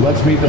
Let's meet the...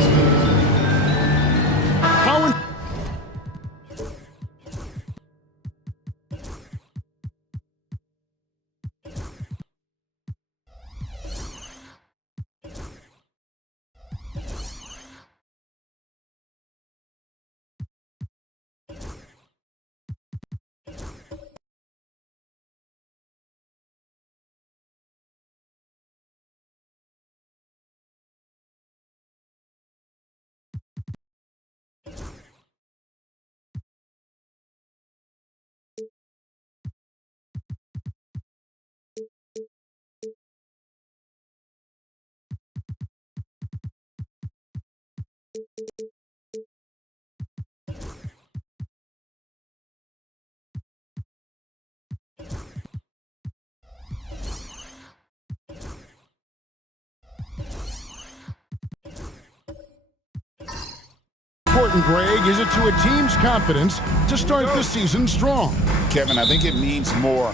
Important, Greg, is it to a team's confidence to start the season strong? Kevin, I think it means more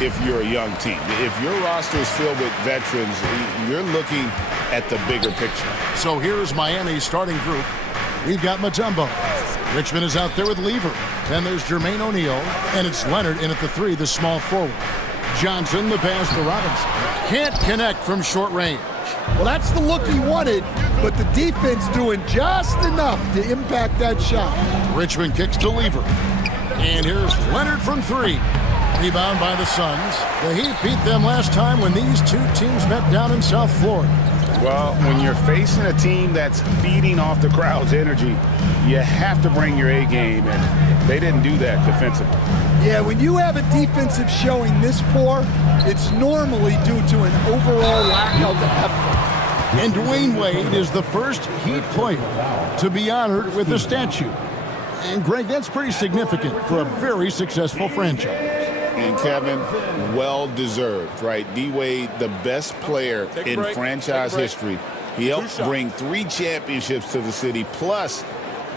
if you're a young team. If your roster is filled with veterans, you're looking at the bigger picture. So here's Miami's starting group. We've got Mutombo. Richmond is out there with Lever. Then there's Jermaine O'Neal, and it's Leonard in at the 3, the small forward. Johnson, the pass to Robinson. Can't connect from short range. Well, that's the look he wanted, but the defense doing just enough to impact that shot. Richmond kicks to Lever. And here's Leonard from 3. Rebound by the Suns. The Heat beat them last time when these two teams met down in South Florida. Well, when you're facing a team that's feeding off the crowd's energy, you have to bring your A game, and they didn't do that defensively. Yeah, when you have a defensive showing this poor, it's normally due to an overall lack of effort. And Dwayne Wade is the first Heat player to be honored with a statue. And, Greg, that's pretty significant for a very successful franchise. And, Kevin, well-deserved, right? D-Wade, the best player in franchise history. He helped bring 3 championships to the city, plus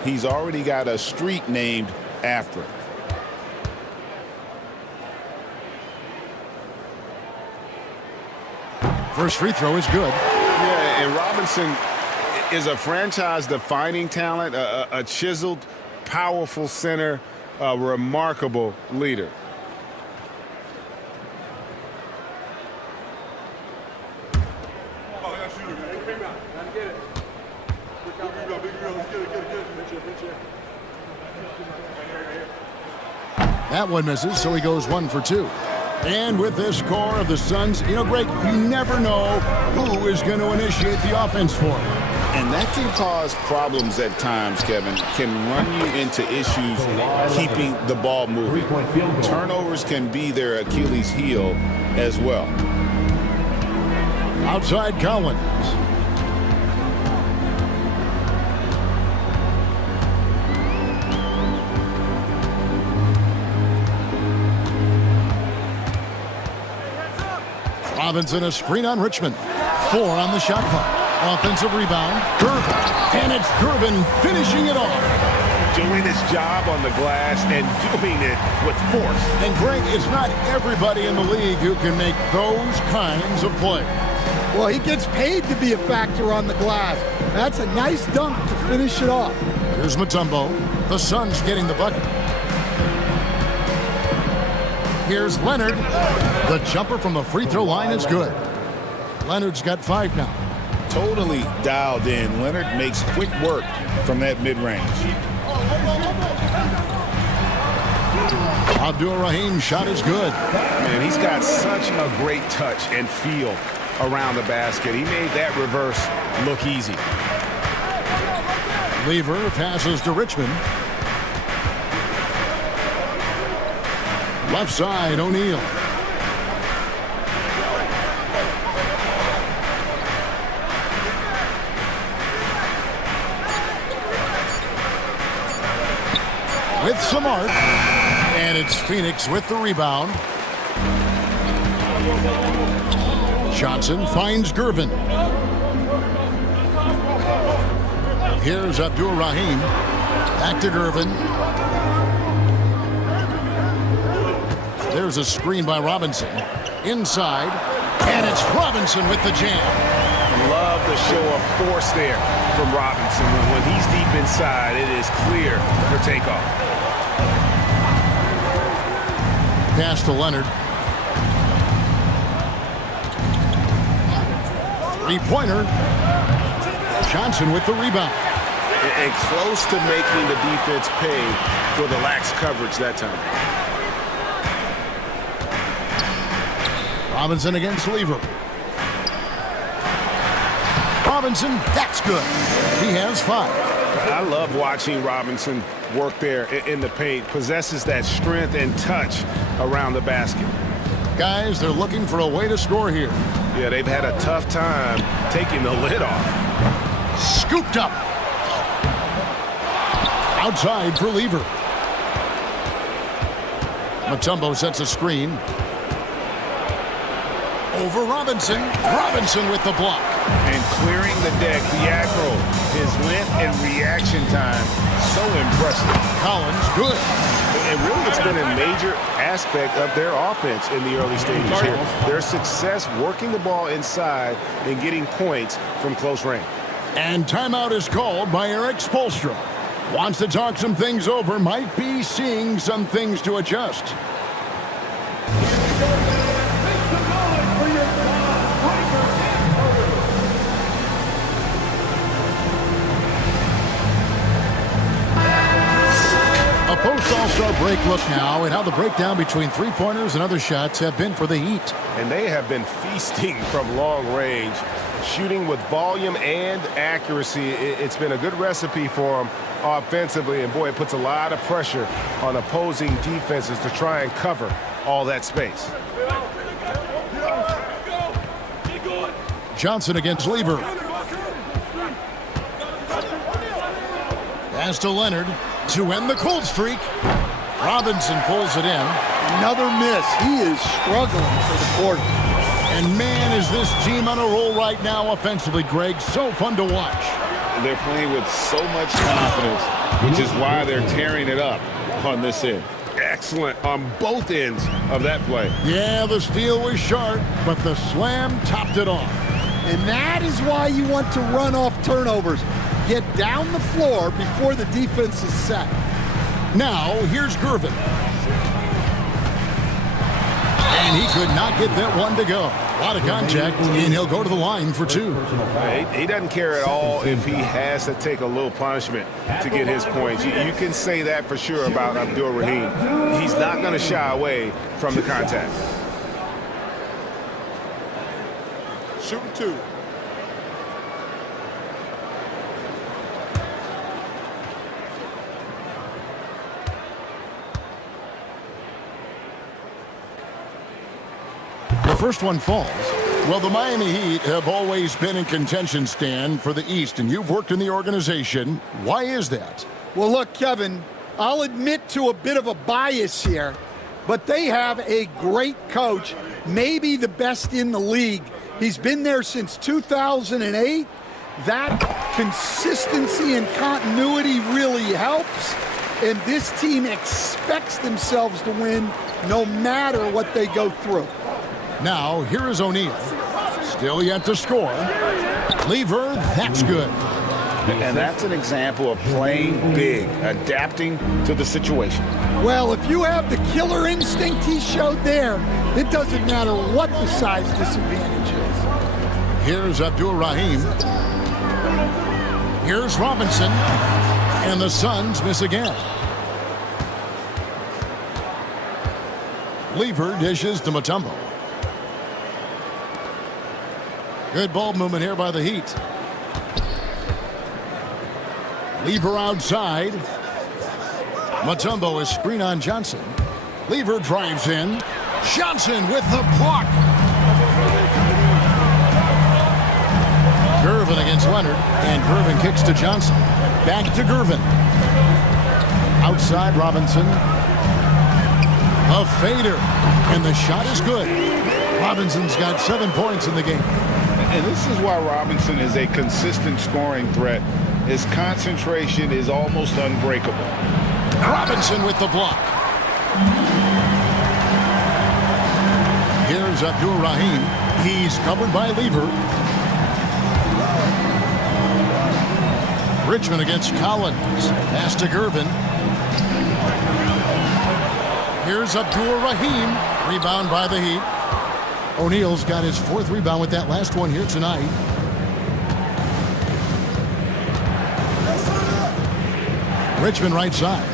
he's already got a street named after him. First free throw is good. Yeah, and Robinson is a franchise-defining talent, a chiseled, powerful center, a remarkable leader. That one misses, so he goes 1 for 2. And with this score of the Suns, you know, Greg, you never know who is going to initiate the offense for him. And that can cause problems at times, Kevin. Can run you into issues keeping the ball moving. Turnovers can be their Achilles heel as well. Outside Collins. Robinson, a screen on Richmond. 4 on the shot clock. Offensive rebound. Gervin. And it's Gervin finishing it off. Doing his job on the glass and doing it with force. And Greg, it's not everybody in the league who can make those kinds of plays. Well, he gets paid to be a factor on the glass. That's a nice dunk to finish it off. Here's Mutombo. The Suns getting the bucket. Here's Leonard. The jumper from the free throw line is good. Leonard's got 5 now. Totally dialed in. Leonard makes quick work from that mid-range. Abdul-Rahim's shot is good. Man, he's got such a great touch and feel around the basket. He made that reverse look easy. Lever passes to Richmond. Left side, O'Neal. With some art. And it's Phoenix with the rebound. Johnson finds Gervin. Here's Abdul-Rahim. Back to Gervin. There's a screen by Robinson. Inside. And it's Robinson with the jam. Love the show of force there from Robinson. When he's deep inside, it is clear for takeoff. Pass to Leonard. 3-pointer. Johnson with the rebound. And close to making the defense pay for the lax coverage that time. Robinson against Lever. Robinson, that's good. He has 5. I love watching Robinson work there in the paint. Possesses that strength and touch around the basket. Guys, they're looking for a way to score here. Yeah, they've had a tough time taking the lid off. Scooped up. Outside for Lever. Mutombo sets a screen. Over Robinson. Robinson with the block. And clearing the deck, Biagro, his length and reaction time, so impressive. Collins, good. And really, it's been a major aspect of their offense in the early stages here. Their success working the ball inside and getting points from close range. And timeout is called by Eric Spoelstra. Wants to talk some things over, might be seeing some things to adjust. A post-All-Star break look now at how the breakdown between three-pointers and other shots have been for the Heat. And they have been feasting from long range, shooting with volume and accuracy. It's been a good recipe for them offensively, and boy, it puts a lot of pressure on opposing defenses to try and cover all that space. Johnson against Lever. Pass to Leonard to end the cold streak. Robinson pulls it in. Another miss. He is struggling for the quarter. And man, is this team on a roll right now offensively, Greg. So fun to watch. They're playing with so much confidence, which is why they're tearing it up on this end. Excellent on both ends of that play. Yeah, the steal was sharp, but the slam topped it off. And that is why you want to run off turnovers. Get down the floor before the defense is set. Now, here's Gervin. And he could not get that one to go. A lot of contact, and he'll go to the line for 2. He doesn't care at all if he has to take a little punishment to get his points. You can say that for sure about Abdul Rahim. He's not going to shy away from the contact. Shooting 2. The first one falls. Well, the Miami Heat have always been in contention, Stan, for the East, and you've worked in the organization. Why is that? Well, look, Kevin, I'll admit to a bit of a bias here, but they have a great coach, maybe the best in the league. He's been there since 2008. That consistency and continuity really helps, and this team expects themselves to win no matter what they go through. Now, here is O'Neal. Still yet to score. Lever, that's good. And that's an example of playing big, adapting to the situation. Well, if you have the killer instinct he showed there, it doesn't matter what the size disadvantage is. Here's Abdul Rahim. Here's Robinson. And the Suns miss again. Lever dishes to Mutombo. Good ball movement here by the Heat. Lever outside. Mutombo is screen on Johnson. Lever drives in. Johnson with the block. Gervin against Leonard, and Gervin kicks to Johnson. Back to Gervin. Outside Robinson. A fader, and the shot is good. Robinson's got 7 points in the game. And this is why Robinson is a consistent scoring threat. His concentration is almost unbreakable. Robinson with the block. Here's Abdul Rahim. He's covered by Lever. Richmond against Collins. Pass to Gervin. Here's Abdul Rahim. Rebound by the Heat. O'Neal's got his 4th rebound with that last one here tonight. Richmond right side.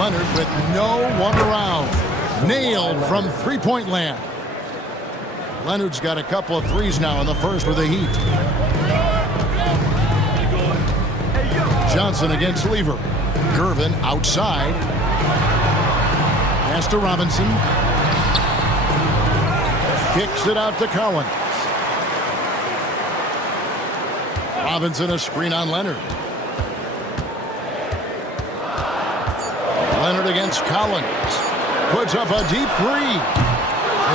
Leonard with no one around. Nailed from three-point land. Leonard's got a couple of threes now in the first with the Heat. Johnson against Lever. Gervin outside. Pass to Robinson. Kicks it out to Collins. Robinson a screen on Leonard. Leonard against Collins. Puts up a deep 3.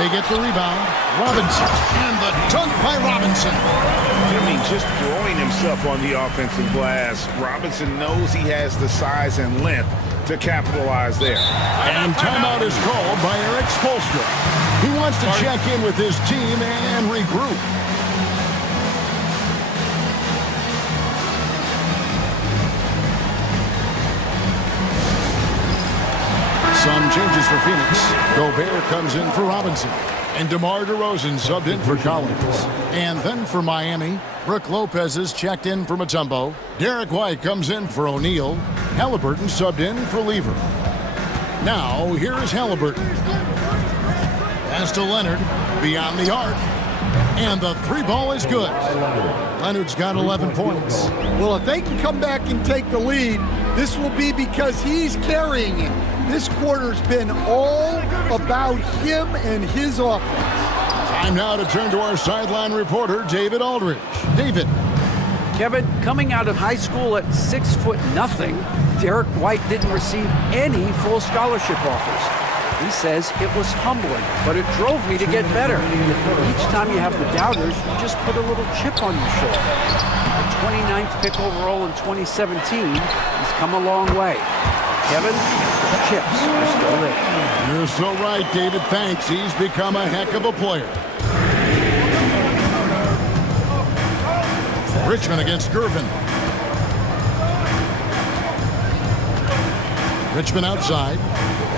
They get the rebound. Robinson. And the dunk by Robinson. Jimmy just throwing himself on the offensive glass. Robinson knows he has the size and length to capitalize there. And timeout is called by Eric Spoelstra. He wants to check in with his team and regroup. Some changes for Phoenix. Gobert comes in for Robinson. And DeMar DeRozan subbed in for Collins. And then for Miami, Brook Lopez is checked in for Mutombo. Derek White comes in for O'Neal. Halliburton subbed in for Lever. Now, here is Halliburton. Pass to Leonard. Beyond the arc. And the 3-ball is good. Leonard's got 11 points. Well, if they can come back and take the lead, this will be because he's carrying it. This quarter's been all about him and his offense. Time now to turn to our sideline reporter, David Aldridge. David. Kevin, coming out of high school at 6'0", Derek White didn't receive any full scholarship offers. He says it was humbling, but it drove me to get better. Each time you have the doubters, you just put a little chip on your shoulder. The 29th pick overall in 2017, he's come a long way. Kevin, the chips are still there. You're so right, David. Thanks. He's become a heck of a player. Richmond against Gervin. Richmond outside.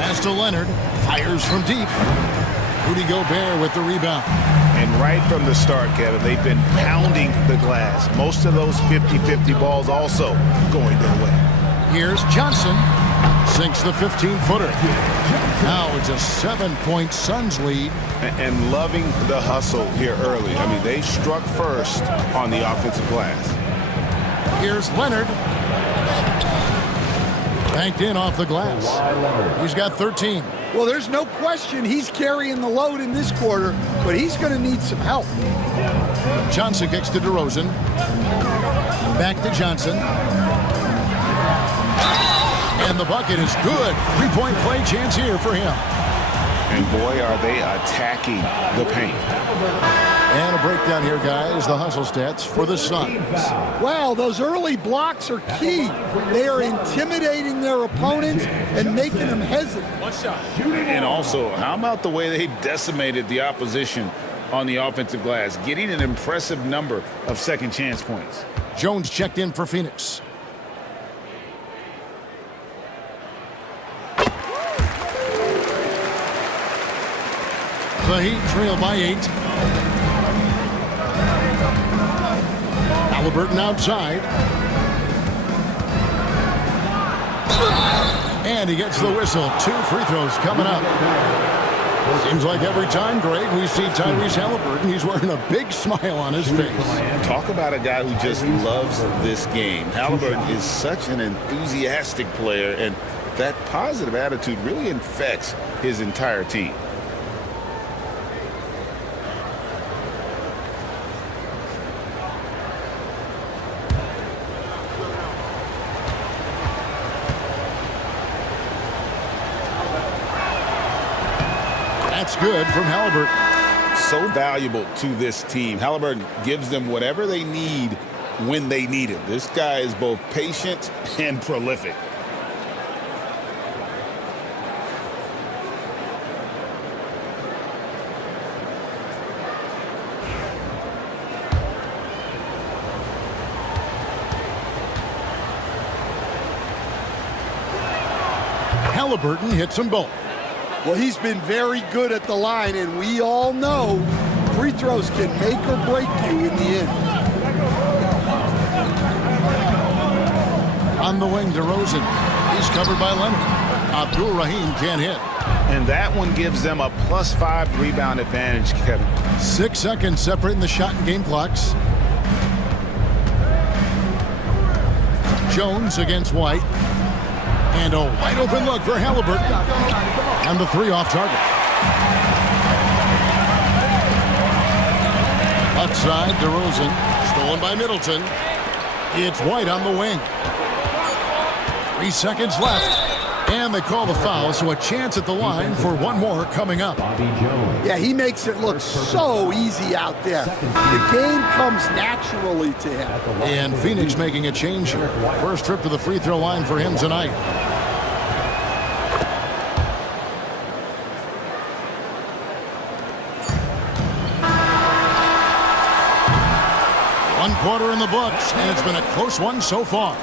Pass to Leonard. Fires from deep. Rudy Gobert with the rebound. And right from the start, Kevin, they've been pounding the glass. Most of those 50-50 balls also going their way. Here's Johnson. Sinks the 15-footer. Now it's a 7-point Suns lead. And loving the hustle here early. I mean, they struck first on the offensive glass. Here's Leonard. Banked in off the glass. He's got 13. Well, there's no question he's carrying the load in this quarter, but he's going to need some help. Johnson kicks to DeRozan. Back to Johnson. And the bucket is good. Three-point play chance here for him. And boy, are they attacking the paint. And a breakdown here, guys. The hustle stats for the Suns. Well, those early blocks are key. They are intimidating their opponents and making them hesitant. And also, how about the way they've decimated the opposition on the offensive glass, getting an impressive number of second chance points. Jones checked in for Phoenix. The Heat trail by 8. Halliburton outside. And he gets the whistle. 2 free throws coming up. Seems like every time, Greg, we see Tyrese Halliburton, he's wearing a big smile on his face. Talk about a guy who just loves this game. Halliburton is such an enthusiastic player, and that positive attitude really infects his entire team. That's good from Halliburton. So valuable to this team. Halliburton gives them whatever they need when they need it. This guy is both patient and prolific. Halliburton hits them both. Well, he's been very good at the line, and we all know free throws can make or break you in the end. On the wing, DeRozan. He's covered by Leonard. Abdul Rahim can't hit. And that one gives them a +5 rebound advantage, Kevin. 6 seconds separating the shot and game clocks. Jones against White. And a wide open look for Halliburton. And the 3 off target. Left side, DeRozan. Stolen by Middleton. It's White on the wing. 3 seconds left. And they call the foul, so a chance at the line for one more coming up. Yeah, he makes it look so easy out there. The game comes naturally to him. And Phoenix making a change here. First trip to the free throw line for him tonight. One quarter in the books, and it's been a close one so far.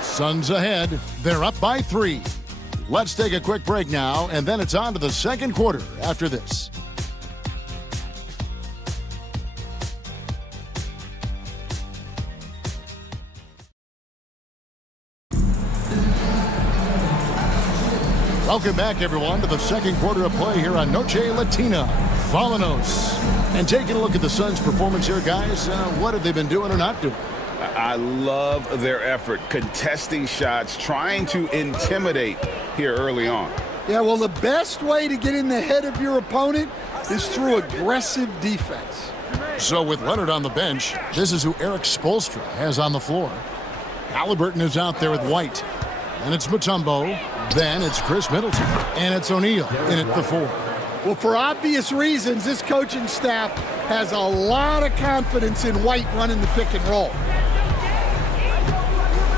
Suns ahead. They're up by 3. Let's take a quick break now, and then it's on to the second quarter after this. Welcome back, everyone, to the second quarter of play here on Noche Latina. Volanos. And taking a look at the Suns' performance here, guys, what have they been doing or not doing? I love their effort, contesting shots, trying to intimidate here early on. Yeah, well, the best way to get in the head of your opponent is through aggressive defense. So with Leonard on the bench, this is who Eric Spoelstra has on the floor. Halliburton is out there with White. And it's Mutombo. Then it's Chris Middleton. And it's O'Neal in at the 4. Well, for obvious reasons, this coaching staff has a lot of confidence in White running the pick and roll.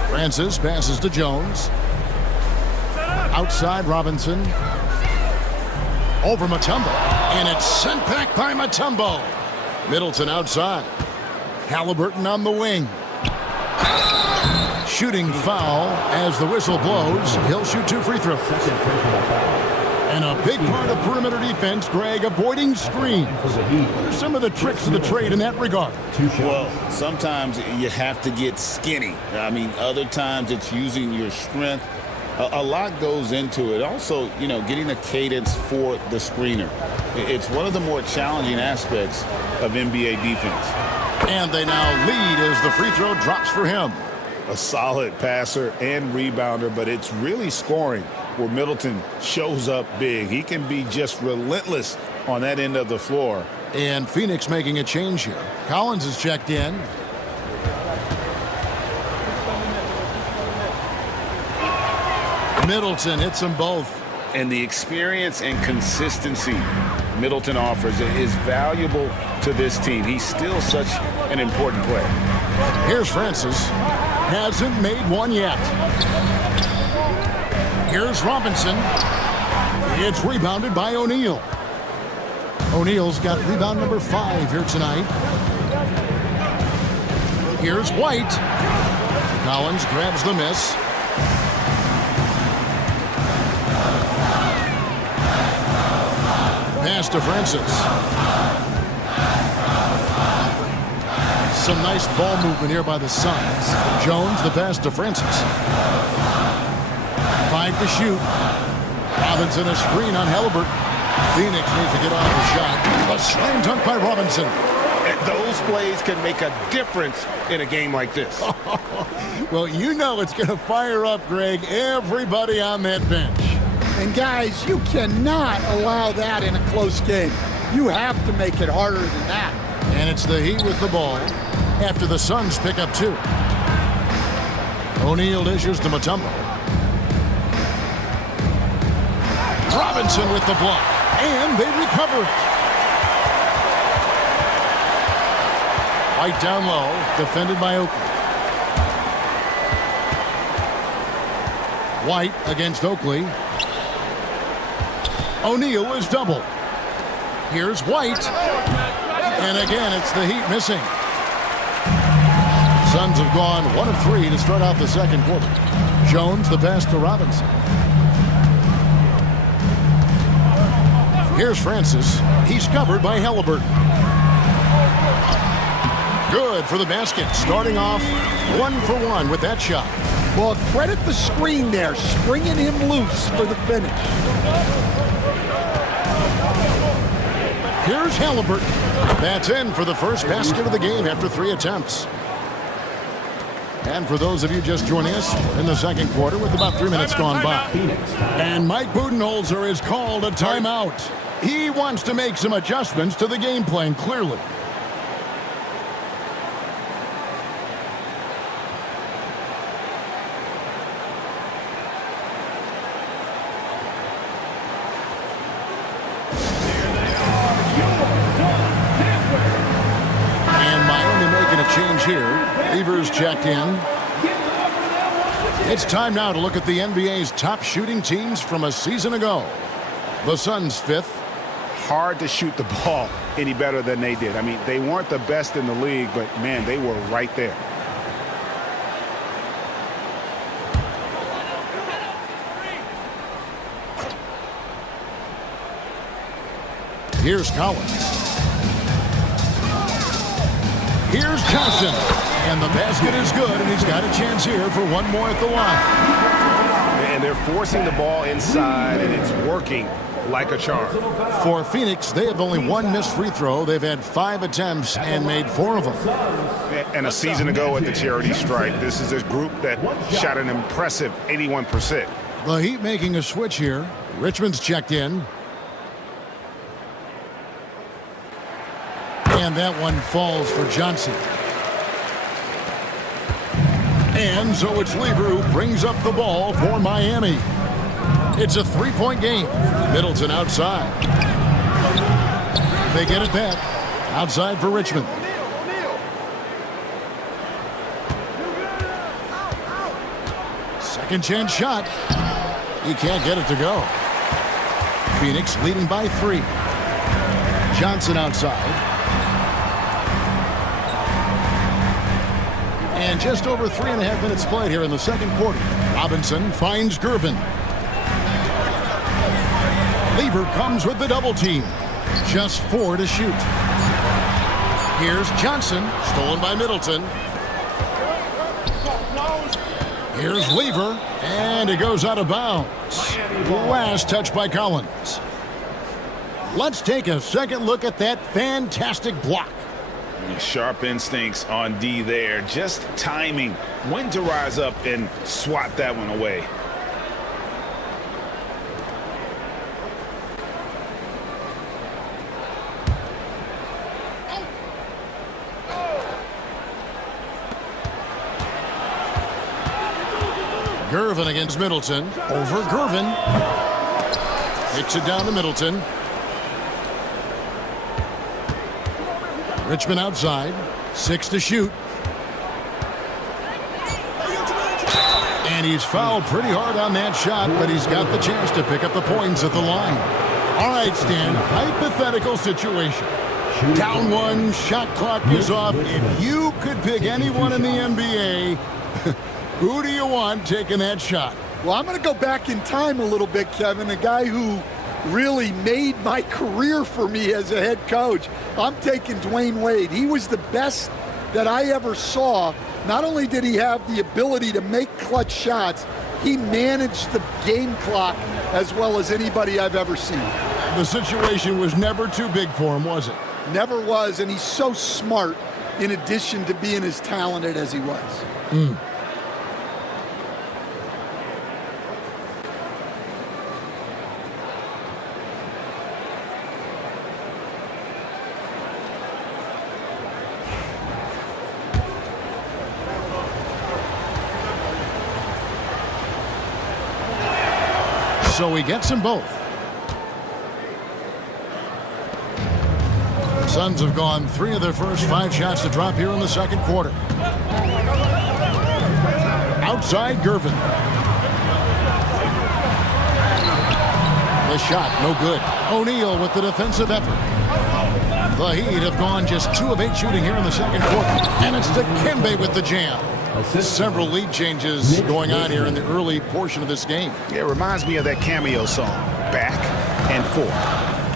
Francis passes to Jones. Outside Robinson. Over Mutombo. And it's sent back by Mutombo. Middleton outside. Halliburton on the wing. Shooting foul as the whistle blows. He'll shoot 2 free throws. And a big part of perimeter defense, Greg, avoiding screens. What are some of the tricks of the trade in that regard? Well, sometimes you have to get skinny. I mean, other times it's using your strength. A lot goes into it. Also, you know, getting a cadence for the screener. It's one of the more challenging aspects of NBA defense. And they now lead as the free throw drops for him. A solid passer and rebounder, but it's really scoring where Middleton shows up big. He can be just relentless on that end of the floor. And Phoenix making a change here. Collins is checked in. Middleton hits them both. And the experience and consistency Middleton offers is valuable to this team. He's still such an important player. Here's Francis. Hasn't made one yet. Here's Robinson. It's rebounded by O'Neal. O'Neal's got rebound number 5 here tonight. Here's White. Collins grabs the miss. Pass to Francis. Some nice ball movement here by the Suns. Jones, the pass to Francis. 5 to shoot. Robinson a screen on Halliburton. Phoenix needs to get off the shot. A slam dunk by Robinson. Those plays can make a difference in a game like this. Well, you know it's going to fire up, Greg, everybody on that bench. And guys, you cannot allow that in a close game. You have to make it harder than that. And it's the Heat with the ball after the Suns pick up 2. O'Neal dishes to Mutombo. Robinson with the block. And they recover it. White down low, defended by Oakley. White against Oakley. O'Neal is double. Here's White. And again, it's the Heat missing. Suns have gone 1 of 3 to start out the second quarter. Jones, the pass to Robinson. Here's Francis. He's covered by Halliburton. Good for the basket. Starting off 1 for 1 with that shot. Well, credit the screen there, springing him loose for the finish. Here's Halliburton. That's in for the first basket of the game after 3 attempts. And for those of you just joining us, we're in the second quarter with about 3 minutes gone by. And Mike Budenholzer has called a timeout. He wants to make some adjustments to the game plan, clearly. Change here. Beavers checked in. It's time now to look at the NBA's top shooting teams from a season ago. The Suns 5th. Hard to shoot the ball any better than they did. I mean, they weren't the best in the league, but man, they were right there. Here's Collins. Here's Johnson. And the basket is good, and he's got a chance here for one more at the line. And they're forcing the ball inside, and it's working like a charm. For Phoenix, they have only 1 missed free throw. They've had 5 attempts and made 4 of them. And a season ago at the charity stripe, this is a group that shot an impressive 81%. The Heat making a switch here. Richmond's checked in. And that one falls for Johnson. And so it's Lever who brings up the ball for Miami. It's a 3-point game. Middleton outside. They get it back. Outside for Richmond. Second chance shot. He can't get it to go. Phoenix leading by 3. Johnson outside. And just over 3.5 minutes played here in the second quarter. Robinson finds Gervin. Lever comes with the double team. Just 4 to shoot. Here's Johnson, stolen by Middleton. Here's Lever, and it goes out of bounds. Last touch by Collins. Let's take a second look at that fantastic block. Sharp instincts on D there. Just timing when to rise up and swat that one away. Gervin against Middleton. Over Gervin. Kicks it down to Middleton. Richmond outside. 6 to shoot. And he's fouled pretty hard on that shot, but he's got the chance to pick up the points at the line. All right, Stan, hypothetical situation. Down 1, shot clock is off. If you could pick anyone in the NBA, who do you want taking that shot? Well, I'm going to go back in time a little bit, Kevin. A guy who really made my career for me as a head coach. I'm taking Dwayne Wade. He was the best that I ever saw. Not only did he have the ability to make clutch shots, he managed the game clock as well as anybody I've ever seen. The situation was never too big for him, was it? Never was, and he's so smart in addition to being as talented as he was. So he gets them both. The Suns have gone 3 of their first 5 shots to drop here in the second quarter. Outside Gervin. The shot, no good. O'Neal with the defensive effort. The Heat have gone just 2 of 8 shooting here in the second quarter. And it's Dikembe with the jam. Several lead changes going on here in the early portion of this game. It reminds me of that cameo song, Back and Forth.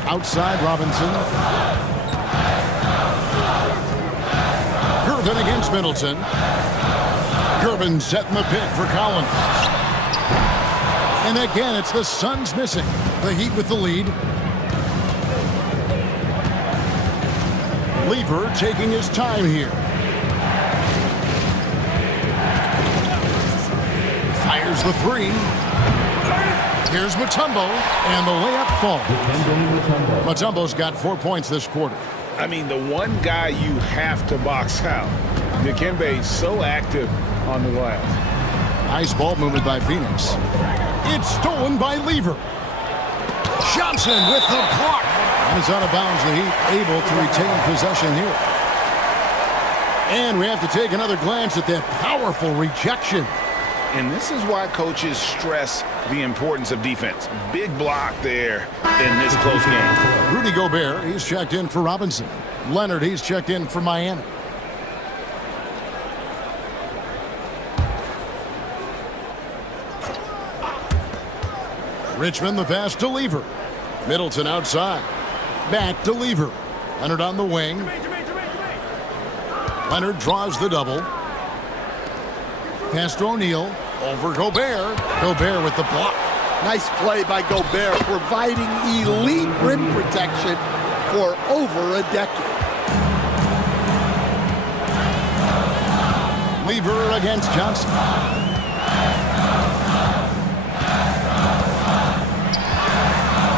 Outside Robinson. Gervin against Middleton. Gervin setting the pick for Collins. And again, it's the Suns missing. The Heat with the lead. Lever taking his time here. Fires the 3. Here's Mutombo, and the layup falls. Mutombo's got 4 points this quarter. I mean, the one guy you have to box out. Dikembe so active on the glass. Nice ball movement by Phoenix. It's stolen by Lever. Johnson with the block. And it's out of bounds. The Heat able to retain possession here. And we have to take another glance at that powerful rejection. And this is why coaches stress the importance of defense. Big block there in this close game. Rudy Gobert, he's checked in for Robinson. Leonard, he's checked in for Miami. Richmond the pass to Lever. Middleton outside. Back to Lever. Leonard on the wing. Leonard draws the double. Pass to O'Neal. Over Gobert. Gobert with the block. Nice play by Gobert, providing elite rim protection for over a decade. Lever against Johnson.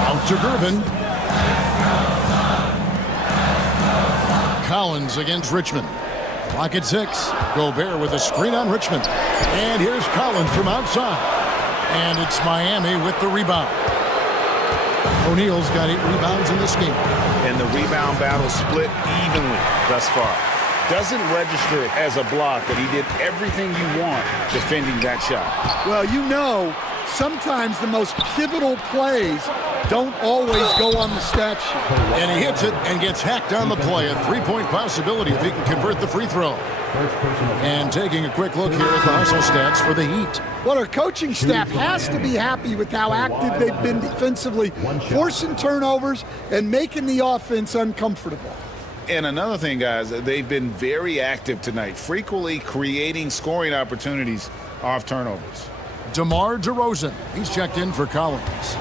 Out to Gervin. Collins against Richmond. Clock at 6. Gobert with a screen on Richmond. And here's Collins from outside. And it's Miami with the rebound. O'Neal's got 8 rebounds in this game. And the rebound battle split evenly thus far. Doesn't register as a block, but he did everything you want defending that shot. Well, you know, sometimes the most pivotal plays don't always go on the stat sheet. And he hits it and gets hacked on the play. A three-point possibility if he can convert the free throw. And taking a quick look here at the hustle stats for the Heat. Well, our coaching staff has to be happy with how active they've been defensively, forcing turnovers and making the offense uncomfortable. And another thing, guys, they've been very active tonight, frequently creating scoring opportunities off turnovers. DeMar DeRozan. He's checked in for Collins.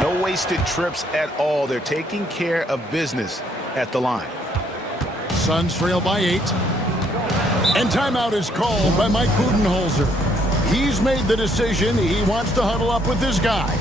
No wasted trips at all. They're taking care of business at the line. Suns trail by 8. And timeout is called by Mike Budenholzer. He's made the decision. He wants to huddle up with his guys.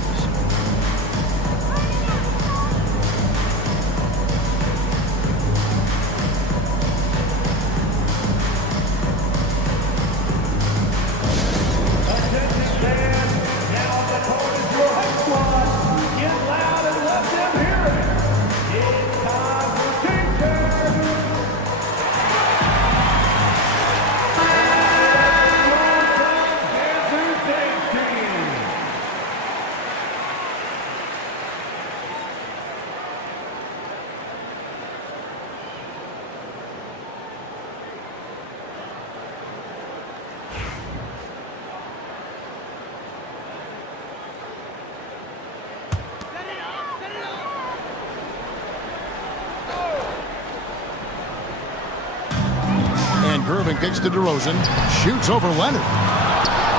Irving kicks to DeRozan. Shoots over Leonard.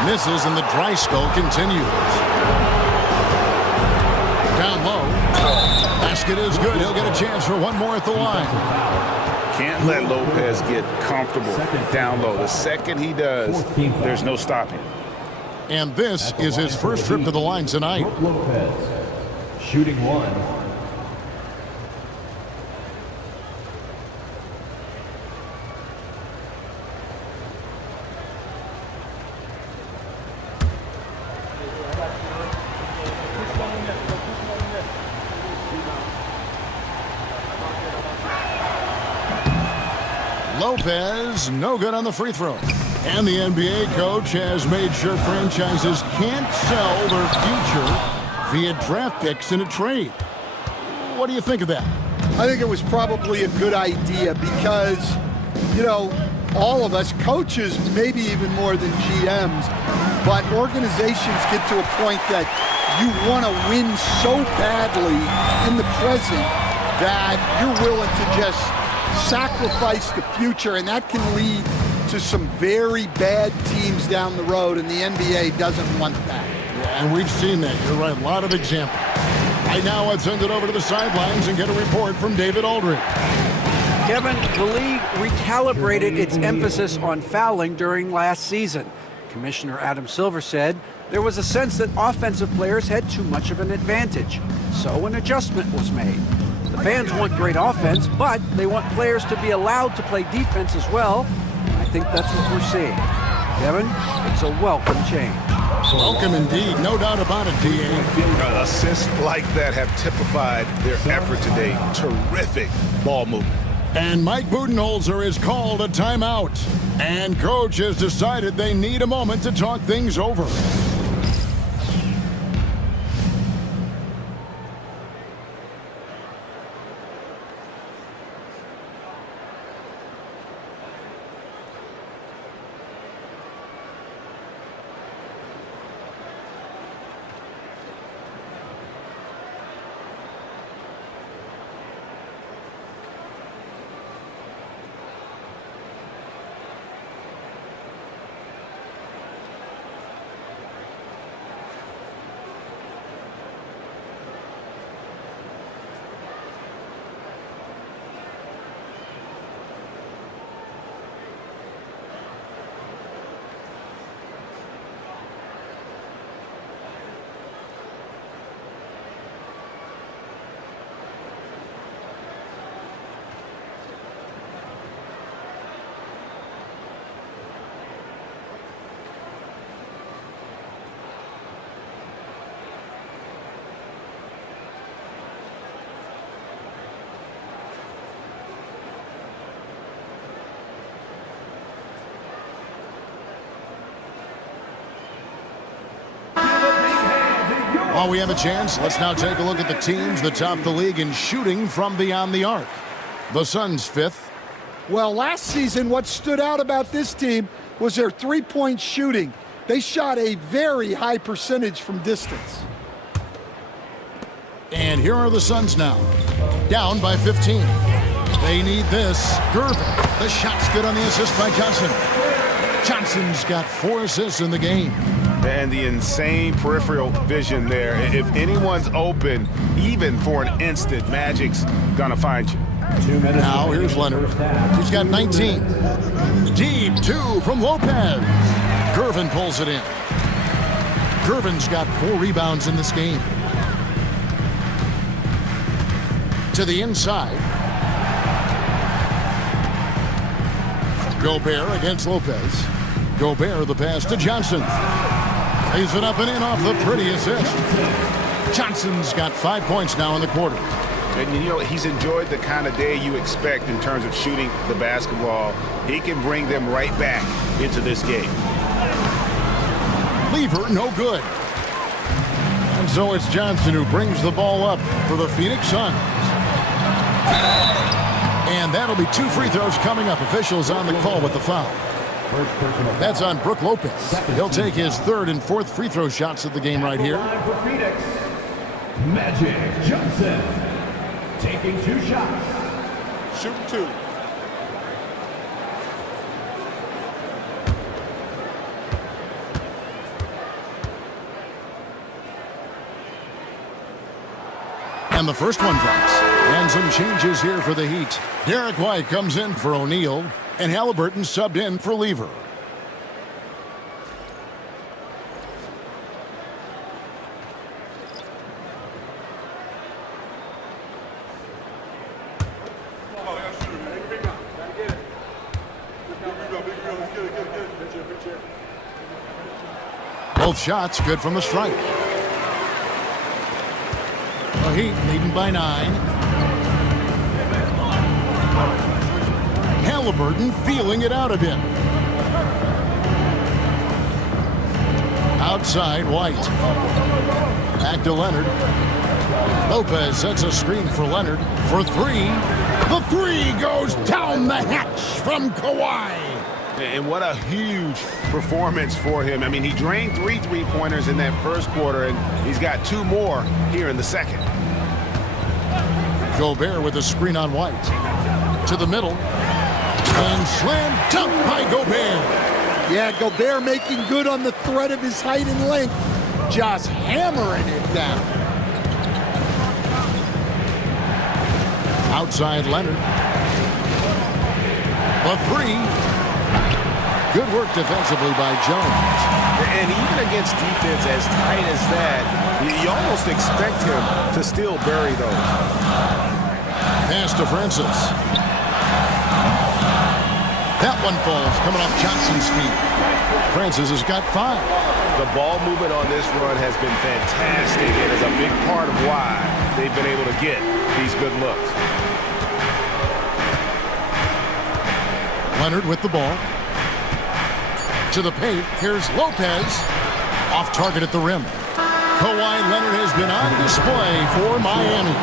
Misses, and the dry spell continues. Down low. Basket is good. He'll get a chance for one more at the line. Can't let Lopez get comfortable down low. The second he does, there's no stopping. And this is his first trip to the line tonight. Lopez, shooting 1. Lopez, no good on the free throw. And the NBA coach has made sure franchises can't sell their future via draft picks in a trade. What do you think of that? I think it was probably a good idea because, you know, all of us, coaches, maybe even more than GMs, but organizations get to a point that you want to win so badly in the present that you're willing to just sacrifice the future, and that can lead to some very bad teams down the road, and the NBA doesn't want that. Yeah, and we've seen that. You're right, a lot of examples. Right now, let's send it over to the sidelines and get a report from David Aldridge. Kevin, the league recalibrated its emphasis on fouling during last season. Commissioner Adam Silver said there was a sense that offensive players had too much of an advantage, so an adjustment was made. The fans want great offense, but they want players to be allowed to play defense as well. I think that's what we're seeing. Kevin, it's a welcome change. Welcome indeed, no doubt about it, D.A. Assists like that have typified their effort today. Terrific ball movement. And Mike Budenholzer has called a timeout. And coach has decided they need a moment to talk things over. While we have a chance, let's now take a look at the teams that top the league in shooting from beyond the arc. The Suns 5th. Well, last season, what stood out about this team was their three-point shooting. They shot a very high percentage from distance. And here are the Suns now, down by 15. They need this. Gervin, the shot's good on the assist by Johnson. Johnson's got 4 assists in the game. And the insane peripheral vision there. If anyone's open, even for an instant, Magic's gonna find you. 2 minutes. Now here's Leonard. He's got 19. Deep 2 from Lopez. Gervin pulls it in. Gervin's got 4 rebounds in this game. To the inside. Gobert against Lopez. Gobert the pass to Johnson. Lays it up and in off the pretty assist. Johnson's got 5 points now in the quarter. And, you know, he's enjoyed the kind of day you expect in terms of shooting the basketball. He can bring them right back into this game. Lever, no good. And so it's Johnson who brings the ball up for the Phoenix Suns. And that'll be 2 free throws coming up. Officials on the call with the foul. That's on Brook Lopez. He'll take his 3rd and 4th free throw shots of the game right here. For Phoenix, Magic Johnson taking 2 shots. Shooting 2. And the first one drops. And some changes here for the Heat. Derek White comes in for O'Neal, and Halliburton subbed in for Lever. Both shots good from the strike. The Heat leading by 9. Halliburton feeling it out a bit. Outside, White. Back to Leonard. Lopez sets a screen for Leonard for 3. The 3 goes down the hatch from Kawhi. And what a huge performance for him. I mean, he drained 3 3-pointers in that first quarter, and he's got 2 more here in the second. Gobert with a screen on White. To the middle. And slam dunk by Gobert. Yeah, Gobert making good on the threat of his height and length. Just hammering it down. Outside Leonard. The 3. Good work defensively by Jones. And even against defense as tight as that, you almost expect him to still bury those. Pass to Francis. That one falls coming off Johnson's feet. Francis has got 5. The ball movement on this run has been fantastic and is a big part of why they've been able to get these good looks. Leonard with the ball. To the paint, here's Lopez. Off target at the rim. Kawhi Leonard has been on display for Miami.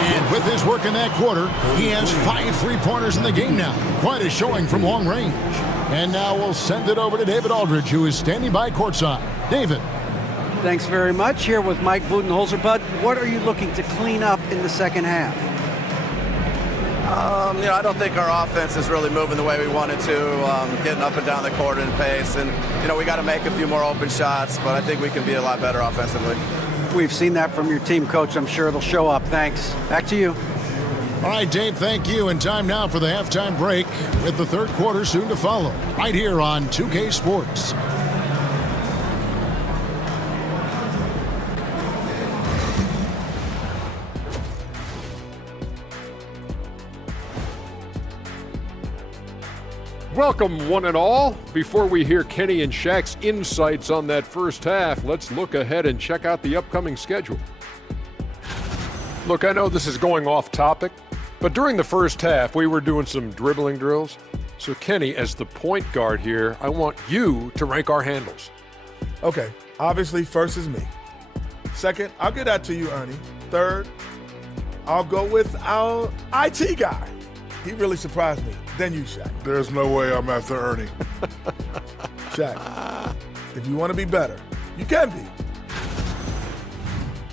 And with his work in that quarter, he has 5 3-pointers in the game now. Quite a showing from long range. And now we'll send it over to David Aldridge, who is standing by courtside. David. Thanks very much. Here with Mike Budenholzer. Bud, what are you looking to clean up in the second half? I don't think our offense is really moving the way we wanted to, getting up and down the court in pace. And, we got to make a few more open shots, but I think we can be a lot better offensively. We've seen that from your team, Coach. I'm sure it'll show up. Thanks. Back to you. All right, Dave, thank you. And time now for the halftime break with the third quarter soon to follow. Right here on 2K Sports. Welcome, one and all. Before we hear Kenny and Shaq's insights on that first half, let's look ahead and check out the upcoming schedule. Look, I know this is going off topic, but during the first half, we were doing some dribbling drills. So, Kenny, as the point guard here, I want you to rank our handles. Okay, obviously, first is me. Second, I'll get that to you, Ernie. Third, I'll go with our IT guy. He really surprised me. Then you, Shaq. There's no way I'm after Ernie. Shaq, if you want to be better, you can be.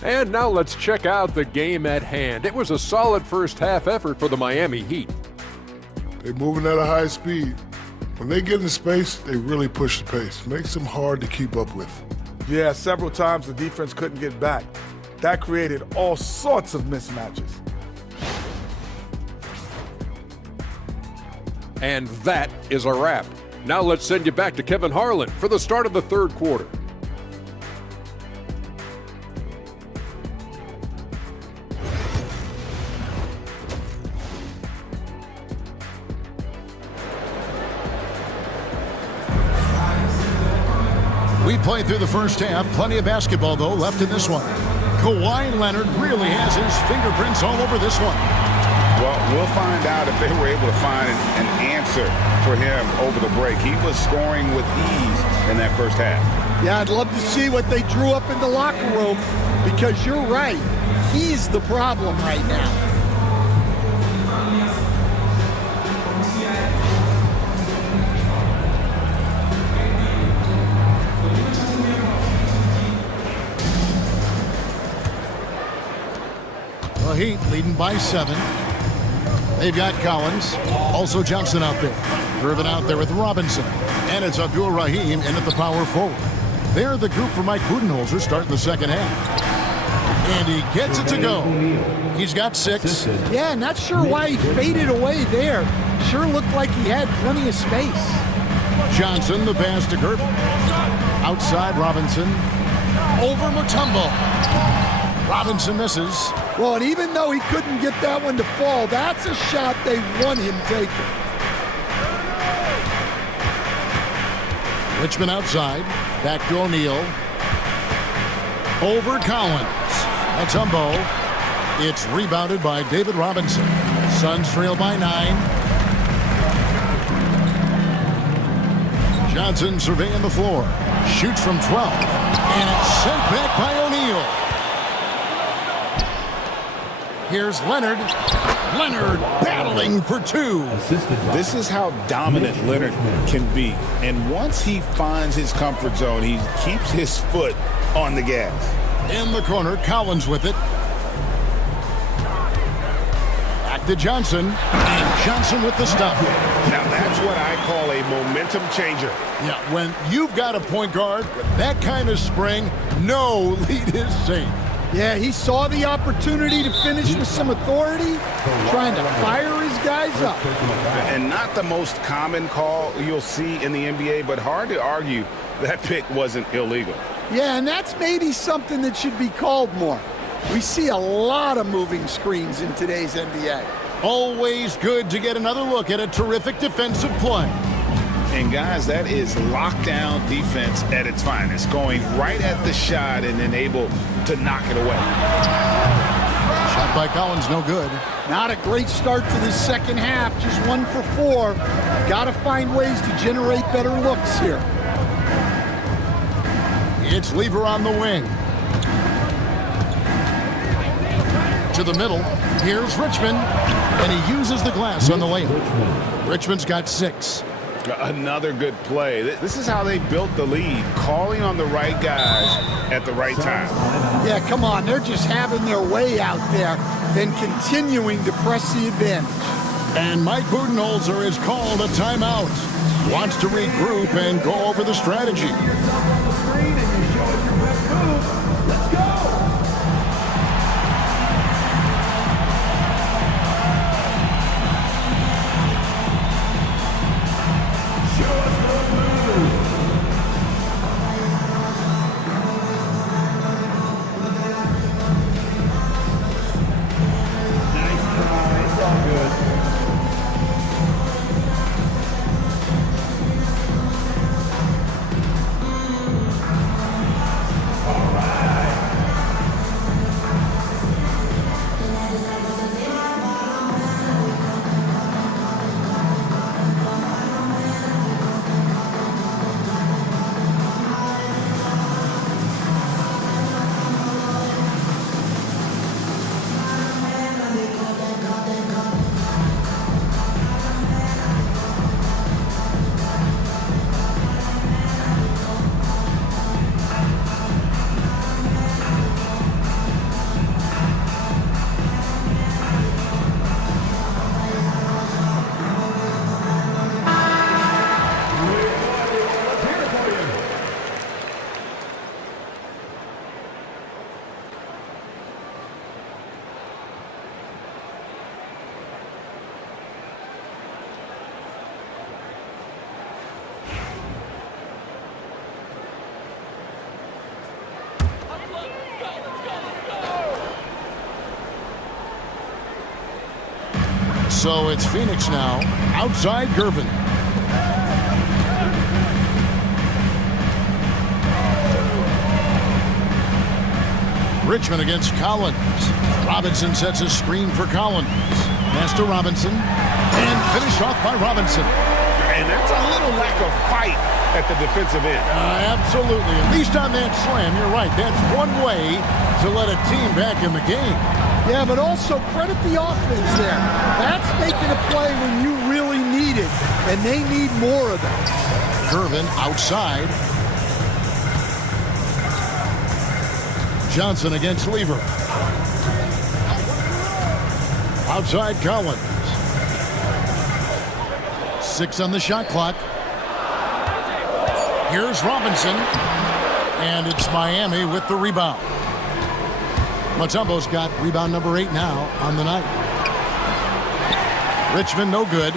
And now let's check out the game at hand. It was a solid first half effort for the Miami Heat. They're moving at a high speed. When they get in space, they really push the pace. Makes them hard to keep up with. Yeah, several times the defense couldn't get back. That created all sorts of mismatches. And that is a wrap. Now let's send you back to Kevin Harlan for the start of the third quarter. We played through the first half. Plenty of basketball, though, left in this one. Kawhi Leonard really has his fingerprints all over this one. Well, we'll find out if they were able to find an answer for him over the break. He was scoring with ease in that first half. Yeah, I'd love to see what they drew up in the locker room, because you're right. He's the problem right now. The Heat leading by 7. They've got Collins, also Johnson out there. Driven out there with Robinson. And it's Abdul Rahim in at the power forward. They're the group for Mike Budenholzer starting the second half. And he gets it to go. He's got 6. Yeah, not sure why he faded away there. Sure looked like he had plenty of space. Johnson, the pass to Gervin. Outside Robinson. Over Mutombo. Robinson misses. Well, and even though he couldn't get that one to fall, that's a shot they want him taking. Richmond outside. Back to O'Neal. Over Collins. Mutombo. It's rebounded by David Robinson. Suns trail by 9. Johnson surveying the floor. Shoots from 12. And it's sent back by O'Neal. Here's Leonard. Leonard battling for 2. This is how dominant Leonard can be. And once he finds his comfort zone, he keeps his foot on the gas. In the corner, Collins with it. Back to Johnson. And Johnson with the stop. Now that's what I call a momentum changer. Yeah, when you've got a point guard with that kind of spring, no lead is safe. Yeah, he saw the opportunity to finish with some authority, trying to fire his guys up. And not the most common call you'll see in the NBA, but hard to argue that pick wasn't illegal. Yeah, and that's maybe something that should be called more. We see a lot of moving screens in today's NBA. Always good to get another look at a terrific defensive play. And guys, that is lockdown defense at its finest, going right at the shot and then able to knock it away. Shot by Collins, no good. Not a great start to the second half, just 1 for 4. Got to find ways to generate better looks here. It's Lever on the wing. To the middle. Here's Richmond. And he uses the glass on the layup. Richmond's got 6. Another good play. This is how they built the lead, calling on the right guys at the right time. Yeah, come on. They're just having their way out there, then continuing to press the advantage. And Mike Budenholzer has called a timeout. Wants to regroup and go over the strategy. So it's Phoenix now, outside Gervin. Richmond against Collins. Robinson sets a screen for Collins. Pass to Robinson. And finished off by Robinson. And that's a little lack of fight at the defensive end. Absolutely. At least on that slam, you're right. That's one way to let a team back in the game. Yeah, but also credit the offense there. That's making a play when you really need it, and they need more of that. Gervin outside. Johnson against Lever. Outside Collins. 6 on the shot clock. Here's Robinson. And it's Miami with the rebound. Mutombo's got rebound number 8 now on the night. Richmond no good.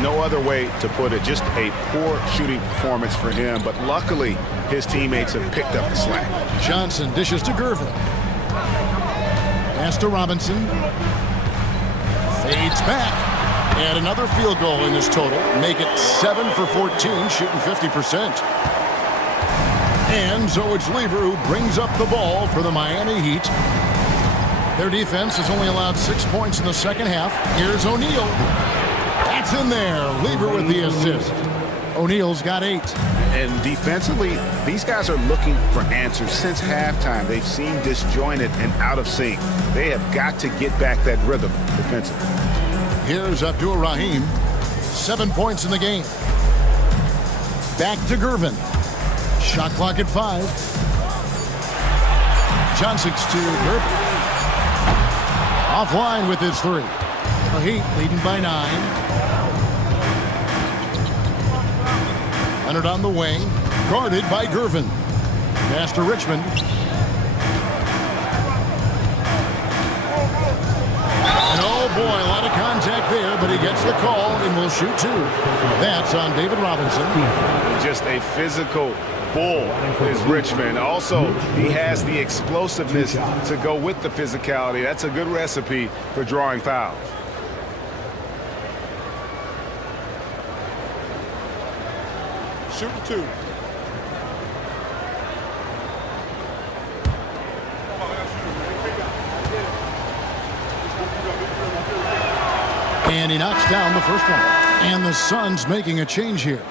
No other way to put it. Just a poor shooting performance for him. But luckily, his teammates have picked up the slack. Johnson dishes to Gervin. Pass to Robinson. Fades back. And another field goal in this total. Make it 7 for 14, shooting 50%. And so it's Lever who brings up the ball for the Miami Heat. Their defense has only allowed 6 points in the second half. Here's O'Neal. That's in there. Lever with the assist. O'Neal's got 8. And defensively, these guys are looking for answers since halftime. They've seemed disjointed and out of sync. They have got to get back that rhythm defensively. Here's Abdul Rahim. 7 points in the game. Back to Gervin. Shot clock at 5. Johnson's to Gervin. Offline with his 3. The Heat leading by 9. Leonard on the wing. Guarded by Gervin. Pass to Richmond. And oh boy, a lot of contact there, but he gets the call and will shoot 2. That's on David Robinson. Just a physical bull is Richmond. Also, he has the explosiveness to go with the physicality. That's a good recipe for drawing fouls. Shoot 2. And he knocks down the first one. And the Suns making a change here.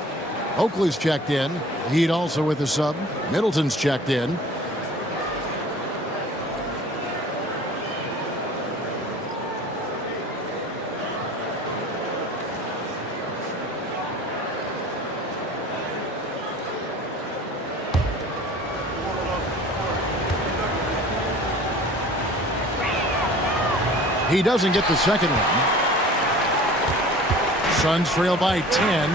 Oakley's checked in. Heat also with a sub. Middleton's checked in. He doesn't get the second one. Suns trail by 10.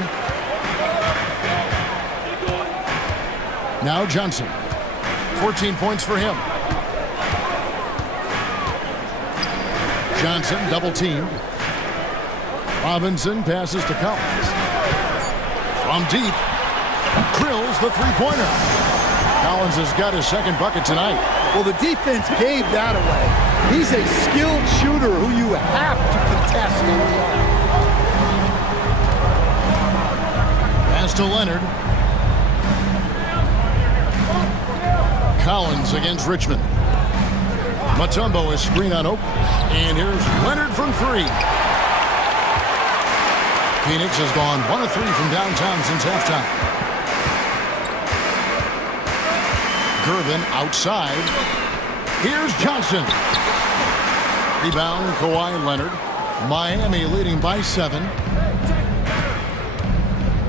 Now Johnson. 14 points for him. Johnson double teamed. Robinson passes to Collins. From deep. Drills the three-pointer. Collins has got his second bucket tonight. Well, the defense gave that away. He's a skilled shooter who you have to contest in the arc. Pass to Leonard. Collins against Richmond. Mutombo is screen on Oakley. And here's Leonard from 3. Phoenix has gone 1 of 3 from downtown since halftime. Gervin outside. Here's Johnson. Rebound, Kawhi Leonard. Miami leading by 7.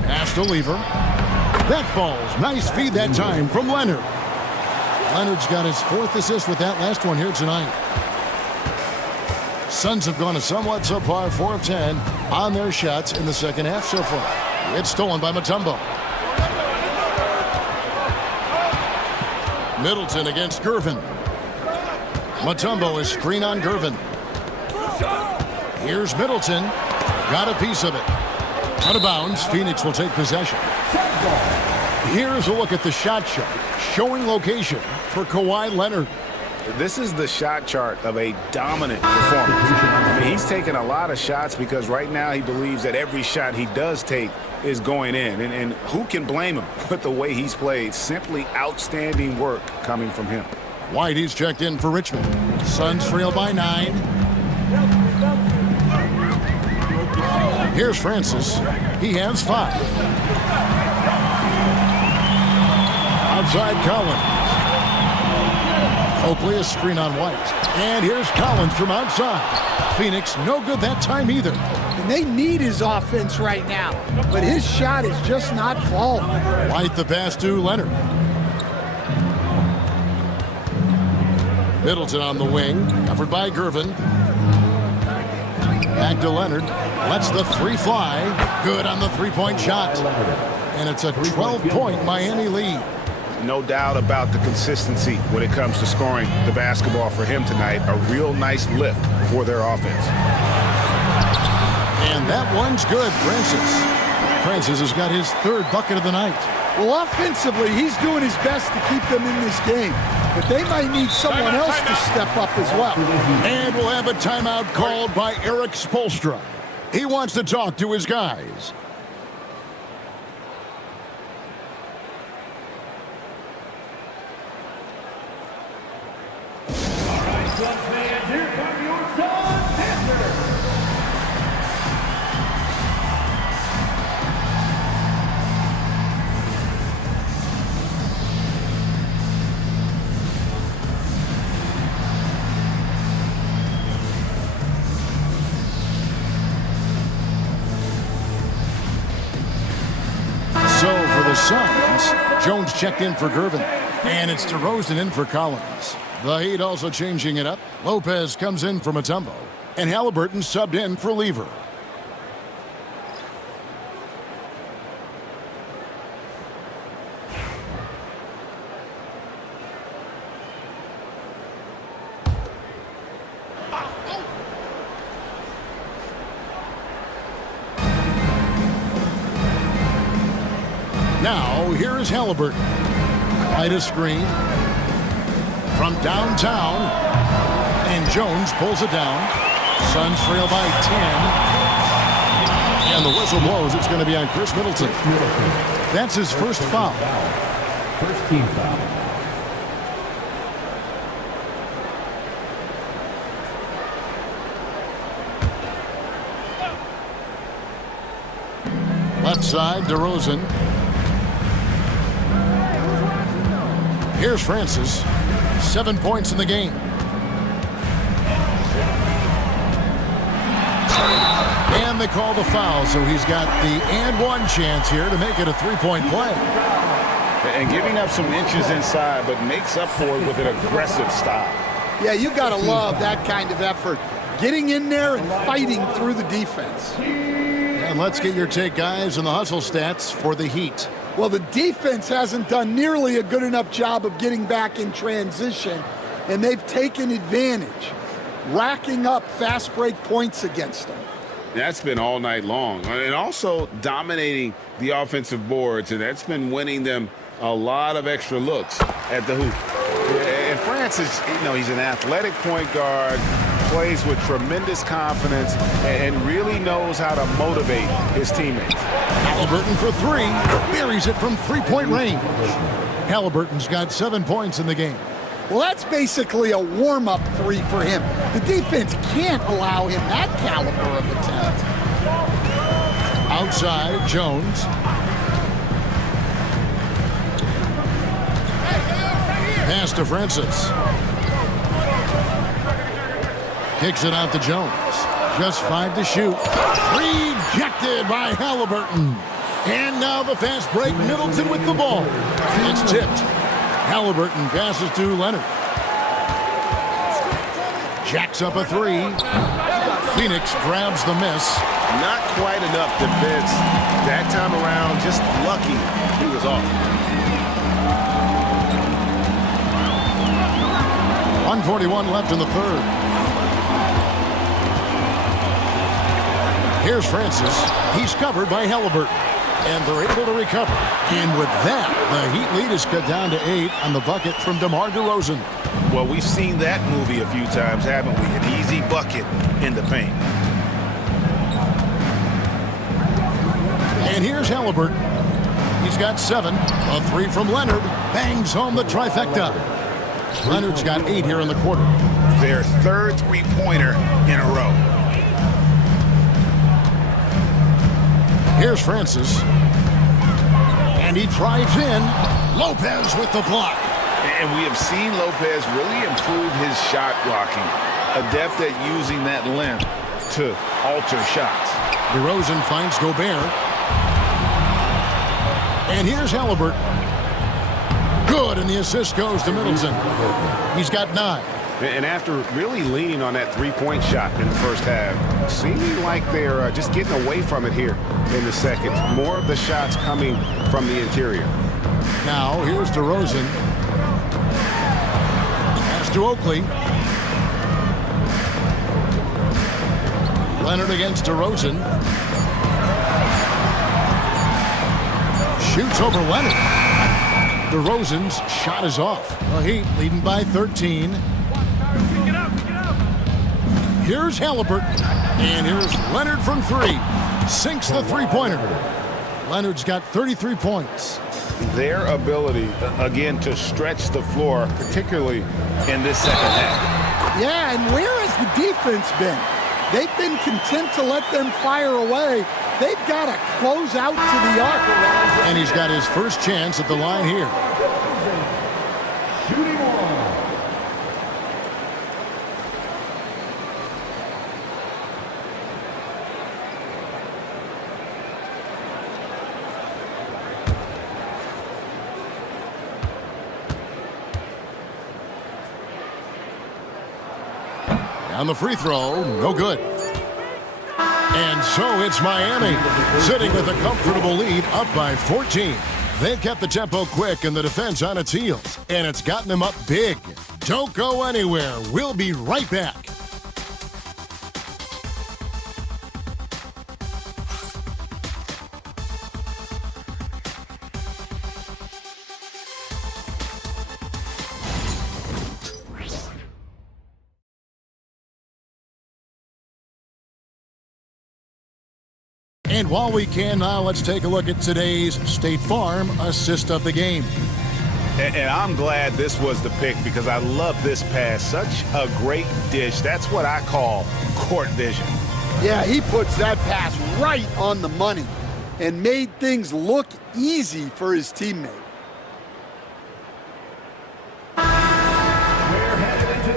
Pass to Lever. That falls. Nice feed that time from Leonard. Leonard's got his 4th assist with that last one here tonight. Suns have gone a somewhat subpar 4 of 10 on their shots in the second half so far. It's stolen by Mutombo. Middleton against Gervin. Mutombo is screen on Gervin. Here's Middleton. Got a piece of it. Out of bounds. Phoenix will take possession. Here's a look at the shot chart showing location for Kawhi Leonard. This is the shot chart of a dominant performance. I mean, he's taking a lot of shots because right now he believes that every shot he does take is going in. And who can blame him with the way he's played? Simply outstanding work coming from him. White, he's checked in for Richmond. Suns trail by 9. Here's Francis. He has 5. Outside Collins. Oakley a screen on White. And here's Collins from outside. Phoenix no good that time either. And they need his offense right now, but his shot is just not falling. White the pass to Leonard. Middleton on the wing, covered by Gervin. Back to Leonard. Lets the 3 fly. Good on the 3-point shot. And it's a 12-point Miami lead. No doubt about the consistency when it comes to scoring the basketball for him tonight. A real nice lift for their offense. And that one's good, Francis has got his 3rd bucket of the night. Well, offensively, he's doing his best to keep them in this game, but they might need someone else to step up as well. And we'll have a timeout called by Eric Spoelstra. He wants to talk to his guys. Here come your Suns Panthers. So for the Suns, Jones checked in for Gervin. And it's DeRozan in for Collins. The Heat also changing it up. Lopez comes in for Mutombo. And Halliburton subbed in for Lever. Now, here is Halliburton. Right a screen from downtown. And Jones pulls it down. Suns trail by 10. And the whistle blows. It's going to be on Chris Middleton. That's his first foul. First team foul. Left side, DeRozan. Here's Francis. 7 points in the game. And they call the foul, so he's got the and one chance here to make it a 3-point play. And giving up some inches inside, but makes up for it with an aggressive style. Yeah, you got to love that kind of effort. Getting in there and fighting through the defense. And let's get your take, guys, on the hustle stats for the Heat. Well, the defense hasn't done nearly a good enough job of getting back in transition, and they've taken advantage, racking up fast break points against them. That's been all night long. And also dominating the offensive boards, and that's been winning them a lot of extra looks at the hoop. And Francis, he's an athletic point guard, plays with tremendous confidence, and really knows how to motivate his teammates. Halliburton for 3, buries it from 3-point range. Halliburton's got 7 points in the game. Well, that's basically a warm-up 3 for him. The defense can't allow him that caliber of attempt. Outside, Jones. Pass to Francis. Kicks it out to Jones. Just 5 to shoot. Rejected by Halliburton. And now the fast break. Middleton with the ball. It's tipped. Halliburton passes to Leonard. Jacks up a 3. Phoenix grabs the miss. Not quite enough defense that time around. Just lucky he was off. 1:41 left in the third. Here's Francis. He's covered by Halliburton. And they're able to recover. And with that, the Heat lead is cut down to 8 on the bucket from DeMar DeRozan. Well, we've seen that movie a few times, haven't we? An easy bucket in the paint. And here's Halliburton. He's got 7. A 3 from Leonard. Bangs home the trifecta. Leonard's got 8 here in the quarter. Their third three-pointer in a row. Here's Francis. And he drives in. Lopez with the block. And we have seen Lopez really improve his shot blocking. Adept at using that length to alter shots. DeRozan finds Gobert. And here's Halliburton. Good, and the assist goes to Middleton. He's got 9. And after really leaning on that three-point shot in the first half, seeming like they're just getting away from it here in the second. More of the shots coming from the interior. Now, here's DeRozan. Pass to Oakley. Leonard against DeRozan. Shoots over Leonard. DeRozan's shot is off. The Heat leading by 13. Here's Halliburton. And here's Leonard from 3. Sinks the three-pointer. Leonard's got 33 points. Their ability, again, to stretch the floor, particularly in this second half. Yeah, and where has the defense been? They've been content to let them fire away. They've got to close out to the arc. And he's got his first chance at the line here. On the free throw, no good. And so it's Miami, sitting with a comfortable lead, up by 14. They've kept the tempo quick and the defense on its heels, and it's gotten them up big. Don't go anywhere. We'll be right back. And while we can now, let's take a look at today's State Farm assist of the game. And I'm glad this was the pick because I love this pass. Such a great dish. That's what I call court vision. Yeah, he puts that pass right on the money and made things look easy for his teammate.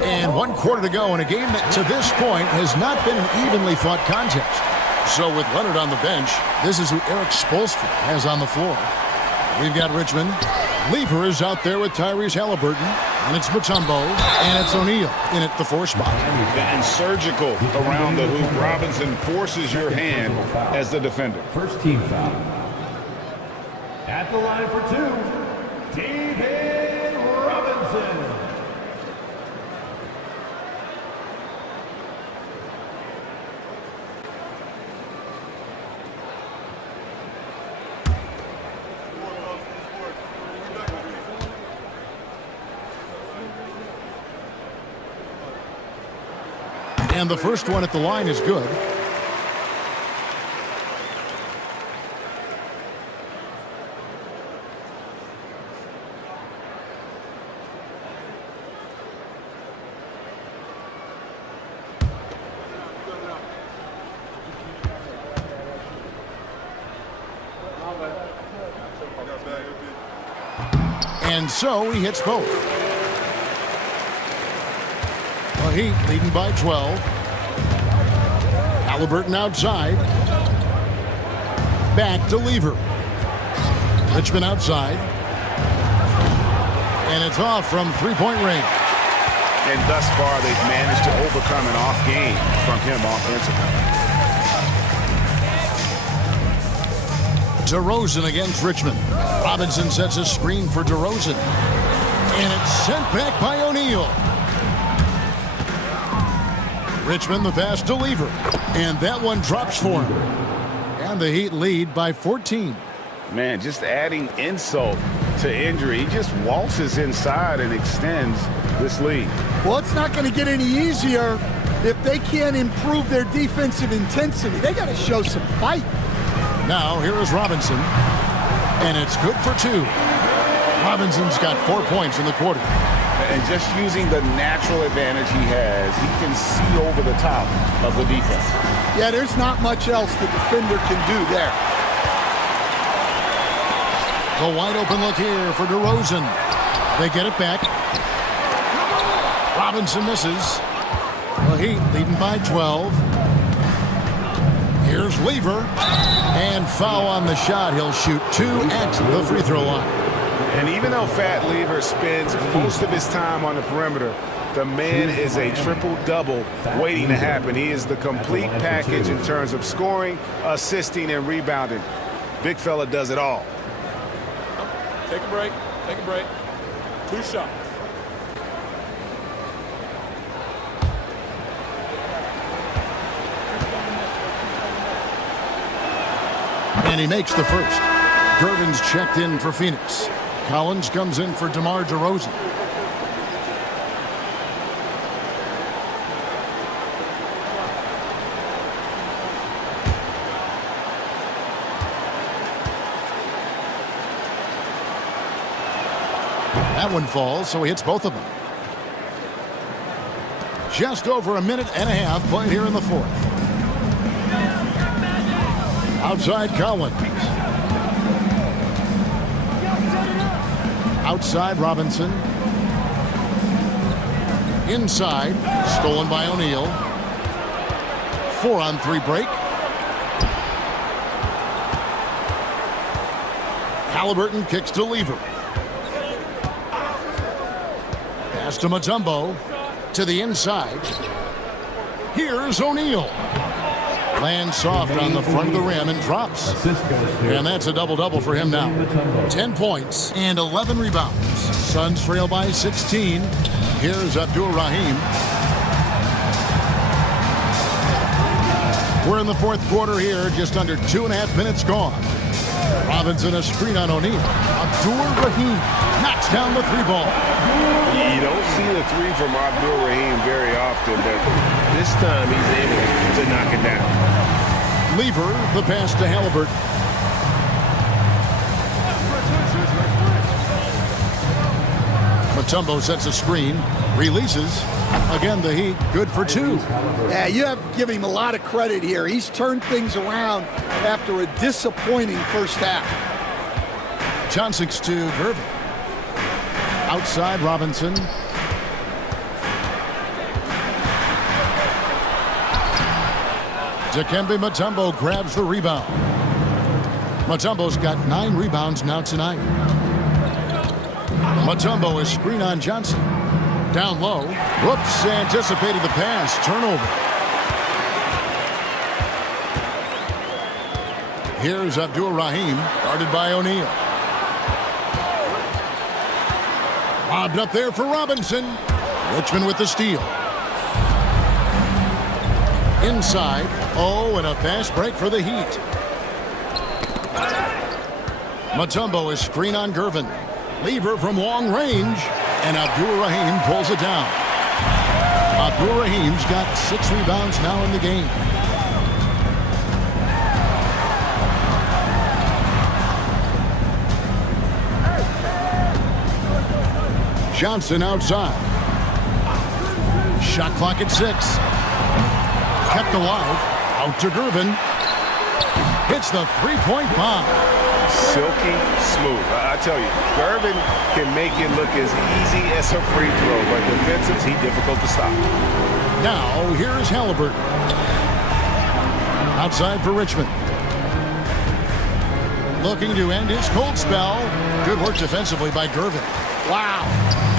And 1 quarter to go in a game that to this point has not been an evenly fought contest. So with Leonard on the bench, this is who Eric Spoelstra has on the floor. We've got Richmond. Lever is out there with Tyrese Halliburton. And it's Mutombo. And it's O'Neal in at the 4 spot. And surgical around the hoop. Robinson forces your hand as the defender. First team foul. At the line for 2, David Robinson. And the first one at the line is good. And so he hits both. The Heat leading by 12. Halliburton outside. Back to Lever. Richmond outside. And it's off from three-point range. And thus far, they've managed to overcome an off game from him offensively. DeRozan against Richmond. Robinson sets a screen for DeRozan. And it's sent back by O'Neal. Richmond the pass to Lever. And that one drops for him. And the Heat lead by 14. Man, just adding insult to injury. He just waltzes inside and extends this lead. Well, it's not going to get any easier if they can't improve their defensive intensity. They got to show some fight. Now, here is Robinson, and it's good for 2. Robinson's got 4 points in the quarter. And just using the natural advantage he has, he can see over the top of the defense. Yeah, there's not much else the defender can do there. The wide open look here for DeRozan. They get it back. Robinson misses. The Heat leading by 12. Here's Lever. And foul on the shot. He'll shoot 2 at the free throw line. And even though Fat Lever spends most of his time on the perimeter, the man is a triple-double waiting to happen. He is the complete package in terms of scoring, assisting, and rebounding. Big fella does it all. Take a break. Take a break. 2 shots. And he makes the first. Gervin's checked in for Phoenix. Collins comes in for DeMar DeRozan. That one falls, so he hits both of them. Just over a minute and a half played here in the 4th. Outside Collins. Outside Robinson. Inside. Stolen by O'Neal. 4-on-3 break. Halliburton kicks to Lever. Pass to Mutombo. To the inside. Here's O'Neal. Lands soft on the front of the rim and drops. And that's a double-double for him now. 10 points and 11 rebounds. Suns trail by 16. Here's Abdur-Rahim. We're in the 4th quarter here. Just under 2.5 minutes gone. Robinson a screen on O'Neal. Abdur-Rahim knocks down the 3-ball. You don't see the 3 from Abdur-Rahim very often, but this time he's able to knock it down. Lever, the pass to Halliburton. Mutombo sets a screen, releases. Again, the Heat, good for 2. Yeah, you have to give him a lot of credit here. He's turned things around after a disappointing first half. Johnson to Gervin. Outside Robinson. Dikembe Mutombo grabs the rebound. Mutombo's got 9 rebounds now tonight. Mutombo is screen on Johnson. Down low. Whoops, anticipated the pass. Turnover. Here's Abdur-Rahim, guarded by O'Neal. Lobbed up there for Robinson. Richmond with the steal. Inside. Oh, and a fast break for the Heat. Mutombo is screen on Gervin. Lever from long range. And Abdur-Rahim pulls it down. Abdur-Rahim's got 6 rebounds now in the game. Johnson outside. Shot clock at 6. Kept alive. Out to Gervin. Hits the 3-point bomb. Silky smooth. I tell you, Gervin can make it look as easy as a free throw, but defensively, he's difficult to stop. Now, here's Halliburton. Outside for Richmond. Looking to end his cold spell. Good work defensively by Gervin. Wow.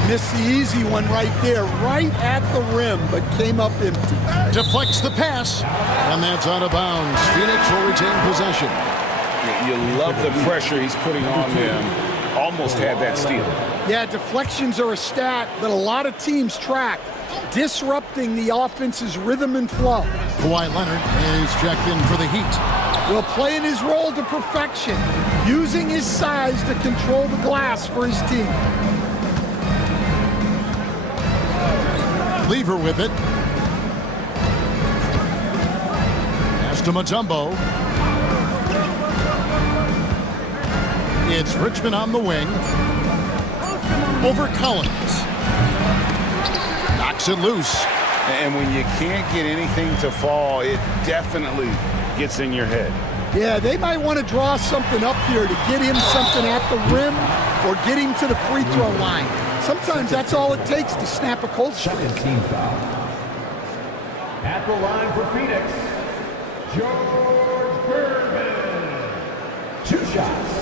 Missed the easy one right there, right at the rim, but came up empty. Deflects the pass, and that's out of bounds. Phoenix will retain possession. You love the pressure he's putting on them. Almost had that steal. Yeah, deflections are a stat that a lot of teams track. disrupting the offense's rhythm and flow. Kawhi Leonard is checked in for the Heat. Will playing his role to perfection, using his size to control the glass for his team. Lever with it. Pass to Mutombo. It's Richmond on the wing. Over Collins. Knocks it loose. And when you can't get anything to fall, it definitely gets in your head. Yeah, they might want to draw something up here to get him something at the rim or get him to the free throw line. Sometimes that's all it takes to snap a cold streak. Second team foul. At the line for Phoenix, George Gervin. 2 shots.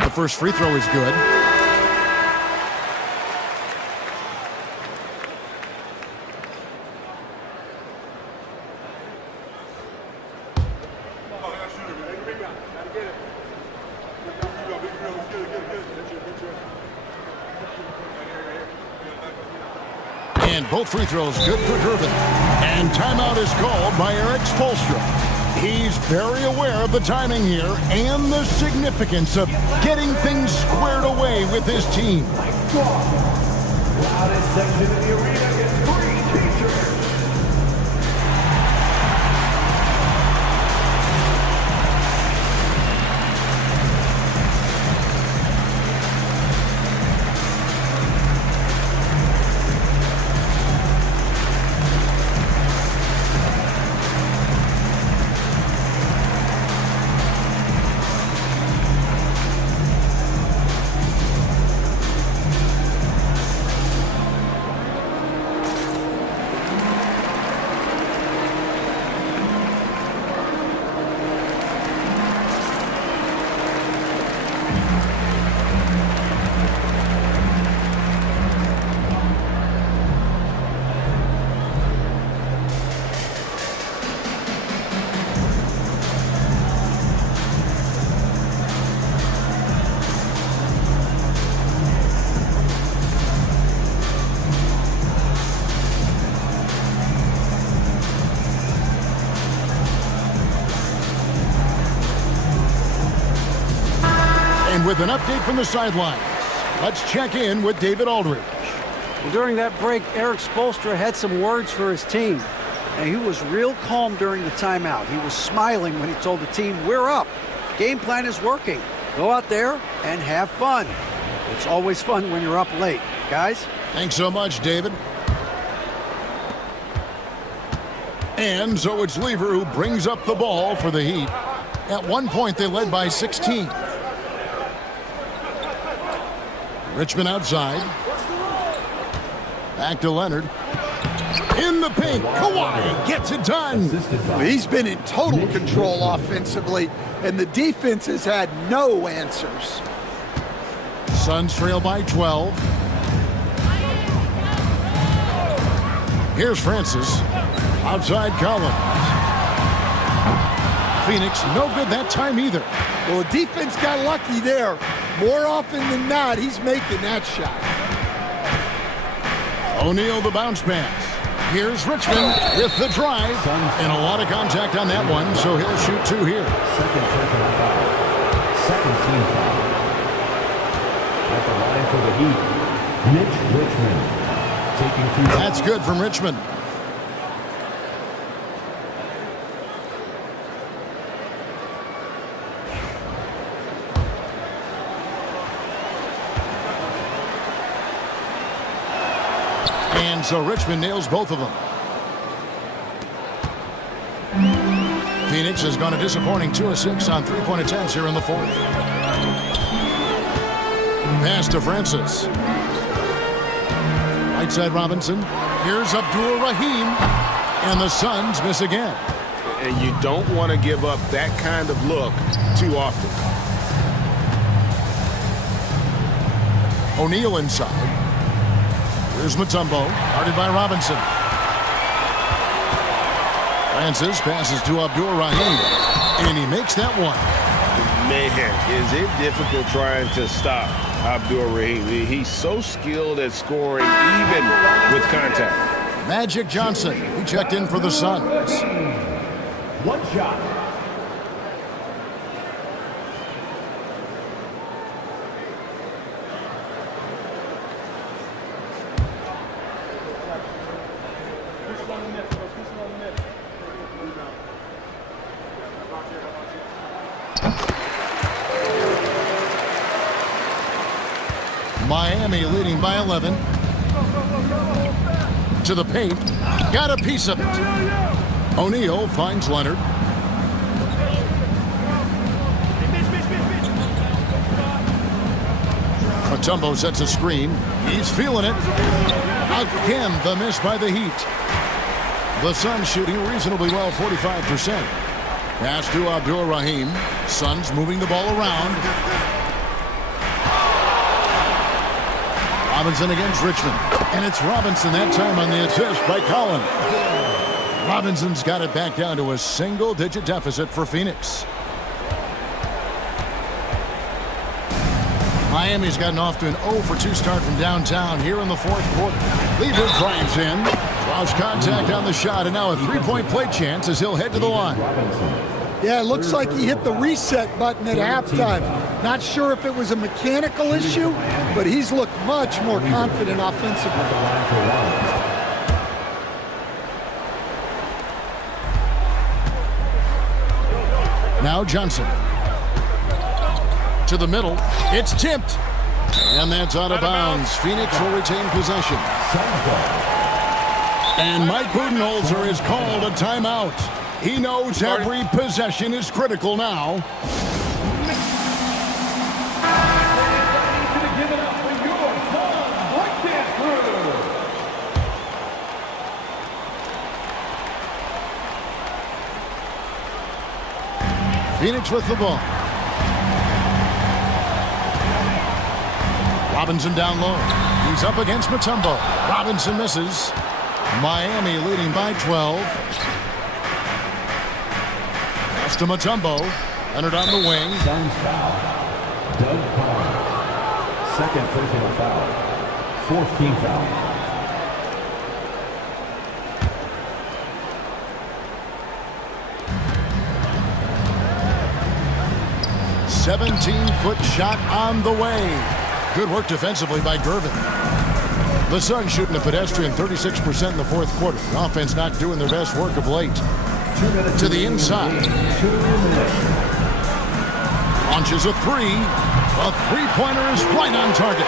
The first free throw is good. And both free throws good for Gervin. And timeout is called by Erik Spoelstra. He's very aware of the timing here and the significance of getting things squared away with his team. Loudest section in the arena gets free t-shirts. With an update from the sidelines, let's check in with David Aldridge. Well, during that break, Erik Spoelstra had some words for his team. And he was real calm during the timeout. He was smiling when he told the team, "We're up. Game plan is working. Go out there and have fun." It's always fun when you're up late. Guys? Thanks so much, David. And so it's Lever who brings up the ball for the Heat. At one point, they led by 16. Richmond outside. Back to Leonard. In the paint. Kawhi gets it done. Well, he's been in total control offensively, and the defense has had no answers. Suns trail by 12. Here's Francis. Outside Collins. Phoenix, no good that time either. Well, the defense got lucky there. More often than not, he's making that shot. O'Neal the bounce pass. Here's Richmond with the drive. And a lot of contact on that one, so he'll shoot 2 here. Second personal foul. Second team foul. At the line for the Heat, Mitch Richmond. Taking 2. That's good from Richmond. And so Richmond nails both of them. Phoenix has gone a disappointing 2 of 6 on 3-point attempts here in the 4th. Pass to Francis. Right side Robinson. Here's Abdul Rahim. And the Suns miss again. And you don't want to give up that kind of look too often. O'Neal inside. Here's Mutombo, guarded by Robinson. Francis passes to Abdur-Rahim, and he makes that one. Man, is it difficult trying to stop Abdur-Rahim. He's so skilled at scoring, even with contact. Magic Johnson, he checked in for the Suns. One shot. Miami leading by 11. To the paint. Got a piece of it. O'Neal finds Leonard. Mutombo sets a screen. He's feeling it. Again, the miss by the Heat. The Suns shooting reasonably well, 45%. Pass to Abdur-Rahim. Suns moving the ball around. Robinson against Richmond. And it's Robinson that time on the assist by Collins. Robinson's got it back down to a single-digit deficit for Phoenix. Miami's gotten off to an 0-for-2 start from downtown here in the fourth quarter. Lever drives in, draws contact on the shot, and now a three-point play chance as he'll head to the line. Yeah, it looks like he hit the reset button at halftime. Not sure if it was a mechanical issue, but he's looked much more confident offensively. Now Johnson. To the middle. It's tipped. And that's out of bounds. Phoenix will retain possession. And Mike Budenholzer is called a timeout. He knows every possession is critical now. Phoenix with the ball. Robinson down low. He's up against Mutombo. Robinson misses. Miami leading by 12. Pass to Mutombo. Leonard on the wing. Suns foul. Doug Collins. Second personal foul. Fourth team foul. 17-foot shot on the way. Good work defensively by Gervin. The Suns shooting a pedestrian 36% in the fourth quarter. The offense not doing their best work of late. To the inside. Launches a three. A three-pointer is right on target.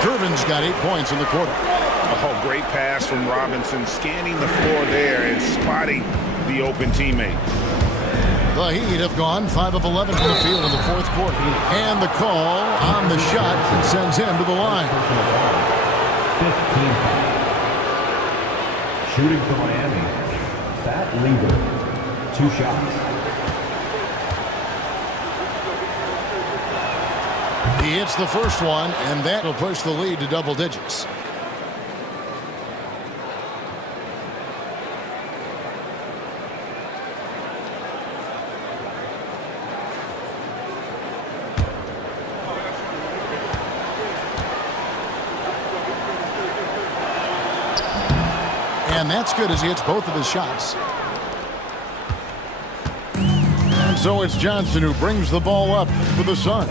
Gervin's got 8 points in the quarter. Oh, great pass from Robinson, scanning the floor there and spotting the open teammate. The Heat have gone 5 of 11 from the field in the fourth quarter. And the call on the shot that sends him to the line. 15 foul. Shooting for Miami. Fat Lever. 2 shots. He hits the first one, and that will push the lead to double digits. And that's good as he hits both of his shots. And so it's Johnson who brings the ball up for the Suns.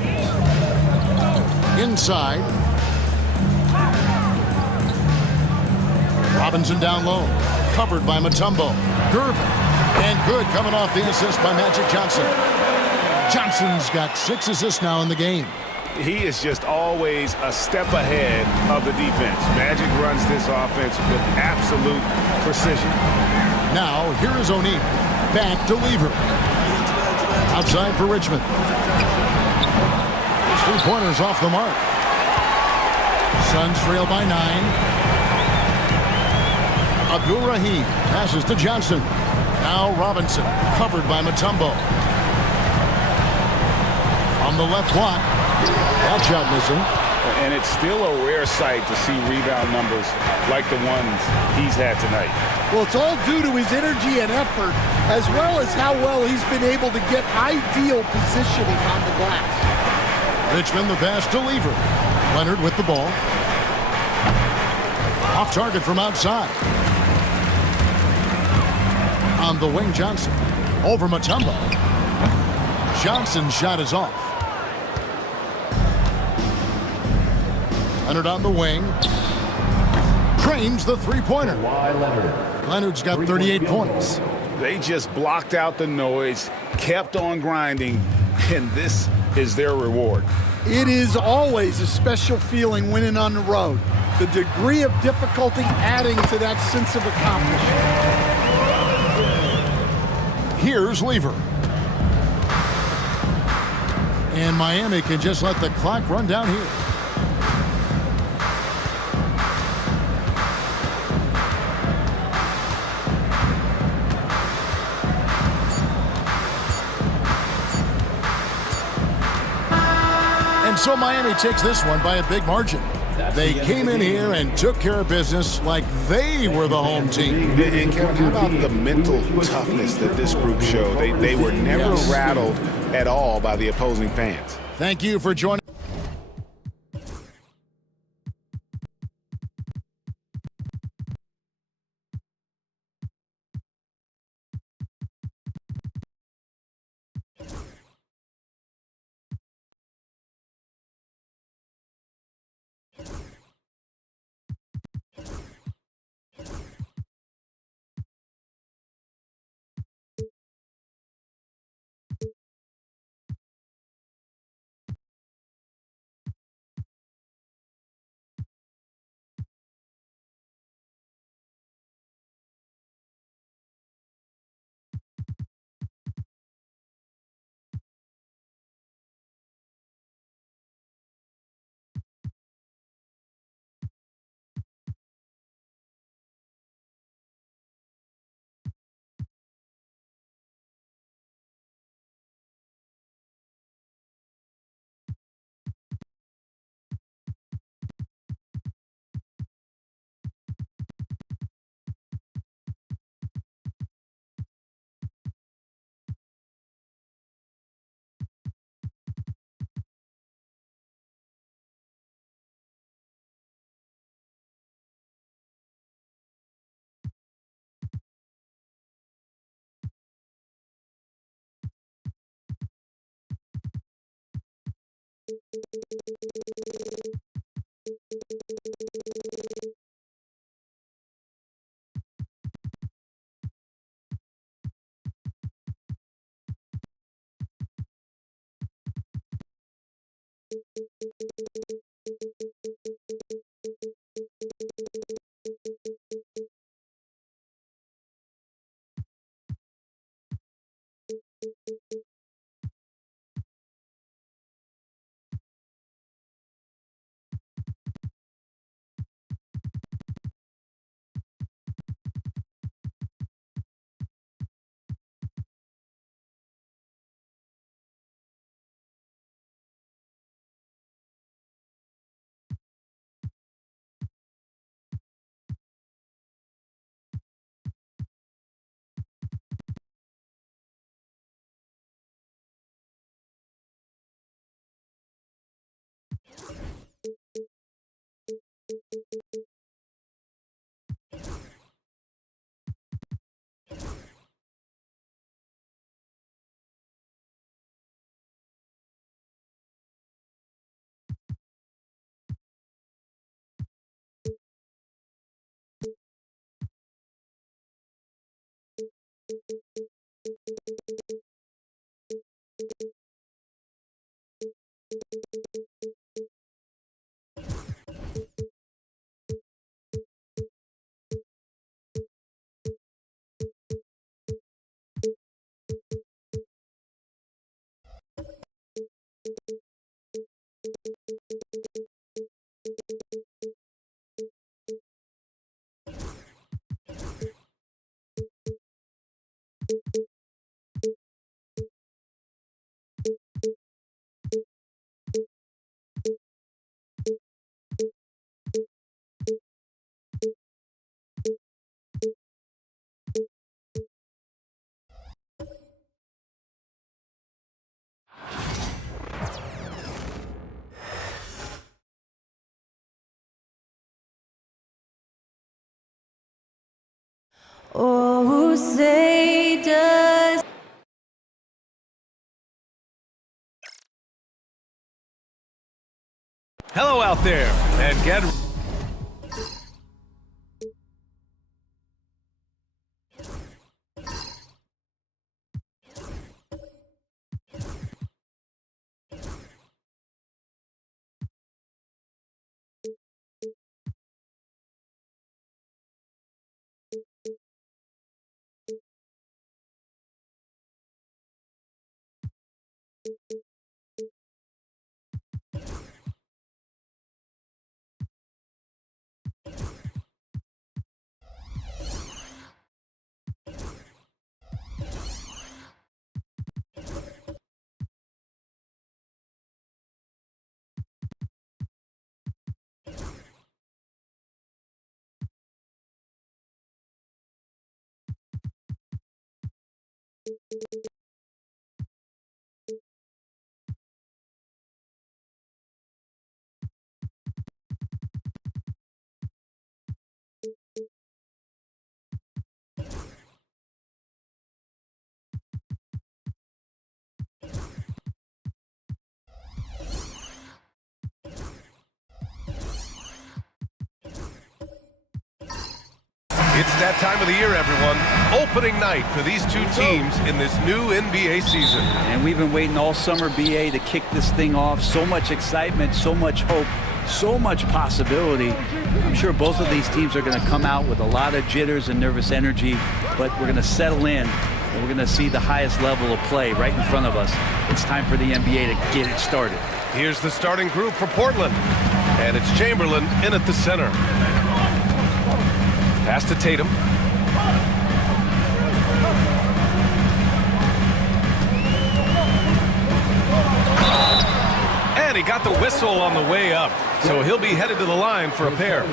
Inside. Robinson down low. Covered by Mutombo. Gervin. And good coming off the assist by Magic Johnson. Johnson's got 6 assists now in the game. He is just always a step ahead of the defense. Magic runs this offense with absolute precision. Now, here is O'Neal. Back to Lever. Outside for Richmond. His 3-pointers off the mark. Suns trail by 9. Abdur-Rahim passes to Johnson. Now Robinson, covered by Mutombo. On the left block. That shot missing. And it's still a rare sight to see rebound numbers like the ones he's had tonight. Well, it's all due to his energy and effort, as well as how well he's been able to get ideal positioning on the glass. Richmond the pass to Lever. Leonard with the ball. Off target from outside. On the wing, Johnson. Over Mutombo. Johnson's shot is off. Leonard on the wing. Trains the three-pointer. Leonard's got 38 points. They just blocked out the noise, kept on grinding, and this is their reward. It is always a special feeling winning on the road. The degree of difficulty adding to that sense of accomplishment. Here's Lever. And Miami can just let the clock run down here. And so Miami takes this one by a big margin. They came in here and took care of business like they were the home team. And Kevin, how about the mental toughness that this group showed? They were never rattled at all by the opposing fans. Thank you for joining. Oh, say does. Hello out there, and get It's that time of the year, everyone. Opening night for these two teams in this new NBA season. And we've been waiting all summer, BA, to kick this thing off. So much excitement, so much hope, so much possibility. I'm sure both of these teams are going to come out with a lot of jitters and nervous energy, but we're going to settle in, and we're going to see the highest level of play right in front of us. It's time for the NBA to get it started. Here's the starting group for Portland, and it's Chamberlain in at the center. Pass to Tatum. And he got the whistle on the way up, so he'll be headed to the line for a pair.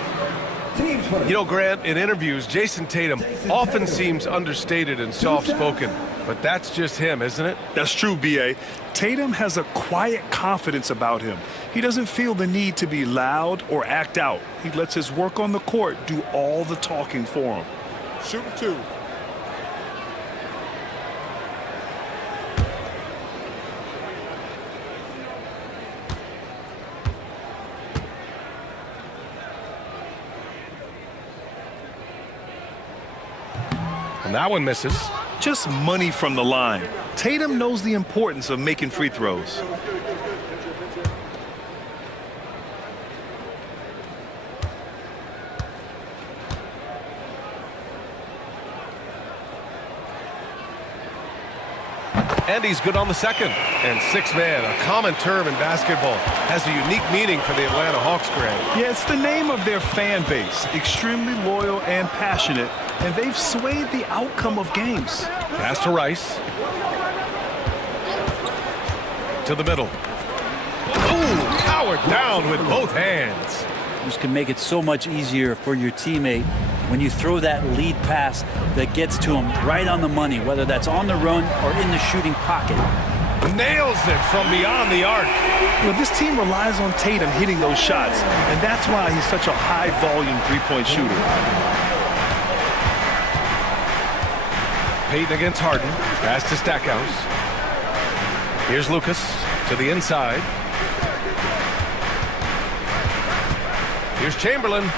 You know, Grant, in interviews, Jason Tatum often seems understated and soft-spoken, but that's just him, isn't it? That's true, B.A. Tatum has a quiet confidence about him. He doesn't feel the need to be loud or act out. He lets his work on the court do all the talking for him. Shooting two. And that one misses. Just money from the line. Tatum knows the importance of making free throws. And he's good on the second. And six-man, a common term in basketball, has a unique meaning for the Atlanta Hawks, Grant. Yeah, it's the name of their fan base. Extremely loyal and passionate, and they've swayed the outcome of games. Pass to Rice. To the middle. Ooh, powered down with both hands. This can make it so much easier for your teammate when you throw that lead pass that gets to him right on the money, whether that's on the run or in the shooting pocket. Nails it from beyond the arc. Well, this team relies on Tatum hitting those shots, and that's why he's such a high-volume three-point shooter. Payton against Harden. Pass to Stackhouse. Here's Lucas to the inside. Here's Chamberlain.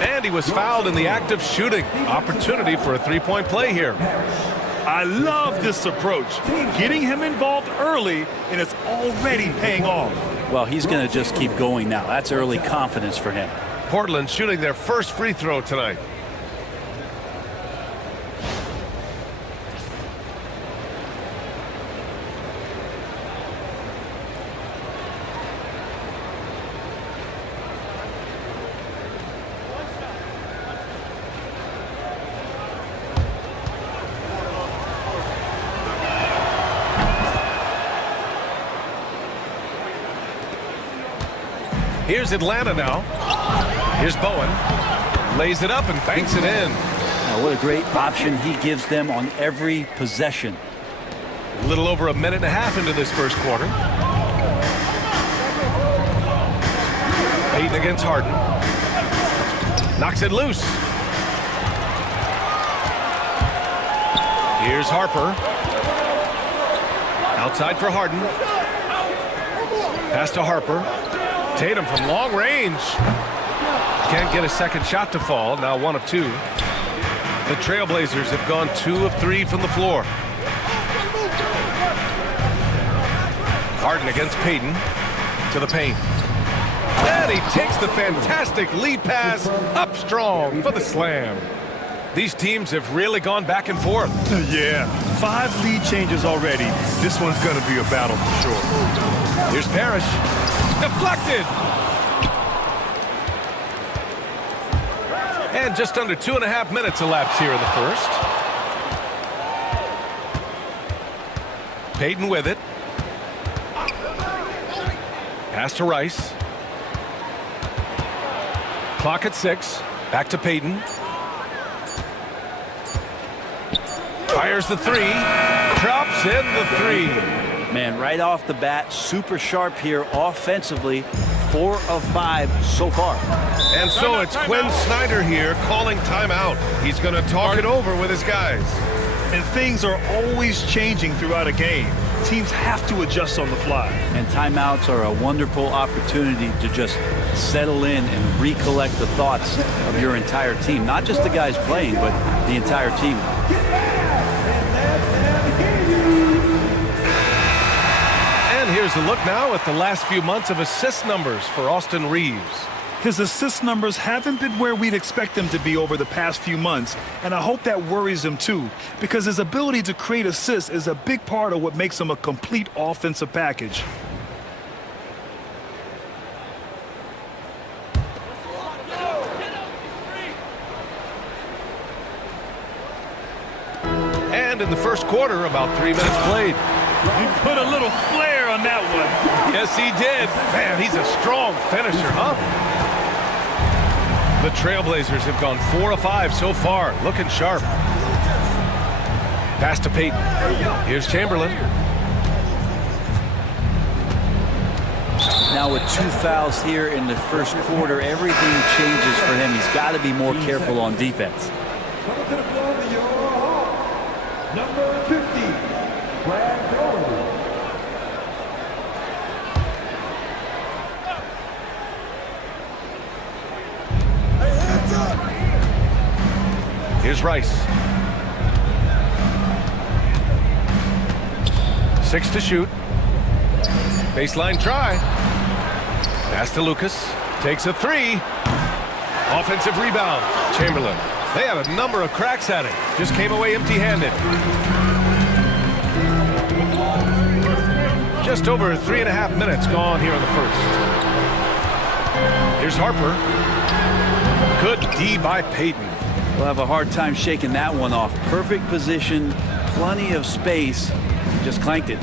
And he was fouled in the act of shooting. Opportunity for a three-point play here. I love this approach. Getting him involved early, and it's already paying off. Well, he's going to just keep going now. That's early confidence for him. Portland shooting their first free throw tonight. Here's Atlanta now. Here's Bowen. Lays it up and banks it in. Now, what a great option he gives them on every possession. A little over a minute and a half into this first quarter. Payton against Harden. Knocks it loose. Here's Harper. Outside for Harden. Pass to Harper. Tatum from long range. Can't get a second shot to fall. Now 1 of 2. The Trailblazers have gone 2 of 3 from the floor. Harden against Payton. To the paint. And he takes the fantastic lead pass up strong for the slam. These teams have really gone back and forth. Yeah, 5 lead changes already. This one's going to be a battle for sure. Here's Parrish. Deflected. And just under 2.5 minutes elapsed here in the first. Payton with it. Pass to Rice. Clock at 6. Back to Payton. Fires the 3. Drops in the 3. Man, right off the bat, super sharp here offensively. 4 of 5 so far. And so it's Quinn Snyder here calling timeout. He's going to talk it over with his guys. And things are always changing throughout a game. Teams have to adjust on the fly. And timeouts are a wonderful opportunity to just settle in and recollect the thoughts of your entire team. Not just the guys playing, but the entire team. And here's a look now at the last few months of assist numbers for Austin Reaves. His assist numbers haven't been where we'd expect them to be over the past few months, and I hope that worries him too, because his ability to create assists is a big part of what makes him a complete offensive package. And in the first quarter, about 3 minutes played. He put a little flair on that one. Yes, he did. Man, he's a strong finisher, huh? The Trailblazers have gone 4 of 5 so far, looking sharp. Pass to Payton. Here's Chamberlain. Now with 2 fouls here in the first quarter, everything changes for him. He's got to be more careful on defense. Number 50, Brad Doherty. Here's Rice. 6 to shoot. Baseline try. Pass to Lucas. Takes a 3. Offensive rebound. Chamberlain. They had a number of cracks at it. Just came away empty-handed. Just over 3.5 minutes gone here in the first. Here's Harper. Good D by Payton. We'll have a hard time shaking that one off. Perfect position, plenty of space. Just clanked it.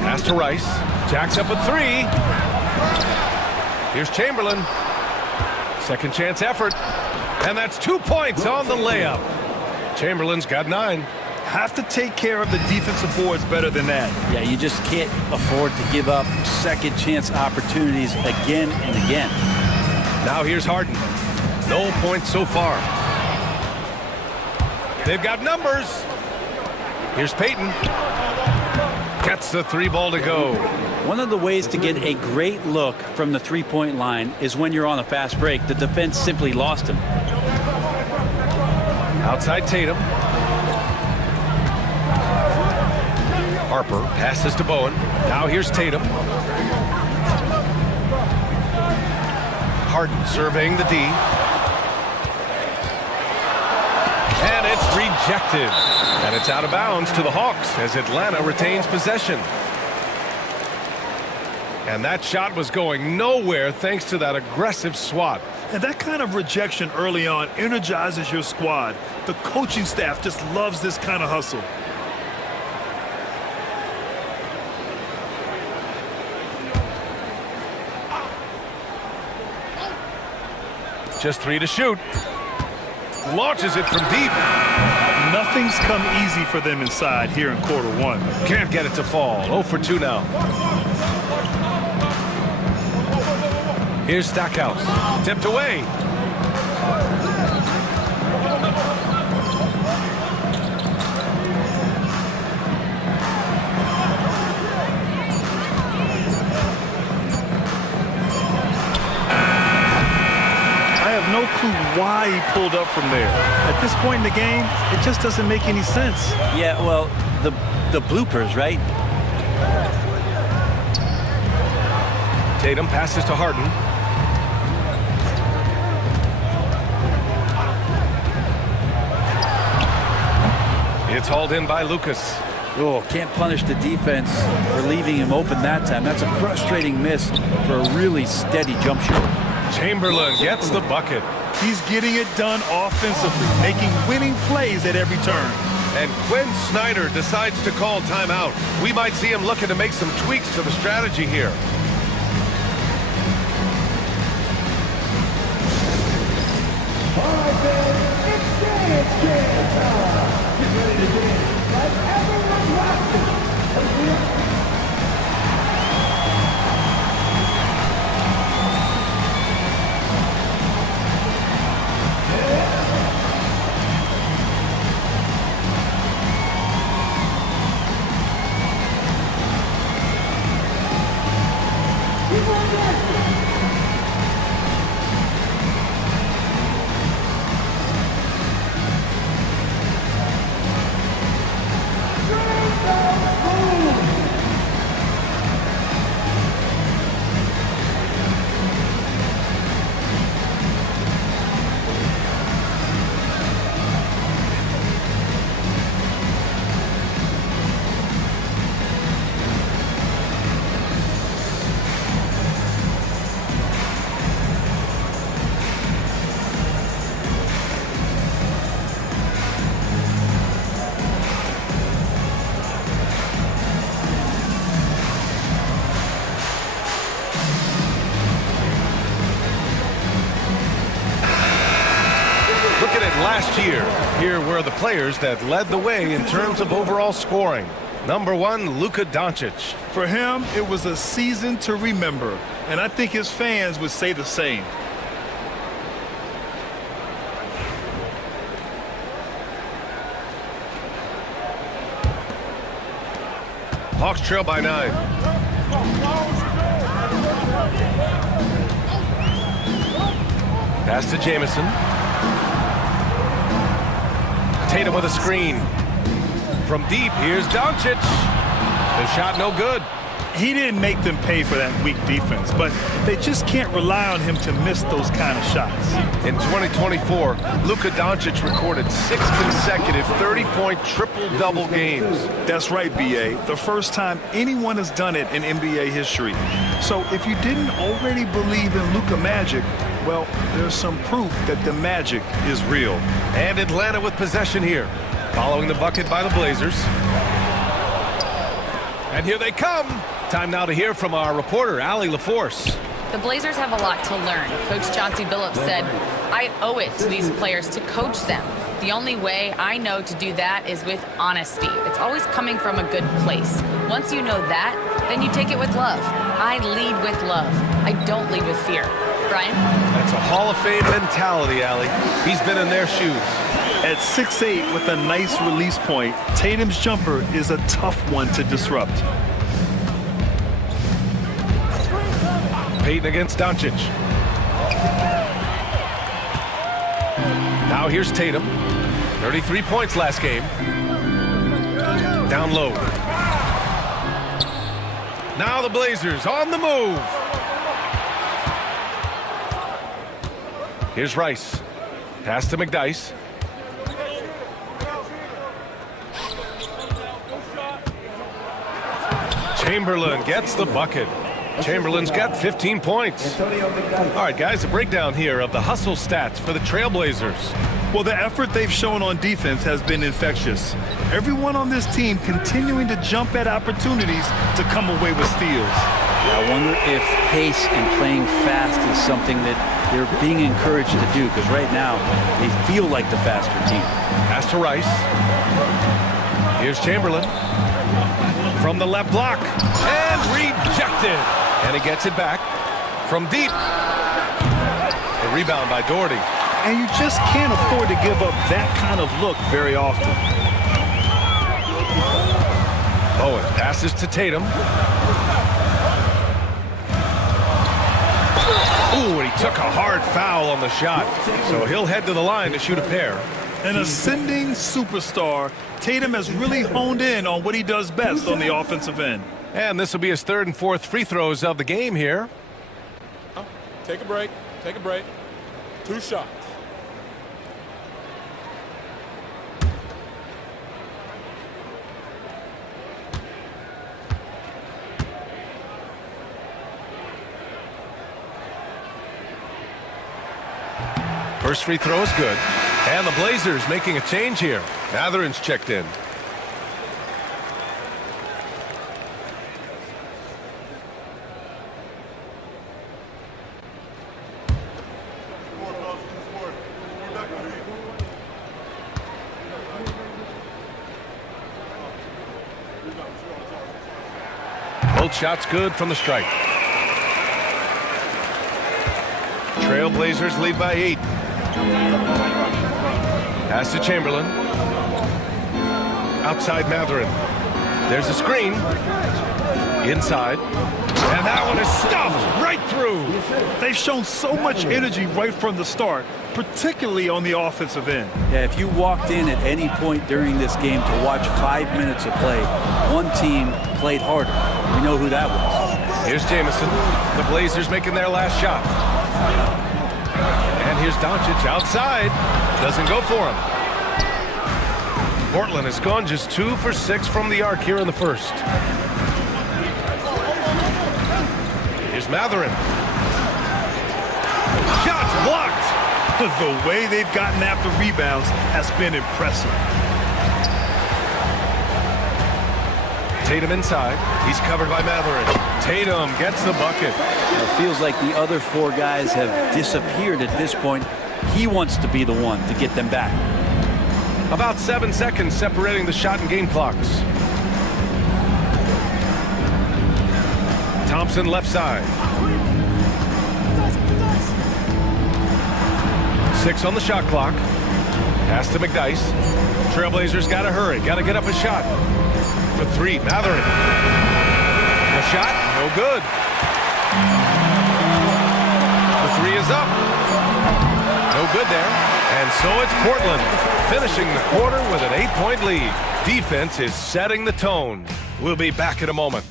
Pass to Rice. Jacks up a 3. Here's Chamberlain. Second chance effort. And that's 2 points on the layup. Chamberlain's got 9. Have to take care of the defensive boards better than that. Yeah, you just can't afford to give up second chance opportunities again and again. Now here's Harden. No points so far. They've got numbers. Here's Payton. Gets the 3 ball to go. One of the ways to get a great look from the three-point line is when you're on a fast break. The defense simply lost him. Outside Tatum. Harper passes to Bowen. Now here's Tatum. Harden surveying the D. And it's rejected. And it's out of bounds to the Hawks as Atlanta retains possession. And that shot was going nowhere thanks to that aggressive swat. And that kind of rejection early on energizes your squad. The coaching staff just loves this kind of hustle. Just 3 to shoot. Launches it from deep. Nothing's come easy for them inside here in quarter 1. Can't get it to fall. 0 for 2 now. Here's Stackhouse. Tipped away. No clue why he pulled up from there. At this point in the game, it just doesn't make any sense. Yeah, well, the bloopers, right? Tatum passes to Harden. It's hauled in by Lucas. Oh, can't punish the defense for leaving him open that time. That's a frustrating miss for a really steady jump shot. Chamberlain gets the bucket. He's getting it done offensively, making winning plays at every turn. And Quinn Snyder decides to call timeout. We might see him looking to make some tweaks to the strategy here. All right, fans, it's dance time. Get ready to dance like everyone watching. Last year, here were the players that led the way in terms of overall scoring. Number 1, Luka Doncic. For him, it was a season to remember, and I think his fans would say the same. Hawks trail by 9. Pass to Jamison. Tatum with a screen. From deep, here's Doncic. The shot no good. He didn't make them pay for that weak defense, but they just can't rely on him to miss those kind of shots. In 2024, Luka Doncic recorded 6 consecutive 30-point triple-double games. That's right, B.A. The first time anyone has done it in NBA history. So if you didn't already believe in Luka Magic, well, there's some proof that the magic is real. And Atlanta with possession here, following the bucket by the Blazers. And here they come. Time now to hear from our reporter, Allie LaForce. The Blazers have a lot to learn. Coach Chauncey Billups said, I owe it to these players to coach them. The only way I know to do that is with honesty. It's always coming from a good place. Once you know that, then you take it with love. I lead with love. I don't lead with fear. Brian? That's a Hall of Fame mentality, Allie. He's been in their shoes. At 6'8" with a nice release point, Tatum's jumper is a tough one to disrupt. Payton against Doncic. Now here's Tatum. 33 points last game. Down low. Now the Blazers on the move. Here's Rice. Pass to McDyess. Chamberlain gets the bucket. Chamberlain's got 15 points. All right, guys, a breakdown here of the hustle stats for the Trailblazers. Well, the effort they've shown on defense has been infectious. Everyone on this team continuing to jump at opportunities to come away with steals. I wonder if pace and playing fast is something that they're being encouraged to do, because right now they feel like the faster team. Pass to Rice. Here's Chamberlain. From the left block. And rejected. And he gets it back. from deep. The rebound by Doherty. And you just can't afford to give up that kind of look very often. Bowen passes to Tatum. Ooh, and he took a hard foul on the shot. So he'll head to the line to shoot a pair. An ascending superstar, Tatum has really honed in on what he does best on the offensive end. And this will be his third and fourth free throws of the game here. Take a break. Take a break. 2 shots. First free throw is good. And the Blazers making a change here. Mathurin's checked in. Both shots good from the strike. Trailblazers lead by 8. Pass to Chamberlain. Outside Mathurin. There's a screen. Inside. And that one is stuffed right through. They've shown so much energy right from the start, particularly on the offensive end. Yeah, if you walked in at any point during this game to watch 5 minutes of play, one team played harder. We know who that was. Here's Jamison. The Blazers making their last shot. And here's Doncic outside. Doesn't go for him. Portland has gone just 2 for 6 from the arc here in the first. Here's Mathurin. Shots blocked. The way they've gotten after rebounds has been impressive. Tatum inside. He's covered by Mathurin. Tatum gets the bucket. It feels like the other 4 guys have disappeared at this point. He wants to be the one to get them back. About 7 seconds separating the shot and game clocks. Thompson left side. 6 on the shot clock. Pass to McDyess. Trailblazers got to hurry. Got to get up a shot. For 3, Mathurin. The shot, no good. The 3 is up. No good there. And so it's Portland finishing the quarter with an 8-point lead. Defense is setting the tone. We'll be back in a moment.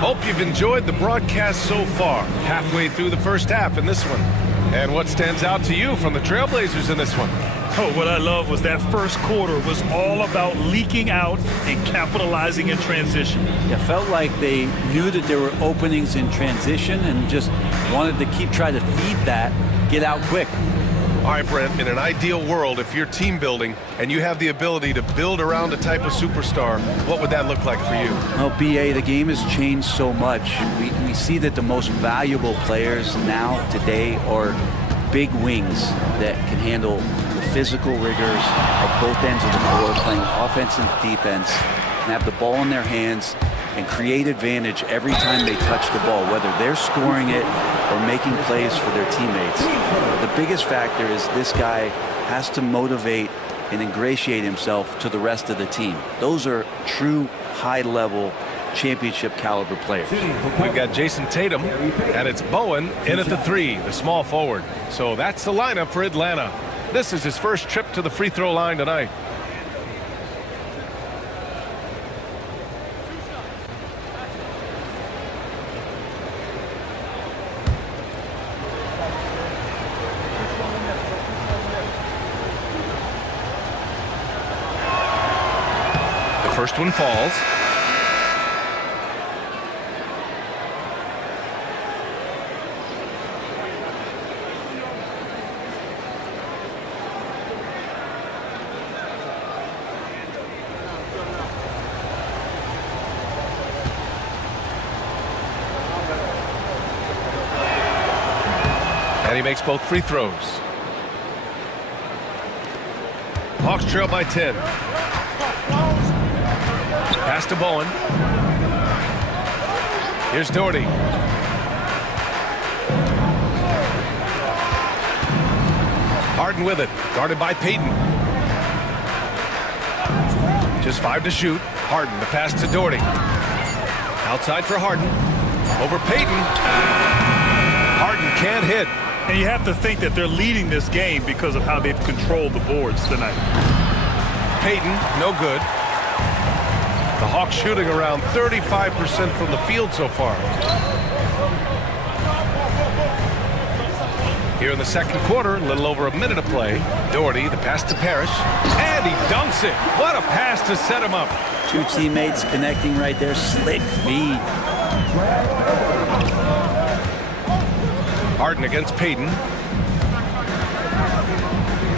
Hope you've enjoyed the broadcast so far. Halfway through the first half in this one. And what stands out to you from the Trailblazers in this one? Oh, what I love was that first quarter was all about leaking out and capitalizing in transition. It felt like they knew that there were openings in transition and just wanted to keep trying to feed that, get out quick. All right, Brent, in an ideal world, if you're team building and you have the ability to build around a type of superstar, what would that look like for you? Well, BA, the game has changed so much. We see that the most valuable players now, today, are big wings that can handle the physical rigors at both ends of the floor, playing offense and defense, can have the ball in their hands and create advantage every time they touch the ball, whether they're scoring it or making plays for their teammates. The biggest factor is this guy has to motivate and ingratiate himself to the rest of the team. Those are true high-level championship caliber players. We've got Jason Tatum, and it's Bowen in at the 3, the small forward. So that's the lineup for Atlanta. This is his first trip to the free throw line tonight. First one falls. And he makes both free throws. Hawks trail by 10. Pass to Bowen. Here's Doherty. Harden with it, guarded by Payton. Just 5 to shoot. Harden, the pass to Doherty. Outside for Harden. Over Payton. Harden can't hit. And you have to think that they're leading this game because of how they've controlled the boards tonight. Payton, no good. The Hawks shooting around 35% from the field so far. Here in the second quarter, a little over a minute to play. Doherty, the pass to Parrish, and he dunks it. What a pass to set him up. Two teammates connecting right there. Slick feed. Harden against Payton.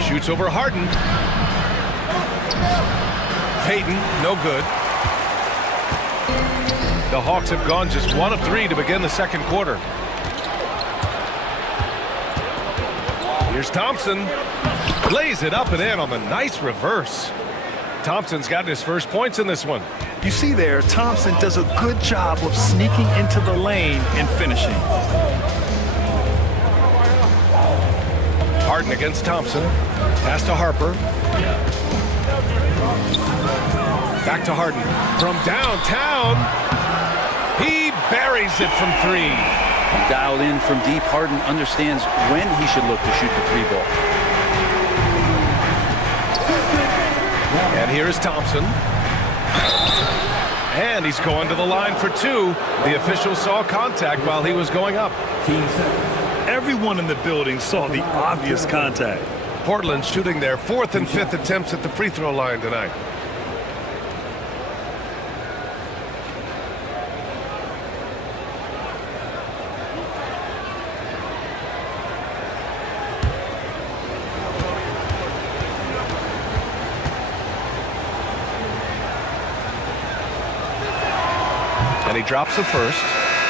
Shoots over Harden. Payton, no good. The Hawks have gone just 1 of 3 to begin the second quarter. Here's Thompson. Lays it up and in on the nice reverse. Thompson's gotten his first points in this one. You see there, Thompson does a good job of sneaking into the lane and finishing. Harden against Thompson. Pass to Harper. Back to Harden. From downtown, he buries it from 3. Dialed in from deep. Harden understands when he should look to shoot the 3 ball. And here is Thompson. And he's going to the line for 2. The official saw contact while he was going up. Everyone in the building saw the obvious contact. Portland shooting their 4th and 5th attempts at the free throw line tonight. And he drops the first.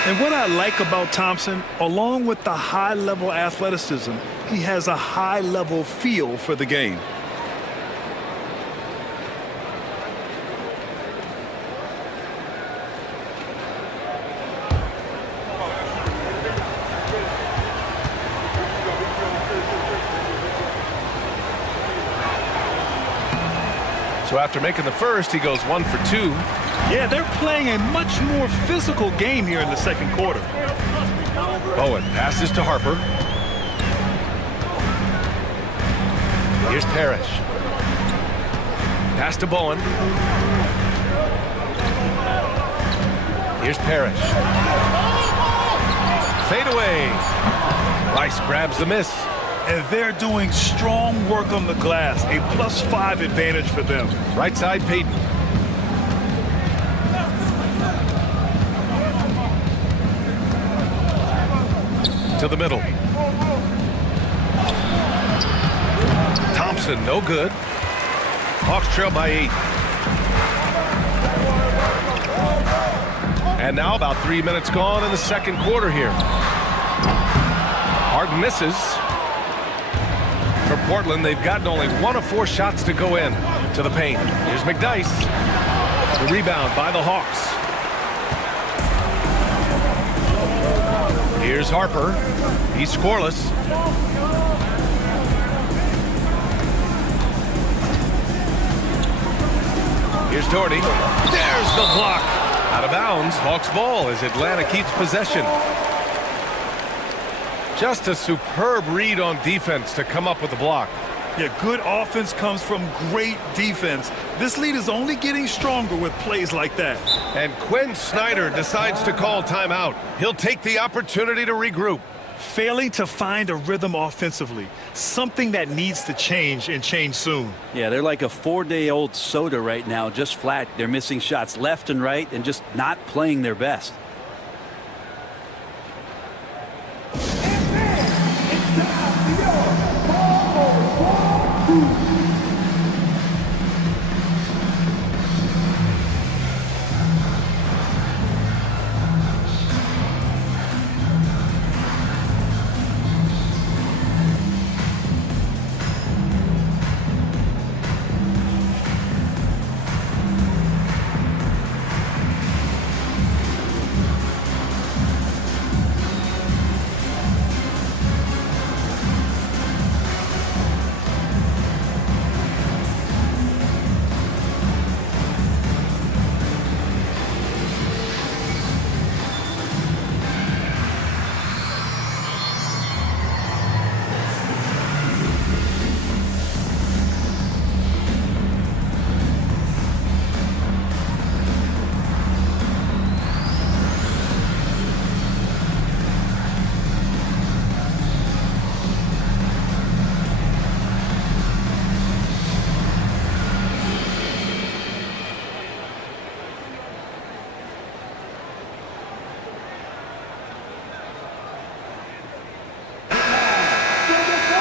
And what I like about Thompson, along with the high-level athleticism, he has a high-level feel for the game. So after making the first, he goes 1 for 2. Yeah, they're playing a much more physical game here in the second quarter. Bowen passes to Harper. Here's Parrish. Pass to Bowen. Here's Parrish. Fade away. Rice grabs the miss. And they're doing strong work on the glass. A +5 advantage for them. Right side, Payton. To the middle. Thompson, no good. Hawks trail by 8. And now about 3 minutes gone in the second quarter here. Harden misses. For Portland, they've gotten only 1 of 4 shots to go in to the paint. Here's McDyess. The rebound by the Hawks. Here's Harper. He's scoreless. Here's Doherty. There's the block. Out of bounds. Hawks ball as Atlanta keeps possession. Just a superb read on defense to come up with the block. Yeah, good offense comes from great defense. This lead is only getting stronger with plays like that. And Quinn Snyder decides to call timeout. He'll take the opportunity to regroup. Failing to find a rhythm offensively. Something that needs to change and change soon. Yeah, they're like a 4-day-old soda right now, just flat. They're missing shots left and right and just not playing their best.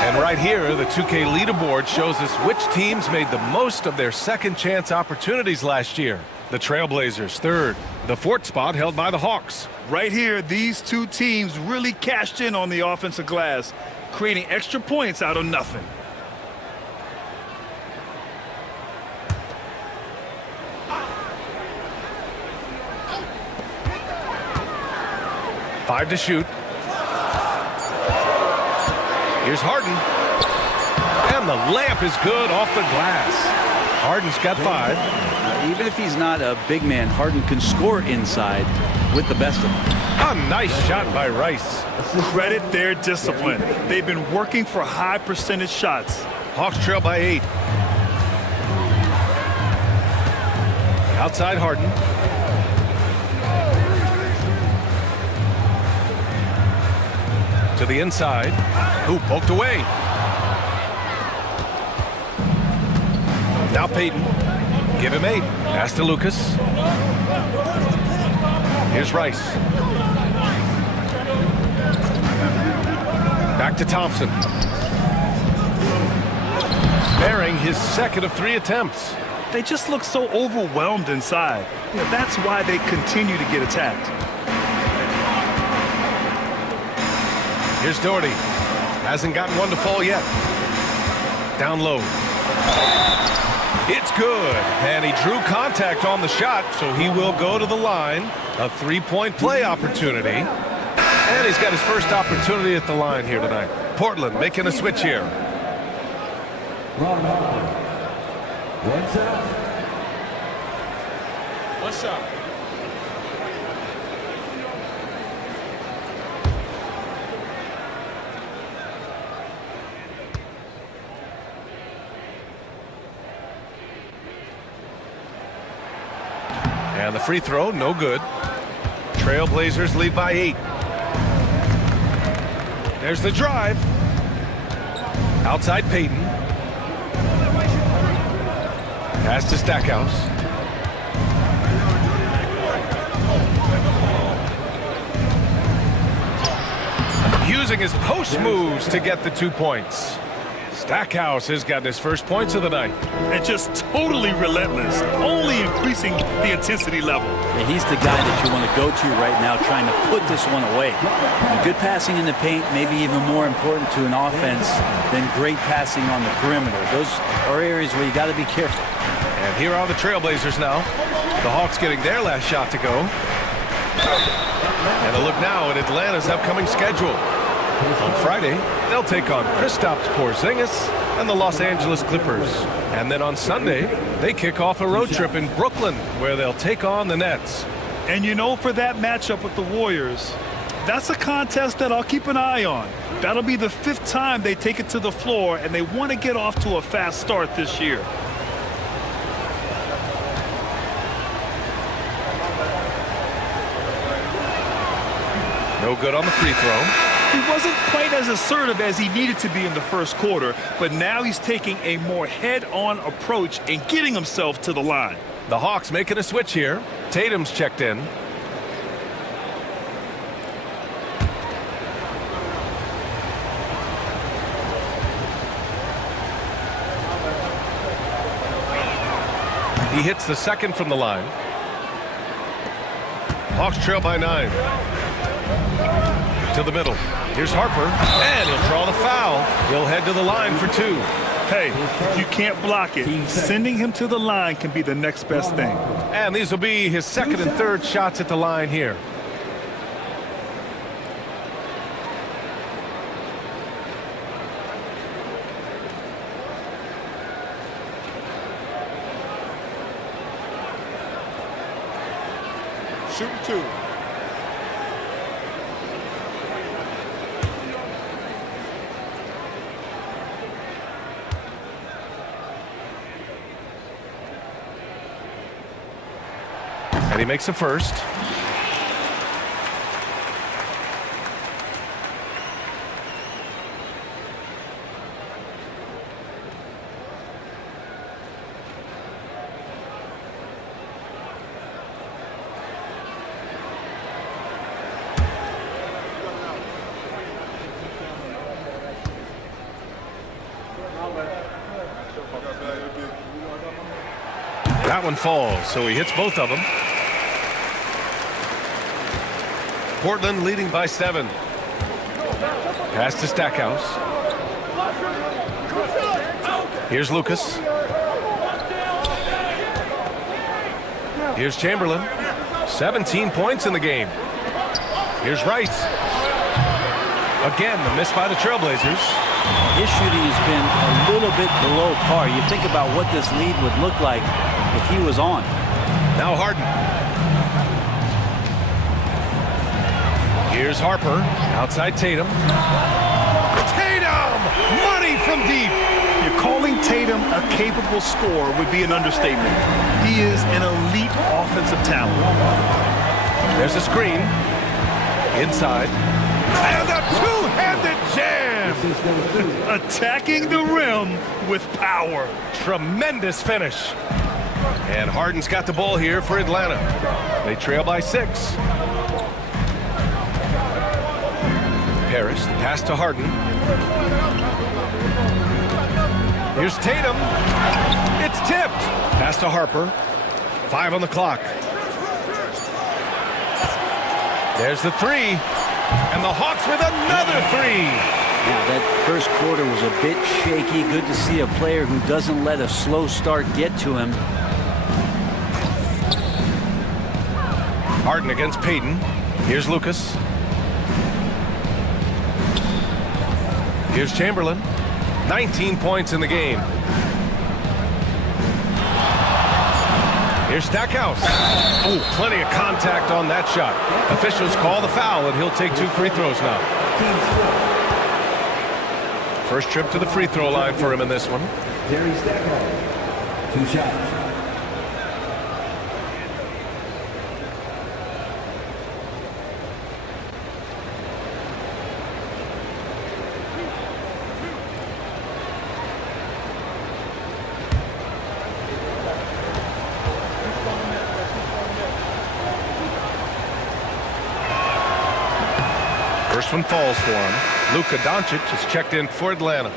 And right here, the 2K leaderboard shows us which teams made the most of their second chance opportunities last year. The Trailblazers third, the fourth spot held by the Hawks. Right here, these two teams really cashed in on the offensive glass, creating extra points out of nothing. Five to shoot. Here's Harden. And the layup is good off the glass. Harden's got 5. Even if he's not a big man, Harden can score inside with the best of them. A nice shot by Rice. Credit their discipline. They've been working for high percentage shots. Hawks trail by 8. Outside Harden. To the inside. Ooh, poked away. Now Payton. Give him 8. Pass to Lucas. Here's Rice. Back to Thompson. Bearing his second of 3 attempts. They just look so overwhelmed inside. That's why they continue to get attacked. Here's Doherty. Hasn't gotten one to fall yet. Down low. It's good. And he drew contact on the shot, so he will go to the line. A 3-point play opportunity. And he's got his first opportunity at the line here tonight. Portland making a switch here. One shot. One shot. And the free throw, no good. Trailblazers lead by 8. There's the drive. Outside Payton. Pass to Stackhouse. Using his post moves to get the 2 points. Stackhouse has gotten his first points of the night. And just totally relentless, only increasing the intensity level. Yeah, he's the guy that you want to go to right now, trying to put this one away. And good passing in the paint, maybe even more important to an offense than great passing on the perimeter. Those are areas where you got to be careful. And here are the Trailblazers now. The Hawks getting their last shot to go. And a look now at Atlanta's upcoming schedule. On Friday, they'll take on Kristaps Porzingis and the Los Angeles Clippers. And then on Sunday, they kick off a road trip in Brooklyn, where they'll take on the Nets. And you know, for that matchup with the Warriors, that's a contest that I'll keep an eye on. That'll be the 5th time they take it to the floor, and they want to get off to a fast start this year. No good on the free throw. He wasn't quite as assertive as he needed to be in the first quarter, but now he's taking a more head-on approach and getting himself to the line. The Hawks making a switch here. Tatum's checked in. He hits the second from the line. Hawks trail by 9. To the middle. Here's Harper, and he'll draw the foul. He'll head to the line for 2. Hey, if you can't block it, sending him to the line can be the next best thing. And these will be his second and third shots at the line here. Shooting 2. And he makes a first. That one falls, so he hits both of them. Portland leading by 7. Pass to Stackhouse. Here's Lucas. Here's Chamberlain. 17 points in the game. Here's Wright. Again, the miss by the Trailblazers. His shooting has been a little bit below par. You think about what this lead would look like if he was on. Now Harden. Here's Harper. Outside Tatum. Tatum! Money from deep. You're calling Tatum a capable scorer would be an understatement. He is an elite offensive talent. There's a screen. Inside. And a two-handed jam! Attacking the rim with power. Tremendous finish. And Harden's got the ball here for Atlanta. They trail by 6. Parrish, the pass to Harden. Here's Tatum. It's tipped. Pass to Harper. 5 on the clock. There's the 3. And the Hawks with another 3. Yeah, that first quarter was a bit shaky. Good to see a player who doesn't let a slow start get to him. Harden against Payton. Here's Lucas. Here's Chamberlain. 19 points in the game. Here's Stackhouse. Oh, plenty of contact on that shot. Officials call the foul, and he'll take 2 free throws now. First trip to the free throw line for him in this one. Jerry Stackhouse, 2 shots. First one falls for him. Luka Doncic is checked in for Atlanta.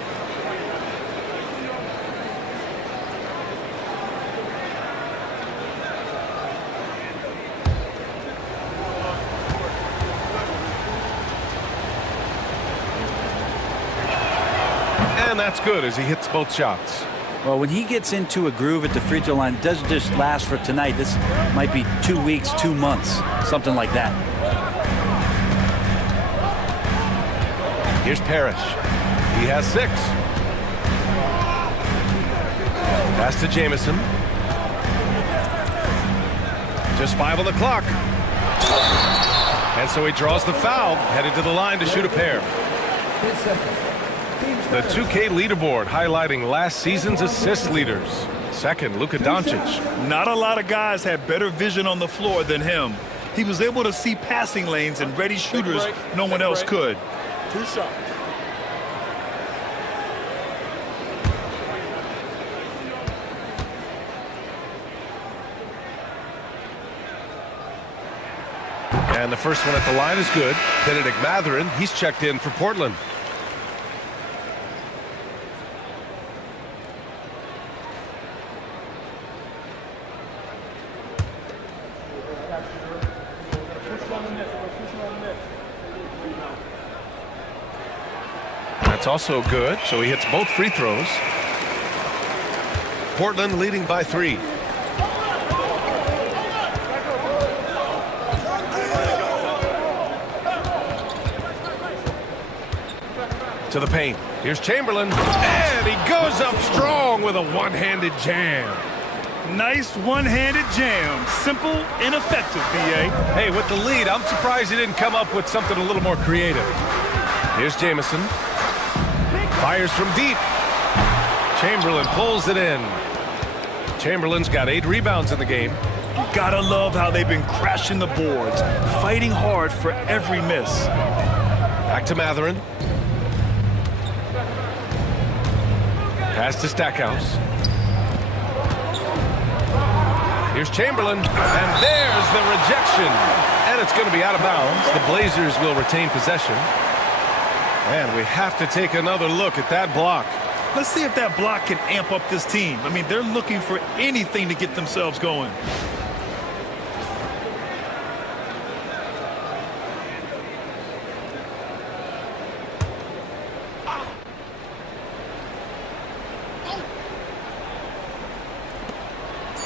And that's good as he hits both shots. Well, when he gets into a groove at the free throw line, it doesn't just last for tonight. This might be 2 weeks, 2 months, something like that. Here's Parrish. He has 6. Pass to Jamison. Just 5 on the clock. And so he draws the foul, headed to the line to shoot a pair. The 2K leaderboard highlighting last season's assist leaders. Second, Luka Doncic. Not a lot of guys had better vision on the floor than him. He was able to see passing lanes and ready shooters no one else could. 2 shots. And the first one at the line is good. Benedict Mathurin, he's checked in for Portland. That's also good, so he hits both free throws. Portland leading by 3. To the paint. Here's Chamberlain, and he goes up strong with a one-handed jam. Nice one-handed jam. Simple and effective, B.A. Hey, with the lead, I'm surprised he didn't come up with something a little more creative. Here's Jamison. Fires from deep. Chamberlain pulls it in. Chamberlain's got 8 rebounds in the game. You gotta love how they've been crashing the boards, fighting hard for every miss. Back to Mathurin. Pass to Stackhouse. Here's Chamberlain, and there's the rejection. And it's going to be out of bounds. The Blazers will retain possession. And we have to take another look at that block. Let's see if that block can amp up this team. I mean, they're looking for anything to get themselves going.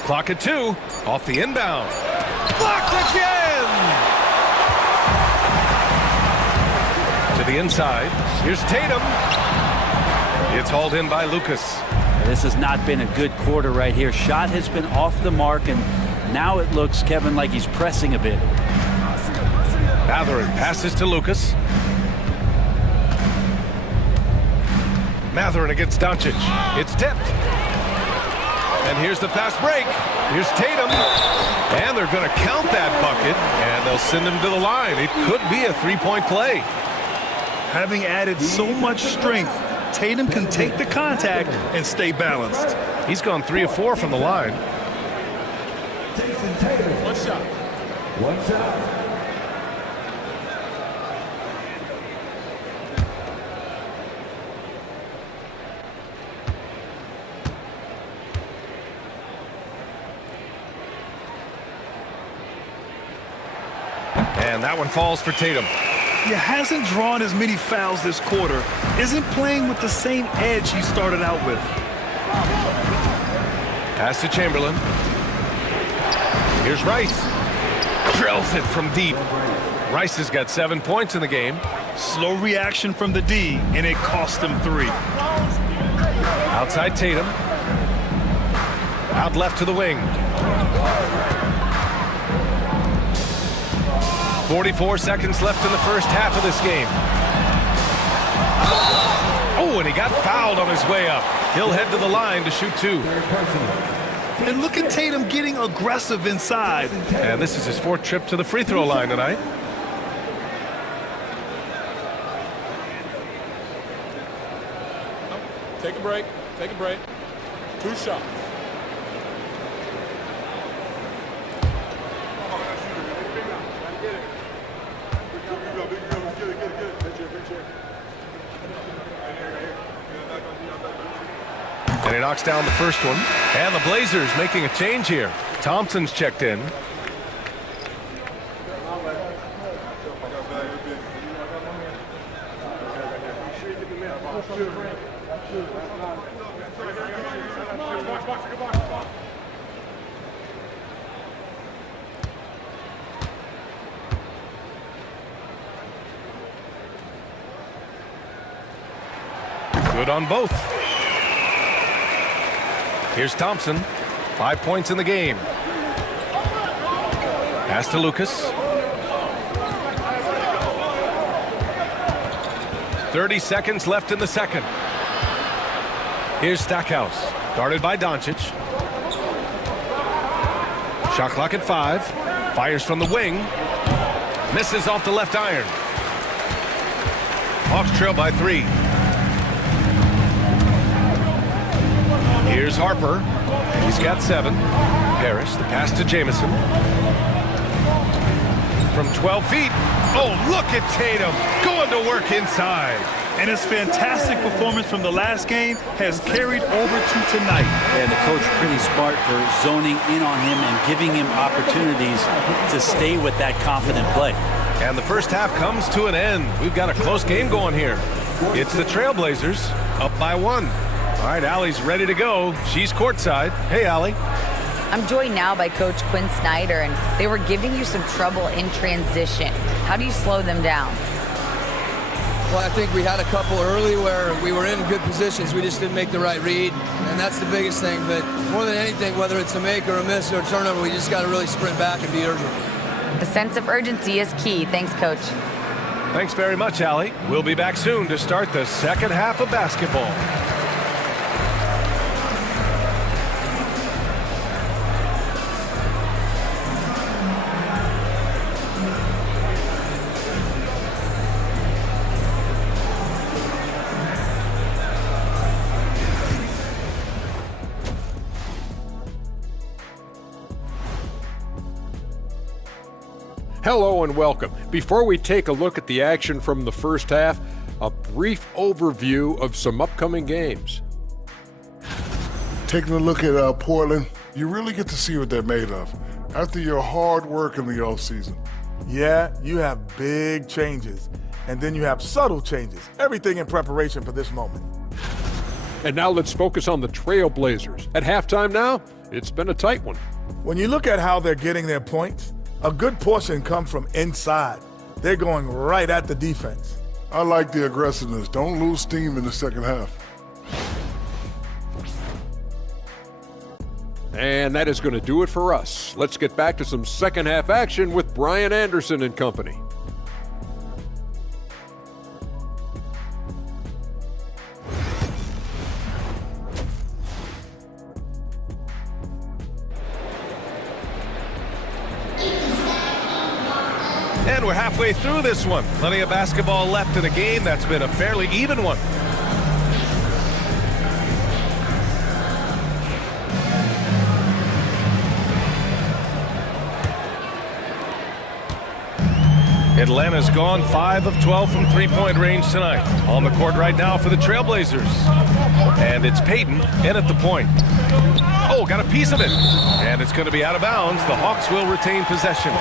Clock at 2. Off the inbound. Blocked again! To the inside. Here's Tatum. It's hauled in by Lucas. This has not been a good quarter right here. Shot has been off the mark, and now it looks, Kevin, like he's pressing a bit. Mathurin passes to Lucas. Mathurin against Doncic. It's tipped. And here's the fast break. Here's Tatum. And they're going to count that bucket, and they'll send him to the line. It could be a three-point play. Having added so much strength, Tatum can take the contact and stay balanced. He's gone 3 of 4 from the line. One shot. One shot. And that one falls for Tatum. He hasn't drawn as many fouls this quarter. Isn't playing with the same edge he started out with. Pass to Chamberlain. Here's Rice. Drills it from deep. Rice has got 7 points in the game. Slow reaction from the D, and it cost him 3. Outside Tatum. Out left to the wing. 44 seconds left in the first half of this game. Oh, and he got fouled on his way up. He'll head to the line to shoot 2. And look at Tatum getting aggressive inside. And this is his 4th trip to the free throw line tonight. Take a break. Take a break. 2 shots. And he knocks down the first one. And the Blazers making a change here. Thompson's checked in. Good on both. Here's Thompson. 5 points in the game. Pass to Lucas. 30 seconds left in the second. Here's Stackhouse. Guarded by Doncic. Shot clock at 5. Fires from the wing. Misses off the left iron. Hawks trail by 3. Here's Harper. He's got 7. Parrish, the pass to Jamison. From 12 feet. Oh, look at Tatum going to work inside. And his fantastic performance from the last game has carried over to tonight. And the coach pretty smart for zoning in on him and giving him opportunities to stay with that confident play. And the first half comes to an end. We've got a close game going here. It's the Trailblazers up by 1. All right, Allie's ready to go. She's courtside. Hey, Allie. I'm joined now by Coach Quinn Snyder, and they were giving you some trouble in transition. How do you slow them down? Well, I think we had a couple early where we were in good positions. We just didn't make the right read, and that's the biggest thing. But more than anything, whether it's a make or a miss or a turnover, we just got to really sprint back and be urgent. The sense of urgency is key. Thanks, Coach. Thanks very much, Allie. We'll be back soon to start the second half of basketball. Hello and welcome. Before we take a look at the action from the first half, a brief overview of some upcoming games. Taking a look at Portland, you really get to see what they're made of after your hard work in the offseason. Yeah, you have big changes, and then you have subtle changes. Everything in preparation for this moment. And now let's focus on the Trailblazers. At halftime now, it's been a tight one. When you look at how they're getting their points, a good portion comes from inside. They're going right at the defense. I like the aggressiveness. Don't lose steam in the second half. And that is going to do it for us. Let's get back to some second half action with Brian Anderson and company. And we're halfway through this one. Plenty of basketball left in a game that's been a fairly even one. Atlanta's gone 5 of 12 from three-point range tonight. On the court right now for the Trailblazers. And it's Payton in at the point. Oh, got a piece of it. And it's going to be out of bounds. The Hawks will retain possession.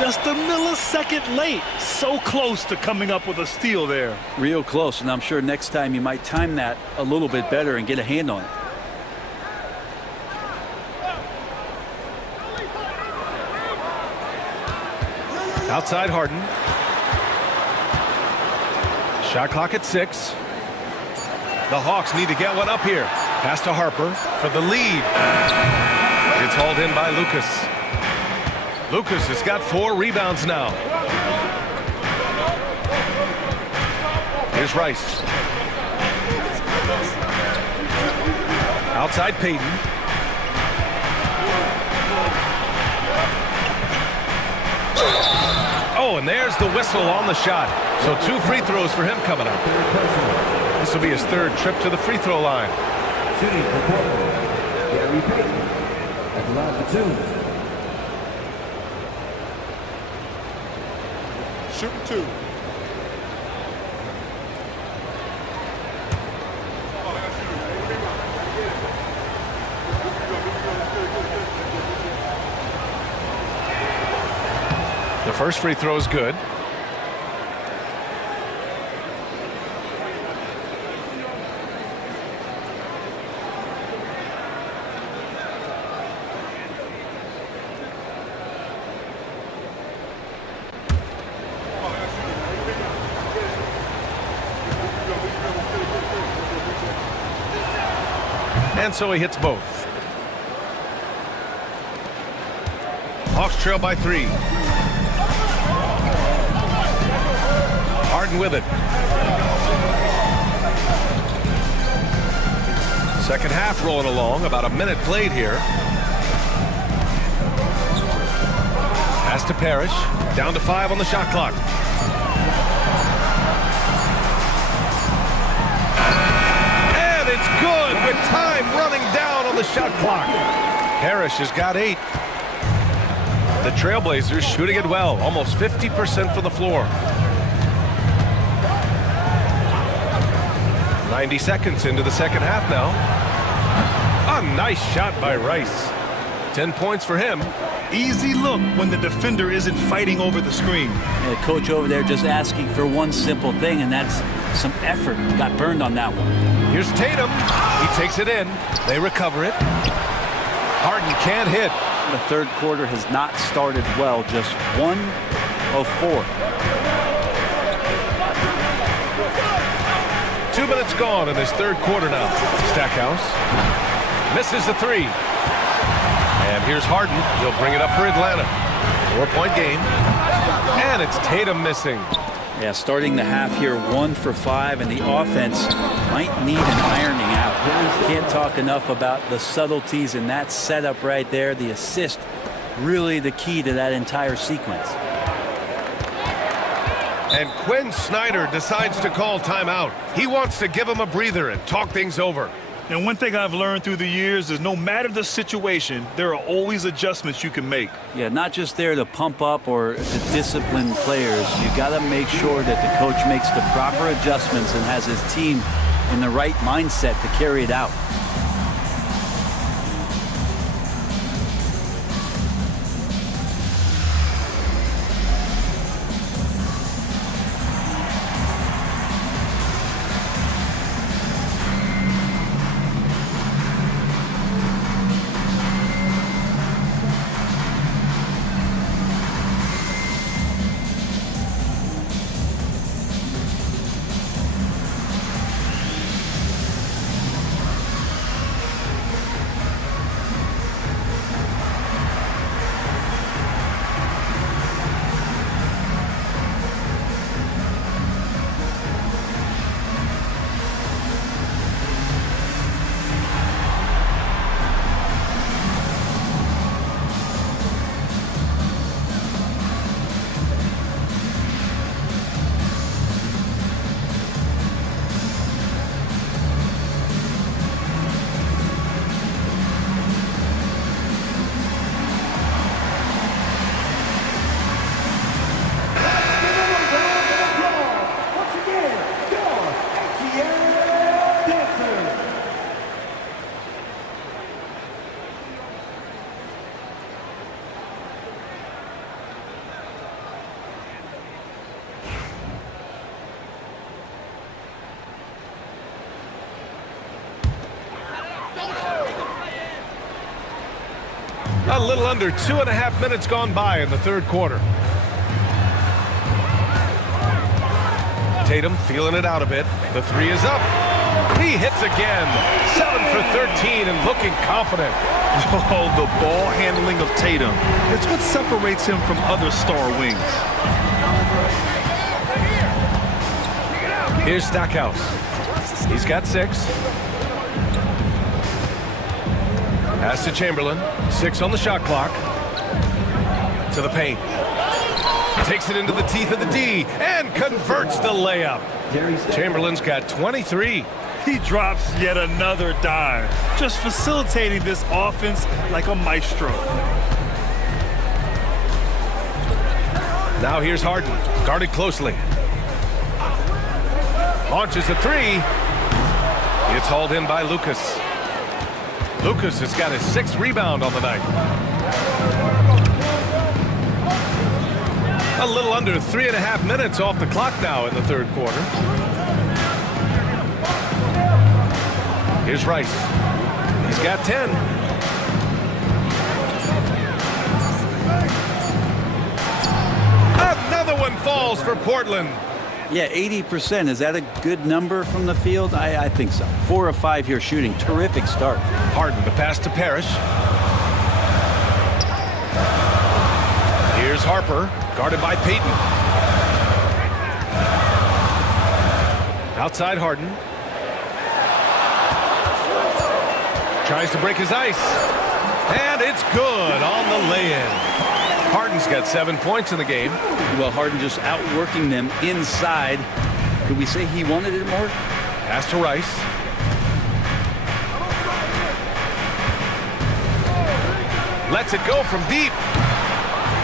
Just a millisecond late. So close to coming up with a steal there. Real close, and I'm sure next time you might time that a little bit better and get a hand on it. Outside Harden. Shot clock at 6. The Hawks need to get one up here. Pass to Harper for the lead. It's hauled in by Lucas. Lucas has got 4 rebounds now. Here's Rice. Outside Payton. Oh, and there's the whistle on the shot. So 2 free throws for him coming up. This will be his 3rd trip to the free throw line. Shooting for Portland, Gary Payton. That's allowed for 2. Shooting 2. The first free throw is good. And so he hits both. Hawks trail by 3. Harden with it. Second half rolling along. About a minute played here. Pass to Parrish. Down to 5 on the shot clock. And it's good with time running down on the shot clock. Parrish has got 8. The Trailblazers shooting it well. Almost 50% from the floor. 90 seconds into the second half now. A nice shot by Rice. 10 points for him. Easy look when the defender isn't fighting over the screen. And the coach over there just asking for one simple thing, and that's some effort. Got burned on that one. Here's Tatum. He takes it in. They recover it. Harden can't hit. The third quarter has not started well. Just 1 of 4. 2 minutes gone in this third quarter now. Stackhouse misses the 3. And here's Harden. He'll bring it up for Atlanta. 4-point game. And it's Tatum missing. Yeah, starting the half here 1 for 5, and the offense might need an ironing out. Can't talk enough about the subtleties in that setup right there. The assist, really the key to that entire sequence. And Quinn Snyder decides to call timeout. He wants to give him a breather and talk things over. And one thing I've learned through the years is no matter the situation, there are always adjustments you can make. Yeah, not just there to pump up or to discipline players. You got to make sure that the coach makes the proper adjustments and has his team in the right mindset to carry it out. A little under 2.5 minutes gone by in the third quarter. Tatum feeling it out a bit. The three is up. He hits again. 7 for 13 and looking confident. Oh, the ball handling of Tatum. It's what separates him from other star wings. Here's Stackhouse. He's got 6. Pass to Chamberlain. 6 on the shot clock. To the paint. Takes it into the teeth of the D and converts the layup. Chamberlain's got 23. He drops yet another dime, just facilitating this offense like a maestro. Now here's Harden, guarded closely. Launches a 3. It's hauled in by Lucas. Lucas has got his 6th rebound on the night. A little under 3.5 minutes off the clock now in the third quarter. Here's Rice. He's got 10. Another one falls for Portland. Yeah, 80%. Is that a good number from the field? I think so. 4 of 5 here shooting. Terrific start. Harden, the pass to Parrish. Here's Harper, guarded by Payton. Outside Harden. Tries to break his ice. And it's good on the lay-in. Harden's got 7 points in the game. Well, Harden just outworking them inside. Could we say he wanted it more? Pass to Rice. Lets it go from deep.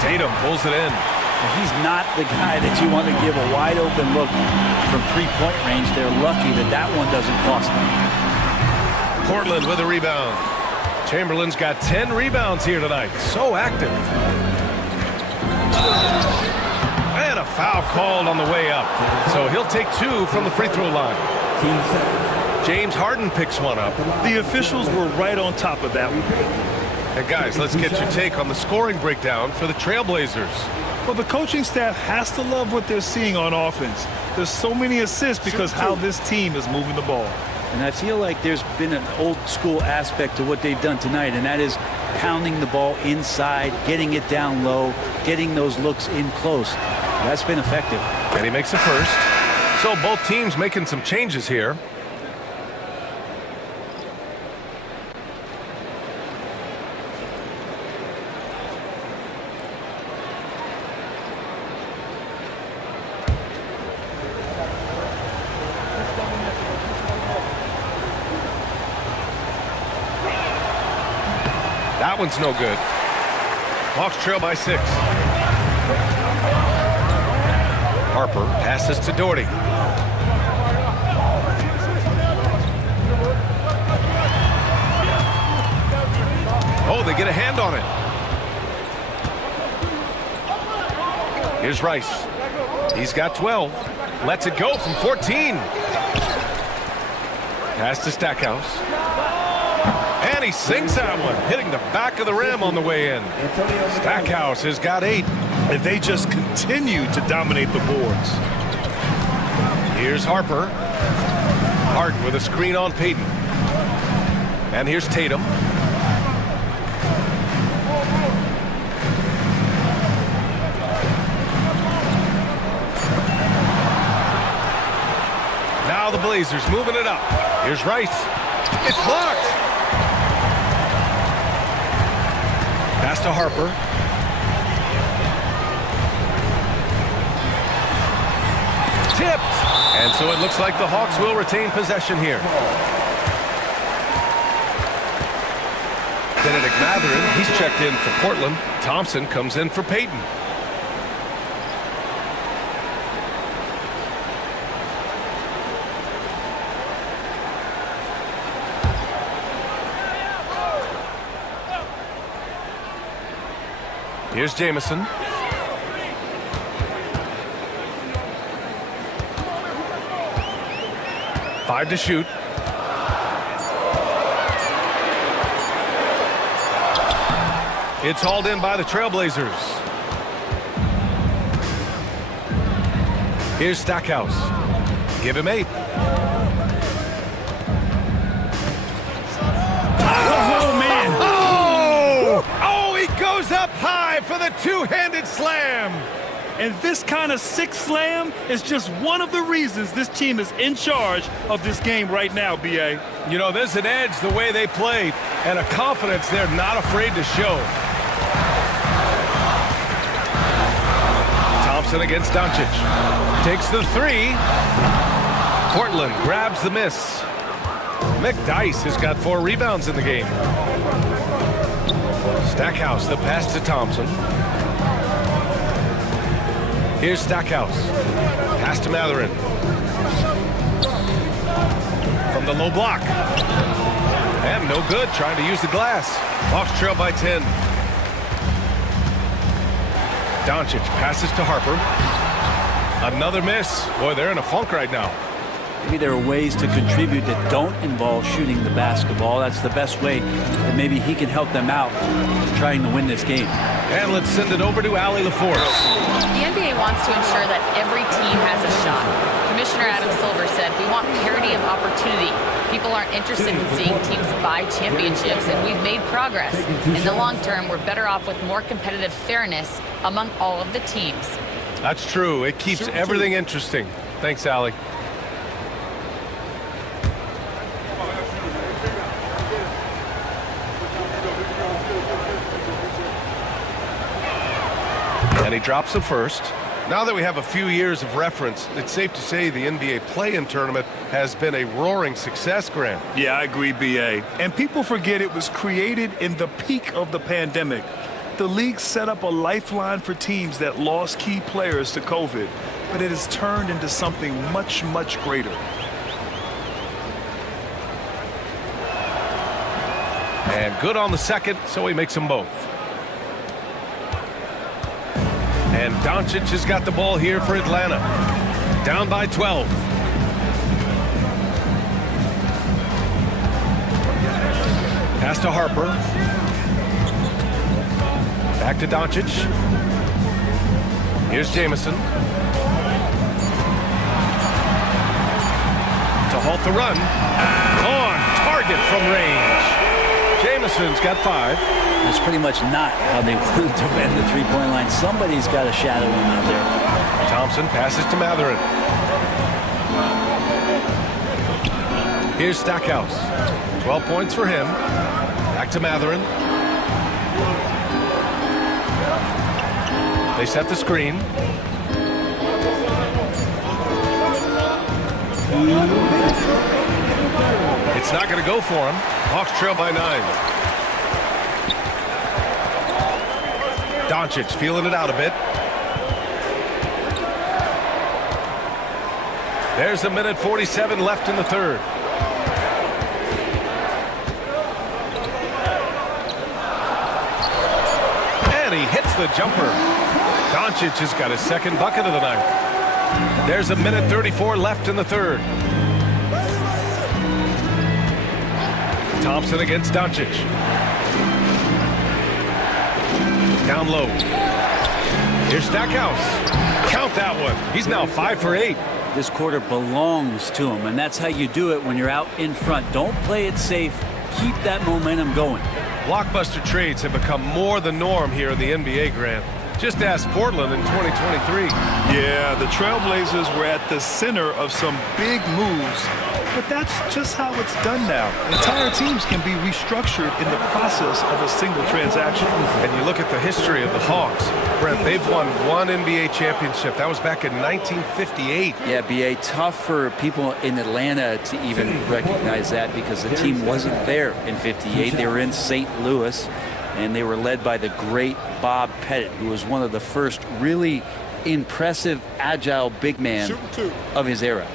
Tatum pulls it in. He's not the guy that you want to give a wide open look from 3-point range. They're lucky that that one doesn't cost them. Portland with a rebound. Chamberlain's got 10 rebounds here tonight. So active. And a foul called on the way up. So he'll take 2 from the free throw line. James Harden picks one up. The officials were right on top of that one. And guys, let's get your take on the scoring breakdown for the Trailblazers. Well, the coaching staff has to love what they're seeing on offense. There's so many assists because how this team is moving the ball. And I feel like there's been an old school aspect to what they've done tonight, and that is pounding the ball inside, getting it down low, getting those looks in close. That's been effective. And he makes a first. So both teams making some changes here. That one's no good. Hawks trail by 6. Harper passes to Doherty. Oh, they get a hand on it. Here's Rice. He's got 12. Lets it go from 14. Pass to Stackhouse. And he sinks that one, hitting the back of the rim on the way in. Stackhouse has got 8. And they just continue to dominate the boards. Here's Harper. Harden with a screen on Payton. And here's Tatum. Now the Blazers moving it up. Here's Rice. It's blocked. Pass to Harper. Tipped. And so it looks like the Hawks will retain possession here. Benedict Mathurin, he's checked in for Portland. Thompson comes in for Payton. Here's Jamison. Five to shoot. It's hauled in by the Trailblazers. Here's Stackhouse. Give him 8. Oh, man. Oh, he goes up high for the two-handed slam. And this kind of sick slam is just one of the reasons this team is in charge of this game right now, B.A. You know, there's an edge the way they played and a confidence they're not afraid to show. Thompson against Doncic. Takes the 3. Portland grabs the miss. McDyess has got 4 rebounds in the game. Stackhouse, the pass to Thompson. Here's Stackhouse. Pass to Mathurin. From the low block. And no good, trying to use the glass. Hawks trail by 10. Doncic passes to Harper. Another miss. Boy, they're in a funk right now. Maybe there are ways to contribute that don't involve shooting the basketball. That's the best way that maybe he can help them out trying to win this game. And let's send it over to Allie LaForce. The NBA wants to ensure that every team has a shot. Commissioner Adam Silver said, we want parity of opportunity. People aren't interested in seeing teams buy championships, and we've made progress. In the long term, we're better off with more competitive fairness among all of the teams. That's true. It keeps everything interesting. Thanks, Allie. And he drops the first. Now that we have a few years of reference, it's safe to say the NBA play-in tournament has been a roaring success, Grant. Yeah, I agree, B.A. And people forget it was created in the peak of the pandemic. The league set up a lifeline for teams that lost key players to COVID, but it has turned into something much, much greater. And good on the second, so he makes them both. And Doncic has got the ball here for Atlanta. Down by 12. Pass to Harper. Back to Doncic. Here's Jamison. To halt the run. On target from range. Jamison's got 5. That's pretty much not how they want to defend the three-point line. Somebody's got to shadow him out there. Thompson passes to Mathurin. Here's Stackhouse. 12 points for him. Back to Mathurin. They set the screen. It's not going to go for him. Hawks trail by 9. Doncic feeling it out a bit. There's 1:47 left in the third. And he hits the jumper. Doncic has got his second bucket of the night. There's 1:34 left in the third. Thompson against Doncic. Down low. Here's Stackhouse. Count that one. He's now 5 for 8. This quarter belongs to him, and that's how you do it when you're out in front. Don't play it safe. Keep that momentum going. Blockbuster trades have become more the norm here in the NBA, Grant. Just ask Portland in 2023. Yeah, the Trailblazers were at the center of some big moves, but that's just how it's done now. Entire teams can be restructured in the process of a single transaction. And you look at the history of the Hawks, Brent, they've won 1 NBA championship. That was back in 1958. Yeah, B.A., tough for people in Atlanta to even recognize that because the team wasn't there in 58. They were in St. Louis, and they were led by the great Bob Pettit, who was one of the first really impressive, agile big man of his era.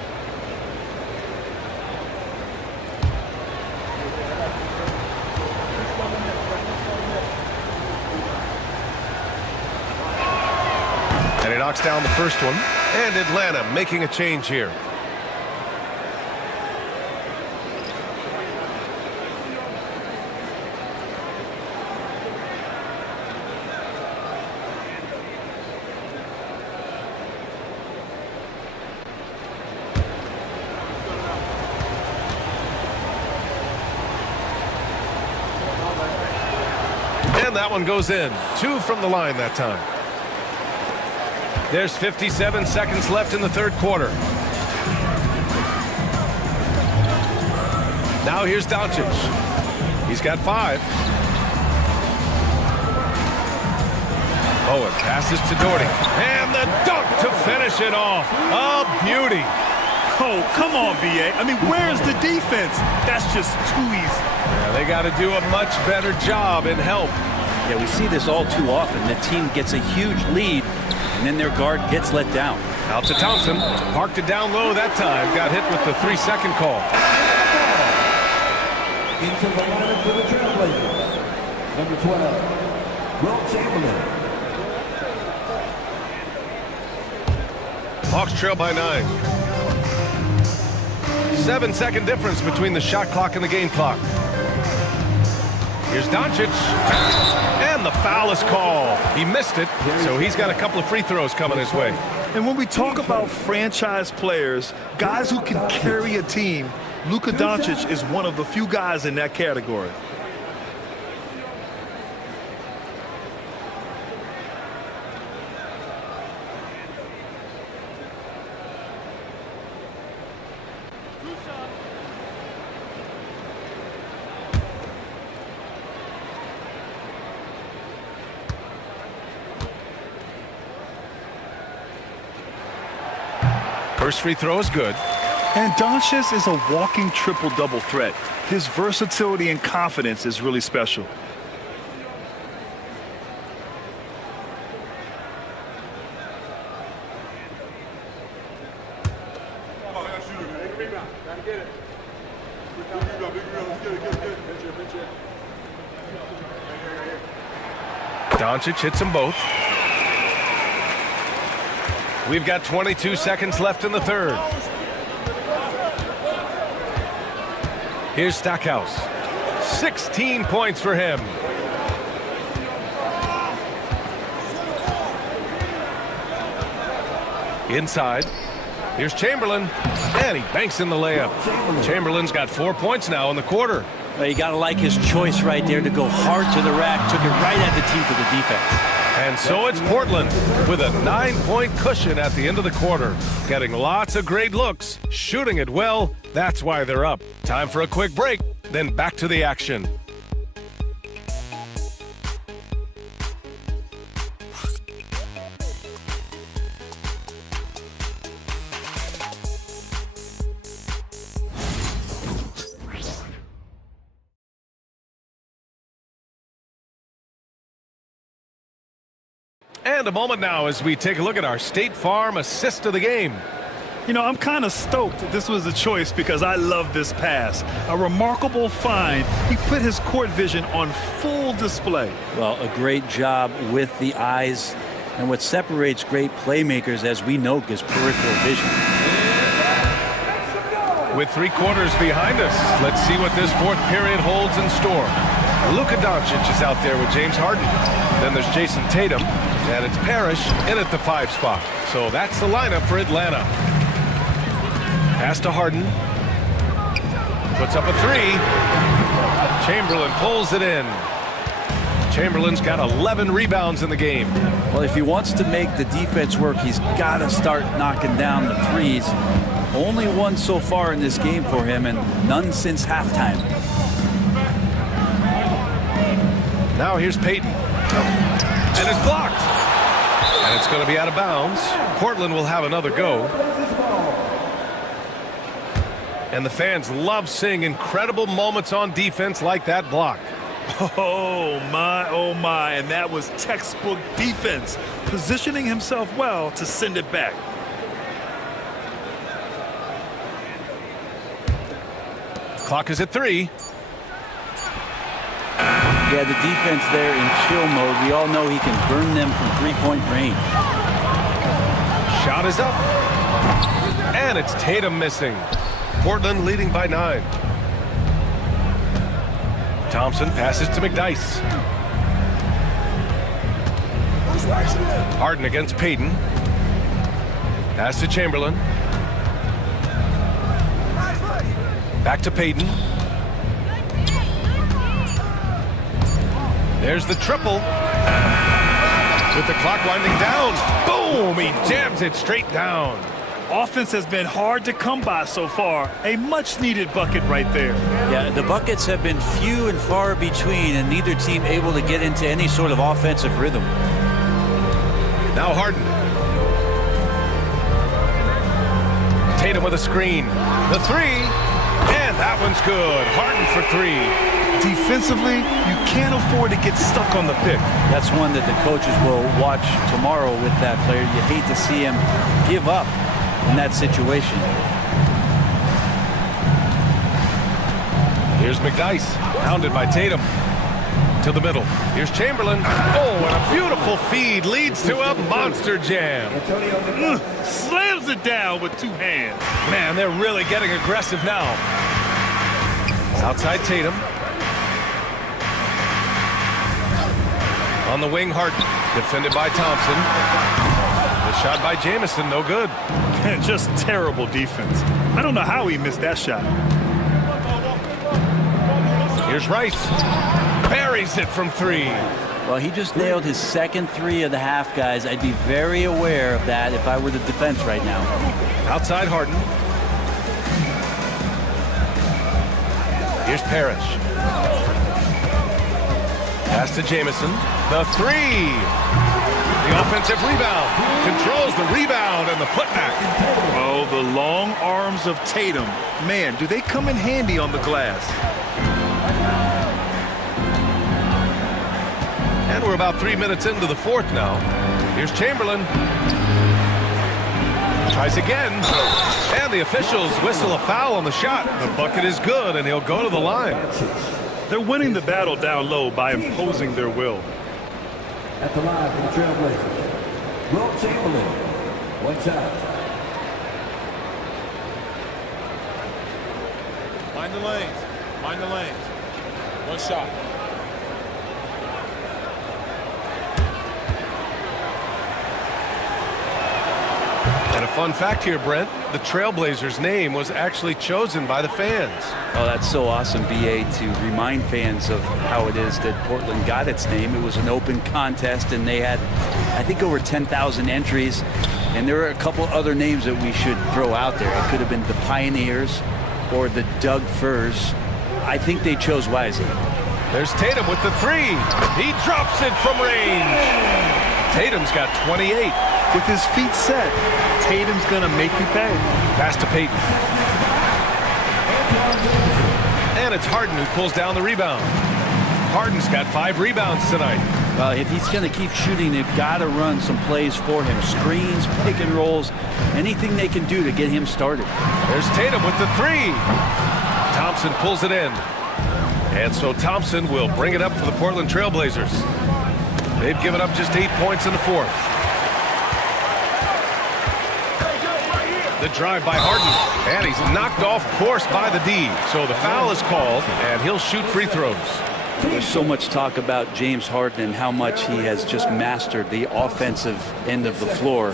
And he knocks down the first one. And Atlanta making a change here. And that one goes in. 2 from the line that time. There's 57 seconds left in the third quarter. Now here's Doncic. He's got 5. Bowen passes to Doherty. And the dunk to finish it off. A beauty. Oh, come on, B.A. I mean, where's the defense? That's just too easy. Yeah, they got to do a much better job in help. Yeah, we see this all too often. The team gets a huge lead, and then their guard gets let down. Out to Thompson. Parked it down low that time. Got hit with the 3-second call. Into the lineup for the Trailblazers. Number 12, Wilt Chamberlain. Hawks trail by 9. 7-second difference between the shot clock and the game clock. Here's Doncic. And the foul is called. He missed it, so he's got a couple of free throws coming his way. And when we talk about franchise players, guys who can carry a team, Luka Doncic is one of the few guys in that category. First free throw is good. And Doncic is a walking triple-double threat. His versatility and confidence is really special. Doncic hits them both. We've got 22 seconds left in the third. Here's Stackhouse. 16 points for him. Inside. Here's Chamberlain. And he banks in the layup. Chamberlain's got 4 points now in the quarter. Well, you got to like his choice right there to go hard to the rack. Took it right at the teeth of the defense. And so it's Portland with a 9-point cushion at the end of the quarter. Getting lots of great looks, shooting it well. That's why they're up. Time for a quick break, then back to the action. And a moment now as we take a look at our State Farm assist of the game. You know, I'm kind of stoked this was a choice because I love this pass. A remarkable find. He put his court vision on full display. Well, a great job with the eyes. And what separates great playmakers, as we know, is peripheral vision. With 3 quarters behind us, let's see what this fourth period holds in store. Luka Doncic is out there with James Harden. Then there's Jason Tatum, and it's Parrish in at the 5 spot. So that's the lineup for Atlanta. Pass to Harden. Puts up a 3. Chamberlain pulls it in. Chamberlain's got 11 rebounds in the game. Well, if he wants to make the defense work, he's got to start knocking down the threes. Only one so far in this game for him, and none since halftime. Now here's Payton. And it's blocked. And it's going to be out of bounds. Portland will have another go. And the fans love seeing incredible moments on defense like that block. Oh my, and that was textbook defense, positioning himself well to send it back. Clock is at 3. Yeah, the defense there in chill mode. We all know he can burn them from 3-point range. Shot is up. And it's Tatum missing. Portland leading by 9. Thompson passes to McDyess. Harden against Payton. Pass to Chamberlain. Back to Payton. There's the triple. With the clock winding down. Boom! He jams it straight down. Offense has been hard to come by so far. A much-needed bucket right there. Yeah, the buckets have been few and far between, and neither team able to get into any sort of offensive rhythm. Now Harden. Tatum with a screen. The three. And that one's good. Harden for three. Defensively, you can't afford to get stuck on the pick. That's one that the coaches will watch tomorrow with that player. You hate to see him give up in that situation. Here's McDyess, hounded by Tatum. To the middle. Here's Chamberlain. Oh, and a beautiful feed leads to a monster jam. Slams it down with two hands. Man, they're really getting aggressive now. Outside Tatum. On the wing, Harden. Defended by Thompson. The shot by Jamison, no good. Just terrible defense. I don't know how he missed that shot. Here's Rice. Buries it from three. Well, he just nailed his second three of the half, guys. I'd be very aware of that if I were the defense right now. Outside Harden. Here's Parrish. Pass to Jamison. The three. The offensive rebound. Controls the rebound and the putback. Oh, the long arms of Tatum. Man, do they come in handy on the glass. And we're about 3 minutes into the fourth now. Here's Chamberlain. Tries again. And the officials whistle a foul on the shot. The bucket is good, and he'll go to the line. They're winning the battle down low by imposing their will. At the line for the Trailblazers, Wilt Chamberlain. 1 shot. Mind the lanes. Mind the lanes. 1 shot. And a fun fact here, Brent, the Trailblazers' name was actually chosen by the fans. Oh, that's so awesome, BA, to remind fans of how it is that Portland got its name. It was an open contest, and they had, I think, over 10,000 entries. And there are a couple other names that we should throw out there. It could have been the Pioneers or the Doug Furs. I think they chose wisely. There's Tatum with the three. He drops it from range. Tatum's got 28. With his feet set, Tatum's going to make you pay. Pass to Payton. And it's Harden who pulls down the rebound. Harden's got 5 rebounds tonight. Well, if he's going to keep shooting, they've got to run some plays for him. Screens, pick and rolls, anything they can do to get him started. There's Tatum with the three. Thompson pulls it in. And so Thompson will bring it up for the Portland Trailblazers. They've given up just 8 points in the fourth. The drive by Harden, and he's knocked off course by the D. So the foul is called, and he'll shoot free throws. There's so much talk about James Harden and how much he has just mastered the offensive end of the floor.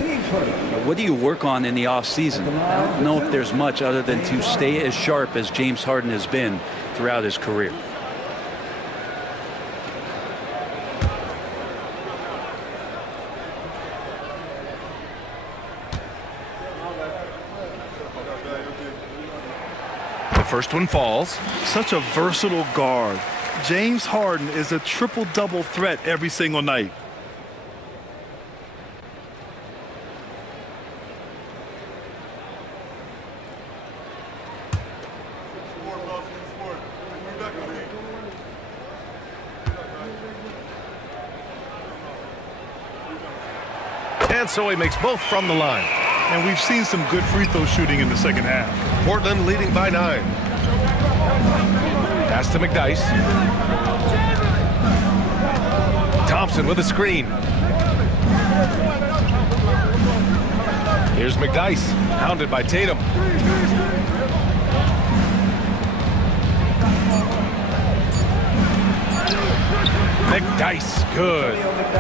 What do you work on in the offseason? I don't know if there's much other than to stay as sharp as James Harden has been throughout his career. First one falls. Such a versatile guard. James Harden is a triple-double threat every single night. And so he makes both from the line. And we've seen some good free throw shooting in the second half. Portland leading by 9. Pass to McDyess. Thompson with a screen. Here's McDyess, hounded by Tatum. McDyess, good.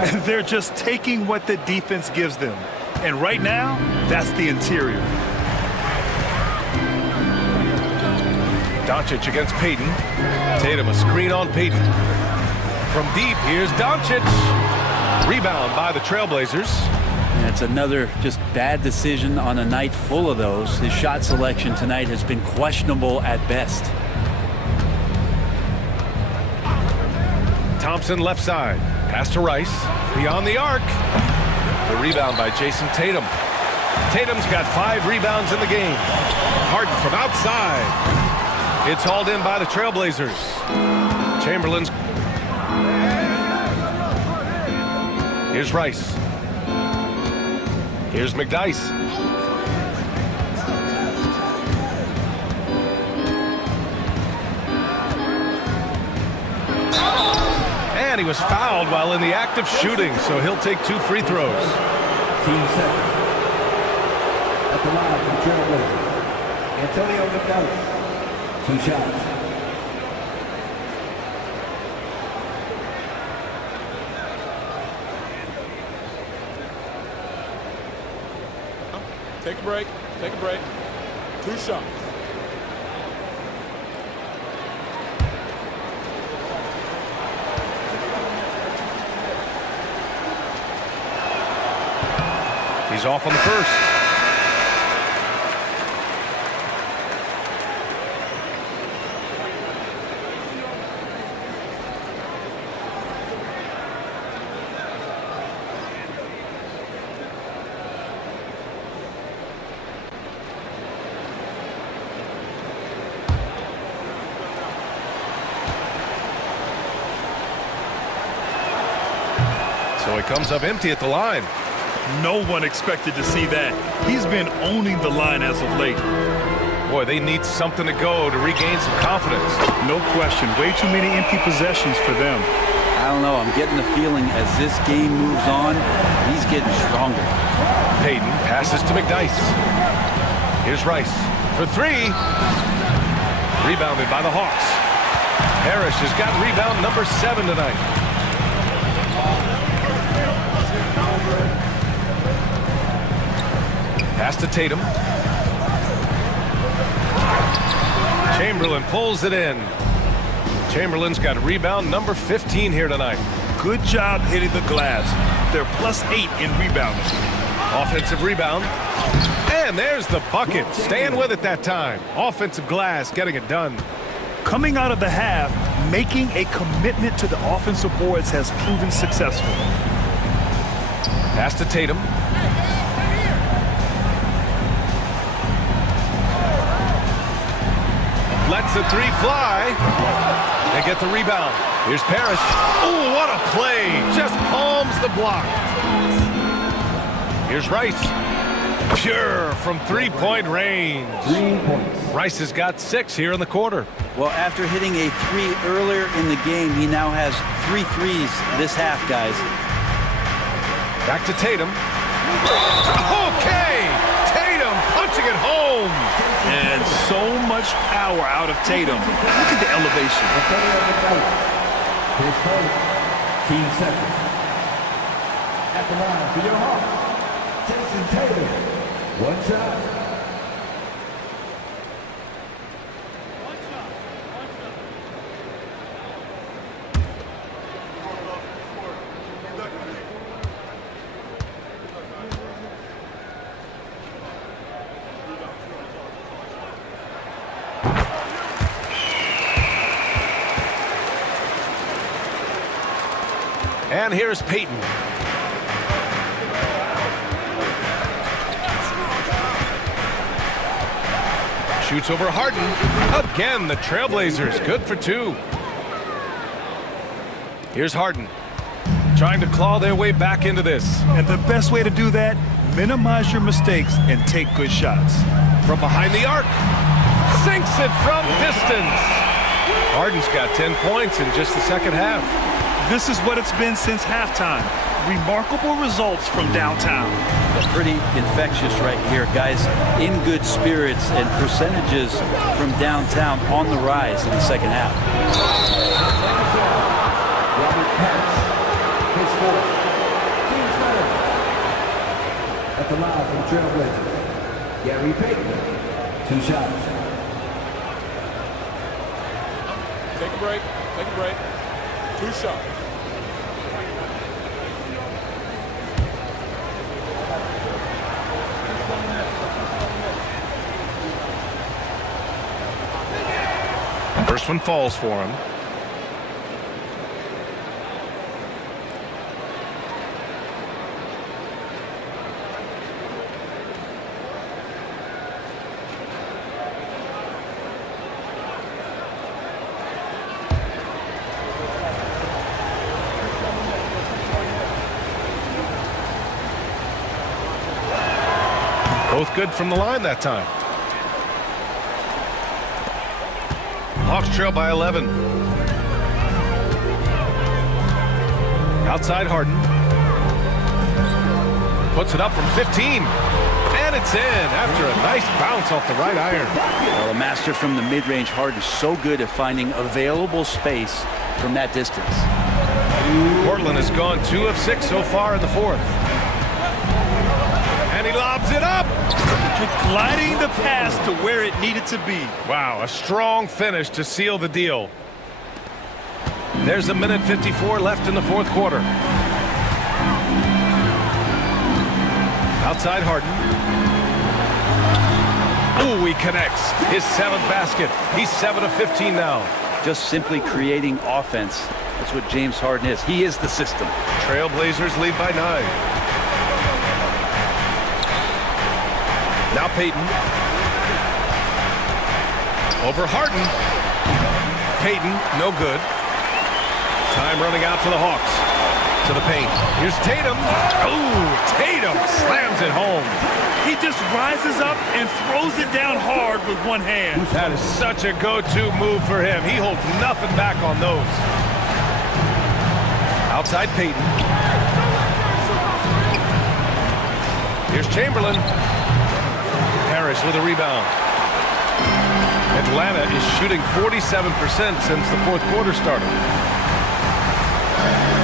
And they're just taking what the defense gives them. And right now, that's the interior. Doncic against Payton. Tatum a screen on Payton. From deep, here's Doncic. Rebound by the Trailblazers. And it's another just bad decision on a night full of those. His shot selection tonight has been questionable at best. Thompson left side. Pass to Rice. Beyond the arc. The rebound by Jason Tatum. Tatum's got 5 rebounds in the game. Harden from outside. It's hauled in by the Trailblazers. Chamberlain's. Here's Rice. Here's McDyess. And he was fouled while in the act of shooting, so he'll take 2 free throws. Team seconds. At the line from Trailblazers, Antonio McDyess. 2 shots. Take a break. Take a break. 2 shots. He's off on the first. So he comes up empty at the line. No one expected to see that. He's been owning the line as of late. Boy, they need something to go to regain some confidence. No question. Way too many empty possessions for them. I don't know. I'm getting the feeling as this game moves on, he's getting stronger. Payton passes to McDyess. Here's Rice for 3. Rebounded by the Hawks. Parrish has got rebound number 7 tonight. Pass to Tatum. Chamberlain pulls it in. Chamberlain's got rebound number 15 here tonight. Good job hitting the glass. They're +8 in rebounding. Offensive rebound. And there's the bucket. Staying with it that time. Offensive glass getting it done. Coming out of the half, making a commitment to the offensive boards has proven successful. Pass to Tatum. Lets the 3 fly. They get the rebound. Here's Parrish. Oh, what a play. Just palms the block. Here's Rice. Pure from 3-point range. 3 points. Rice has got 6 here in the quarter. Well, after hitting a 3 earlier in the game, he now has 3 threes this half, guys. Back to Tatum. Okay. Tatum punching it home. And so much power out of Tatum. Look at the elevation. His first. Team seconds. At the line for your Hawks, Jason Tatum. 1 shot. And here's Payton. Shoots over Harden. Again, the Trailblazers. Good for 2. Here's Harden. Trying to claw their way back into this. And the best way to do that, minimize your mistakes and take good shots. From behind the arc. Sinks it from distance. Harden's got 10 points in just the second half. This is what it's been since halftime. Remarkable results from downtown. Pretty infectious right here, guys. In good spirits and percentages from downtown on the rise in the second half. Robert Parrish, his fourth. Team seconds. At the line from Trailblazers, Gary Payton. 2 shots. Take a break. Take a break. 2 shots. First one falls for him. Both good from the line that time. Hawks trail by 11. Outside Harden. Puts it up from 15. And it's in after a nice bounce off the right iron. Well, a master from the mid-range. Harden so good at finding available space from that distance. Portland has gone 2 of 6 so far in the fourth. And he lobs it up. Gliding the pass to where it needed to be. Wow, a strong finish to seal the deal. There's a minute 54 left in the fourth quarter. Outside Harden. Ooh, he connects. His 7th basket. He's 7 of 15 now. Just simply creating offense. That's what James Harden is. He is the system. Trailblazers lead by 9. Now Payton. Over Harden. Payton, no good. Time running out for the Hawks. To the paint. Here's Tatum. Ooh, Tatum slams it home. He just rises up and throws it down hard with one hand. That is such a go-to move for him. He holds nothing back on those. Outside Payton. Here's Chamberlain. Harris with a rebound. Atlanta is shooting 47% since the fourth quarter started.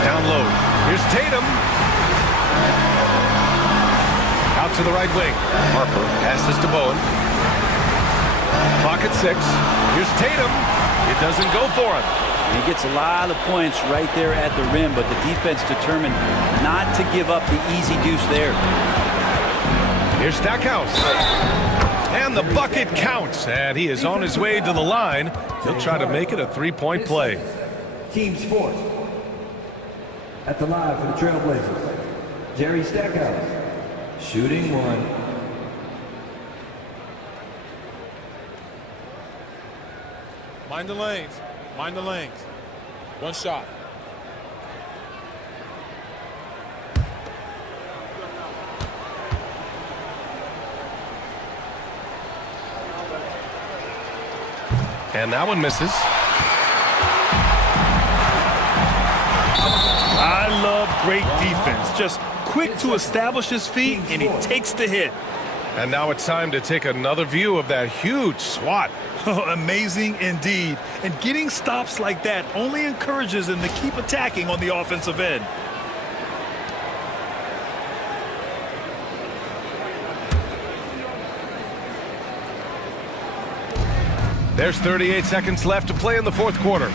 Down low. Here's Tatum. Out to the right wing. Harper passes to Bowen. Clock at 6. Here's Tatum. It doesn't go for him. He gets a lot of points right there at the rim, but the defense determined not to give up the easy deuce there. Here's Stackhouse. And the bucket counts. And he is on his way to the line. He'll try to make it a 3-point play. Team Sports. At the line for the Trailblazers, Jerry Stackhouse. Shooting 1. Mind the lanes. Mind the lanes. One shot. And that one misses. I love great defense. Just quick to establish his feet, and he takes the hit. And now it's time to take another view of that huge swat. Amazing indeed. And getting stops like that only encourages him to keep attacking on the offensive end. There's 38 seconds left to play in the fourth quarter.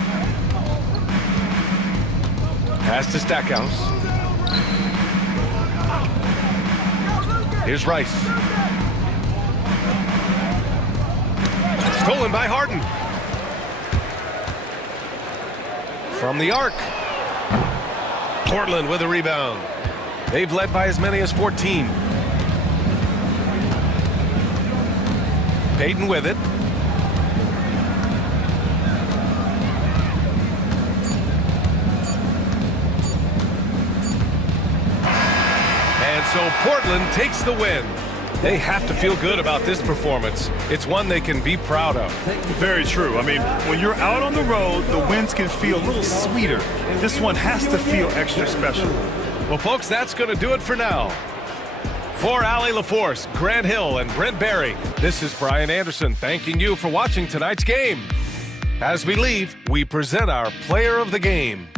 Pass to Stackhouse. Here's Rice. Stolen by Harden. From the arc. Portland with a rebound. They've led by as many as 14. Payton with it. So Portland takes the win. They have to feel good about this performance. It's one they can be proud of. Very true. I mean, when you're out on the road, the wins can feel a little sweeter. This one has to feel extra special. Well, folks, that's going to do it for now. For Allie LaForce, Grant Hill, and Brent Barry, this is Brian Anderson thanking you for watching tonight's game. As we leave, we present our player of the game.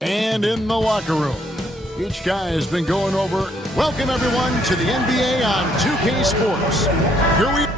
And in the locker room, each guy has been going over. Welcome, everyone, to the NBA on 2K Sports. Here we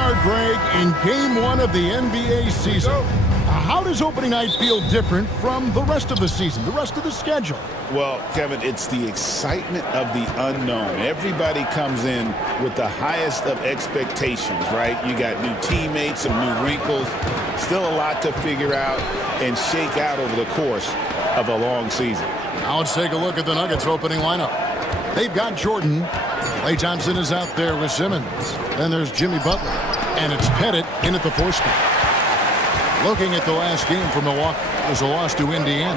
are, Greg, in Game 1 of the NBA season. How does opening night feel different from the rest of the season, the rest of the schedule? Well, Kevin, it's the excitement of the unknown. Everybody comes in with the highest of expectations, right? You got new teammates, some new wrinkles, still a lot to figure out and shake out over the course of a long season. Now let's take a look at the Nuggets opening lineup. They've got Jordan. Klay Thompson is out there with Simmons. Then there's Jimmy Butler. And it's Pettit in at the 4 spot. Looking at the last game for Milwaukee, it was a loss to Indiana.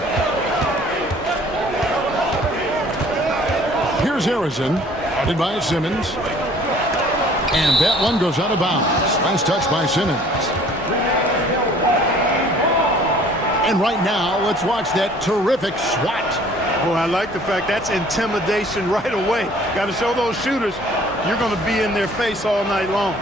Here's Harrison, guarded by Simmons. And that one goes out of bounds. Nice touch by Simmons. And right now, let's watch that terrific swat. Well, I like the fact that's intimidation right away. Got to show those shooters you're going to be in their face all night long.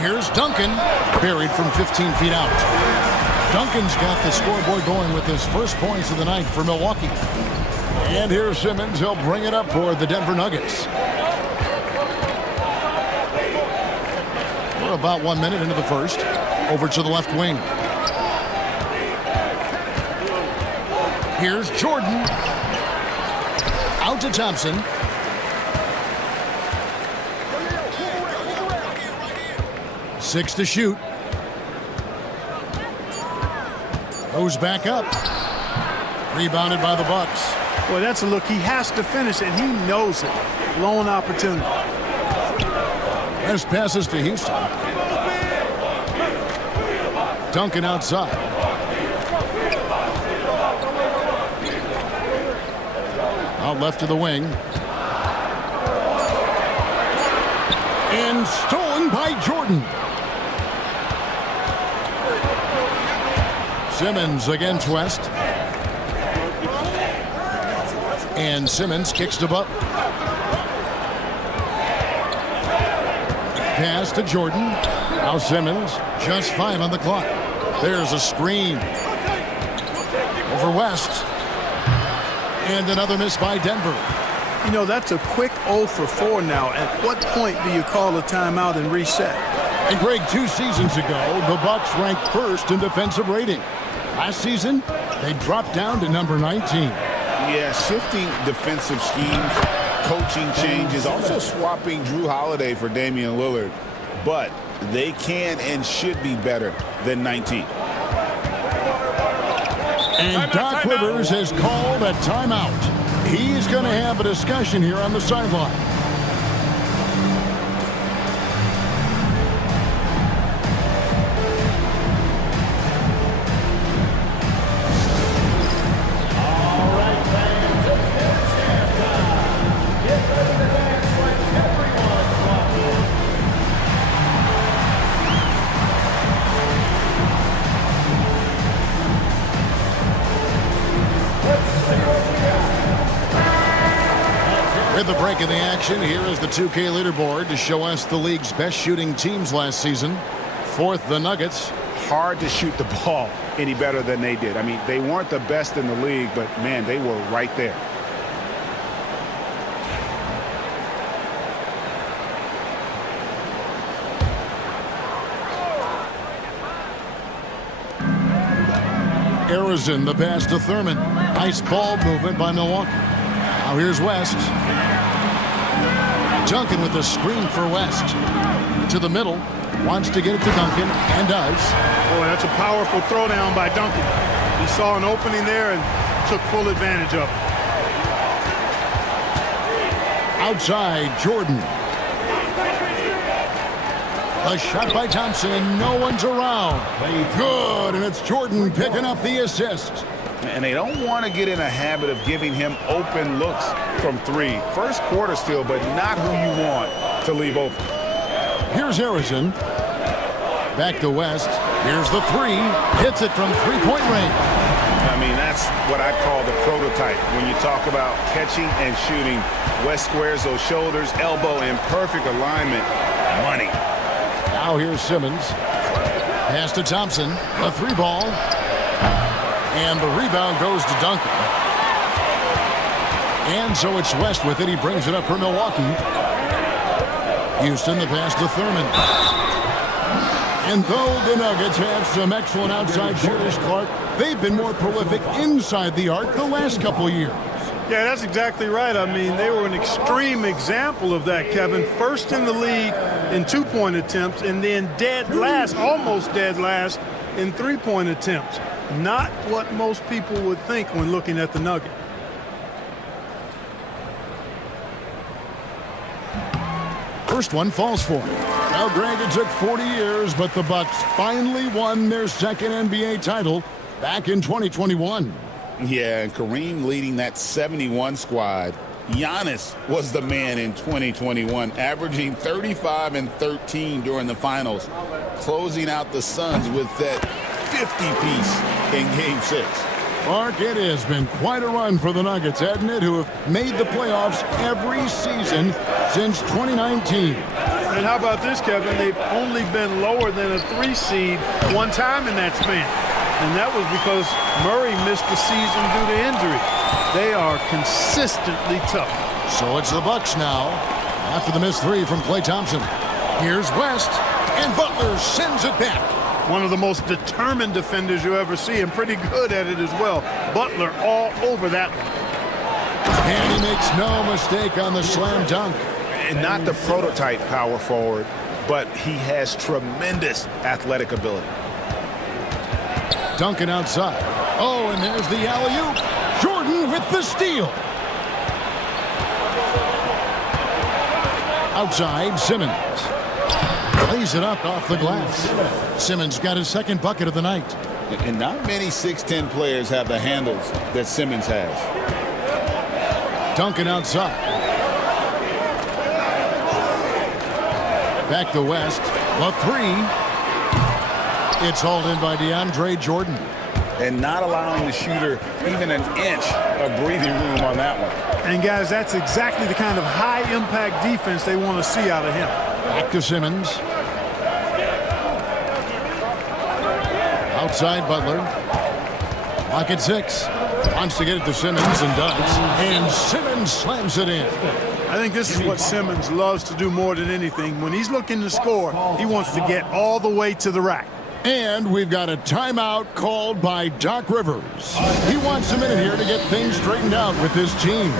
Here's Duncan, buried from 15 feet out. Duncan's got the scoreboard going with his first points of the night for Milwaukee. And here's Simmons. He'll bring it up for the Denver Nuggets. We're about 1 minute into the first. Over to the left wing. Here's Jordan. Out to Thompson. Six to shoot. Goes back up. Rebounded by the Bucks. Well, that's a look. He has to finish, and he knows it. Lone opportunity. West passes to Houston. Duncan outside. Out left to the wing. And stolen by Jordan. Simmons against West. And Simmons kicks to Butler. Pass to Jordan. Now Simmons. Just 5 on the clock. There's a screen. Over West. And another miss by Denver. You know, that's a quick 0 for 4 now. At what point do you call a timeout and reset? And Greg, 2 seasons ago, the Bucks ranked first in defensive rating. Last season, they dropped down to number 19. Yeah, shifting defensive schemes, coaching changes, also swapping Drew Holiday for Damian Lillard. But they can and should be better than 19. And Doc Rivers has called a timeout. He's going to have a discussion here on the sideline. With the break in the action, here is the 2K leaderboard to show us the league's best shooting teams last season. 4th, the Nuggets. Hard to shoot the ball any better than they did. I mean, they weren't the best in the league, but, man, they were right there. Arizona, the pass to Thurman. Nice ball movement by Milwaukee. Now here's West. Duncan with the screen for West. To the middle. Wants to get it to Duncan, and does. Boy, that's a powerful throwdown by Duncan. He saw an opening there and took full advantage of it. Outside, Jordan. A shot by Thompson, and no one's around. Good, and it's Jordan picking up the assist. And they don't want to get in a habit of giving him open looks from 3. First quarter still, but not who you want to leave open. Here's Harrison. Back to West. Here's the 3. Hits it from 3-point range. I mean, that's what I call the prototype. When you talk about catching and shooting, West squares those shoulders, elbow in perfect alignment. Money. Now here's Simmons. Pass to Thompson. A 3-ball. And the rebound goes to Duncan. And so it's West with it. He brings it up for Milwaukee. Houston, the pass to Thurman. And though the Nuggets have some excellent outside shooters, Clark, they've been more prolific inside the arc the last couple years. Yeah, that's exactly right. I mean, they were an extreme example of that, Kevin. First in the league in 2-point attempts, and then dead last, almost dead last, in 3-point attempts. Not what most people would think when looking at the Nugget. First one falls for him. Now, Greg, it took 40 years, but the Bucks finally won their second NBA title back in 2021. Yeah, and Kareem leading that 71 squad. Giannis was the man in 2021, averaging 35 and 13 during the finals, closing out the Suns with that 50-piece in Game 6. Mark, it has been quite a run for the Nuggets, hasn't it, who have made the playoffs every season since 2019. And how about this, Kevin? They've only been lower than a 3 seed one time in that span. And that was because Murray missed the season due to injury. They are consistently tough. So it's the Bucks now. After the missed 3 from Klay Thompson. Here's West, and Butler sends it back. One of the most determined defenders you ever see, and pretty good at it as well. Butler all over that one. And he makes no mistake on the slam dunk. And not the prototype power forward, but he has tremendous athletic ability. Duncan outside. Oh, and there's the alley-oop. Jordan with the steal. Outside, Simmons. Lays it up off the glass. Simmons got his second bucket of the night. And not many 6'10 players have the handles that Simmons has. Duncan outside. Back to West. A three. It's hauled in by DeAndre Jordan. And not allowing the shooter even an inch of breathing room on that one. And, guys, that's exactly the kind of high-impact defense they want to see out of him. Back to Simmons. Outside Butler. Lock at 6. Wants to get it to Simmons and does. And Simmons slams it in. I think this is what Simmons loves to do more than anything. When he's looking to score, he wants to get all the way to the rack. And we've got a timeout called by Doc Rivers. He wants a minute here to get things straightened out with his team.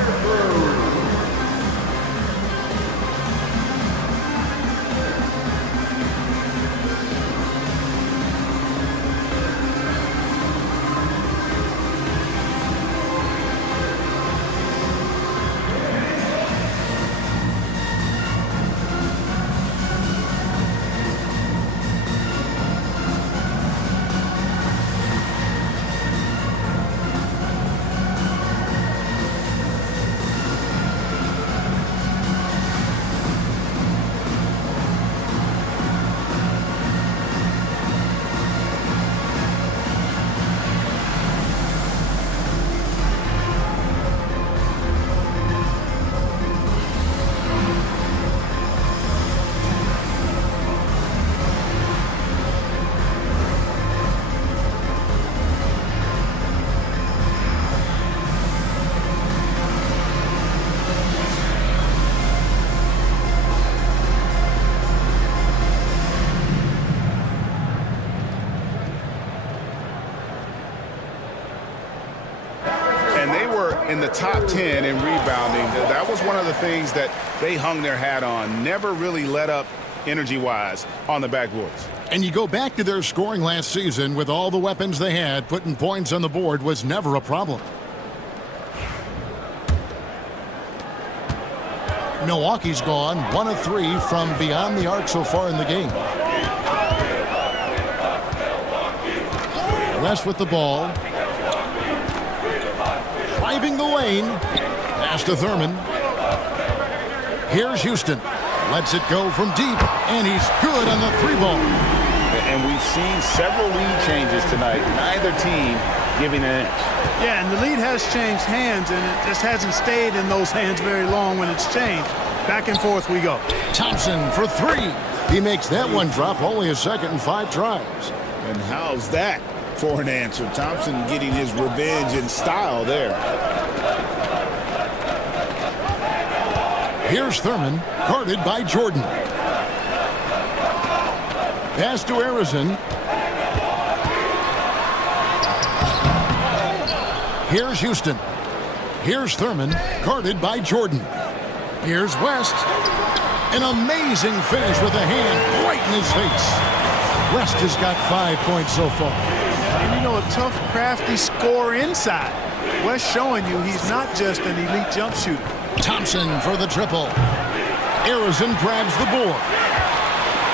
In the top 10 in rebounding. That was one of the things that they hung their hat on. Never really let up energy-wise on the backboards. And you go back to their scoring last season with all the weapons they had, putting points on the board was never a problem. Milwaukee's gone 1 of 3 from beyond the arc so far in the game. West with the ball. Driving the lane. Pass to Thurman. Here's Houston. Lets it go from deep, and he's good on the 3-ball. And we've seen several lead changes tonight. Neither team giving an inch. Yeah, and the lead has changed hands, and it just hasn't stayed in those hands very long when it's changed. Back and forth we go. Thompson for 3. He makes that one drop, only a second and 5 tries. And how's that for an answer? Thompson getting his revenge in style there. Here's Thurman, guarded by Jordan. Pass to Arizon. Here's Houston. Here's Thurman, guarded by Jordan. Here's West. An amazing finish with a hand right in his face. West has got 5 points so far. And you know, a tough, crafty scorer inside. West showing you he's not just an elite jump shooter. Thompson for the triple. Arizon grabs the board.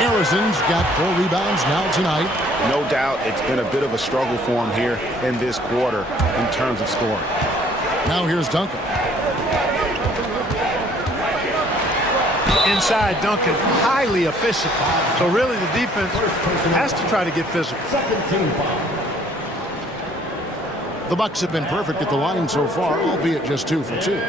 Arizon's got 4 rebounds now tonight. No doubt it's been a bit of a struggle for him here in this quarter in terms of scoring. Now here's Duncan. Inside, Duncan, highly efficient. So really the defense has to try to get physical. The Bucks have been perfect at the line so far, albeit just 2 for 2.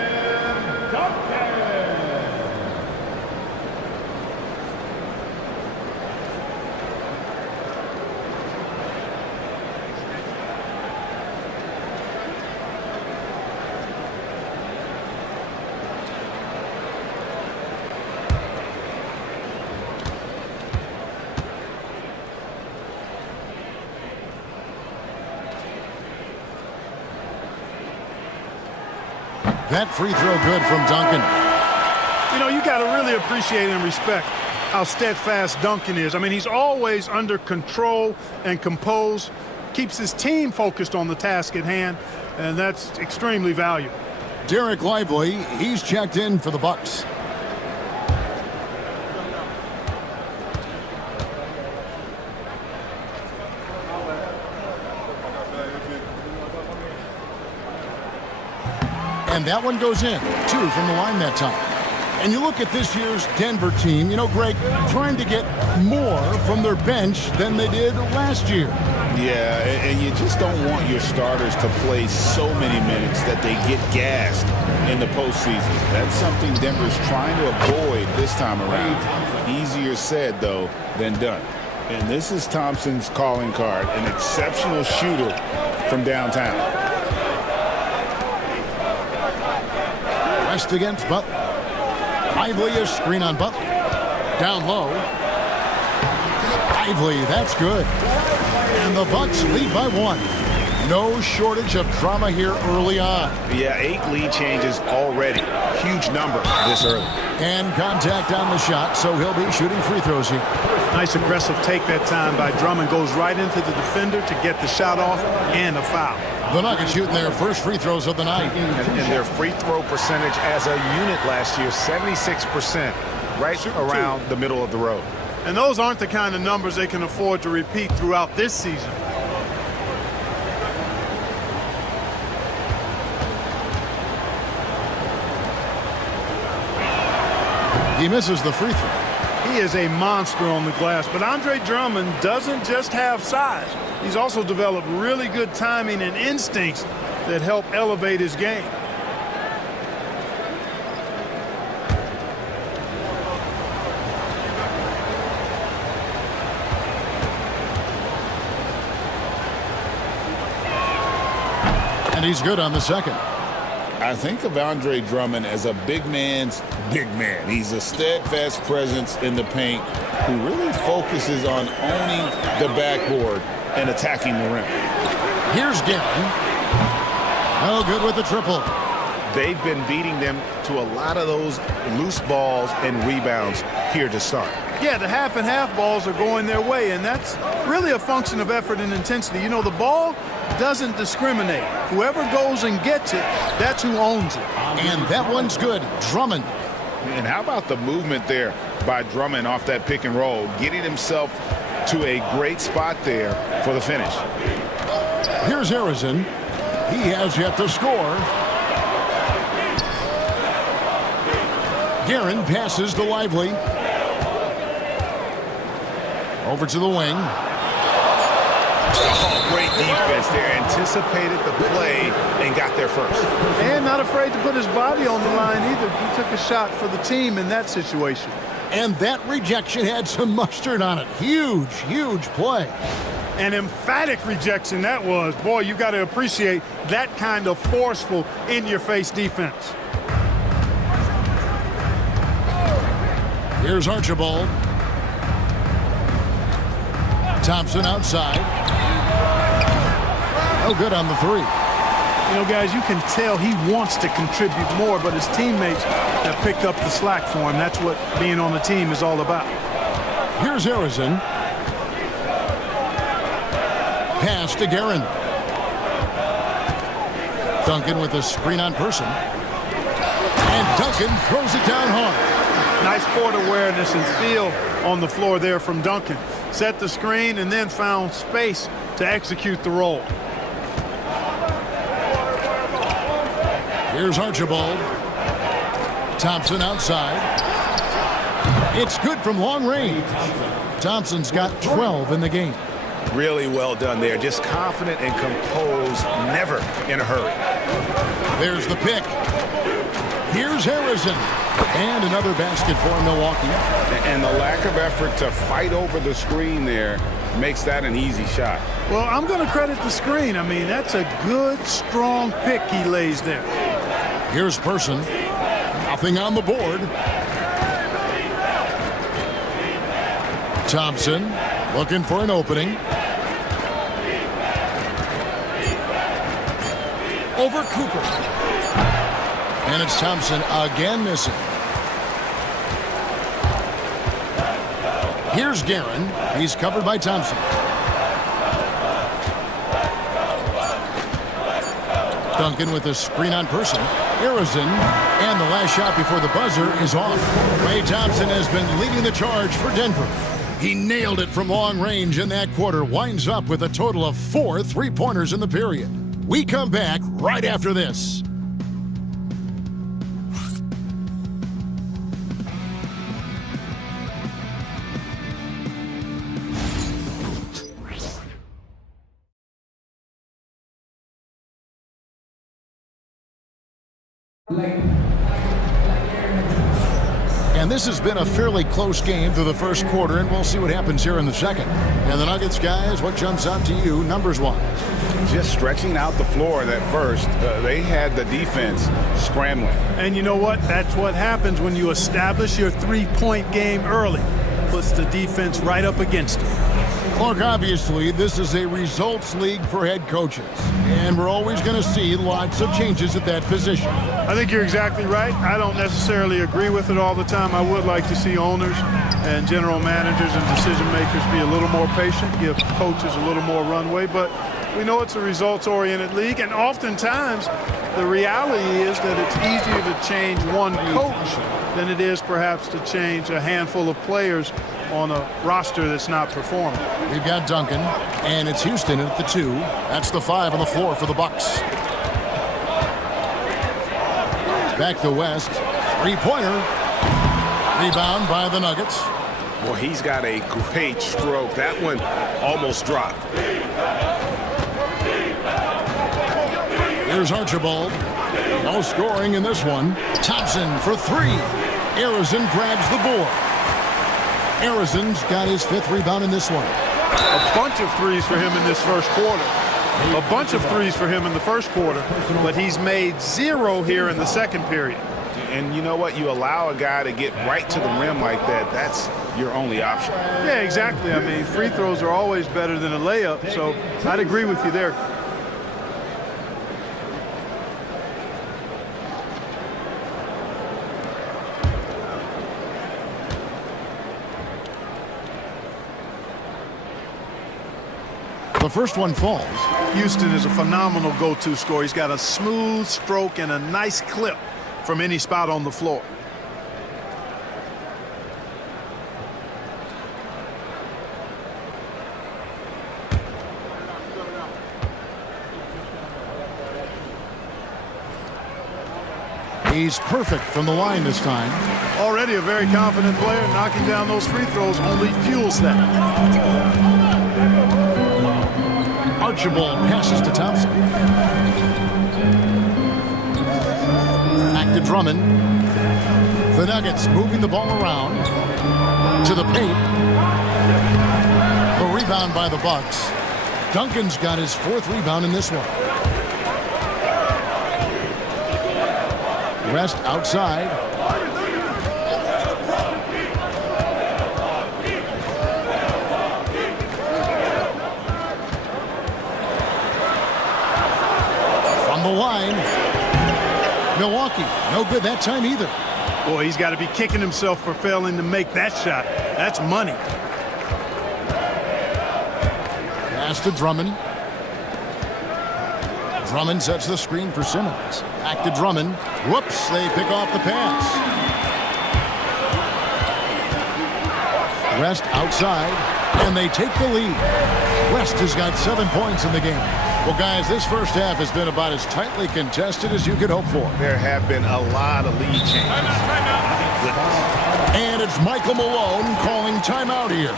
That free throw good from Duncan. You know, you got to really appreciate and respect how steadfast Duncan is. I mean, he's always under control and composed. keeps his team focused on the task at hand, and that's extremely valuable. Derek Lively, he's checked in for the Bucks. And that one goes in. 2 from the line that time. And you look at this year's Denver team, you know, Greg, trying to get more from their bench than they did last year. Yeah, and you just don't want your starters to play so many minutes that they get gassed in the postseason. That's something Denver's trying to avoid this time around. Easier said, though, than done. And this is Thompson's calling card, an exceptional shooter from downtown. Pressed against Butler. Lively, a screen on Butler. Down low. Lively, that's good. And the Bucks lead by 1. No shortage of drama here early on. Yeah, 8 lead changes already. Huge number this early. And contact on the shot, so he'll be shooting free throws here. Nice aggressive take that time by Drummond. Goes right into the defender to get the shot off and a foul. The Nuggets shooting their first free throws of the night. And their free throw percentage as a unit last year, 76%, right around the middle of the road. And those aren't the kind of numbers they can afford to repeat throughout this season. He misses the free throw. He is a monster on the glass, but Andre Drummond doesn't just have size. He's also developed really good timing and instincts that help elevate his game. And he's good on the second. I think of Andre Drummond as a big man's big man. He's a steadfast presence in the paint who really focuses on owning the backboard and attacking the rim. Here's Guerin. Oh, good with the triple. They've been beating them to a lot of those loose balls and rebounds here to start. Yeah, the half and half balls are going their way, and that's really a function of effort and intensity. You know, the ball doesn't discriminate. Whoever goes and gets it, that's who owns it. And that one's good. Drummond. And how about the movement there by Drummond off that pick and roll, getting himself to a great spot there for the finish. Here's Harrison. He has yet to score. Guerin passes to Lively. Over to the wing. Oh, great defense there. Anticipated the play and got there first. And not afraid to put his body on the line either. He took a shot for the team in that situation. And that rejection had some mustard on it. Huge, huge play. An emphatic rejection that was. Boy, you got to appreciate that kind of forceful, in-your-face defense. Here's Archibald. Thompson outside. Oh, good on the three. You know, guys, you can tell he wants to contribute more, but his teammates have picked up the slack for him. That's what being on the team is all about. Here's Harrison. Pass to Guerin. Duncan with a screen on person. And Duncan throws it down hard. Nice court awareness and feel on the floor there from Duncan. Set the screen and then found space to execute the roll. Here's Archibald. Thompson outside. It's good from long range. Thompson's got 12 in the game. Really well done there. Just confident and composed, never in a hurry. There's the pick. Here's Harrison. And another basket for Milwaukee. And the lack of effort to fight over the screen there makes that an easy shot. Well, I'm going to credit the screen. I mean, that's a good, strong pick he lays there. Here's Person. Nothing on the board. Thompson looking for an opening. Over Cooper. And it's Thompson again missing. Here's Guerin. He's covered by Thompson. Duncan with a screen on Person. Arizin, and the last shot before the buzzer is off. Klay Thompson has been leading the charge for Denver. He nailed it from long range in that quarter, winds up with a total of 4 3-pointers in the period. We come back right after this. And this has been a fairly close game through the first quarter, and we'll see what happens here in the second. And the Nuggets, guys, what jumps out to you numbers-wise? Just stretching out the floor that first. They had the defense scrambling. And you know what? That's what happens when you establish your three-point game early. Puts the defense right up against it. Clark, obviously, this is a results league for head coaches, and we're always going to see lots of changes at that position. I think you're exactly right. I don't necessarily agree with it all the time. I would like to see owners and general managers and decision makers be a little more patient, give coaches a little more runway, but we know it's a results-oriented league, and oftentimes the reality is that it's easier to change one coach than it is perhaps to change a handful of players on a roster that's not performing. We've got Duncan, and it's Houston at the 2. That's the 5 on the floor for the Bucks. Back to West. Three-pointer. Rebound by the Nuggets. Well, he's got a great stroke. That one almost dropped. Here's Archibald. No scoring in this one. Thompson for 3. Arizin grabs the board. Arizin's got his 5th rebound in this one. A bunch of threes for him in this first quarter. A bunch of threes for him in the first quarter, but he's made 0 here in the second period. And you know what? You allow a guy to get right to the rim like that, that's your only option. Yeah, exactly. I mean, free throws are always better than a layup, so I'd agree with you there. The first one falls. Houston is a phenomenal go-to scorer. He's got a smooth stroke and a nice clip from any spot on the floor. He's perfect from the line this time. Already a very confident player. Knocking down those free throws only fuels that. Archibald passes to Thompson. Back to Drummond. The Nuggets moving the ball around to the paint. A rebound by the Bucks. Duncan's got his 4th rebound in this one. West outside. The line. Milwaukee, no good that time either. Boy, he's got to be kicking himself for failing to make that shot. That's money. Pass to Drummond. Drummond sets the screen for Simmons. Back to Drummond. Whoops, they pick off the pass. West outside, and they take the lead. West has got 7 points in the game. Well, guys, this first half has been about as tightly contested as you could hope for. There have been a lot of lead changes. And it's Michael Malone calling timeout here.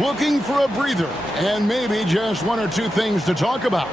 Looking for a breather and maybe just 1 or 2 things to talk about.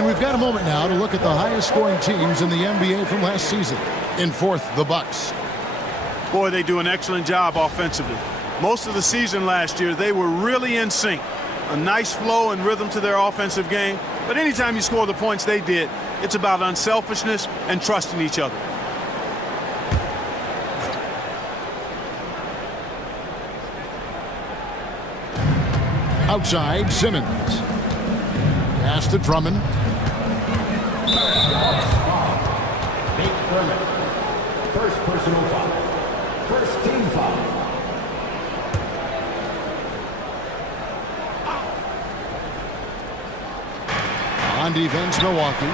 And we've got a moment now to look at the highest scoring teams in the NBA from last season. In fourth, the Bucks. Boy, they do an excellent job offensively. Most of the season last year, they were really in sync. A nice flow and rhythm to their offensive game. But anytime you score the points they did, it's about unselfishness and trusting each other. Outside, Simmons. Pass to Drummond. Nate Drummond. First personal foul. First team foul. On defense, Milwaukee.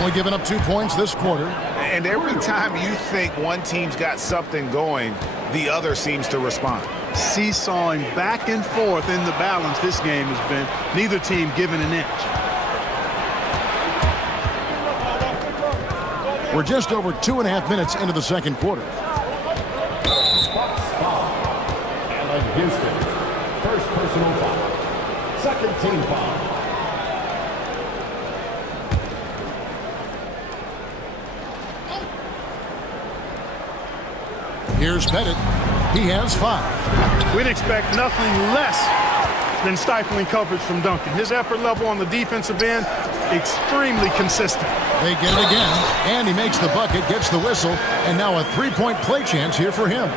Only giving up 2 points this quarter. And every time you think one team's got something going, the other seems to respond. Seesawing back and forth in the balance this game has been. Neither team giving an inch. We're just over 2.5 minutes into the second quarter. Allen Houston. First personal foul. Second team foul. Here's Pettit. He has 5. We'd expect nothing less than stifling coverage from Duncan. His effort level on the defensive end, extremely consistent. They get it again, and he makes the bucket, gets the whistle, and now a 3-point play chance here for him.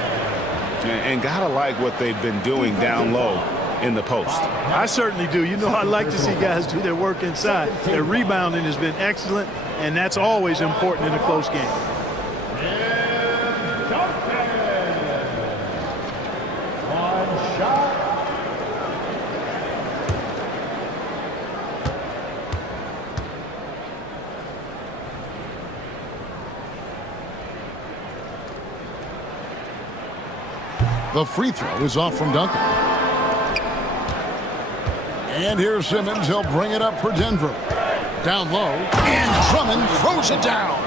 And gotta like what they've been doing down low in the post. I certainly do. You know, I like to see guys do their work inside. Their rebounding has been excellent, and that's always important in a close game. The free throw is off from Duncan. And here's Simmons. He'll bring it up for Denver. Down low. And Drummond throws it down.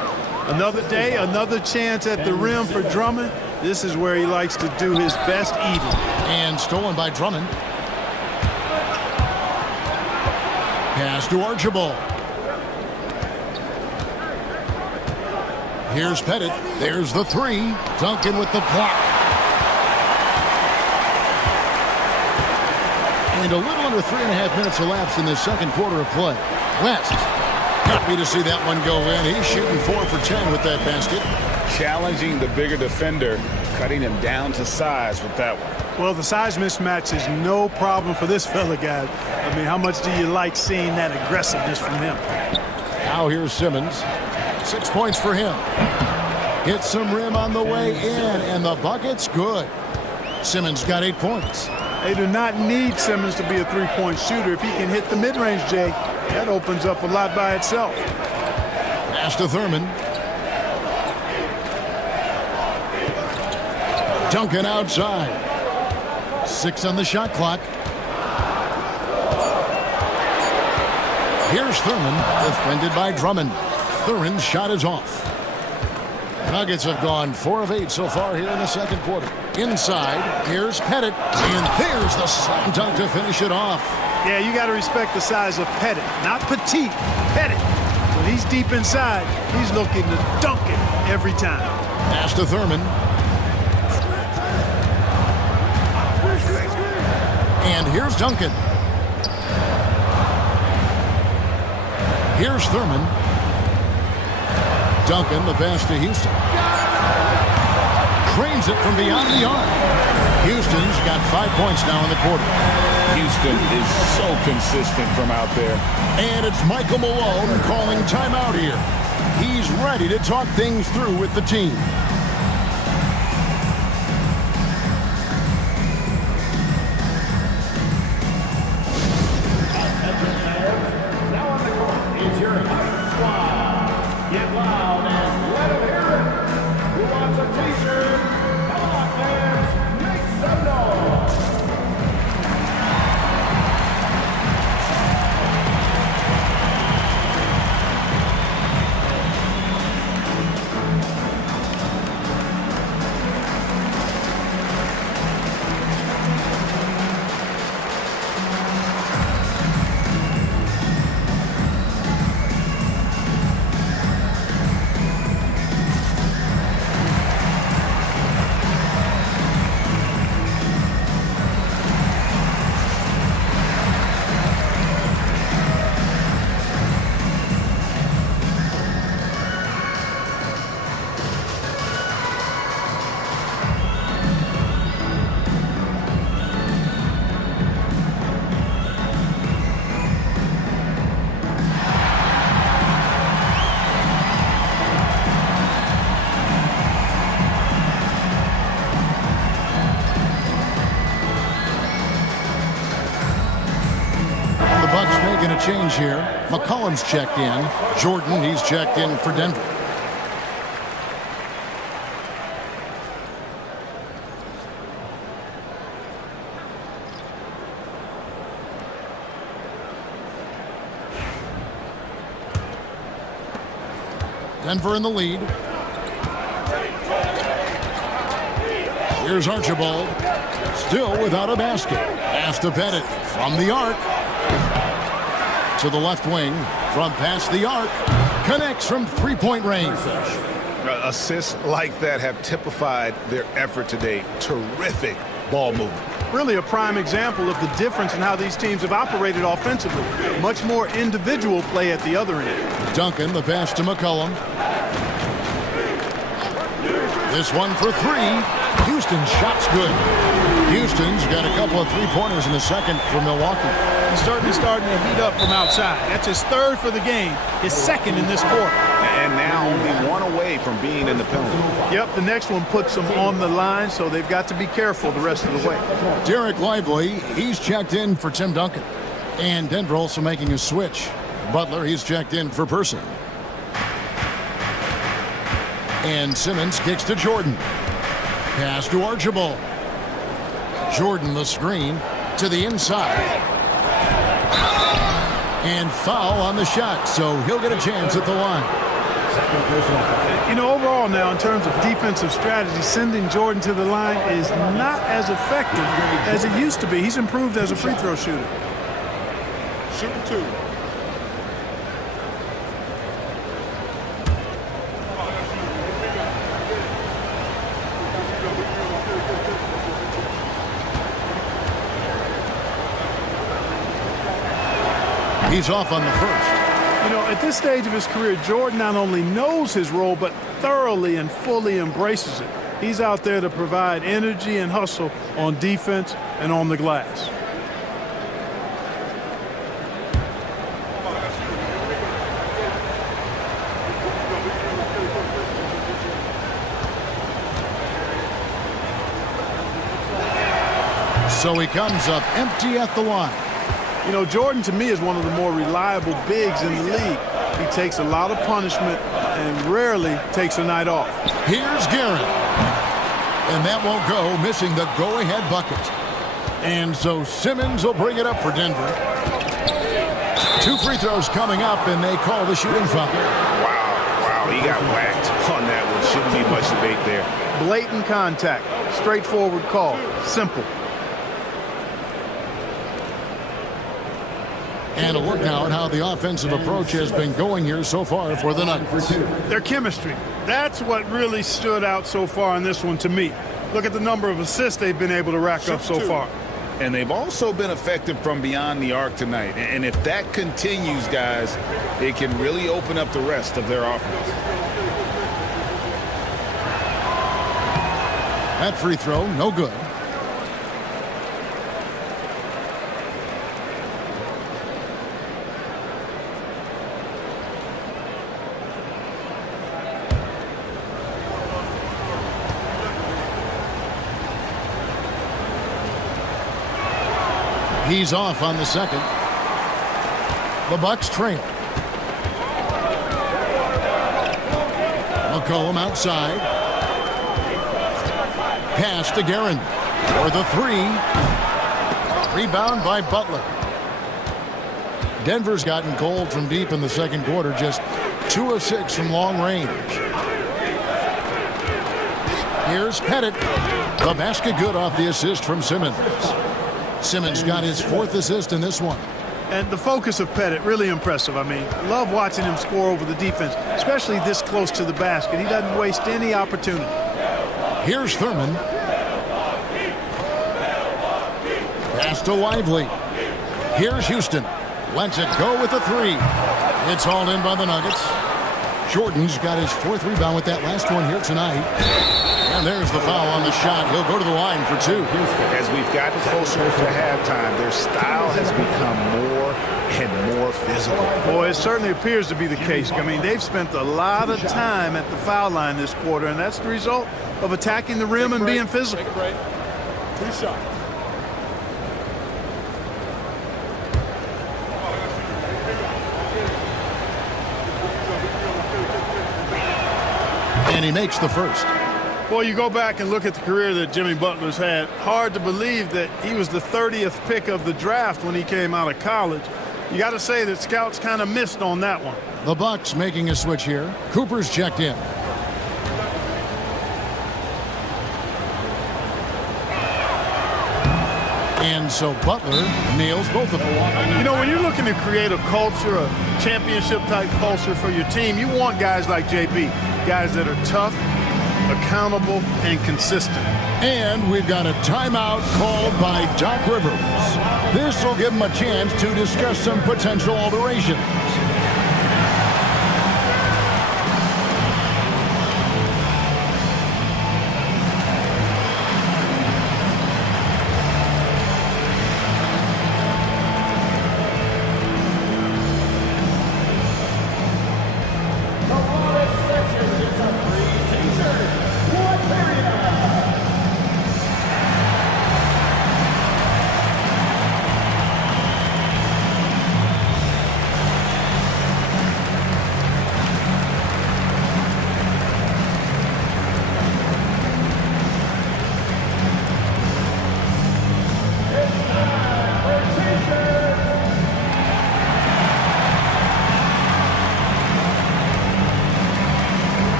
Another day, another chance at the rim for Drummond. This is where he likes to do his best eating. And stolen by Drummond. Pass to Archibald. Here's Pettit. There's the 3. Duncan with the block. And a little under 3.5 minutes elapsed in this second quarter of play. West. Happy to see that one go in. He's shooting 4 for 10 with that basket. Challenging the bigger defender, cutting him down to size with that one. Well, the size mismatch is no problem for this fella, guys. I mean, how much do you like seeing that aggressiveness from him? Now here's Simmons. 6 points for him. Hits some rim on the way in, and the bucket's good. Simmons got 8 points. They do not need Simmons to be a three-point shooter. If he can hit the mid-range, Jay, that opens up a lot by itself. Pass to Thurman. Duncan outside. 6 on the shot clock. Here's Thurman, defended by Drummond. Thurin's shot is off. Nuggets have gone 4 of 8 so far here in the second quarter. Inside, here's Pettit, and there's the slam dunk to finish it off. Yeah, you got to respect the size of Pettit, not petite, Pettit. When he's deep inside, he's looking to dunk it every time. Pass to Thurman. And here's Duncan. Here's Thurman. Duncan, the pass to Houston. Trains it from beyond the arc. Houston's got 5 points now in the quarter. Houston is so consistent from out there. And it's Michael Malone calling timeout here. He's ready to talk things through with the team. Now on the court is your squad. Get loud and let them hear it. Who wants a t-shirt? Come on, fans. Make some noise. making a change here. McCollum's checked in. Jordan, he's checked in for Denver. Denver in the lead. Here's Archibald. Still without a basket. Pass to Pettit from the arc. To the left wing. From past the arc. Connects from three-point range. Assists like that have typified their effort today. Terrific ball movement. Really a prime example of the difference in how these teams have operated offensively. Much more individual play at the other end. Duncan, the pass to McCollum. This one for three. Houston's shot's good. Houston's got a couple of three-pointers in the second for Milwaukee. He's starting to heat up from outside. That's his third for the game, his second in this quarter. And now only one away from being in the penalty. Yep, the next one puts them on the line, so they've got to be careful the rest of the way. Derek Lively, he's checked in for Tim Duncan. And Denver also making a switch. Butler, he's checked in for Person. And Simmons kicks to Jordan. Pass to Archibald. Jordan the screen to the inside. And foul on the shot, so he'll get a chance at the line. You know, overall now, in terms of defensive strategy, sending Jordan to the line is not as effective as it used to be. He's improved as a free throw shooter. Shooting two. He's off on the first. You know, at this stage of his career, Jordan not only knows his role, but thoroughly and fully embraces it. He's out there to provide energy and hustle on defense and on the glass. So he comes up empty at the line. You know, Jordan, to me, is one of the more reliable bigs in the league. He takes a lot of punishment and rarely takes a night off. Here's Guerin. And that won't go, missing the go-ahead bucket. And so Simmons will bring it up for Denver. 2 free throws coming up, and they call the shooting foul. Wow, he got whacked on that one. Shouldn't be much debate there. Blatant contact, straightforward call, simple. And a look now at how the offensive approach has been going here so far for the Nuggets. Their chemistry. That's what really stood out so far in this one to me. Look at the number of assists they've been able to rack up so far. And they've also been effective from beyond the arc tonight. And if that continues, guys, it can really open up the rest of their offense. That free throw, no good. He's off on the second. The Bucks trail. McCollum outside. Pass to Guerin for the three. Rebound by Butler. Denver's gotten cold from deep in the second quarter, just 2 of 6 from long range. Here's Pettit. The basket good off the assist from Simmons. Simmons got his 4th assist in this one. And the focus of Pettit, really impressive. I mean, love watching him score over the defense, especially this close to the basket. He doesn't waste any opportunity. Here's Thurman. Pass to Lively. Here's Houston. Lets it go with the 3. It's hauled in by the Nuggets. Jordan's got his 4th rebound with that last one here tonight. And there's the foul on the shot. He'll go to the line for 2. As we've gotten closer to halftime, their style has become more and more physical. Boy, it certainly appears to be the case. I mean, they've spent a lot of time at the foul line this quarter, and that's the result of attacking the rim and being physical. Take a break. 2 shots. And he makes the first. Well, you go back and look at the career that Jimmy Butler's had. Hard to believe that he was the 30th pick of the draft when he came out of college. You got to say that scouts kind of missed on that one. The Bucks making a switch here. Cooper's checked in. And so Butler nails both of them. You know, when you're looking to create a culture, a championship-type culture for your team, you want guys like JB, guys that are tough, accountable, and consistent. And we've got a timeout called by Doc Rivers. This will give him a chance to discuss some potential alterations.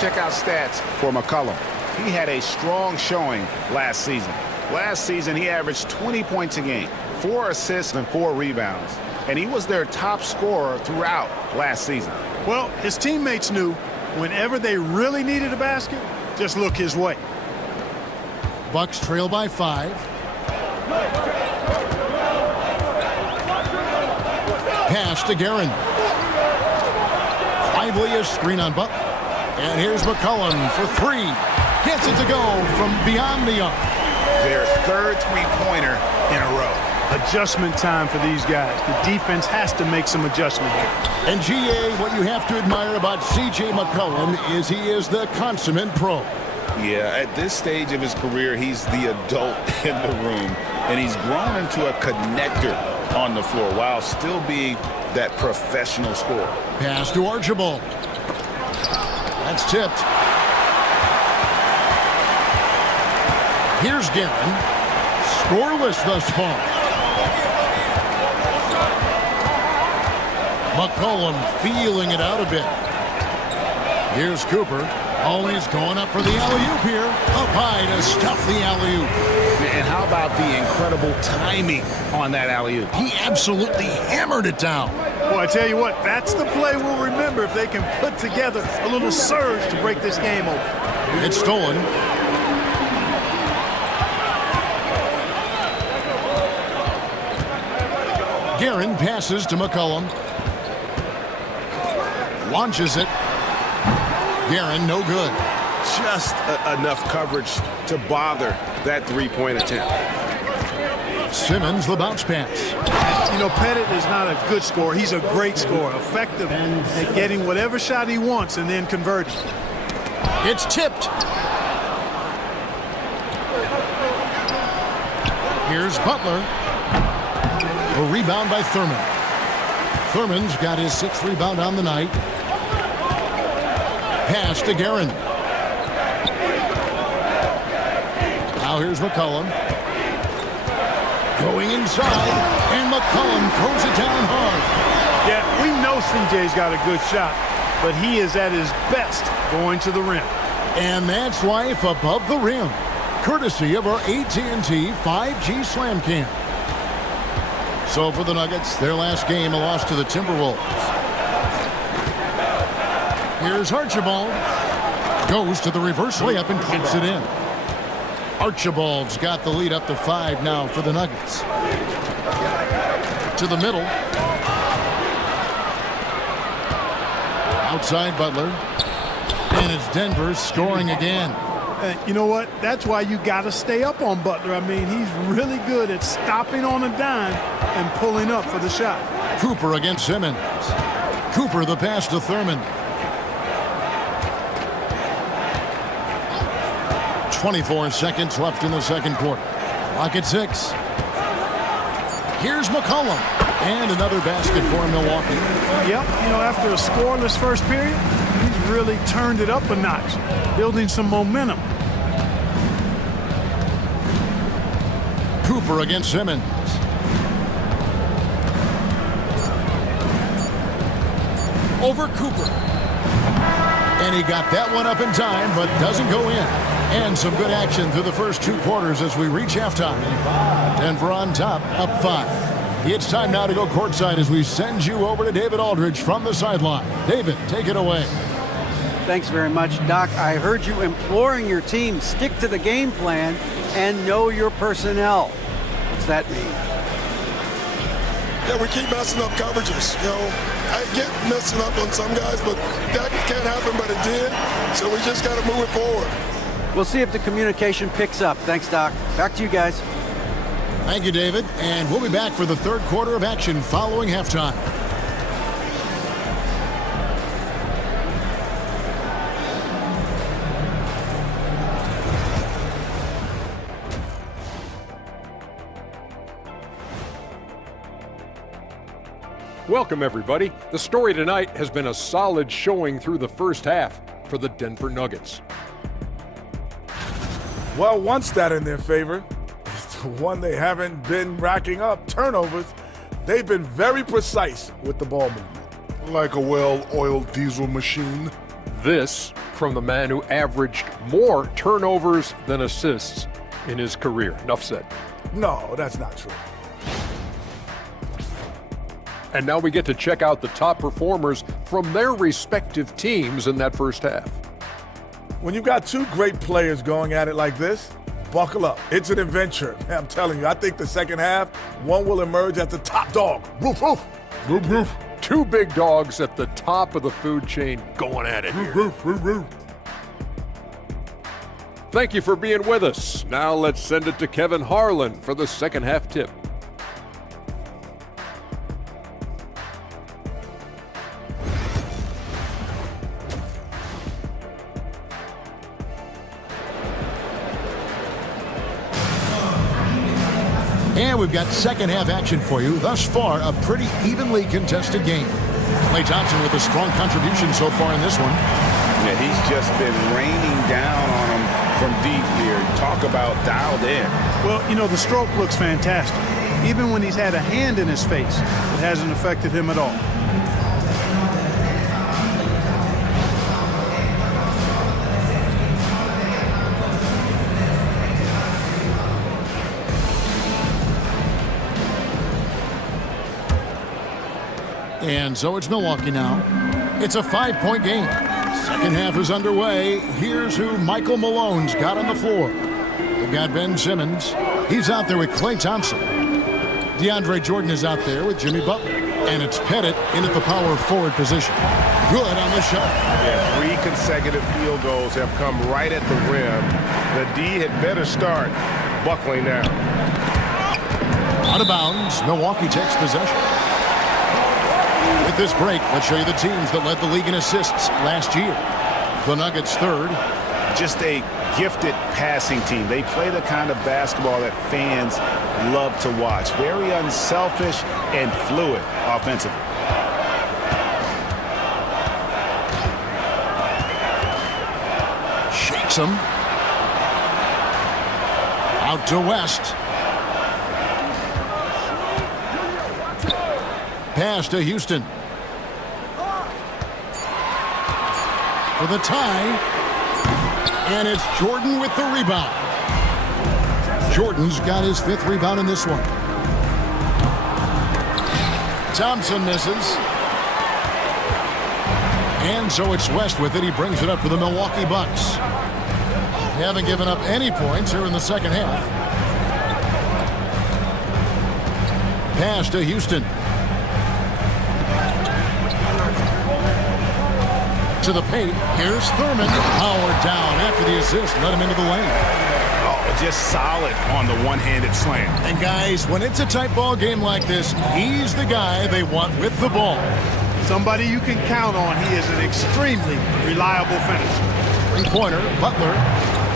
Check out stats for McCollum. He had a strong showing last season. Last season, he averaged 20 points a game, 4 assists and 4 rebounds. And he was their top scorer throughout last season. Well, his teammates knew whenever they really needed a basket, just look his way. Bucks trail by 5. Pass to Guerin. Lively a screen on Butler. And here's McCollum for 3. Gets it to go from beyond the arc. Their third three-pointer in a row. Adjustment time for these guys. The defense has to make some adjustment here. And GA, what you have to admire about C.J. McCollum is he is the consummate pro. Yeah, at this stage of his career, he's the adult in the room. And he's grown into a connector on the floor while still being that professional scorer. Pass to Archibald. That's tipped. Here's Guerin. Scoreless thus far. McCollum feeling it out a bit. Here's Cooper. Always going up for the alley-oop here. Up high to stuff the alley-oop. And how about the incredible timing on that alley-oop? He absolutely hammered it down. Well, I tell you what, that's the play we'll remember if they can put together a little surge to break this game open. It's stolen. Guerin passes to McCollum. Launches it. Guerin, no good. Just enough coverage to bother that three-point attempt. Simmons, the bounce pass. You know, Pettit is not a good scorer. He's a great scorer, effective at getting whatever shot he wants and then converting. It's tipped. Here's Butler. A rebound by Thurman. Thurman's got his 6th rebound on the night. Pass to Guerin. Now here's McCollum. Going inside, and McCollum throws it down hard. Yeah, we know CJ's got a good shot, but he is at his best going to the rim. And that's life above the rim, courtesy of our AT&T 5G Slam Cam. So for the Nuggets, their last game, a loss to the Timberwolves. Here's Archibald. Goes to the reverse layup and keeps it in. Archibald's got the lead up to 5 now for the Nuggets. To the middle. Outside Butler. And it's Denver scoring again. And you know what? That's why you got to stay up on Butler. I mean, he's really good at stopping on a dime and pulling up for the shot. Cooper against Simmons. Cooper the pass to Thurman. 24 seconds left in the second quarter. Clock at 6. Here's McCollum. And another basket for Milwaukee. Yep, after a scoreless first period, he's really turned it up a notch, building some momentum. Cooper against Simmons. Over Cooper. And he got that one up in time, but doesn't go in. And some good action through the first 2 quarters as we reach halftime. Denver on top, up 5. It's time now to go courtside as we send you over to David Aldridge from the sideline. David, take it away. Thanks very much, Doc. I heard you imploring your team, stick to the game plan and know your personnel. What's that mean? Yeah, we keep messing up coverages. I get messing up on some guys, but that can't happen, but it did. So we just got to move it forward. We'll see if the communication picks up. Thanks, Doc. Back to you guys. Thank you, David. And we'll be back for the third quarter of action following halftime. Welcome, everybody. The story tonight has been a solid showing through the first half for the Denver Nuggets. Well, one stat in their favor is the one they haven't been racking up, turnovers. They've been very precise with the ball movement. Like a well-oiled diesel machine. This from the man who averaged more turnovers than assists in his career. Enough said. No, that's not true. And now we get to check out the top performers from their respective teams in that first half. When you've got 2 great players going at it like this, buckle up. It's an adventure. I'm telling you, I think the second half, one will emerge as the top dog. Roof, roof. Roof, roof. 2 big dogs at the top of the food chain going at it here. Roof, roof, roof. Thank you for being with us. Now let's send it to Kevin Harlan for the second half tip. And we've got second half action for you. Thus far, a pretty evenly contested game. Klay Thompson with a strong contribution so far in this one. Yeah, he's just been raining down on him from deep here. Talk about dialed in. Well, the stroke looks fantastic. Even when he's had a hand in his face, it hasn't affected him at all. And so it's Milwaukee now. It's a 5-point game. Second half is underway. Here's who Michael Malone's got on the floor. They've got Ben Simmons. He's out there with Klay Thompson. DeAndre Jordan is out there with Jimmy Butler. And it's Pettit in at the power forward position. Good on the shot. Yeah, 3 consecutive field goals have come right at the rim. The D had better start buckling now. Out of bounds. Milwaukee takes possession. With this break, let's show you the teams that led the league in assists last year. The Nuggets third. Just a gifted passing team. They play the kind of basketball that fans love to watch. Very unselfish and fluid offensively. Shakes him. Out to West. Pass to Houston. For the tie. And it's Jordan with the rebound. Jordan's got his 5th rebound in this one. Thompson misses. And so it's West with it. He brings it up for the Milwaukee Bucks. They haven't given up any points here in the second half. Pass to Houston. To the paint. Here's Thurman. Powered down after the assist. Let him into the lane. Oh, just solid on the one-handed slam. And guys, when it's a tight ball game like this, he's the guy they want with the ball. Somebody you can count on. He is an extremely reliable finisher. Three-pointer, Butler.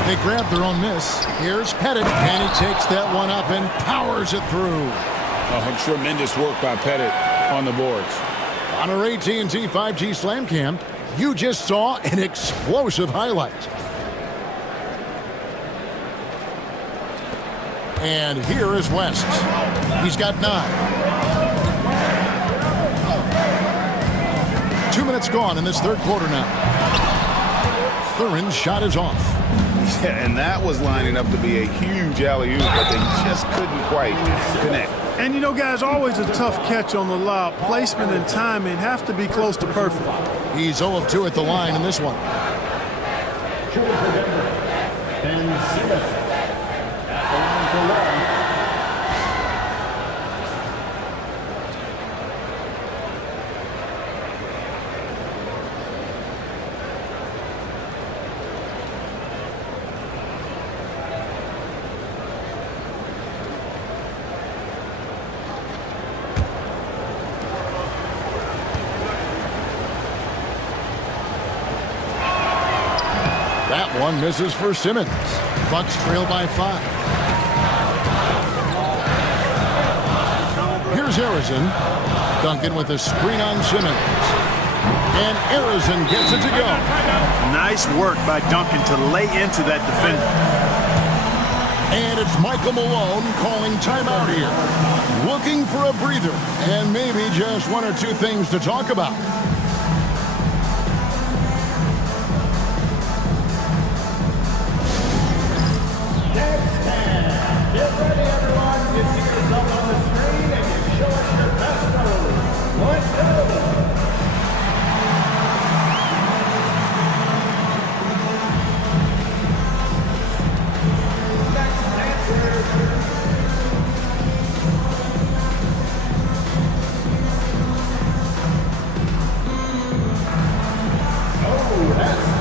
They grab their own miss. Here's Pettit, and he takes that one up and powers it through. Oh, tremendous work by Pettit on the boards. On our AT&T 5G Slam Cam, you just saw an explosive highlight. And here is West. He's got 9. 2 minutes gone in this third quarter now. Thurin's shot is off. Yeah, and that was lining up to be a huge alley-oop, but they just couldn't quite connect. And you know, guys, always a tough catch on the lob. Placement and timing have to be close to perfect. He's 0 of 2 at the line in this one. Ben Simmons. That one misses for Simmons. Bucks trail by 5. Here's Arizin. Duncan with a screen on Simmons. And Arizin gets it to go. Nice work by Duncan to lay into that defender. And it's Michael Malone calling timeout here. Looking for a breather and maybe just 1 or 2 things to talk about. Get ready, everyone. You see yourself on the screen and you show us your best move. Let's go. Next dancer. Oh, that's nice.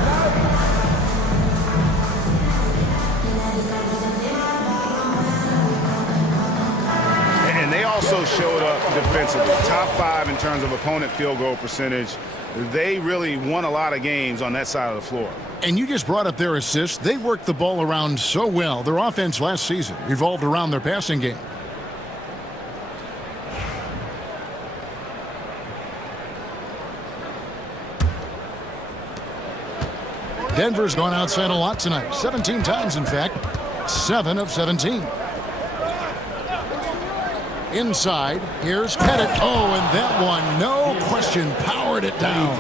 And they also showed up defensively. Top 5 in terms of opponent field goal percentage. They really won a lot of games on that side of the floor. And you just brought up their assists. They worked the ball around so well. Their offense last season revolved around their passing game. Denver's gone outside a lot tonight. 17 times, in fact. 7 of 17. Inside, here's Pettit. Oh, and that one, no question, powered it down.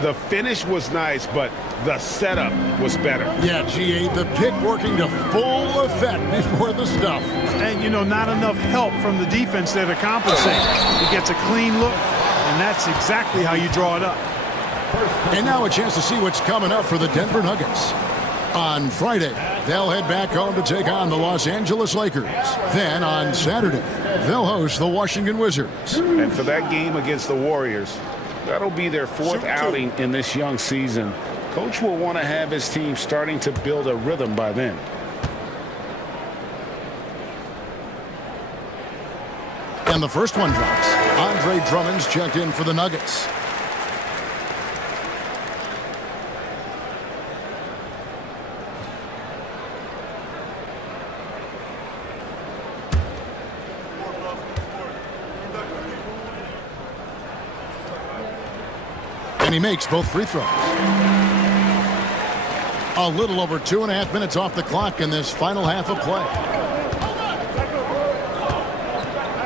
The finish was nice, but the setup was better. Yeah, G.A., the pick working to full effect before the stuff. And, you know, not enough help from the defense there to compensate. He gets a clean look, and that's exactly how you draw it up. And now a chance to see what's coming up for the Denver Nuggets. On Friday, they'll head back home to take on the Los Angeles Lakers. Then on Saturday, they'll host the Washington Wizards. And for that game against the Warriors, that'll be their 4th outing in this young season. Coach will want to have his team starting to build a rhythm by then. And the first one drops. Andre Drummond's checked in for the Nuggets. And he makes both free throws. A little over 2.5 minutes off the clock in this final half of play.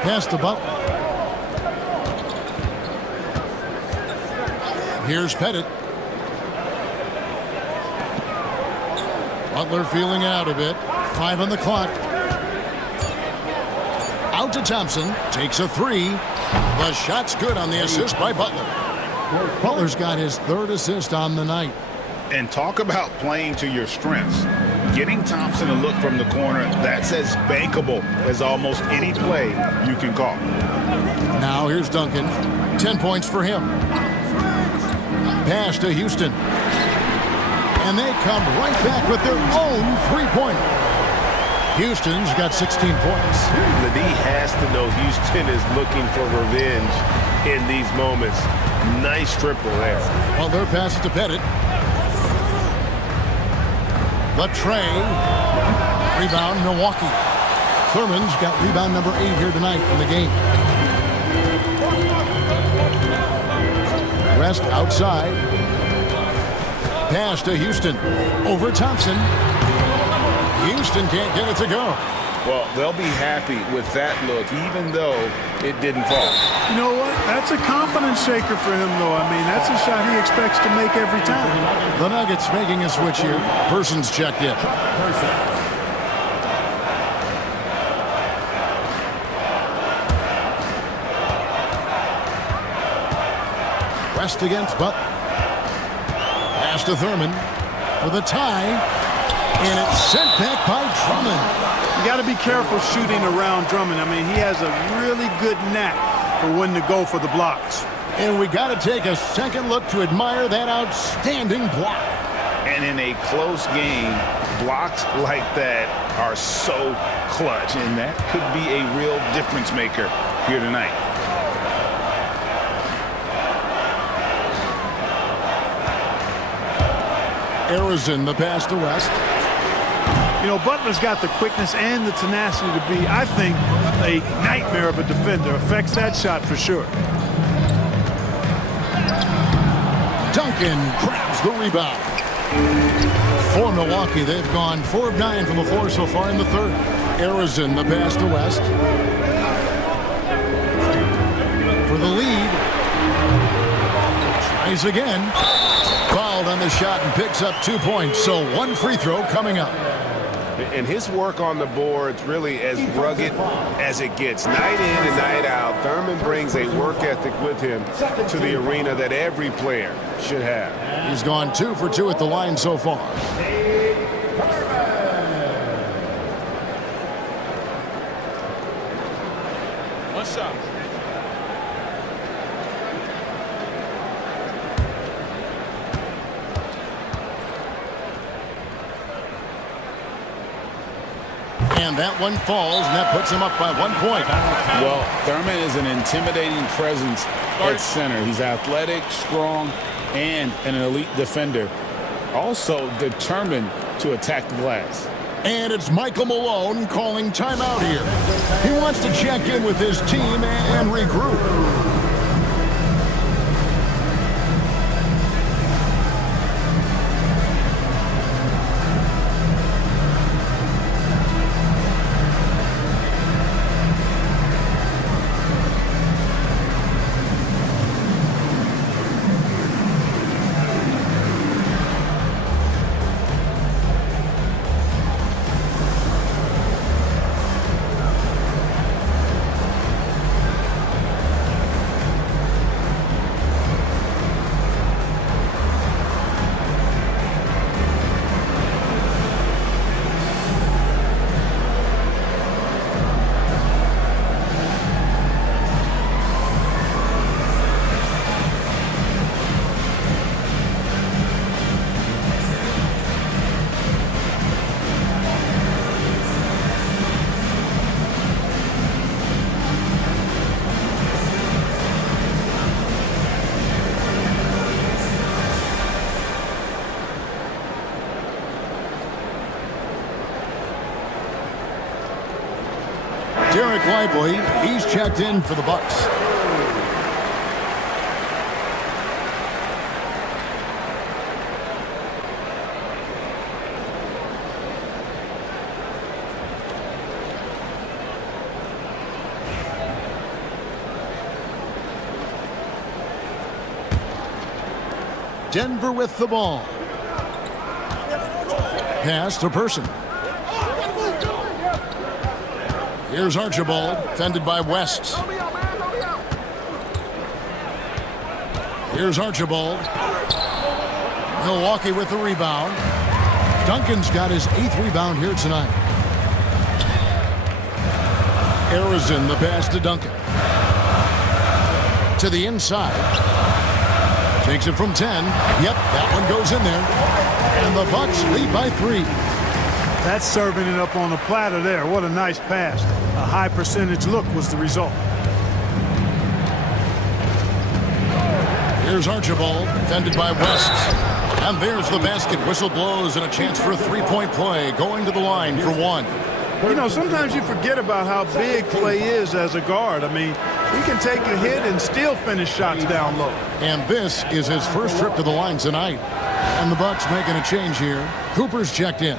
Pass to Butler. Here's Pettit. Butler feeling out a bit. 5 on the clock. Out to Thompson. Takes a 3. The shot's good on the assist by Butler. Butler's got his 3rd assist on the night. And talk about playing to your strengths. Getting Thompson to look from the corner, that's as bankable as almost any play you can call. Now here's Duncan. 10 points for him. Pass to Houston. And they come right back with their own three-pointer. Houston's got 16 points. The D has to know Houston is looking for revenge in these moments. Nice triple there. Well, their pass to Pettit. Latrey. Rebound, Milwaukee. Thurman's got rebound number 8 here tonight in the game. West outside. Pass to Houston. Over Thompson. Houston can't get it to go. Well, they'll be happy with that look, even though it didn't fall. You know what? That's a confidence shaker for him, though. I mean, that's a shot he expects to make every time. The Nuggets making a switch here. Person's checked in. West against Butler. Pass to Thurman for the tie. And it's sent back by Drummond. You got to be careful shooting around Drummond. I mean, he has a really good knack for when to go for the blocks. And we got to take a second look to admire that outstanding block. And in a close game, blocks like that are so clutch, and that could be a real difference maker here tonight. Arizona, the pass to West. You know, Butler's got the quickness and the tenacity to be, I think, a nightmare of a defender. Affects that shot for sure. Duncan grabs the rebound. For Milwaukee, they've gone 4 of 9 from the floor so far in the third. Arizona, the pass to West. For the lead. Tries again. Fouled on the shot and picks up 2 points. So 1 free throw coming up. And his work on the board's really as rugged as it gets. Night in and night out, Thurman brings a work ethic with him to the arena that every player should have. He's gone 2 for 2 at the line so far. One shot. And that one falls, and that puts him up by 1 point. Well, Thurman is an intimidating presence at center. He's athletic, strong, and an elite defender. Also determined to attack the glass. And it's Michael Malone calling timeout here. He wants to check in with his team and regroup. Derek Lively, he's checked in for the Bucks. Denver with the ball. Pass to Person. Here's Archibald, fended by West. Here's Archibald. Milwaukee with the rebound. Duncan's got his 8th rebound here tonight. Arizona, the pass to Duncan. To the inside. Takes it from 10. Yep, that one goes in there. And the Bucks lead by 3. That's serving it up on a platter there. What a nice pass. A high percentage look was the result. Here's Archibald, defended by West. And there's the basket. Whistle blows and a chance for a three-point play. Going to the line for 1. You know, sometimes you forget about how big Clay is as a guard. I mean, he can take a hit and still finish shots down low. And this is his first trip to the line tonight. And the Bucks making a change here. Cooper's checked in.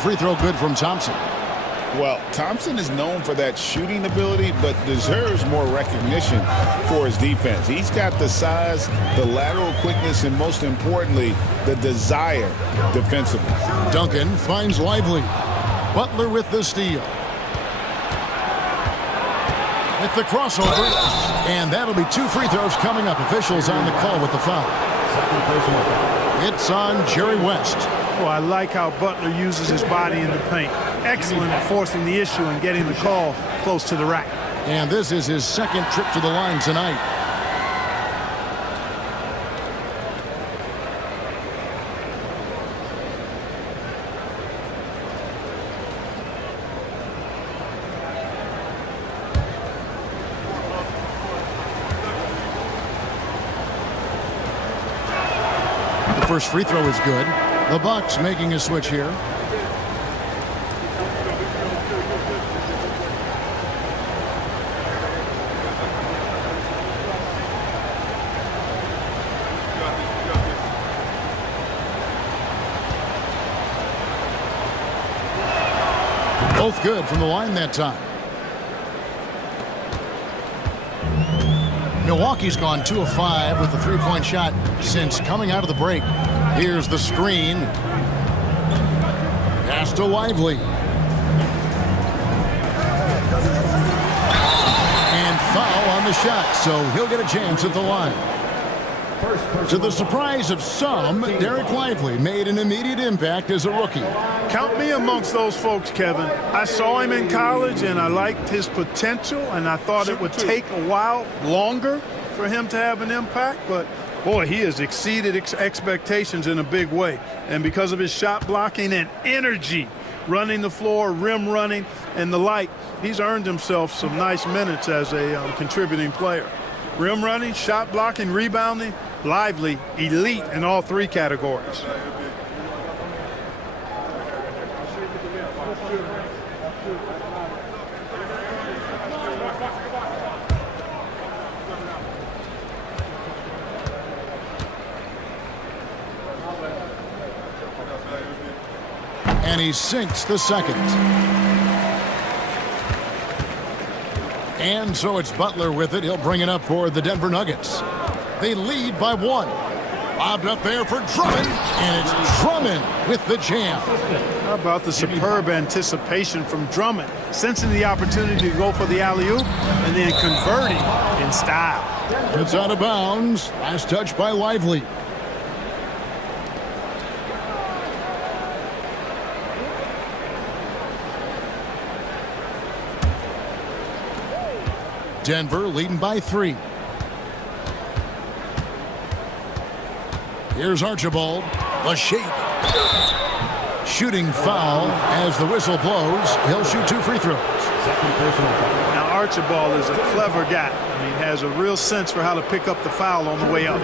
Free throw good from Thompson. Well, Thompson is known for that shooting ability, but deserves more recognition for his defense. He's got the size, the lateral quickness, and most importantly, the desire defensively. Duncan finds Lively. Butler with the steal. With the crossover. And that'll be 2 free throws coming up. Officials on the call with the foul. It's on Jerry West. Well, I like how Butler uses his body in the paint. Excellent at forcing the issue and getting the call close to the rack. And this is his second trip to the line tonight. The first free throw is good. The Bucks making a switch here. Both good from the line that time. Milwaukee's gone 2 of 5 with a three-point shot since coming out of the break. Here's the screen. Pass to Lively. And foul on the shot, so he'll get a chance at the line. To the surprise of some, Derek Lively made an immediate impact as a rookie. Count me amongst those folks, Kevin. I saw him in college, and I liked his potential, and I thought it would take a while longer for him to have an impact, but boy, he has exceeded expectations in a big way. And because of his shot blocking and energy, running the floor, rim running, and the like, he's earned himself some nice minutes as a contributing player. Rim running, shot blocking, rebounding, Lively, elite in all 3 categories. And he sinks the second. And so it's Butler with it. He'll bring it up for the Denver Nuggets. They lead by 1. Lobbed up there for Drummond, and it's Drummond with the jam. How about the superb anticipation from Drummond, sensing the opportunity to go for the alley-oop and then converting in style. It's out of bounds. Last touch by Lively. Denver leading by 3. Here's Archibald. The shake. Shooting foul as the whistle blows. He'll shoot 2 free throws. Now Archibald is a clever guy. I mean, has a real sense for how to pick up the foul on the way up.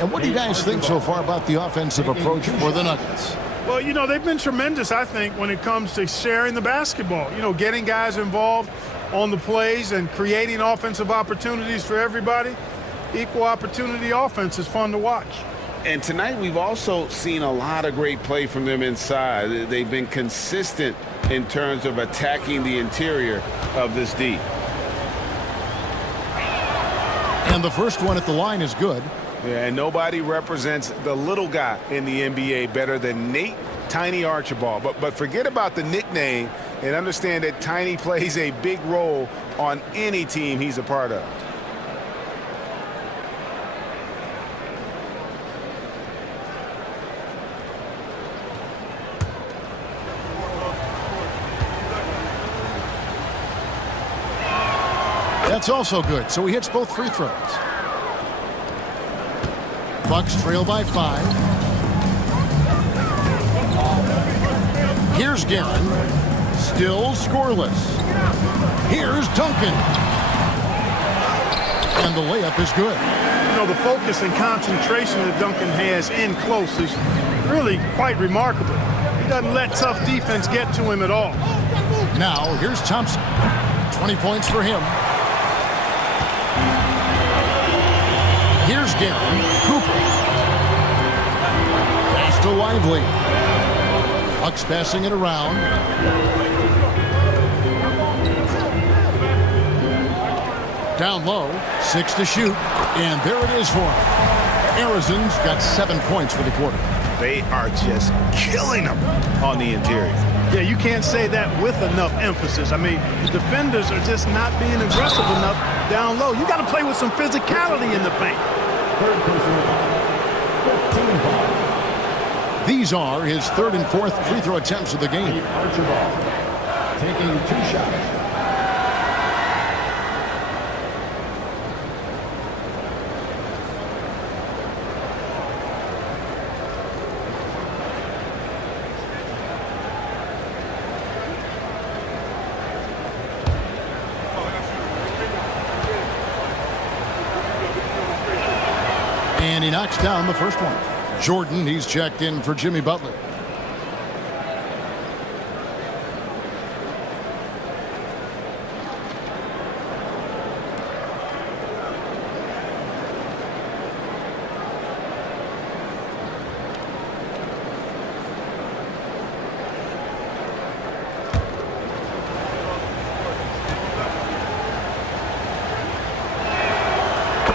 And what do you guys think so far about the offensive approach for the Nuggets? Well, you know, they've been tremendous, I think, when it comes to sharing the basketball. You know, getting guys involved on the plays and creating offensive opportunities for everybody. Equal opportunity offense is fun to watch. And tonight we've also seen a lot of great play from them inside. They've been consistent in terms of attacking the interior of this D. And the first one at the line is good. Yeah, and nobody represents the little guy in the NBA better than Nate Tiny Archibald. But forget about the nickname and understand that Tiny plays a big role on any team he's a part of. That's also good, so he hits both free throws. Bucks trail by 5. Here's Guerin. Still scoreless. Here's Duncan. And the layup is good. You know, the focus and concentration that Duncan has in close is really quite remarkable. He doesn't let tough defense get to him at all. Now, here's Thompson. 20 points for him. Here's Guerin. Cooper. Pass to Lively. Bucks passing it around. Down low. 6 to shoot. And there it is for him. Arizon's got 7 points for the quarter. They are just killing them on the interior. Yeah, you can't say that with enough emphasis. I mean, the defenders are just not being aggressive enough down low. You got to play with some physicality in the paint. These are his 3rd and 4th free throw attempts of the game. Archibald taking 2 shots. And he knocks down the first one. Jordan, he's checked in for Jimmy Butler.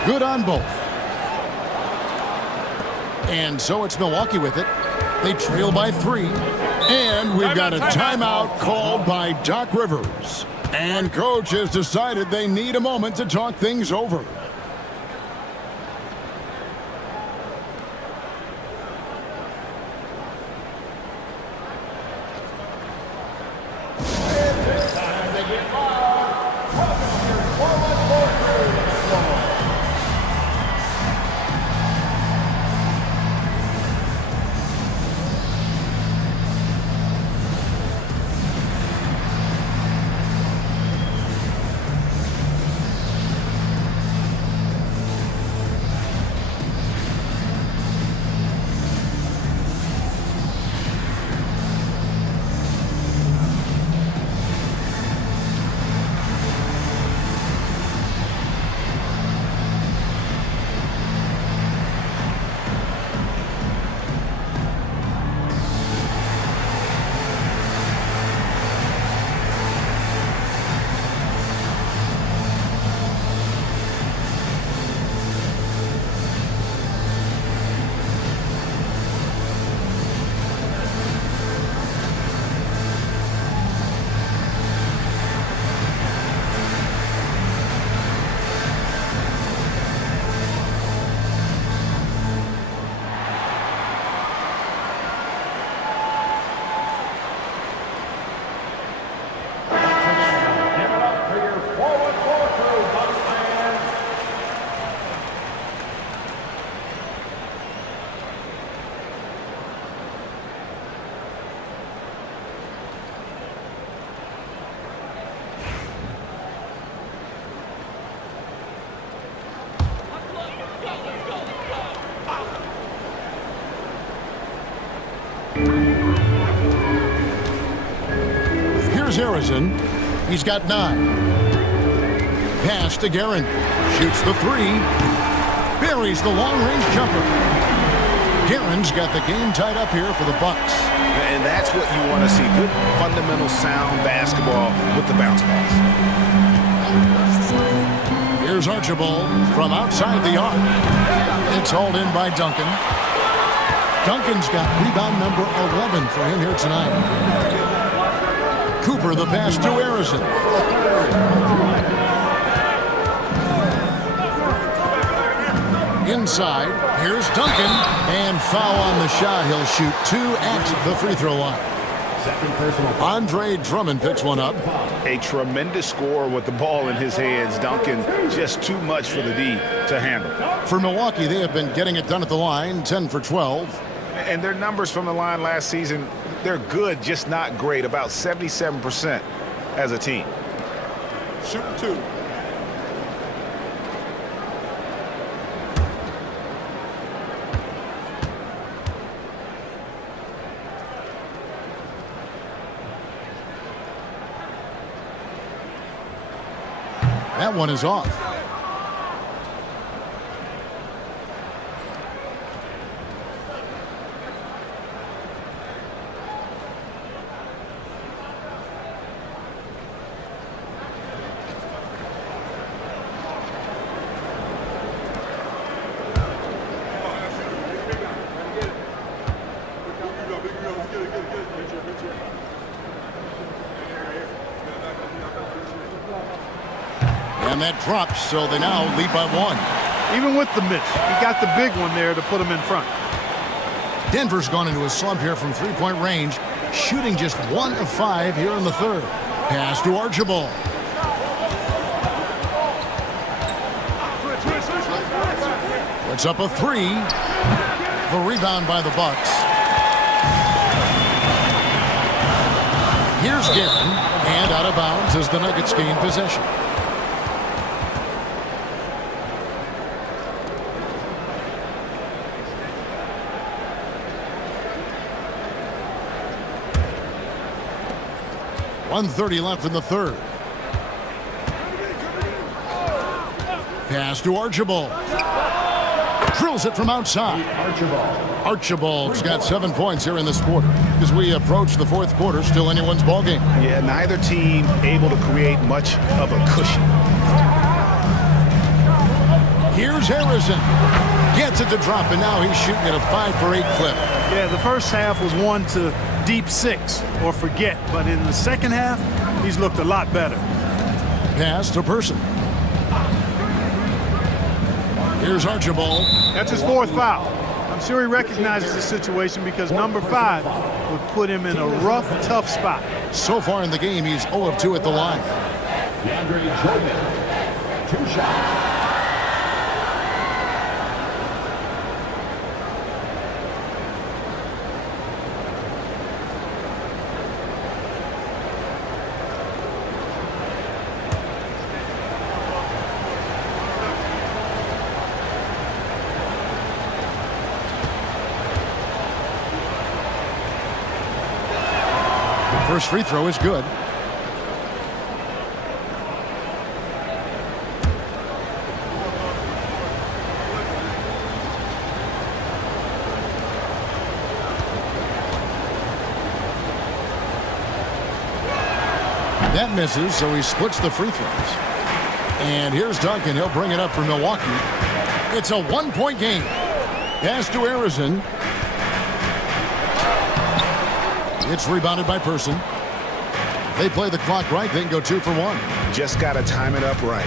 Good on both. And so it's Milwaukee with it. They trail by 3. And we've got a timeout called by Doc Rivers. And coach has decided they need a moment to talk things over. Here's Arizon. He's got 9. Pass to Guerin. Shoots the 3. Buries the long-range jumper. Guerin's got the game tied up here for the Bucks. And that's what you want to see. Good, fundamental, sound basketball with the bounce pass. Here's Archibald from outside the arc. It's hauled in by Duncan. Duncan's got rebound number 11 for him here tonight. Cooper the pass to Harrison. Inside, here's Duncan, and foul on the shot. He'll shoot 2 at the free throw line. Andre Drummond picks one up. A tremendous score with the ball in his hands. Duncan, just too much for the D to handle. For Milwaukee, they have been getting it done at the line, 10 for 12. And their numbers from the line last season, they're good, just not great. About 77% as a team. Shoot 2. That one is off. And that drops, so they now lead by 1. Even with the miss, he got the big one there to put him in front. Denver's gone into a slump here from three-point range, shooting just 1 of 5 here in the third. Pass to Archibald. Puts up a 3. The rebound by the Bucks. Here's Guerin, and out of bounds as the Nuggets gain possession. .130 left in the third. Pass to Archibald. Drills it from outside. Archibald's got 7 points here in this quarter. As we approach the fourth quarter, still anyone's ballgame. Yeah, neither team able to create much of a cushion. Here's Harrison. Gets it to drop, and now he's shooting at a 5 for 8 clip. Yeah, the first half was 1 to deep 6 or forget, but in the second half, he's looked a lot better. Pass to Person. Here's Archibald. That's his 4th foul. I'm sure he recognizes the situation because number 5 would put him in a rough, tough spot. So far in the game, he's 0 of 2 at the line. DeAndre Jordan, 2 shots. First free throw is good. That misses, so he splits the free throws. And here's Duncan. He'll bring it up for Milwaukee. It's a 1-point game. Pass to Harrison. It's rebounded by Person. If they play the clock right, they can go 2 for 1. Just got to time it up right.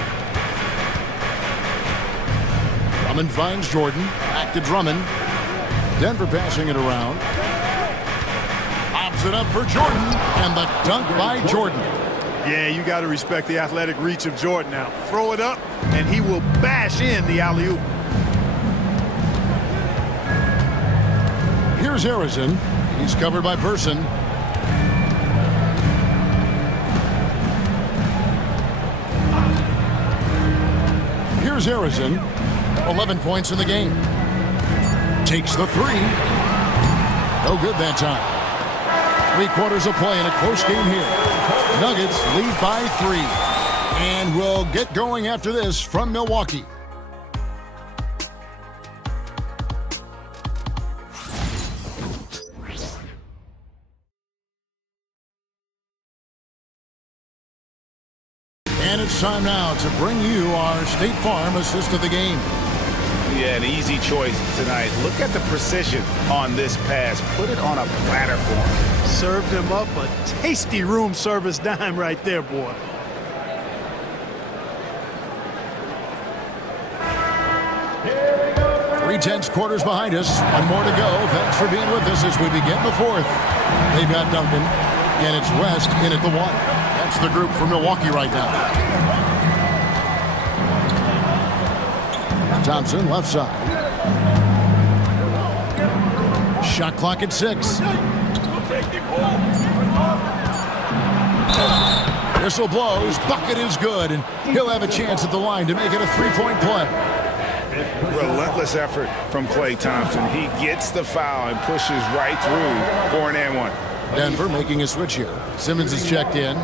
Drummond finds Jordan. Back to Drummond. Denver passing it around. Pops it up for Jordan. And the dunk by Jordan. Yeah, you got to respect the athletic reach of Jordan now. Throw it up, and he will bash in the alley-oop. Here's Harrison. He's covered by Person. Here's Harrison. 11 points in the game. Takes the 3. No good that time. 3 quarters of play in a close game here. Nuggets lead by 3. And we'll get going after this from Milwaukee. And it's time now to bring you our State Farm assist of the game. Yeah, an easy choice tonight. Look at the precision on this pass. Put it on a platter for him. Served him up a tasty room service dime right there, boy. Three-tenths quarters behind us. One more to go. Thanks for being with us as we begin the fourth. They've got Duncan, and it's West in at the one. That's the group for Milwaukee right now. Thompson, left side. Shot clock at 6. Whistle blows. Bucket is good, and he'll have a chance at the line to make it a three-point play. Relentless effort from Klay Thompson. He gets the foul and pushes right through for an and one. Denver making a switch here. Simmons is checked in.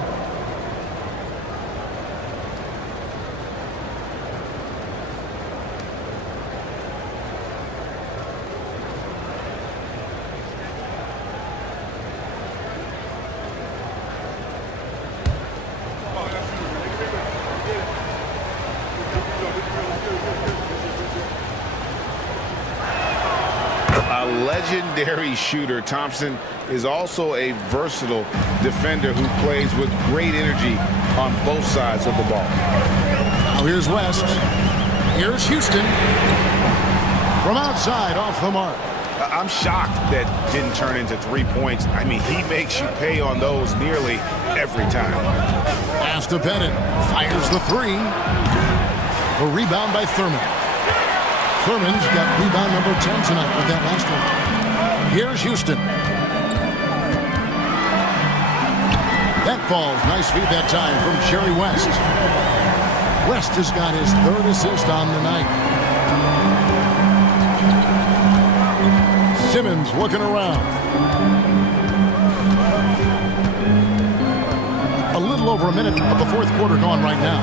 Legendary shooter, Thompson is also a versatile defender who plays with great energy on both sides of the ball. Now here's West. Here's Houston. From outside, off the mark. I'm shocked that didn't turn into 3 points. I mean, he makes you pay on those nearly every time. Pass to Bennett. Fires the three. A rebound by Thurman. Thurman's got rebound number 10 tonight with that last one. Here's Houston. That falls. Nice feed that time from Jerry West. West has got his third assist on the night. Simmons looking around. A little over a minute of the fourth quarter gone right now.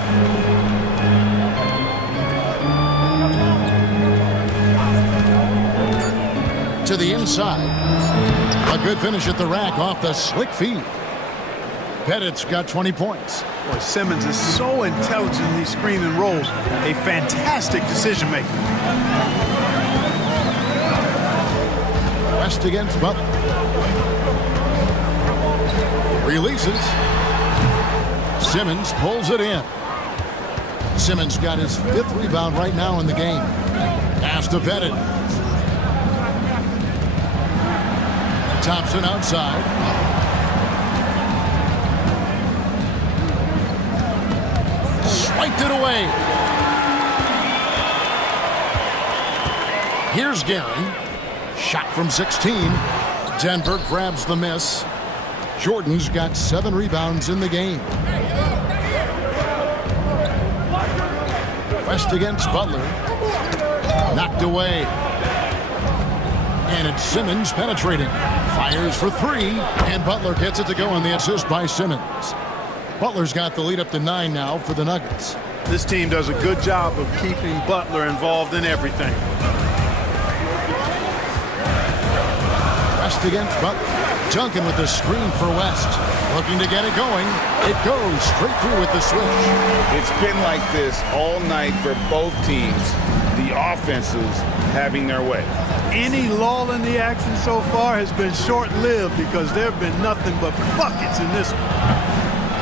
To the inside. A good finish at the rack off the slick feed. Pettit's got 20 points. Boy, Simmons is so intelligent in these screen and rolls. A fantastic decision maker. West against Butler. Releases. Simmons pulls it in. Simmons got his 5th rebound right now in the game. Pass to Pettit. Thompson outside. Swiped it away. Here's Guerin. Shot from 16. Denver grabs the miss. Jordan's got 7 rebounds in the game. West against Butler. Knocked away. And it's Simmons penetrating. Fires for 3. And Butler gets it to go on the assist by Simmons. Butler's got the lead up to 9 now for the Nuggets. This team does a good job of keeping Butler involved in everything. West against Butler. Duncan with the screen for West. Looking to get it going. It goes straight through with the switch. It's been like this all night for both teams. The offenses having their way. Any lull in the action so far has been short-lived because there have been nothing but buckets in this one.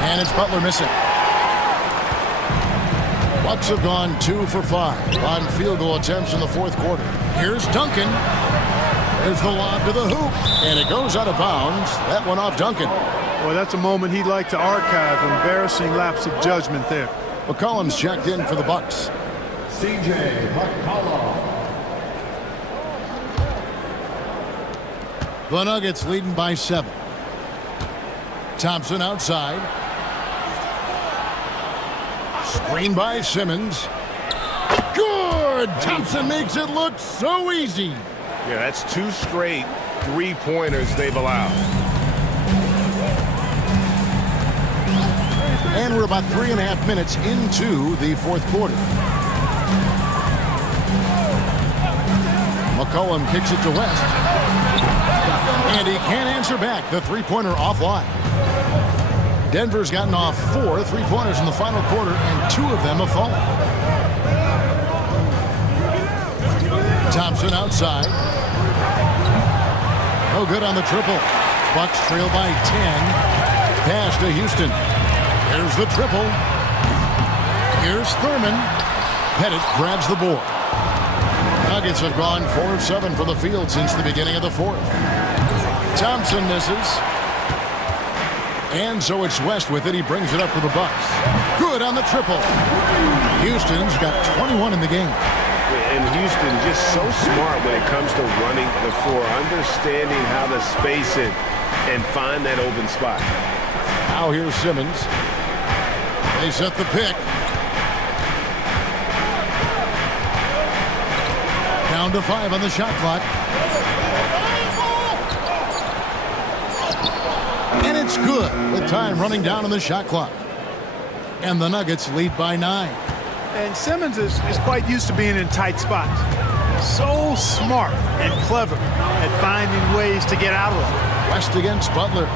And it's Butler missing. Bucks have gone 2 for 5 on field goal attempts in the fourth quarter. Here's Duncan. There's the lob to the hoop, and it goes out of bounds. That one off Duncan. Well, that's a moment he'd like to archive. Embarrassing lapse of judgment there. McCollum's checked in for the Bucks. C.J. McCollum. The Nuggets leading by 7. Thompson outside. Screen by Simmons. Good! Thompson makes it look so easy. Yeah, that's 2 straight 3-pointers they've allowed. And we're about 3.5 minutes into the fourth quarter. McCollum kicks it to West. And he can't answer back. The 3-pointer offline. Denver's gotten off 4 3-pointers in the final quarter, and 2 of them have fallen. Thompson outside. No good on the triple. Bucks trail by 10. Pass to Houston. Here's the triple. Here's Thurman. Pettit grabs the board. Nuggets have gone 4 of 7 from the field since the beginning of the fourth. Thompson misses. And so it's West with it. He brings it up for the Bucks. Good on the triple. Houston's got 21 in the game. And Houston just so smart when it comes to running the floor, understanding how to space it and find that open spot. Now here's Simmons. They set the pick. Down to 5 on the shot clock. And it's good with time running down on the shot clock. And the Nuggets lead by 9. And Simmons is quite used to being in tight spots. So smart and clever at finding ways to get out of them. West against Butler.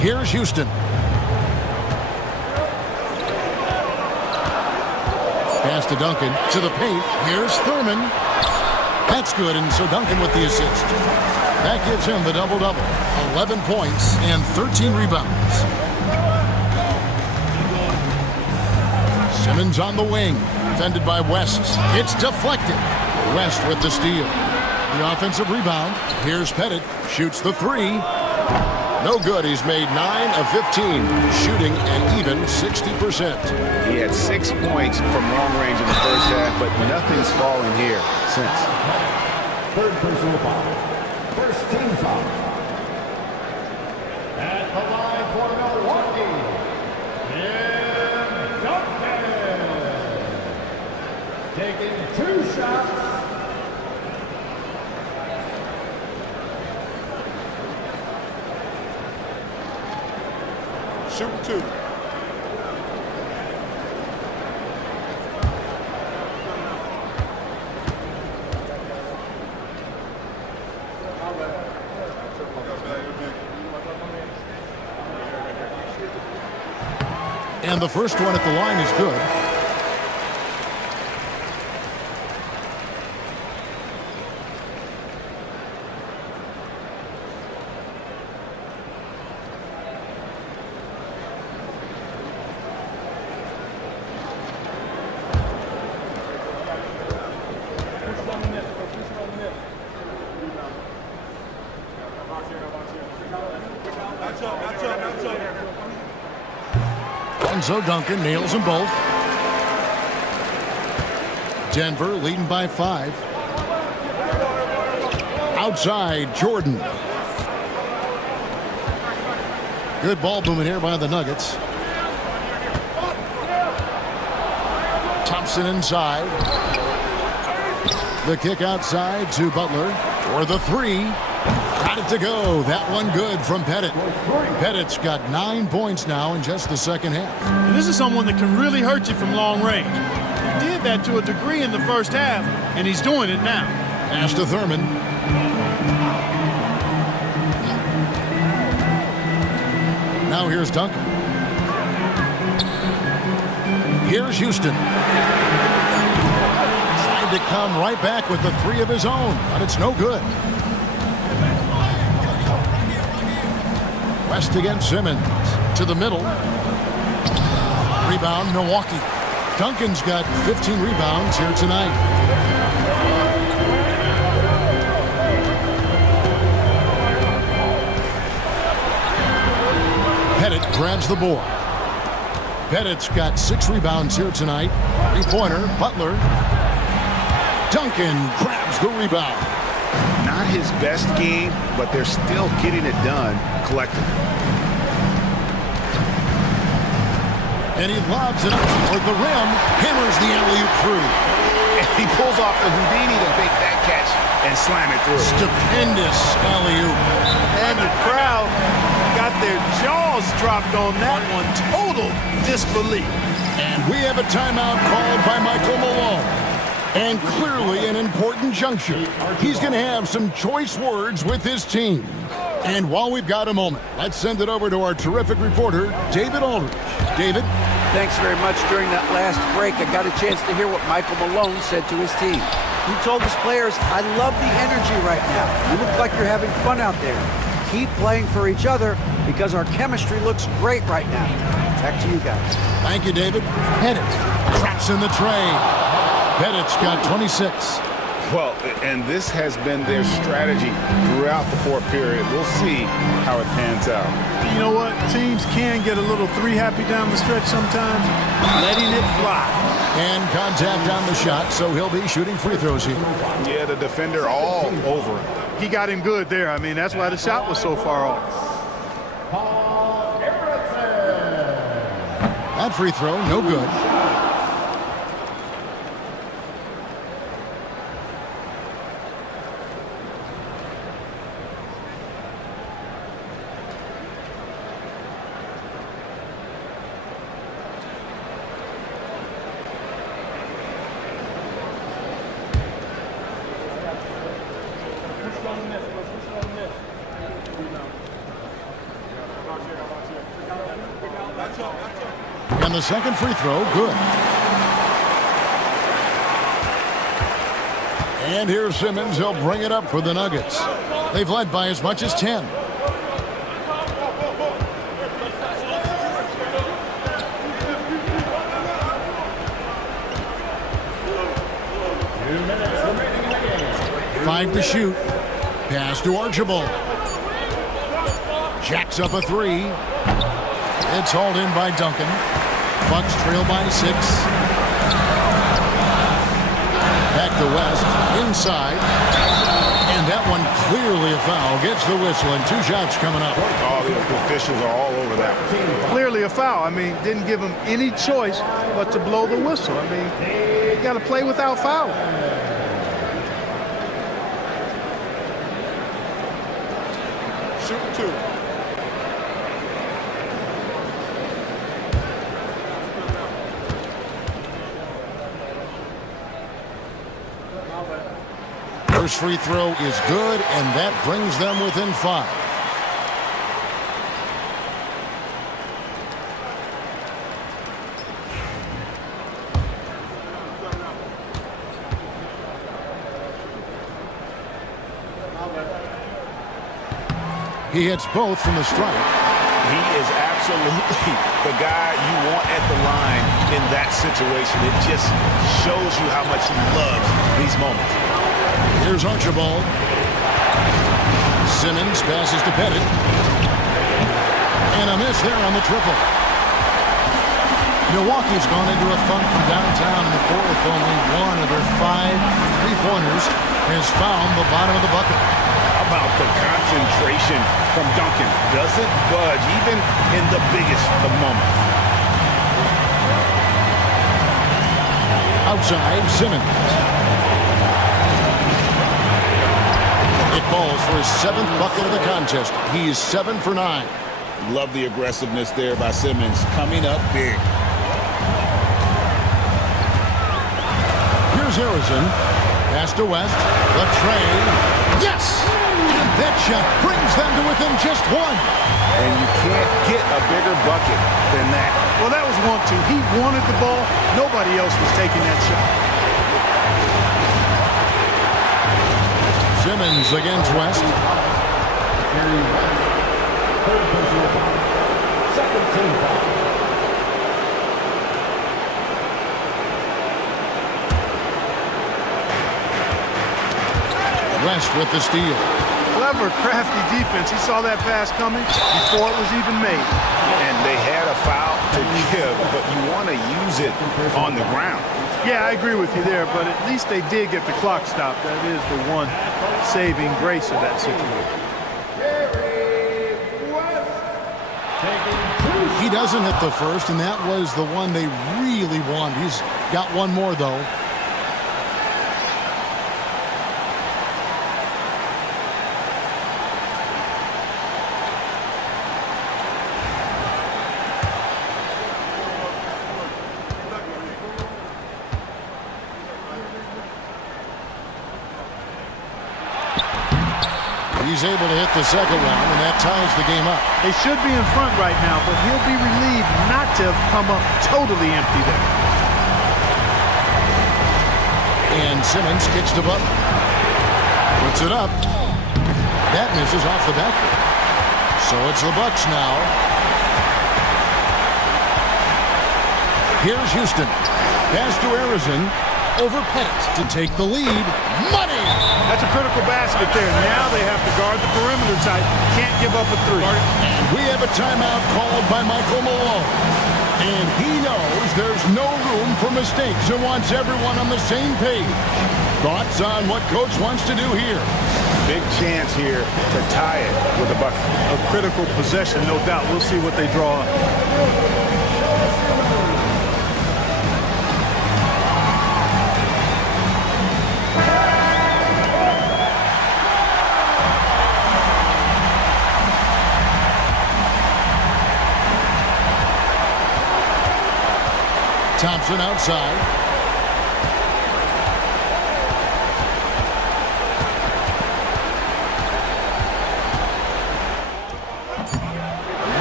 Here's Houston. Pass to Duncan. To the paint. Here's Thurman. That's good, and so Duncan with the assist. That gives him the double-double. 11 points and 13 rebounds. Simmons on the wing. Defended by West. It's deflected. West with the steal. The offensive rebound. Here's Pettit. Shoots the three. No good. He's made 9 of 15. Shooting an even 60%. He had 6 points from long range in the first half, but nothing's fallen here since. Third personal foul. First team foul. At the line for Milwaukee, Tim Duncan. Taking 2 shots. Shoot 2. And the first one at the line is good. So Duncan nails them both. Denver leading by 5. Outside, Jordan. Good ball movement here by the Nuggets. Thompson inside. The kick outside to Butler for the three. Got it to go. That one good from Pettit. Pettit's got 9 points now in just the second half. And this is someone that can really hurt you from long range. He did that to a degree in the first half, and he's doing it now. Pass to Thurman. Now here's Duncan. Here's Houston. Tried to come right back with the three of his own, but it's no good. West against Simmons. To the middle. Rebound, Milwaukee. Duncan's got 15 rebounds here tonight. Pettit grabs the board. Pettit's got 6 rebounds here tonight. 3-pointer, Butler. Duncan grabs the rebound. Not his best game, but they're still getting it done collectively. And he lobs it up toward the rim, hammers the alley-oop through. And he pulls off the Houdini to make that catch and slam it through. Stupendous alley-oop. And the crowd got their jaws dropped on that one. Total disbelief. And we have a timeout called by Michael Malone. And clearly an important juncture. He's going to have some choice words with his team. And while we've got a moment, let's send it over to our terrific reporter, David Aldridge. David? thanks very much. During that last break, I got a chance to hear what Michael Malone said to his team. He told his players, I love the energy right now. You look like you're having fun out there. Keep playing for each other because our chemistry looks great right now. Back to you guys. Thank you, David. Pettit traps in the tray. Pettit's got 26. Well, and this has been their strategy throughout the fourth period. We'll see how it pans out. You know what? Teams can get a little three-happy down the stretch sometimes, letting it fly. And contact on the shot, so he'll be shooting free throws here. Yeah, the defender all over him. He got him good there. I mean, that's why the shot was so far off. That free throw, no good. And the second free throw, good. And here's Simmons. He'll bring it up for the Nuggets. They've led by as much as 10. Five to shoot. Pass to Archibald. Jacks up a three. It's hauled in by Duncan. Bucks trail by 6. Back to West. Inside. And that one clearly a foul. Gets the whistle and 2 shots coming up. All the officials are all over that. Clearly a foul. I mean, didn't give him any choice but to blow the whistle. I mean, you got to play without fouling. Shoot 2. First free throw is good, and that brings them within 5. He hits both from the stripe. He is absolutely the guy you want at the line in that situation. It just shows you how much he loves these moments. Here's Archibald. Simmons passes to Pettit. And a miss there on the triple. Milwaukee's gone into a funk from downtown in the fourth. Only one of their 5 3-pointers has found the bottom of the bucket. How about the concentration from Duncan? Doesn't budge even in the biggest of moments. Outside, Simmons. It falls for his 7th bucket of the contest. He is 7 for 9. Love the aggressiveness there by Simmons. Coming up big. Here's Harrison. Pass to West. The tray. Yes! And that shot brings them to within just 1. And you can't get a bigger bucket than that. Well, that was 1-2. He wanted the ball. Nobody else was taking that shot. Simmons against West. West with the steal. Clever, crafty defense. He saw that pass coming before it was even made. And they had a foul to give, but you want to use it on the ground. Yeah, I agree with you there, but at least they did get the clock stopped. That is the one saving grace of that situation. He doesn't hit the first, and that was the one they really wanted. He's got one more, though. He's able to hit the second one, and that ties the game up. They should be in front right now, but he'll be relieved not to have come up totally empty there. And Simmons kicks to Butler. Puts it up. That misses off the backboard. So it's the Bucks now. Here's Houston. Pass to Arizon. Over Pettit to take the lead. Money! That's a critical basket there. Now they have to guard the perimeter tight. Can't give up a three. And we have a timeout called by Michael Malone. And he knows there's no room for mistakes and wants everyone on the same page. Thoughts on what Coach wants to do here? Big chance here to tie it with a bucket. A critical possession, no doubt. We'll see what they draw up. Thompson outside.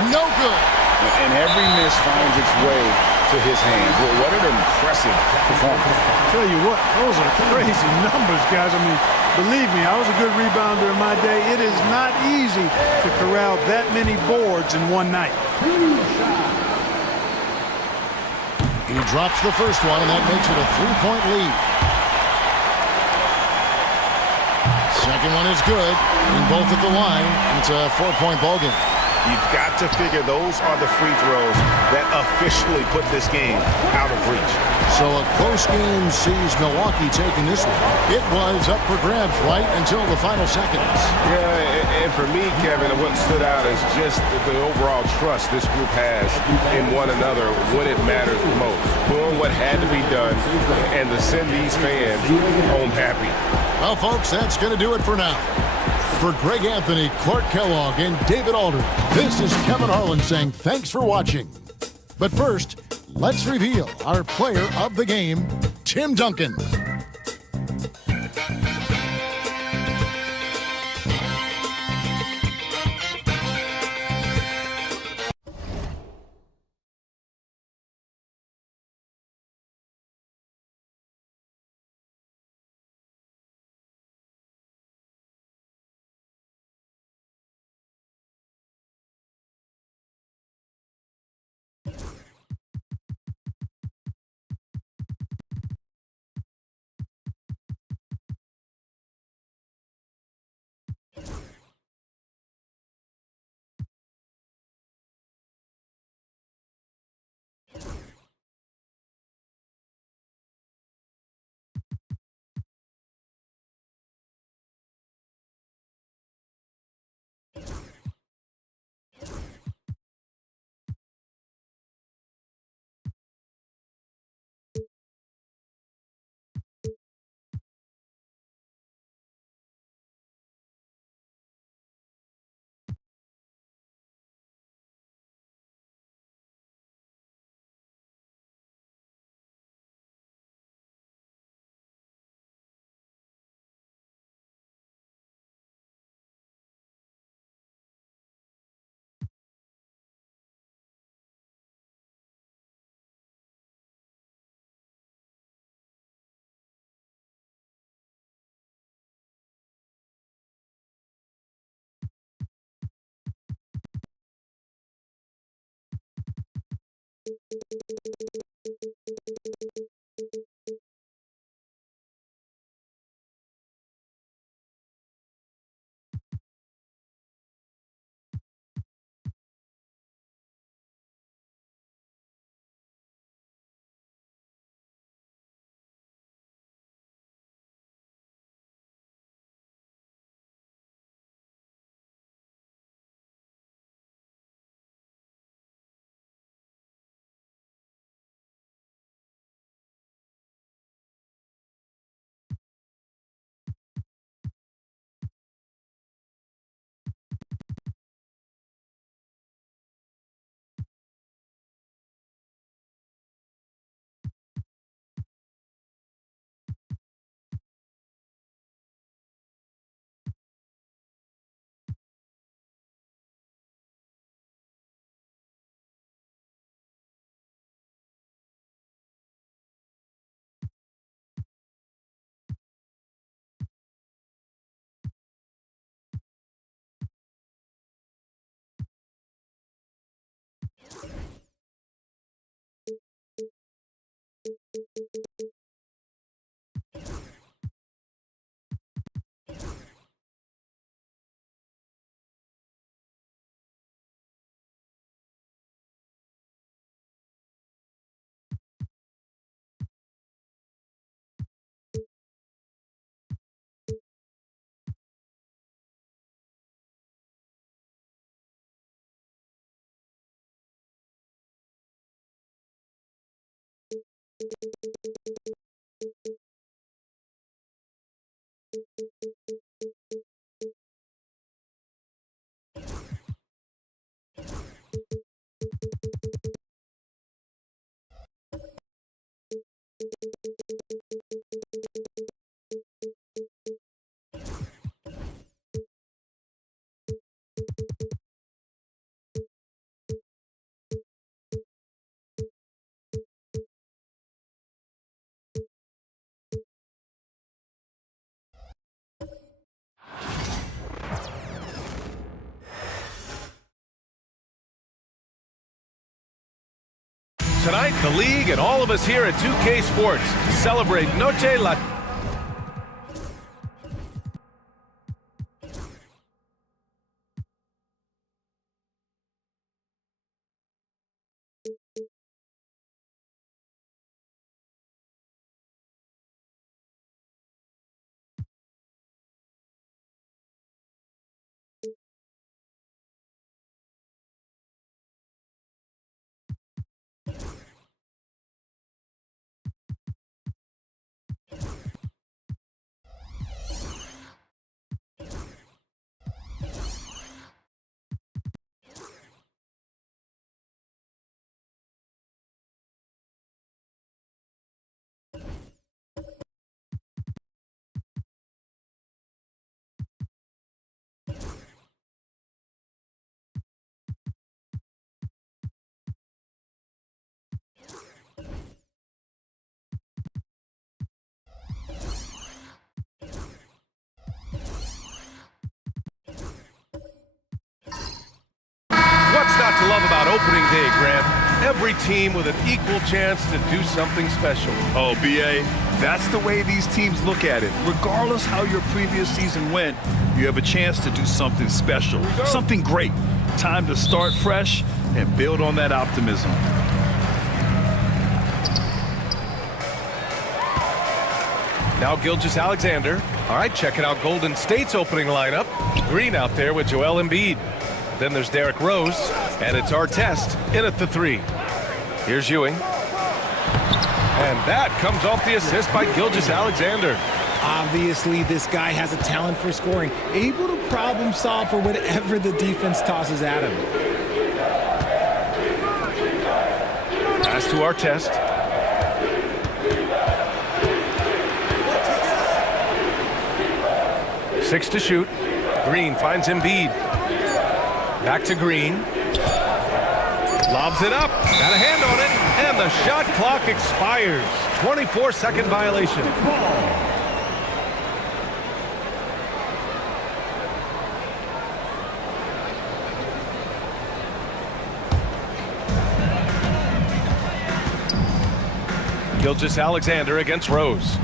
No good. And every miss finds its way to his hands. Well, what an impressive performance. I'll tell you what, those are crazy numbers, guys. I mean, believe me, I was a good rebounder in my day. It is not easy to corral that many boards in one night. He drops the first one, and that makes it a 3-point lead. Second one is good, and both at the line. It's a 4-point ball game. You've got to figure those are the free throws that officially put this game out of reach. So a close game sees Milwaukee taking this one. It was up for grabs right until the final seconds. Yeah, and for me, Kevin, what stood out is just the overall trust this group has in one another when it matters most. Doing what had to be done and to send these fans home happy. Well, folks, that's going to do it for now. For Greg Anthony, Clark Kellogg, and David Alder, this is Kevin Harlan saying thanks for watching. But first, let's reveal our player of the game, Tim Duncan. Tonight, the league and all of us here at 2K Sports celebrate Noche La... What's not to love about opening day, Grant? Every team with an equal chance to do something special. Oh, B.A., that's the way these teams look at it. Regardless how your previous season went, you have a chance to do something special, something great. Time to start fresh and build on that optimism. Now Gilgeous-Alexander. All right, checking out Golden State's opening lineup. Green out there with Joel Embiid. Then there's Derrick Rose, and it's Artest in at the 3. Here's Ewing. And that comes off the assist by Gilgeous-Alexander. Obviously, this guy has a talent for scoring, able to problem solve for whatever the defense tosses at him. Pass to Artest. Six to shoot. Green finds Embiid. Back to Green. Lobs it up. Got a hand on it. And the shot clock expires. 24-second violation. Gilgeous-Alexander against Rose.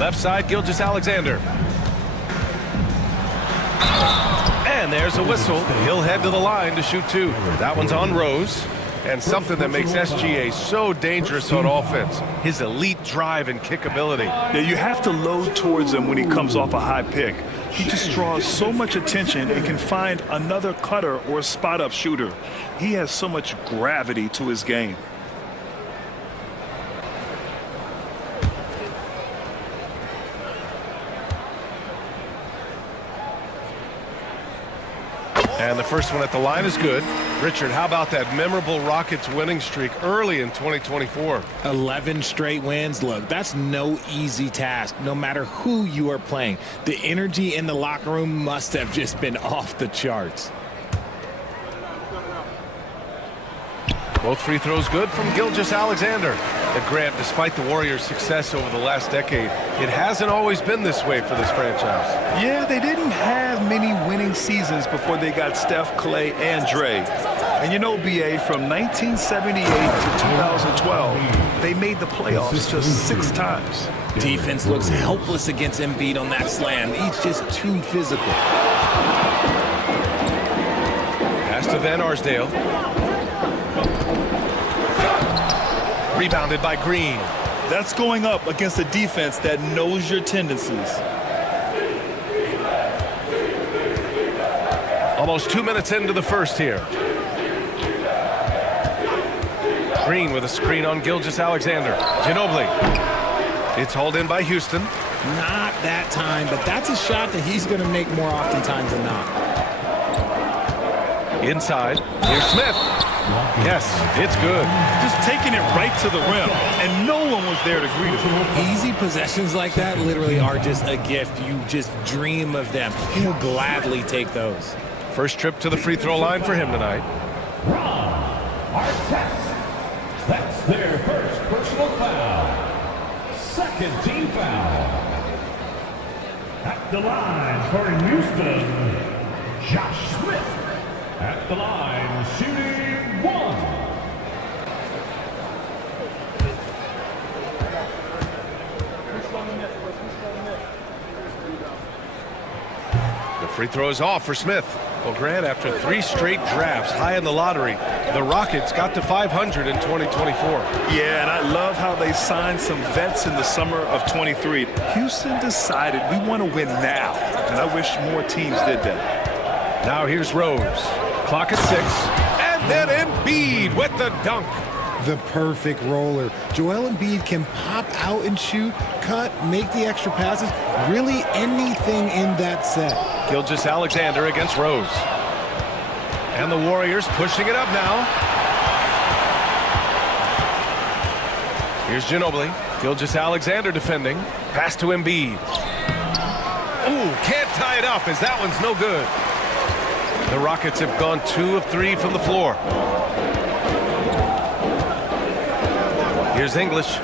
Left side, Gilgeous-Alexander. And there's a whistle. He'll head to the line to shoot 2. That one's on Rose. And something that makes SGA so dangerous on offense, his elite drive and kick ability. Yeah, you have to load towards him when he comes off a high pick. He just draws so much attention and can find another cutter or spot-up shooter. He has so much gravity to his game. And the first one at the line is good. Richard, how about that memorable Rockets winning streak early in 2024? 11 straight wins. Look, that's no easy task, no matter who you are playing. The energy in the locker room must have just been off the charts. Both free throws good from Gilgeous-Alexander. And Grant, despite the Warriors' success over the last decade, it hasn't always been this way for this franchise. Yeah, they didn't have many winning seasons before they got Steph, Clay, and Dre. And you know, B.A., from 1978 to 2012, they made the playoffs just 6 times. Defense looks helpless against Embiid on that slam. He's just too physical. Pass to Van Arsdale. Rebounded by Green. That's going up against a defense that knows your tendencies. Almost 2 minutes into the first here. Green with a screen on Gilgeous-Alexander. Ginobili. It's hauled in by Houston. Not that time, but that's a shot that he's going to make more oftentimes than not. Inside, here's Smith. Yes, it's good. Just taking it right to the rim, and no one was there to greet him. Easy possessions like that literally are just a gift. You just dream of them. He'll gladly take those. First trip to the free throw line for him tonight. That's their first personal foul. Second team foul. At the line for Houston, Josh Smith. At the line, shooting 1. The free throw is off for Smith. Well, Grant, after 3 straight drafts high in the lottery, the Rockets got to 500 in 2024. Yeah, and I love how they signed some vets in the summer of 23. Houston decided we want to win now, and I wish more teams did that. Now here's Rose. Clock at 6. And then Embiid with the dunk. The perfect roller. Joel Embiid can pop out and shoot, cut, make the extra passes, really anything in that set. Gilgeous-Alexander against Rose. And the Warriors pushing it up now. Here's Ginobili. Gilgeous-Alexander defending. Pass to Embiid. Ooh, can't tie it up as that one's no good. The Rockets have gone 2 of 3 from the floor. Here's English.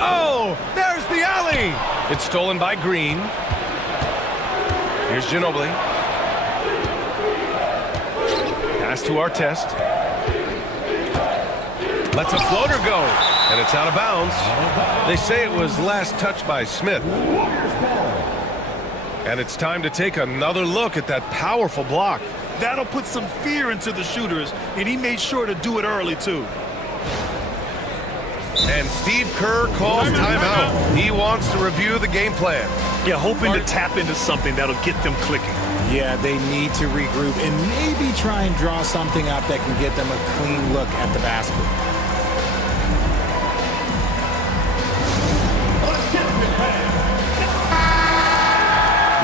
Oh, there's the alley. It's stolen by Green. Here's Ginobili. Pass to Artest. Lets a floater go, and it's out of bounds. They say it was last touched by Smith. And it's time to take another look at that powerful block. That'll put some fear into the shooters, and he made sure to do it early, too. And Steve Kerr calls timeout. He wants to review the game plan. Yeah, hoping to tap into something that'll get them clicking. Yeah, they need to regroup and maybe try and draw something up that can get them a clean look at the basket.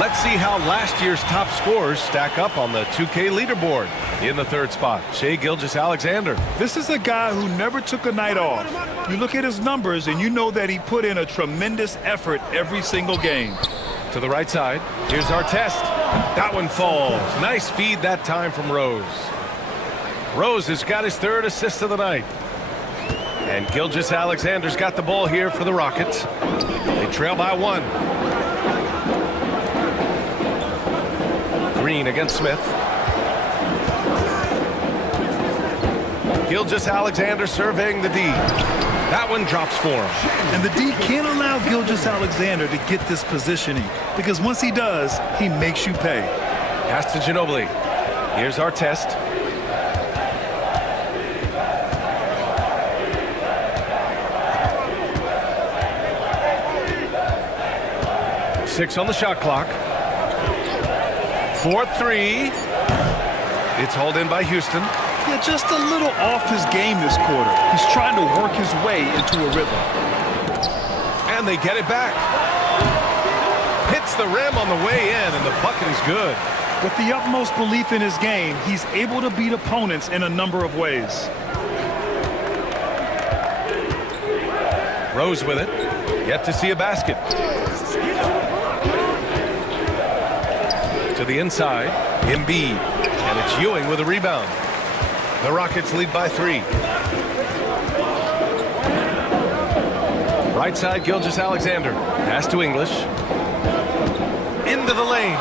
Let's see how last year's top scorers stack up on the 2K leaderboard. In the 3rd spot, Shai Gilgeous-Alexander. This is a guy who never took a night off. You look at his numbers and you know that he put in a tremendous effort every single game. To the right side, here's Artest. That one falls. Nice feed that time from Rose. Rose has got his 3rd assist of the night. And Gilgeous-Alexander's got the ball here for the Rockets. They trail by 1. Green against Smith. Gilgeous-Alexander surveying the D. That one drops for him. And the D can't allow Gilgeous-Alexander to get this positioning, because once he does, he makes you pay. Pass to Ginobili. Here's Artest. Six on the shot clock. 4-3. It's hauled in by Houston. Yeah, just a little off his game this quarter. He's trying to work his way into a rhythm. And they get it back. Hits the rim on the way in, and the bucket is good. With the utmost belief in his game, he's able to beat opponents in a number of ways. Rose with it. Yet to see a basket. To the inside, Embiid, and it's Ewing with a rebound. The Rockets lead by 3. Right side, Gilgeous-Alexander. Pass to English. Into the lane.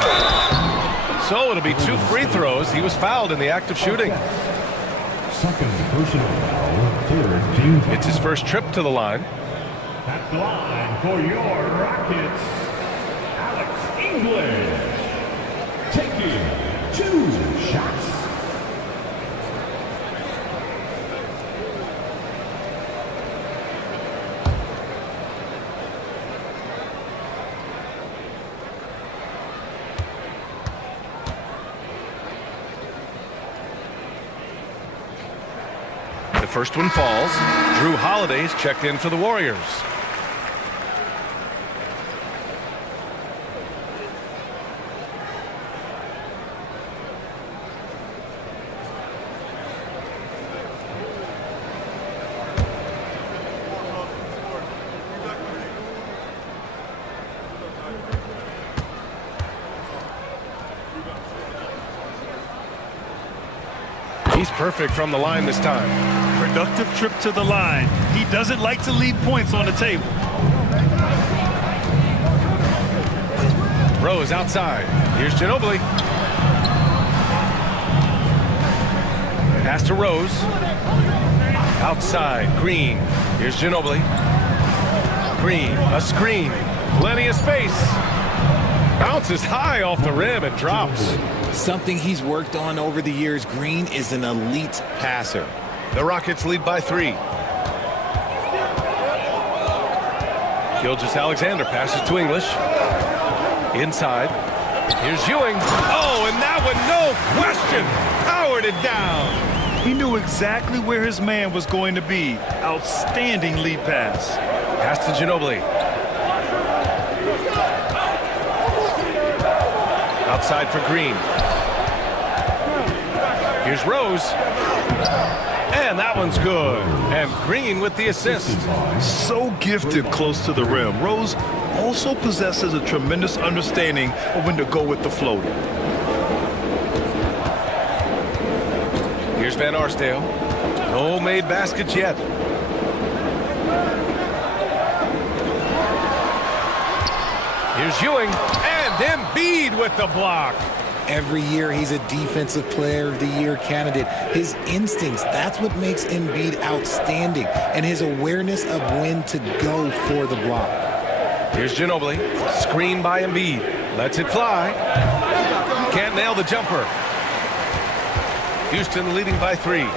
So it'll be 2 free throws. He was fouled in the act of shooting. Second personal foul, 3rd team foul. It's his first trip to the line. At the line for your Rockets, Alex English. Taking 2 shots. The first one falls. Drew Holiday's checked in for the Warriors. He's perfect from the line this time. Productive trip to the line. He doesn't like to leave points on the table. Rose outside. Here's Ginobili. Pass to Rose. Outside. Green. Here's Ginobili. Green. A screen. Plenty of space. Bounces high off the rim and drops. Something he's worked on over the years. Green is an elite passer. The Rockets lead by 3. Gilgeous-Alexander passes to English. Inside. Here's Ewing. Oh, and that one, no question, powered it down. He knew exactly where his man was going to be. Outstanding lead pass. Pass to Ginobili. Outside for Green. Here's Rose. And that one's good. And Green with the assist. So gifted close to the rim. Rose also possesses a tremendous understanding of when to go with the floater. Here's Van Arsdale. No made baskets yet. Here's Ewing. And Embiid with the block. Every year he's a Defensive Player of the Year candidate. His instincts, that's what makes Embiid outstanding. And his awareness of when to go for the block. Here's Ginobili. Screen by Embiid. Lets it fly. Can't nail the jumper. Houston leading by 3.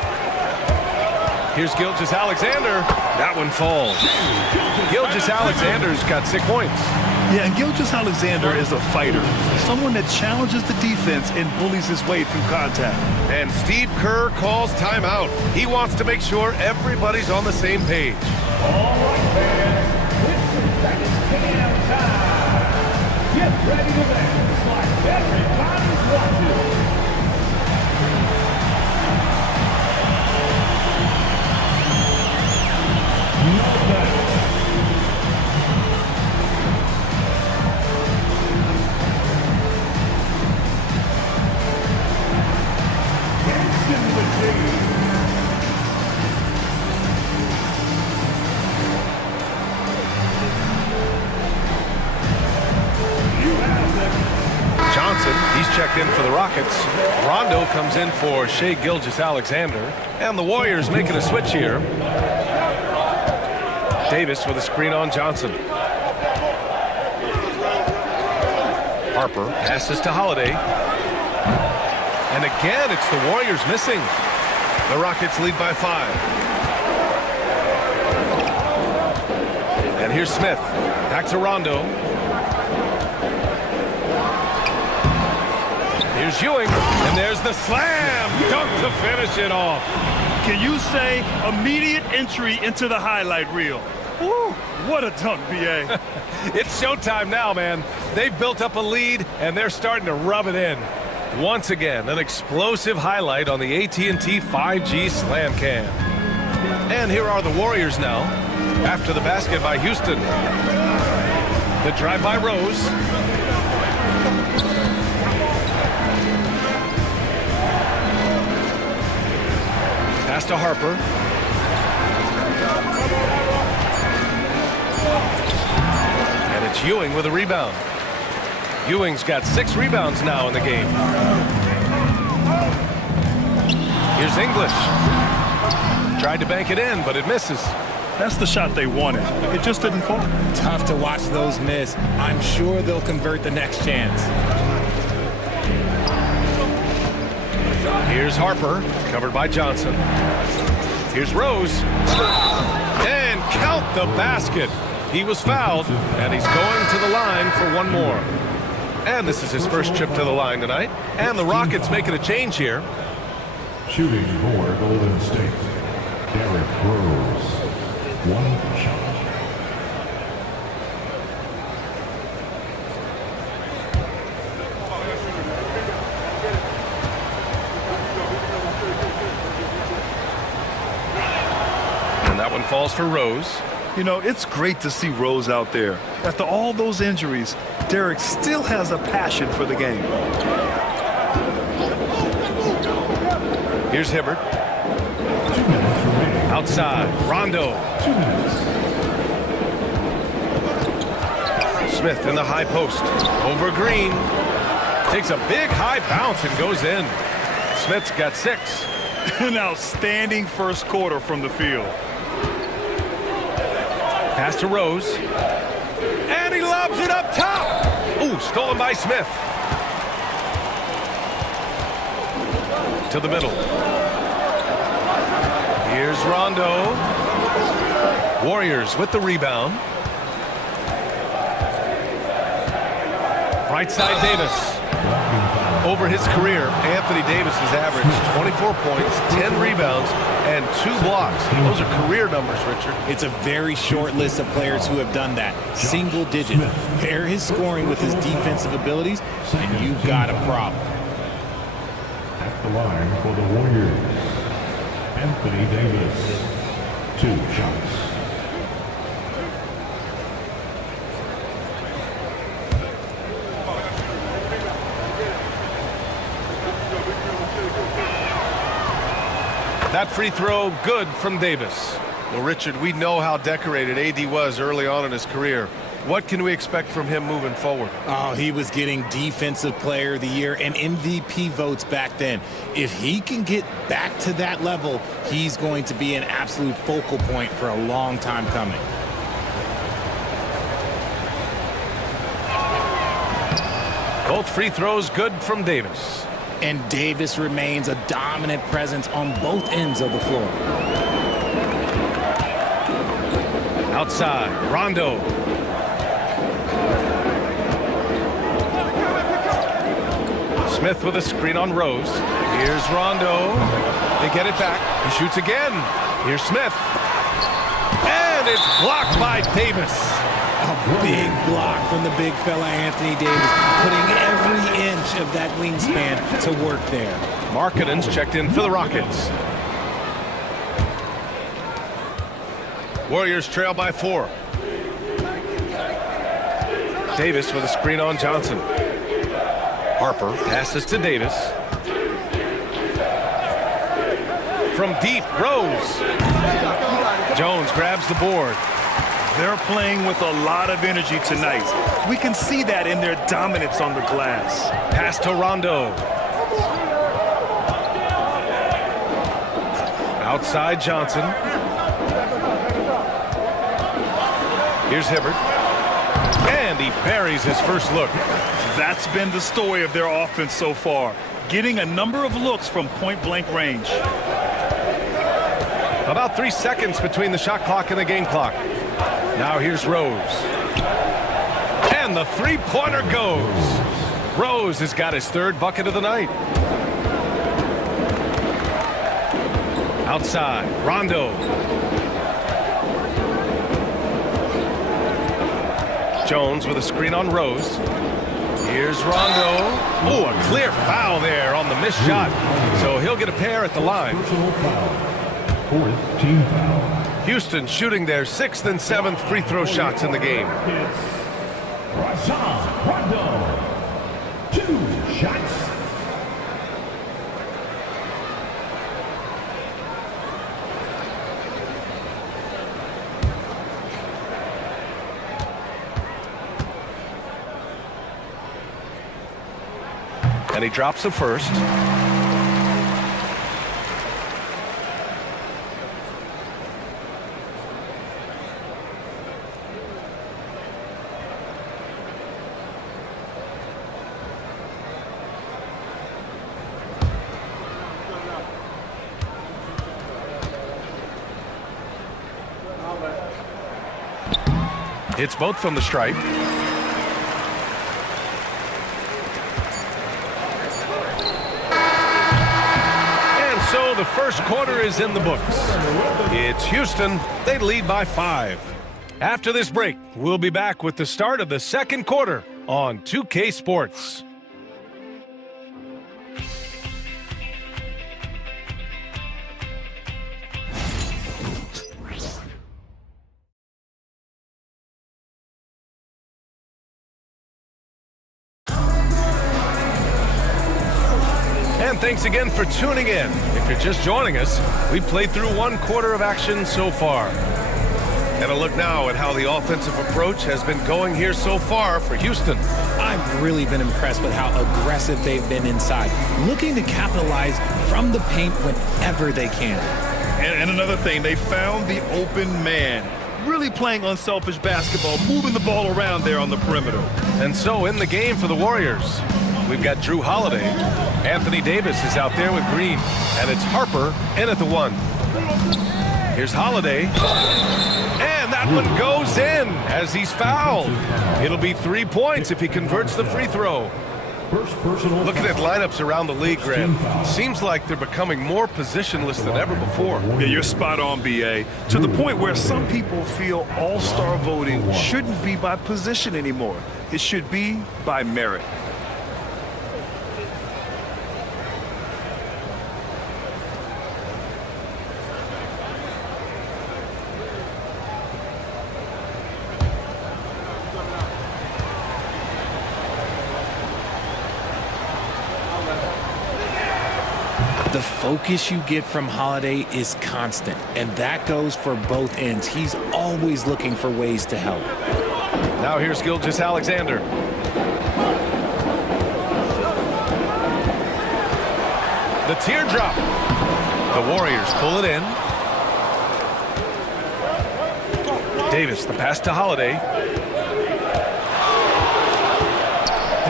Here's Gilgeous-Alexander. That one falls. Gilgeous-Alexander's got 6 points. Yeah, and Gilgeous-Alexander is a fighter. Someone that challenges the defense and bullies his way through contact. And Steve Kerr calls timeout. He wants to make sure everybody's on the same page. All right, fans. It's Thanksgiving time. Get ready to dance like everybody's watching. No thanks. Johnson, he's checked in for the Rockets. Rondo comes in for Shai Gilgeous-Alexander. And the Warriors making a switch here. Davis with a screen on Johnson. Harper passes to Holiday. And again, it's the Warriors missing. The Rockets lead by 5. And here's Smith. Back to Rondo. Here's Ewing. And there's the slam dunk to finish it off. Can you say immediate entry into the highlight reel? Woo, what a dunk, B.A. It's showtime now, man. They've built up a lead, and they're starting to rub it in. Once again, an explosive highlight on the AT&T 5G Slam Cam. And here are the Warriors now, after the basket by Houston. The drive by Rose. Pass to Harper. And it's Ewing with a rebound. Ewing's got 6 rebounds now in the game. Here's English. Tried to bank it in, but it misses. That's the shot they wanted. It just didn't fall. Tough to watch those miss. I'm sure they'll convert the next chance. Here's Harper, covered by Johnson. Here's Rose. And count the basket. He was fouled, and he's going to the line for one more. And this is his first trip to the line tonight. And the Rockets making a change here. Shooting for Golden State, Derek Rose. 1 shot. And that one falls for Rose. You know, it's great to see Rose out there. After all those injuries, Derek still has a passion for the game. Here's Hibbert. Outside, Rondo. 2 minutes. Smith in the high post. Over Green. Takes a big high bounce and goes in. Smith's got 6. An outstanding first quarter from the field. Pass to Rose. And he lobs it up top. Ooh, stolen by Smith. To the middle. Here's Rondo. Warriors with the rebound. Right side Davis. Over his career, Anthony Davis has averaged 24 points, 10 rebounds, and 2 blocks. Those are career numbers, Richard. It's a very short list of players who have done that. Single digit. Pair his scoring with his defensive abilities, and you've got a problem. At the line for the Warriors, Anthony Davis. 2 shots. That free throw, good from Davis. Well, Richard, we know how decorated AD was early on in his career. What can we expect from him moving forward? Oh, he was getting Defensive Player of the Year and MVP votes back then. If he can get back to that level, he's going to be an absolute focal point for a long time coming. Both free throws good from Davis. And Davis remains a dominant presence on both ends of the floor. Outside, Rondo. Smith with a screen on Rose. Here's Rondo. They get it back. He shoots again. Here's Smith. And it's blocked by Davis. A big block from the big fella Anthony Davis, putting every inch of that wingspan to work there. Markkanen's checked in for the Rockets. Warriors trail by 4. Davis with a screen on Johnson. Harper passes to Davis. From deep, Rose. Jones grabs the board. They're playing with a lot of energy tonight. We can see that in their dominance on the glass. Pass to Rondo. Outside Johnson. Here's Hibbert. And he buries his first look. That's been the story of their offense so far. Getting a number of looks from point-blank range. About 3 seconds between the shot clock and the game clock. Now here's Rose. And the three-pointer goes. Rose has got his 3rd bucket of the night. Outside, Rondo. Jones with a screen on Rose. Here's Rondo. Oh, a clear foul there on the missed shot. So he'll get a pair at the line. 4th team foul. Houston shooting their 6th and 7th free throw shots in the game. Rajon Rondo. 2 shots. And he drops the first. Hits both from the stripe. And so the first quarter is in the books. It's Houston. They lead by 5. After this break, we'll be back with the start of the second quarter on 2K Sports. And thanks again for tuning in. If you're just joining us, we've played through one quarter of action so far. And a look now at how the offensive approach has been going here so far for Houston. I've really been impressed with how aggressive they've been inside, looking to capitalize from the paint whenever they can. And another thing, they found the open man. Really playing unselfish basketball, moving the ball around there on the perimeter. And so in the game for the Warriors, we've got Drew Holiday. Anthony Davis is out there with Green. And it's Harper in at the 1. Here's Holiday. And that one goes in as he's fouled. It'll be 3 points if he converts the free throw. Looking at lineups around the league, Grant, seems like they're becoming more positionless than ever before. Yeah, you're spot on, B.A. To the point where some people feel all-star voting shouldn't be by position anymore. It should be by merit. The focus you get from Holiday is constant, and that goes for both ends. He's always looking for ways to help. Now here's Gilgeous-Alexander. The teardrop. The Warriors pull it in. Davis, the pass to Holiday.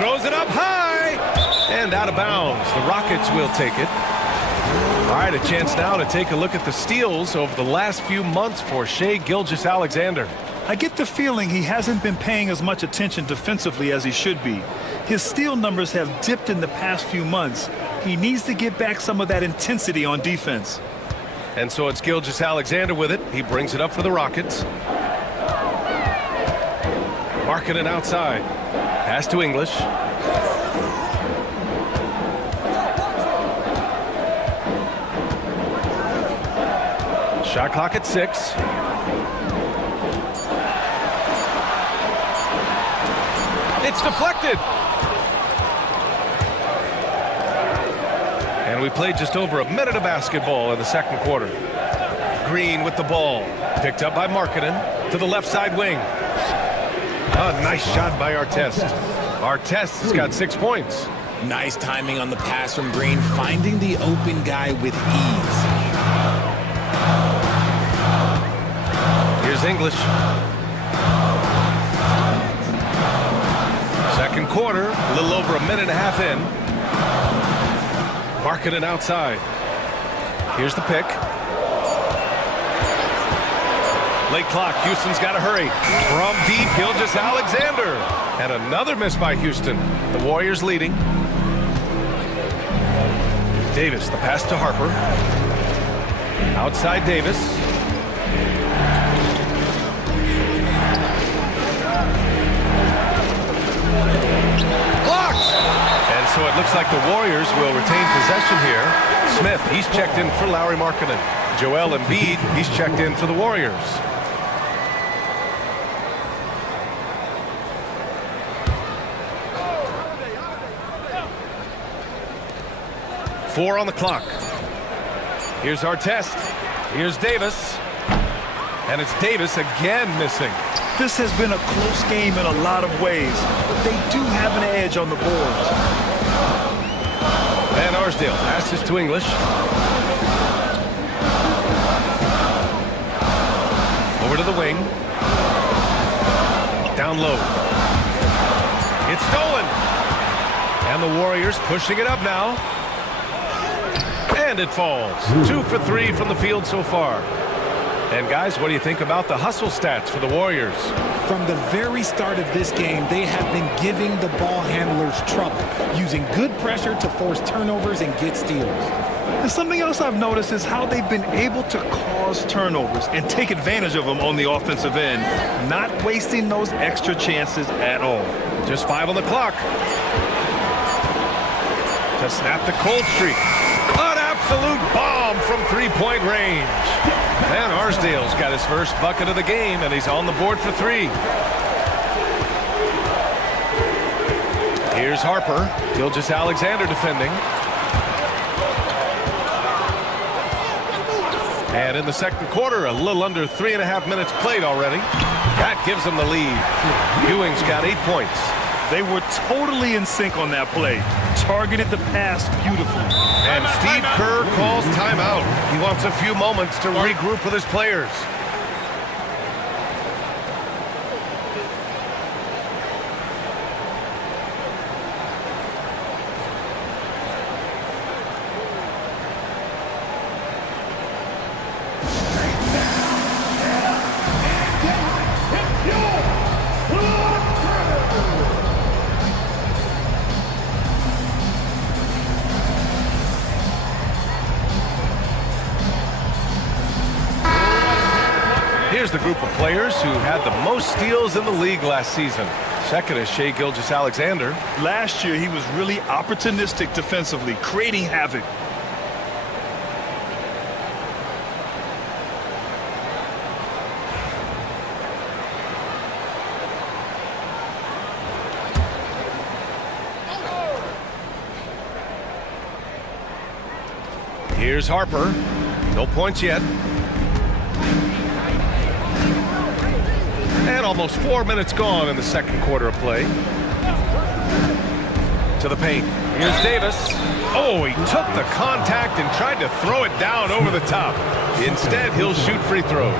Throws it up high and out of bounds. The Rockets will take it. All right, a chance now to take a look at the steals over the last few months for Shai Gilgeous-Alexander. I get the feeling he hasn't been paying as much attention defensively as he should be. His steal numbers have dipped in the past few months. He needs to get back some of that intensity on defense. And so it's Gilgeous-Alexander with it. He brings it up for the Rockets. Marking it outside. Pass to English. Shot clock at 6. It's deflected. And we played just over a minute of basketball in the second quarter. Green with the ball. Picked up by Markkanen to the left side wing. A nice shot by Artest. Artest has got 6 points. Nice timing on the pass from Green, finding the open guy with ease. Here's English. Second quarter, a little over a minute and a half in. Markkanen outside. Here's the pick. Late clock, Houston's got to hurry. From deep, Gilgeous-Alexander. And another miss by Houston. The Warriors leading. Davis, the pass to Harper. Outside Davis. Blocked! And so it looks like the Warriors will retain possession here. Smith, he's checked in for Lauri Markkanen. Joel Embiid, he's checked in for the Warriors. Four on the clock. Here's Artest. Here's Davis. And it's Davis again missing. This has been a close game in a lot of ways, but they do have an edge on the boards. Van Arsdale passes to English. Over to the wing. Down low. It's stolen. And the Warriors pushing it up now. And it falls. 2 for 3 from the field so far. And guys, what do you think about the hustle stats for the Warriors? From the very start of this game, they have been giving the ball handlers trouble, using good pressure to force turnovers and get steals. And something else I've noticed is how they've been able to cause turnovers and take advantage of them on the offensive end, not wasting those extra chances at all. Just 5 on the clock. To snap the cold streak. An absolute bomb from three-point range. Van Arsdale's got his first bucket of the game, and he's on the board for 3. Here's Harper. Gilgeous-Alexander defending. And in the second quarter, a little under 3.5 minutes played already. That gives them the lead. Ewing's got 8 points. They were totally in sync on that play. Targeted the pass beautifully. And Steve Kerr calls timeout. He wants a few moments to regroup with his players. Here's the group of players who had the most steals in the league last season. Second is Shai Gilgeous-Alexander. Last year, he was really opportunistic defensively, creating havoc. Here's Harper. No points yet. And almost 4 minutes gone in the second quarter of play. To the paint. Here's Davis. Oh, he took the contact and tried to throw it down over the top. Instead, he'll shoot free throws.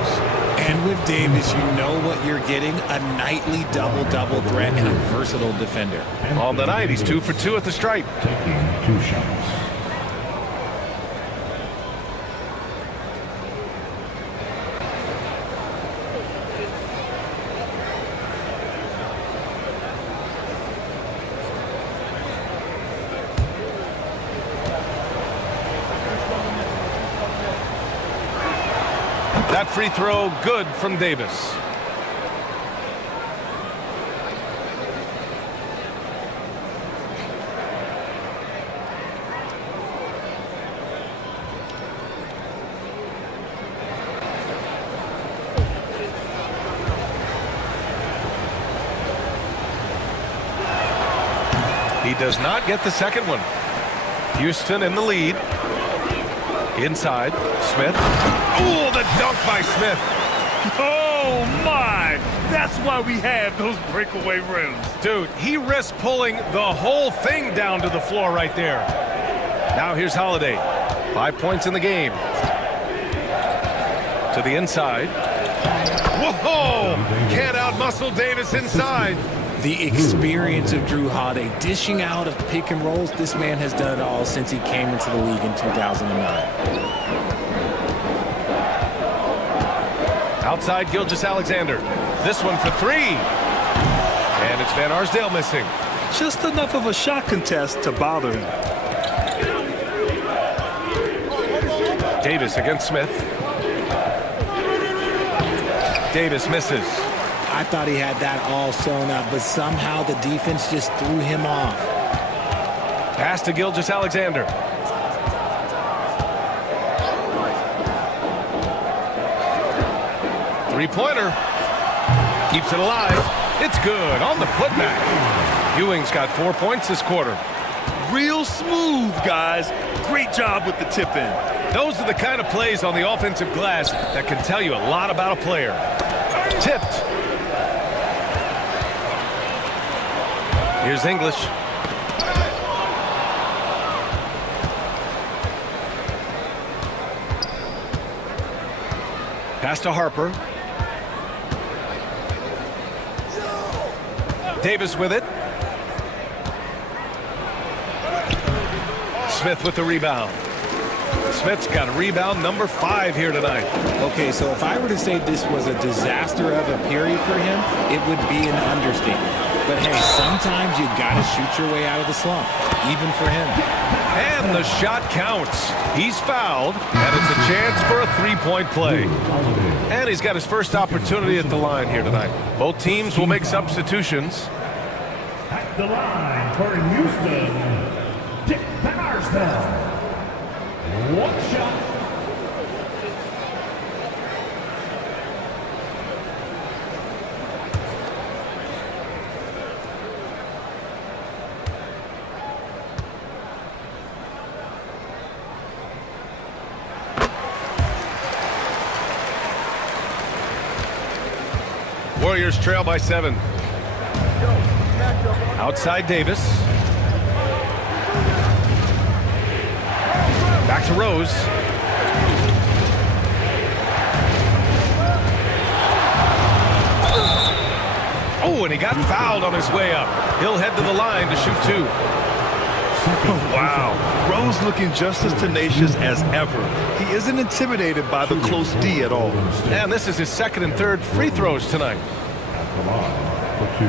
And with Davis, you know what you're getting, a nightly double-double threat and a versatile defender. On the night, he's 2 for 2 at the stripe. Taking 2 shots. That free throw good from Davis. He does not get the second one. Houston in the lead. Inside, Smith. Oh, the dunk by Smith. Oh, my. That's why we have those breakaway rims. Dude, he risked pulling the whole thing down to the floor right there. Now here's Holiday. 5 points in the game. To the inside. Whoa! Can't outmuscle Davis inside. The experience of Jrue Holiday dishing out of pick and rolls, this man has done it all since he came into the league in 2009. Outside Gilgeous-Alexander. This one for 3. And it's Van Arsdale missing. Just enough of a shot contest to bother him. Davis against Smith. Davis misses. I thought he had that all sewn up, but somehow the defense just threw him off. Pass to Gilgeous-Alexander. Three-pointer. Keeps it alive. It's good on the putback. Ewing's got 4 points this quarter. Real smooth, guys. Great job with the tip-in. Those are the kind of plays on the offensive glass that can tell you a lot about a player. Tipped. Here's English. Pass to Harper. Davis with it. Smith with the rebound. Smith's got a rebound number 5 here tonight. Okay, so if I were to say this was a disaster of a period for him, it would be an understatement. But hey, sometimes you got to shoot your way out of the slump, even for him. And the shot counts. He's fouled, and it's a chance for a 3-point play. And he's got his first opportunity at the line here tonight. Both teams will make substitutions. At the line for Houston, Dick Van Arsdale. 1 shot. Warriors trail by 7. Outside Davis. Back to Rose. Oh, and he got fouled on his way up. He'll head to the line to shoot 2. Wow. Rose looking just as tenacious as ever. He isn't intimidated by the close D at all. And this is his second and third free throws tonight. Come on, for 2.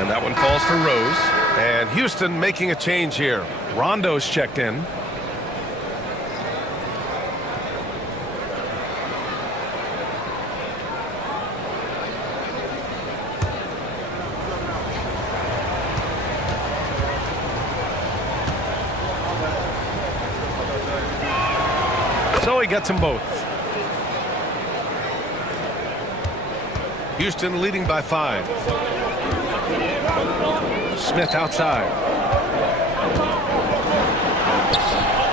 And that one falls for Rose. And Houston making a change here. Rondo's checked in. So he gets them both. Houston leading by 5. Smith outside.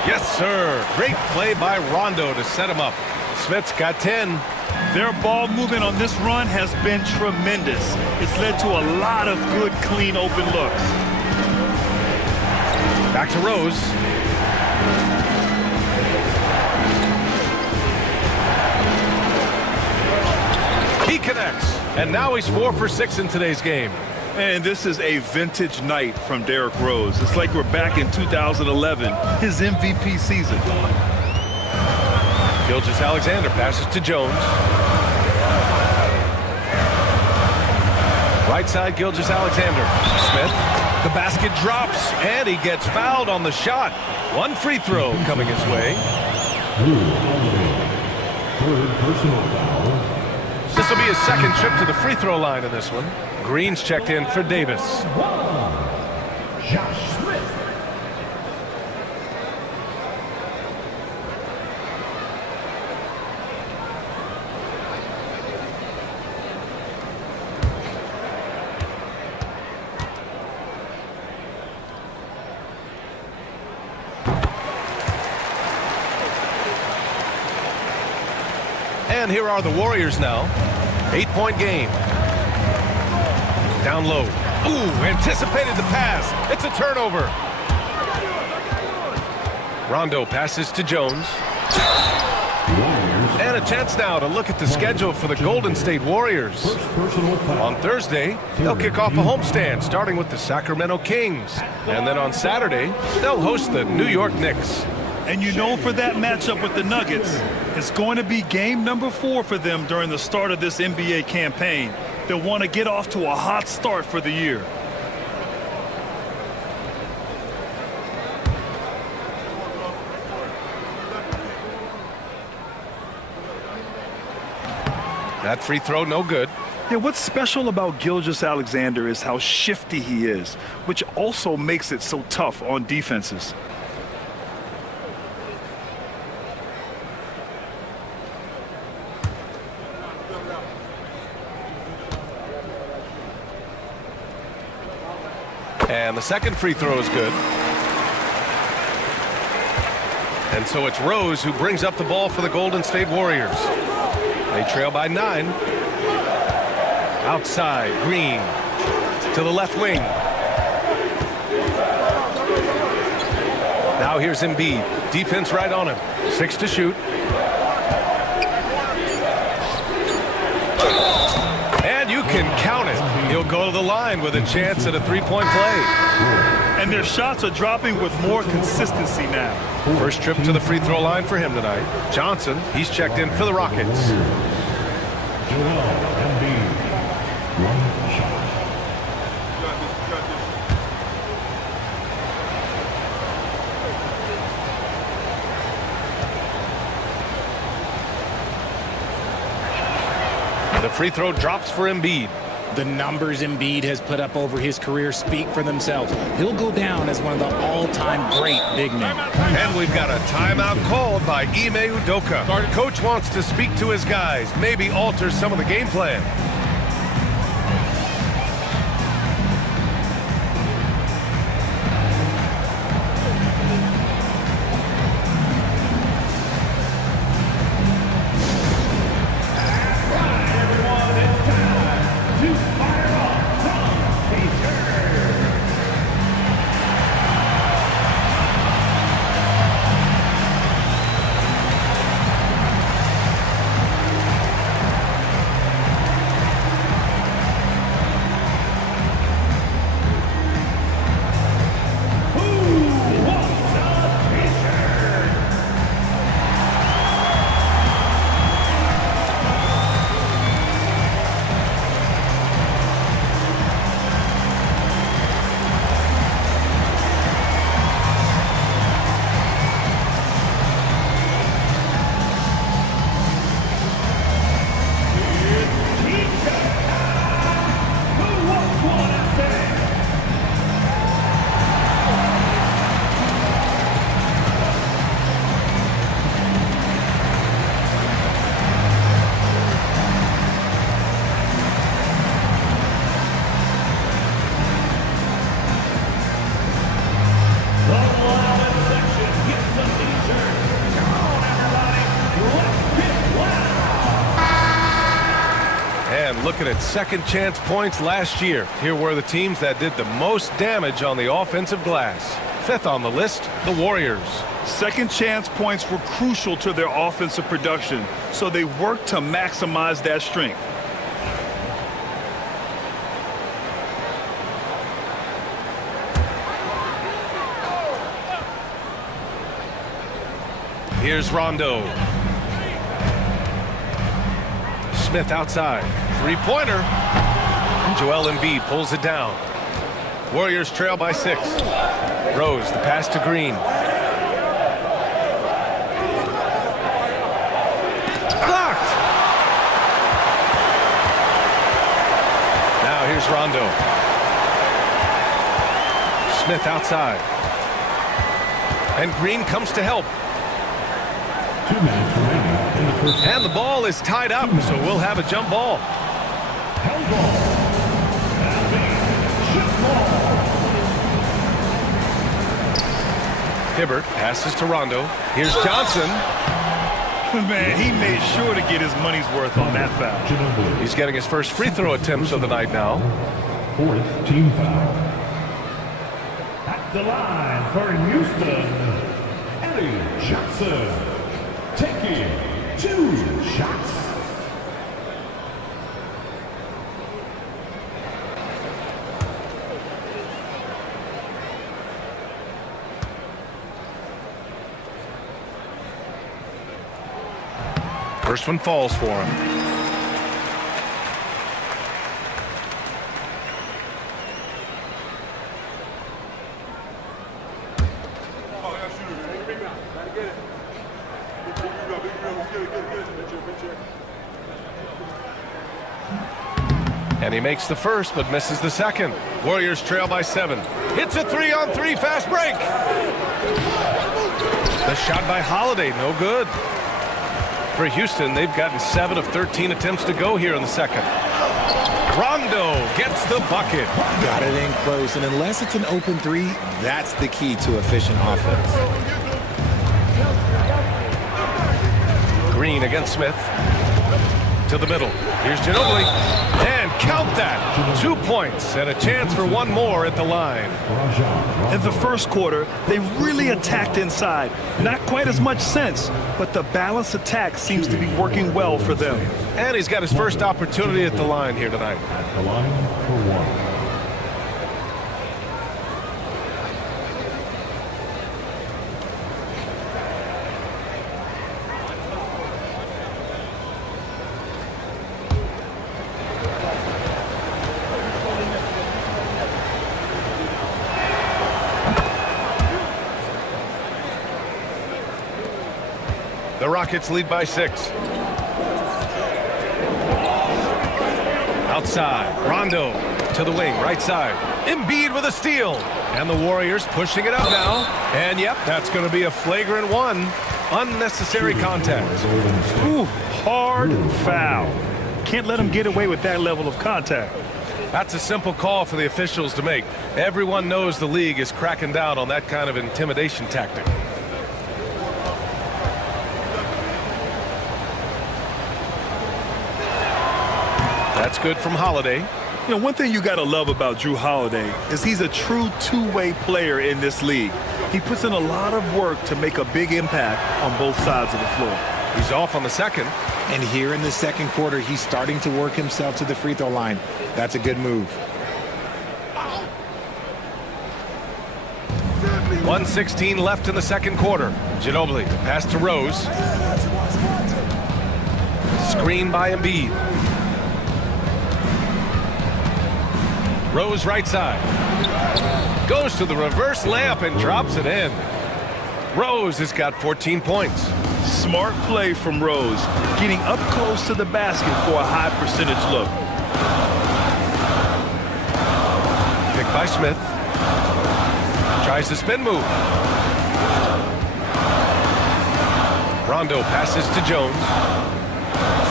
Yes, sir. Great play by Rondo to set him up. Smith's got 10. Their ball movement on this run has been tremendous. It's led to a lot of good, clean, open looks. Back to Rose. He connects, and now he's 4 for 6 in today's game. And this is a vintage night from Derrick Rose. It's like we're back in 2011, his MVP season. Gilgeous-Alexander passes to Jones. Right side, Gilgeous-Alexander. Smith, the basket drops, and he gets fouled on the shot. 1 free throw coming his way. Third personal foul. This will be his second trip to the free throw line in this one. Green's checked in for Davis. Josh Smith. And here are the Warriors now. 8-point game. Down low. Ooh, anticipated the pass. It's a turnover. Rondo passes to Jones. And a chance now to look at the schedule for the Golden State Warriors. On Thursday, they'll kick off a homestand, starting with the Sacramento Kings. And then on Saturday, they'll host the New York Knicks. And you know, for that matchup with the Nuggets, it's going to be game number 4 for them during the start of this NBA campaign. They'll want to get off to a hot start for the year. That free throw, no good. Yeah, what's special about Gilgeous-Alexander is how shifty he is, which also makes it so tough on defenses. And the second free throw is good. And so it's Rose who brings up the ball for the Golden State Warriors. They trail by 9. Outside, Green to the left wing. Now here's Embiid. Defense right on him. 6 to shoot. go to the line with a chance at a three-point play. And their shots are dropping with more consistency now. First trip to the free throw line for him tonight. Johnson, he's checked in for the Rockets. Joel Embiid, 1 shot. The free throw drops for Embiid. The numbers Embiid has put up over his career speak for themselves. He'll go down as one of the all-time great big men. And we've got a timeout called by Ime Udoka. Coach wants to speak to his guys, maybe alter some of the game plan. Looking at second chance points last year. Here were the teams that did the most damage on the offensive glass. Fifth on the list, the Warriors. Second chance points were crucial to their offensive production, so they worked to maximize that strength. Here's Rondo. Smith outside. Three-pointer. And Joel Embiid pulls it down. Warriors trail by 6. Rose, the pass to Green. Blocked! Now here's Rondo. Smith outside. And Green comes to help. 2 minutes remaining in the first. And the ball is tied up, so we'll have a jump ball. Held ball. Shot ball. Hibbert passes to Rondo. Here's Johnson. Man, he made sure to get his money's worth on that foul. He's getting his first free throw attempts of the night now. 4th team foul. At the line for Houston, Eddie Johnson. Taking 2 shots. First one falls for him. And he makes the first, but misses the second. Warriors trail by 7. Hits a 3-on-3 fast break. The shot by Holiday, no good. For Houston, they've gotten 7 of 13 attempts to go here in the second. Rondo gets the bucket. Got it in close, and unless it's an open 3, that's the key to efficient offense. Green against Smith. To the middle. Here's Ginobili. And count that. 2 points and a chance for one more at the line. In the first quarter, they really attacked inside. Not quite as much sense, but the balanced attack seems to be working well for them. And he's got his first opportunity at the line here tonight. At the line for one. The Rockets lead by 6. Outside, Rondo to the wing, right side. Embiid with a steal. And the Warriors pushing it up now. And yep, that's going to be a flagrant one. Unnecessary contact. Ooh, hard foul. Can't let him get away with that level of contact. That's a simple call for the officials to make. Everyone knows the league is cracking down on that kind of intimidation tactic. That's good from Holiday. You know, one thing you got to love about Jrue Holiday is he's a true two-way player in this league. He puts in a lot of work to make a big impact on both sides of the floor. He's off on the second. And here in the second quarter, he's starting to work himself to the free throw line. That's a good move. 1:16 left in the second quarter. Ginobili, pass to Rose. Screen by Embiid. Rose right side. Goes to the reverse layup and drops it in. Rose has got 14 points. Smart play from Rose, getting up close to the basket for a high percentage look. Picked by Smith. Tries the spin move. Rondo passes to Jones.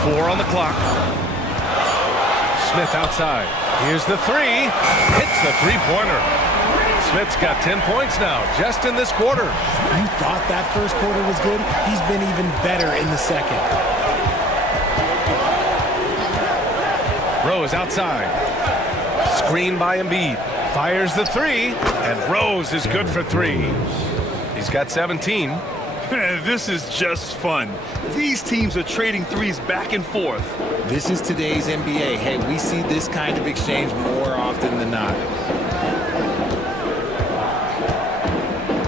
4 on the clock. Smith outside. Here's the three. Hits the three-pointer. Smith's got 10 points now, just in this quarter. You thought that first quarter was good? He's been even better in the second. Rose outside. Screen by Embiid. Fires the three, and Rose is good for 3. He's got 17. This is just fun. These teams are trading threes back and forth. This is today's NBA. Hey, we see this kind of exchange more often than not.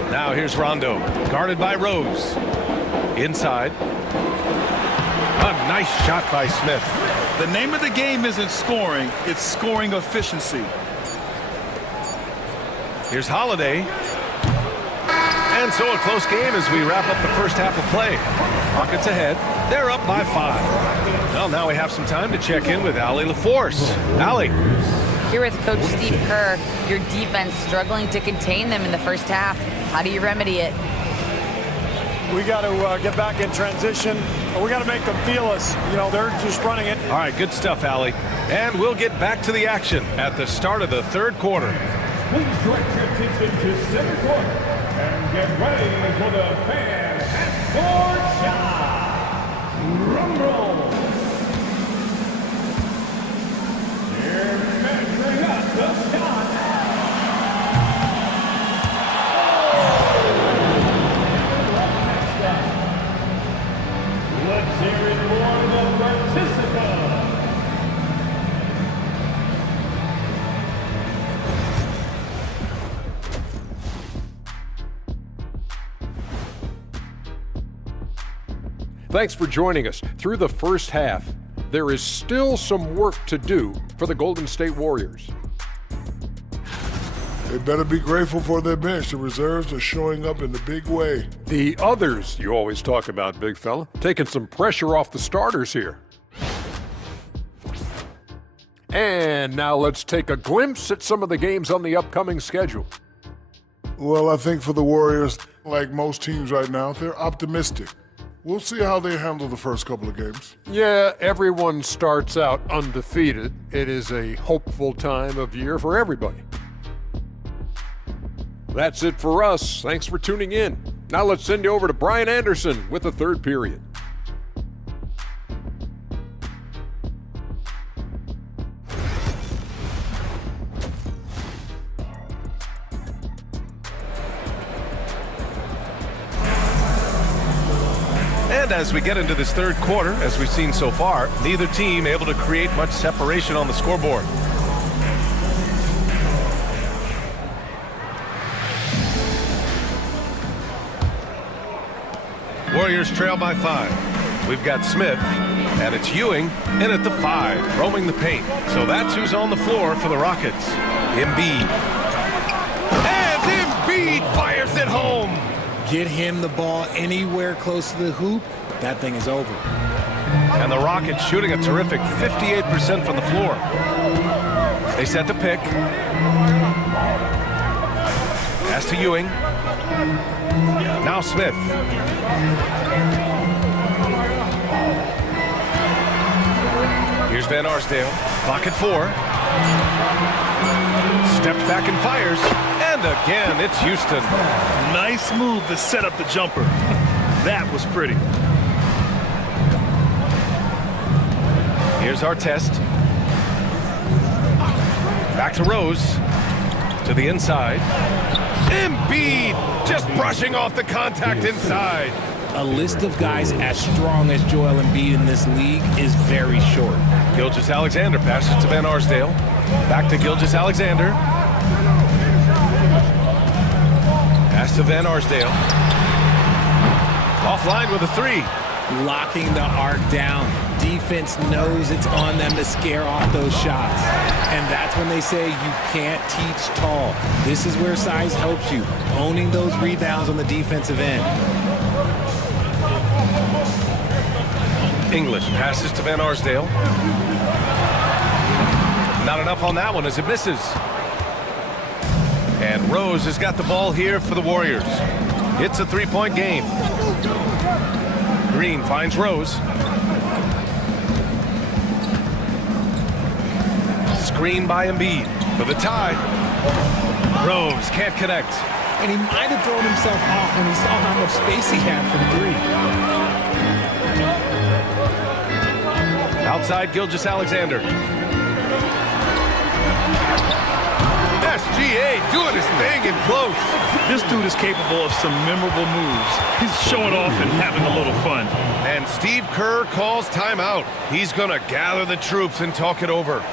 Now here's Rondo, guarded by Rose. Inside. A nice shot by Smith. The name of the game isn't scoring, it's scoring efficiency. Here's Holiday. And so a close game as we wrap up the first half of play. Rockets ahead. They're up by 5. Well, now we have some time to check in with Allie LaForce. Allie. Here with Coach Steve Kerr, your defense struggling to contain them in the first half. How do you remedy it? We got to get back in transition. We got to make them feel us. You know, they're just running it. All right, good stuff, Allie. And we'll get back to the action at the start of the third quarter. Please direct your attention to center court and get ready for the fan half-court shot. Drum roll. Here measuring up the shot. Let's hear it for the participant. Thanks for joining us. Through the first half, there is still some work to do for the Golden State Warriors. They better be grateful for their bench. The reserves are showing up in the big way. The others you always talk about, big fella, taking some pressure off the starters here. And now let's take a glimpse at some of the games on the upcoming schedule. Well, I think for the Warriors, like most teams right now, they're optimistic. We'll see how they handle the first couple of games. Yeah, everyone starts out undefeated. It is a hopeful time of year for everybody. That's it for us. Thanks for tuning in. Now let's send you over to Brian Anderson with the third period. And as we get into this third quarter, as we've seen so far, neither team able to create much separation on the scoreboard. Warriors trail by 5. We've got Smith, and it's Ewing in at the 5, roaming the paint. So that's who's on the floor for the Rockets. Embiid. And Embiid fires it home. Get him the ball anywhere close to the hoop, that thing is over. And the Rockets shooting a terrific 58% from the floor. They set the pick. Pass to Ewing. Now Smith. Here's Van Arsdale. Clock at 4. Steps back and fires. And again, it's Houston. Nice move to set up the jumper. That was pretty. Here's Artest. Back to Rose. To the inside. Embiid just brushing off the contact inside. A list of guys as strong as Joel Embiid in this league is very short. Gilgeous-Alexander passes to Van Arsdale. Back to Gilgeous-Alexander. Pass to Van Arsdale. Offline with a 3. Locking the arc down. Defense knows it's on them to scare off those shots. And that's when they say you can't teach tall. This is where size helps you. Owning those rebounds on the defensive end. English passes to Van Arsdale. Not enough on that one as it misses. And Rose has got the ball here for the Warriors. It's a 3-point game. Green finds Rose. Screen by Embiid for the tie. Rose can't connect. And he might have thrown himself off when he saw how much space he had from 3. Outside Gilgeous-Alexander. SGA doing his thing in close. This dude is capable of some memorable moves. He's showing off and having a little fun. And Steve Kerr calls timeout. He's going to gather the troops and talk it over.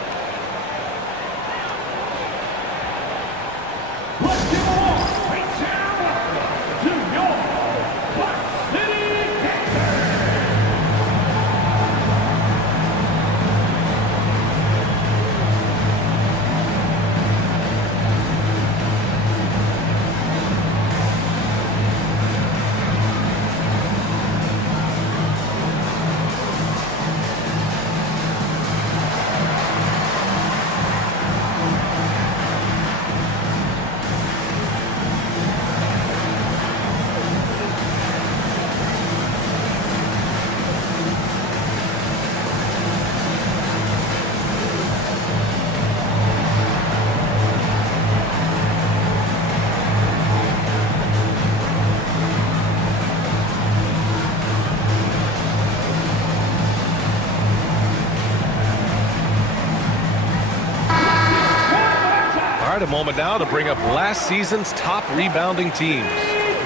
A moment now to bring up last season's top rebounding teams.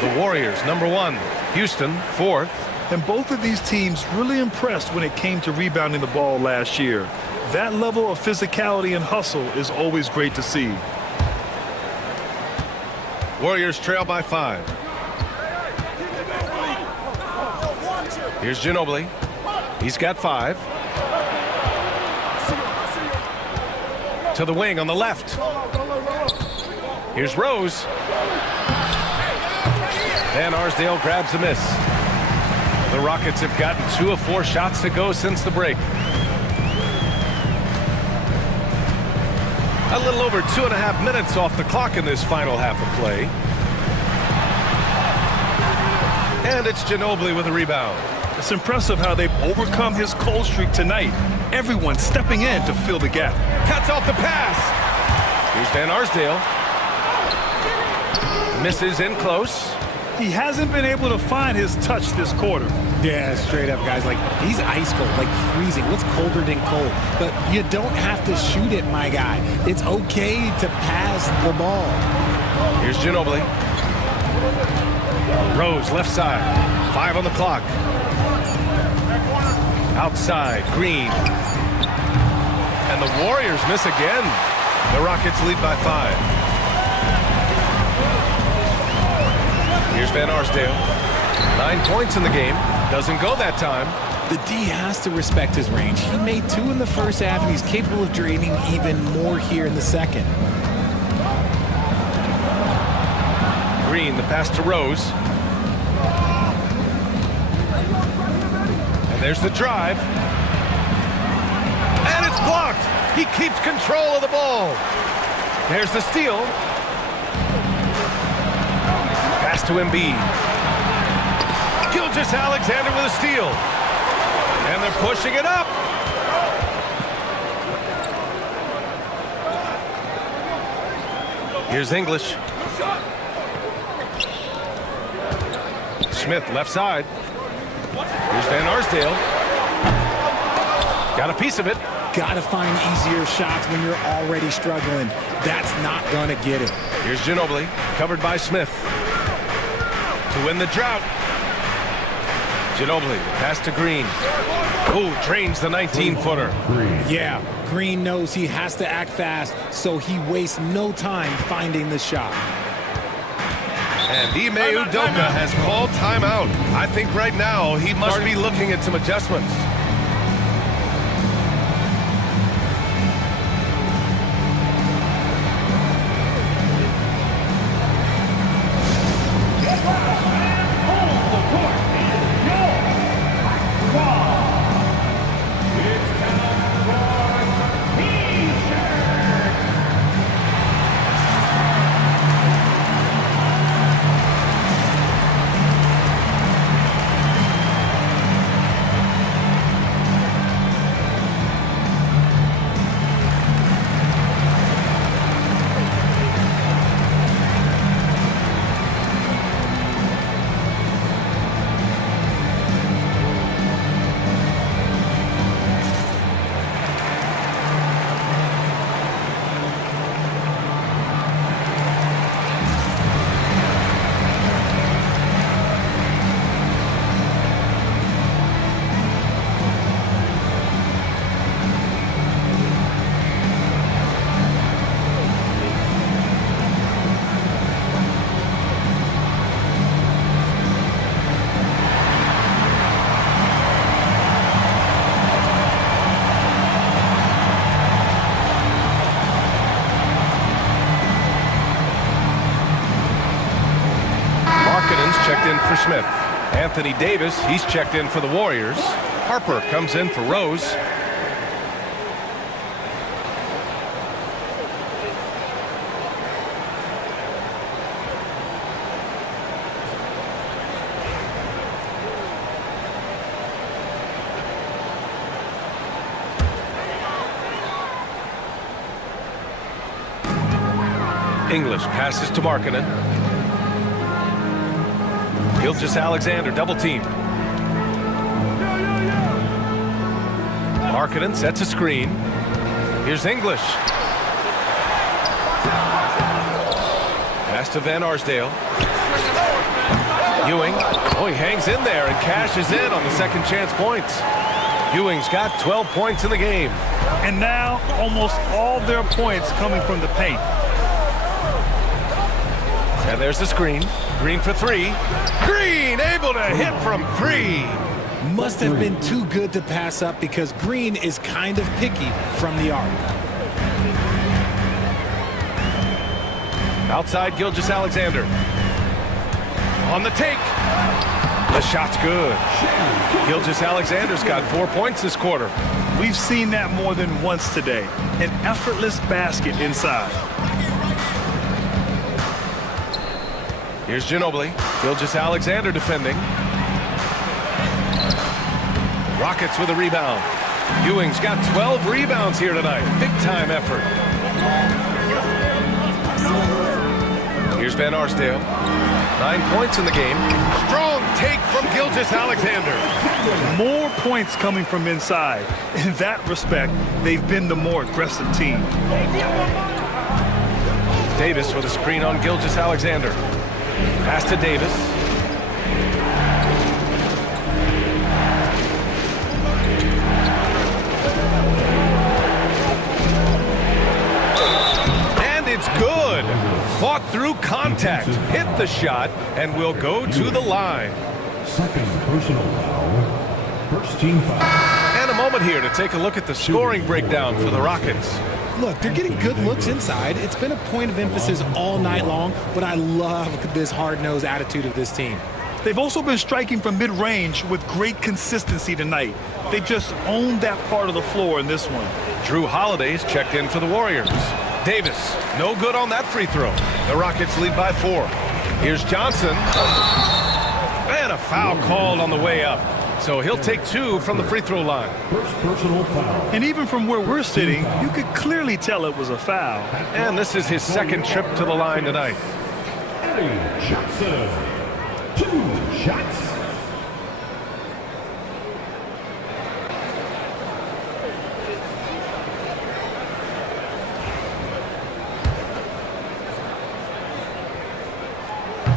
The Warriors, number 1. Houston, 4th. And both of these teams really impressed when it came to rebounding the ball last year. That level of physicality and hustle is always great to see. Warriors trail by 5. Here's Ginobili. He's got 5. To the wing on the left. Here's Rose. Van Arsdale grabs a miss. The Rockets have gotten 2 of 4 shots to go since the break. A little over 2.5 minutes off the clock in this final half of play. And it's Ginobili with a rebound. It's impressive how they've overcome his cold streak tonight. Everyone stepping in to fill the gap. Cuts off the pass. Here's Van Arsdale. Misses in close. He hasn't been able to find his touch this quarter. Yeah, straight up, guys. Like, he's ice cold, like freezing. What's colder than cold? But you don't have to shoot it, my guy. It's okay to pass the ball. Here's Ginobili. Rose, left side. 5 on the clock. Outside, Green. And the Warriors miss again. The Rockets lead by 5. Here's Van Arsdale. 9 points in the game. Doesn't go that time. The D has to respect his range. He made 2 in the first half, and he's capable of draining even more here in the second. Green, the pass to Rose. And there's the drive. And it's blocked. He keeps control of the ball. There's the steal. Pass to Embiid. Gilgeous-Alexander with a steal. And they're pushing it up. Here's English. Smith, left side. Here's Van Arsdale. Got a piece of it. Got to find easier shots when you're already struggling. That's not going to get it. Here's Ginobili, covered by Smith. To win the drought. Ginobili, pass to Green. Oh, drains the 19-footer. Yeah, Green knows he has to act fast, so he wastes no time finding the shot. And Ime Udoka has called timeout. I think right now he must be looking at some adjustments. Checked in for Smith. Anthony Davis, he's checked in for the Warriors. Harper comes in for Rose. English passes to Markkanen. Gilgeous-Alexander double teamed. Markkanen sets a screen. Here's English. Pass to Van Arsdale. Ewing. Oh, he hangs in there and cashes in on the second chance points. Ewing's got 12 points in the game. And now almost all their points coming from the paint. And there's the screen. Green for 3. Green able to hit from 3. Must have been too good to pass up because Green is kind of picky from the arc. Outside Gilgeous-Alexander. On the take. The shot's good. Gilgeous-Alexander's got 4 points this quarter. We've seen that more than once today. An effortless basket inside. Here's Ginobili. Gilgeous-Alexander defending. Rockets with a rebound. Ewing's got 12 rebounds here tonight. Big time effort. Here's Van Arsdale. 9 points in the game. Strong take from Gilgeous-Alexander. More points coming from inside. In that respect, they've been the more aggressive team. Davis with a screen on Gilgeous-Alexander. Pass to Davis. through contact, hit the shot, and will go to the line. Second personal foul. First team foul. And a moment here to take a look at the scoring breakdown for the Rockets. Look, they're getting good looks inside. It's been a point of emphasis all night long, but I love this hard-nosed attitude of this team. They've also been striking from mid-range with great consistency tonight. They just owned that part of the floor in this one. Jrue Holiday's checked in for the Warriors. Davis, no good on that free throw. The Rockets lead by 4. Here's Johnson. And a foul called on the way up. So he'll take 2 from the free throw line. First personal foul. And even from where we're sitting, you could clearly tell it was a foul. And this is his second trip to the line tonight. Eddie Johnson. 2 shots.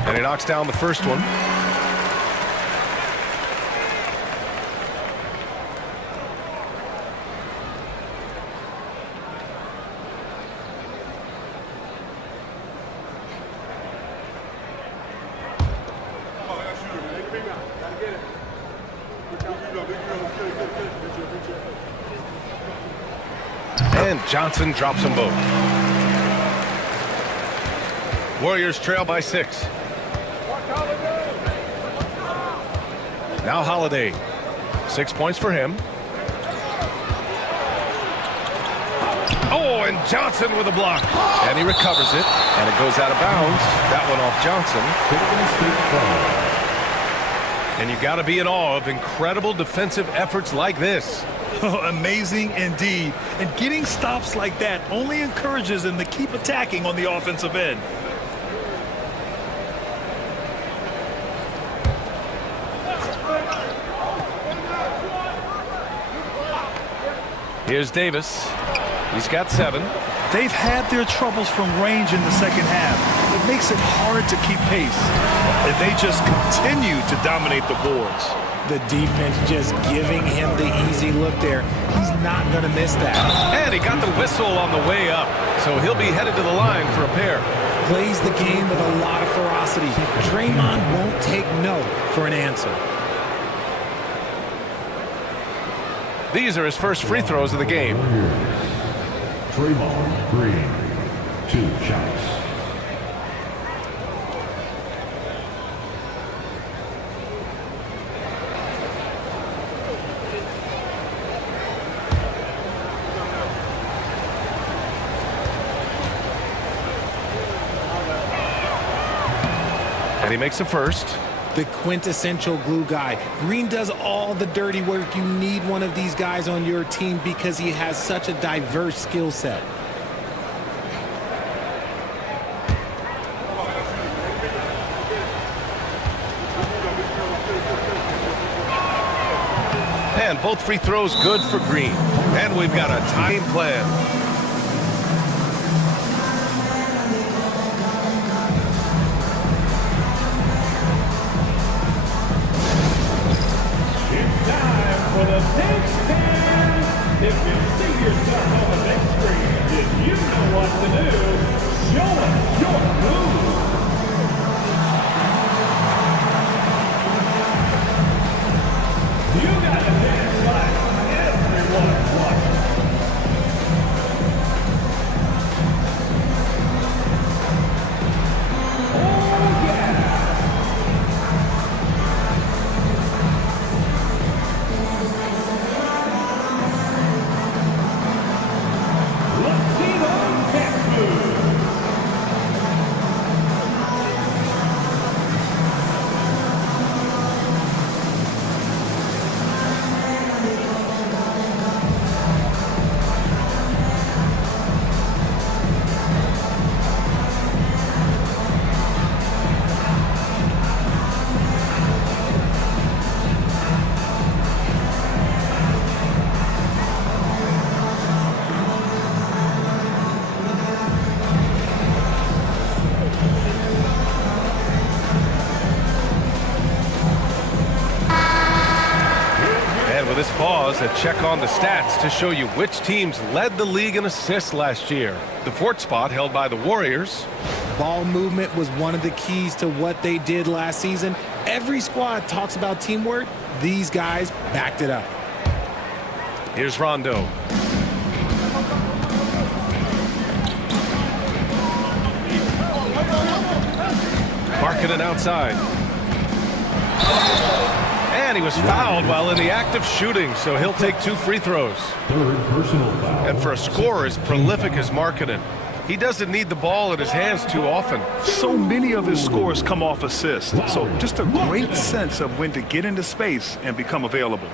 And he knocks down the first one. And Johnson drops them both. Warriors trail by 6. Now Holiday. 6 points for him. Oh, and Johnson with a block. And he recovers it. And it goes out of bounds. That one off Johnson. And you got to be in awe of incredible defensive efforts like this. Amazing indeed. And getting stops like that only encourages them to keep attacking on the offensive end. Here's Davis. He's got 7. They've had their troubles from range in the second half. It makes it hard to keep pace. And they just continue to dominate the boards. The defense just giving him the easy look there. He's not going to miss that. And he got the whistle on the way up. So he'll be headed to the line for a pair. Plays the game with a lot of ferocity. Draymond won't take no for an answer. These are his first free throws of the game. Draymond Green. 2 shots. And he makes the first. The quintessential glue guy. Green does all the dirty work. You need one of these guys on your team because he has such a diverse skill set. And both free throws good for Green. And we've got a time plan. For the big stand. If you see yourself on the big screen, then you know what to do. Show us your move. You got to dance like everyone's watching. Oh, yeah. This pause, a check on the stats to show you which teams led the league in assists last year. The fourth spot held by the Warriors. Ball movement was one of the keys to what they did last season. Every squad talks about teamwork. These guys backed it up. Here's Rondo. Markkanen outside. And he was fouled while in the act of shooting, so he'll take 2 free throws. Third personal foul. And for a scorer as prolific as Markkanen, he doesn't need the ball in his hands too often. So many of his scores come off assists, so just a great sense of when to get into space and become available.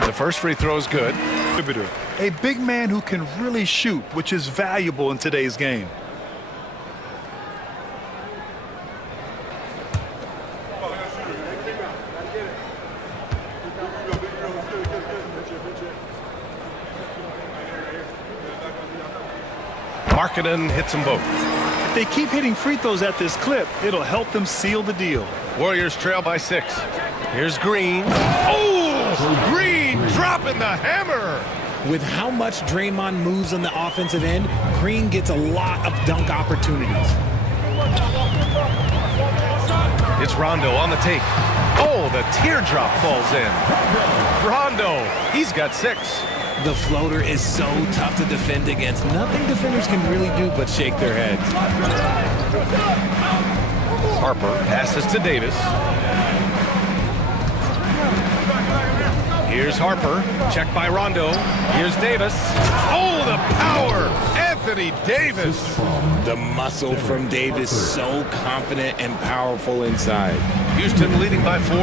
The first free throw is good. A big man who can really shoot, which is valuable in today's game. Markkanen hits them both. If they keep hitting free throws at this clip, it'll help them seal the deal. Warriors trail by 6. Here's Green. Oh! Green dropping the hammer! With how much Draymond moves on the offensive end, Green gets a lot of dunk opportunities. It's Rondo on the take. Oh, the teardrop falls in. Rondo, he's got 6. The floater is so tough to defend against. Nothing defenders can really do but shake their heads. Harper passes to Davis. Here's Harper, checked by Rondo. Here's Davis. Oh, the power! Anthony Davis. The muscle from Davis, so confident and powerful inside. Houston leading by 4.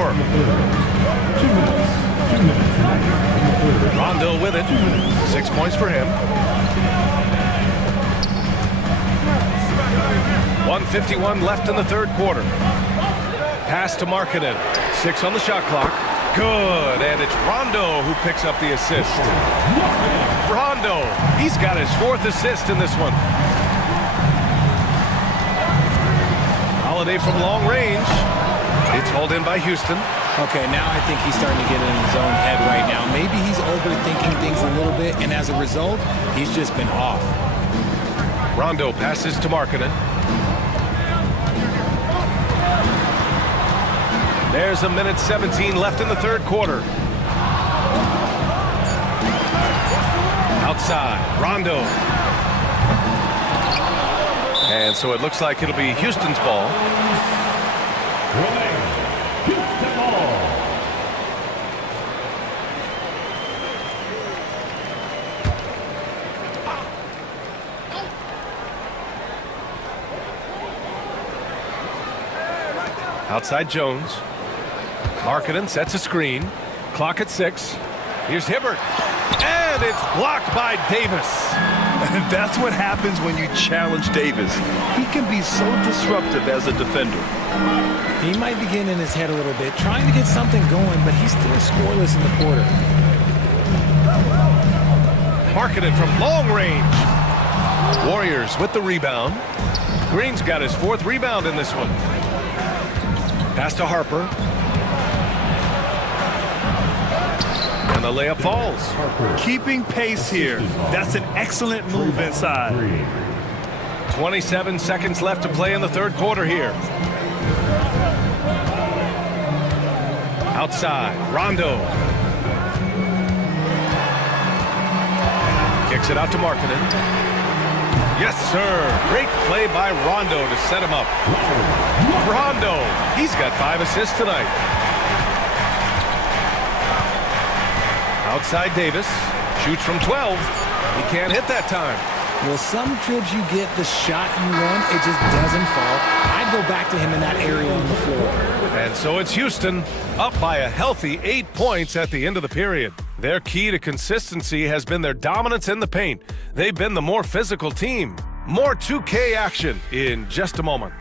Rondo with it. 6 points for him. 1:51 left in the third quarter. Pass to Markkanen. 6 on the shot clock. Good, and it's Rondo who picks up the assist. Rondo, he's got his 4th assist in this one. Holiday from long range. It's hauled in by Houston. Okay, now I think he's starting to get in his own head right now. Maybe he's overthinking things a little bit, and as a result, he's just been off. Rondo passes to Markkanen. There's 1:17 left in the third quarter. Outside, Rondo. And so it looks like it'll be Houston's ball. Houston ball. Outside Jones. Markkanen sets a screen. Clock at 6. Here's Hibbert. And it's blocked by Davis. That's what happens when you challenge Davis. He can be so disruptive as a defender. He might be getting in his head a little bit, trying to get something going, but he's still scoreless in the quarter. Markkanen from long range. Warriors with the rebound. Green's got his 4th rebound in this one. Pass to Harper. And the layup falls. Keeping pace here. That's an excellent move inside. 27 seconds left to play in the third quarter here. Outside, Rondo. Kicks it out to Markkanen. Yes, sir. Great play by Rondo to set him up. Rondo, he's got 5 assists tonight. Outside Davis, shoots from 12. He can't hit that time. Well, some trips you get the shot you want, it just doesn't fall. I'd go back to him in that area on the floor. And so it's Houston, up by a healthy 8 points at the end of the period. Their key to consistency has been their dominance in the paint. They've been the more physical team. More 2K action in just a moment.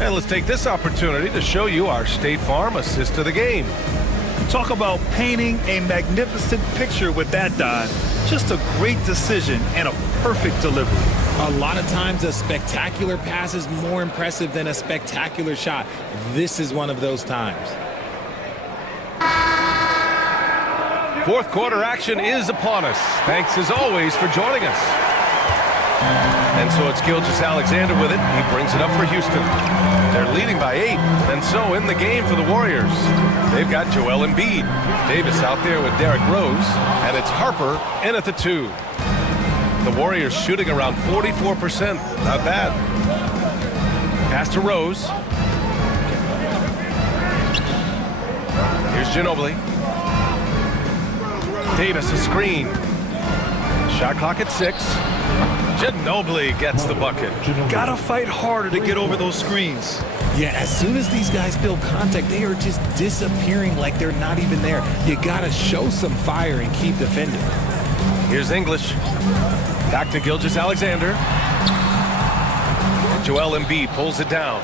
And let's take this opportunity to show you our State Farm assist of the game. Talk about painting a magnificent picture with that, Don. Just a great decision and a perfect delivery. A lot of times a spectacular pass is more impressive than a spectacular shot. This is one of those times. Fourth quarter action is upon us. Thanks as always for joining us. And so it's Gilgeous-Alexander with it. He brings it up for Houston. They're leading by 8. And so in the game for the Warriors, they've got Joel Embiid. Davis out there with Derrick Rose. And it's Harper in at the 2. The Warriors shooting around 44%. Not bad. Pass to Rose. Here's Ginobili. Davis a screen. Shot clock at 6. Ginobili gets the bucket. Gotta fight harder to get over those screens. Yeah, as soon as these guys feel contact, they are just disappearing like they're not even there. You gotta show some fire and keep defending. Here's English. Back to Gilgeous-Alexander. Joel Embiid pulls it down.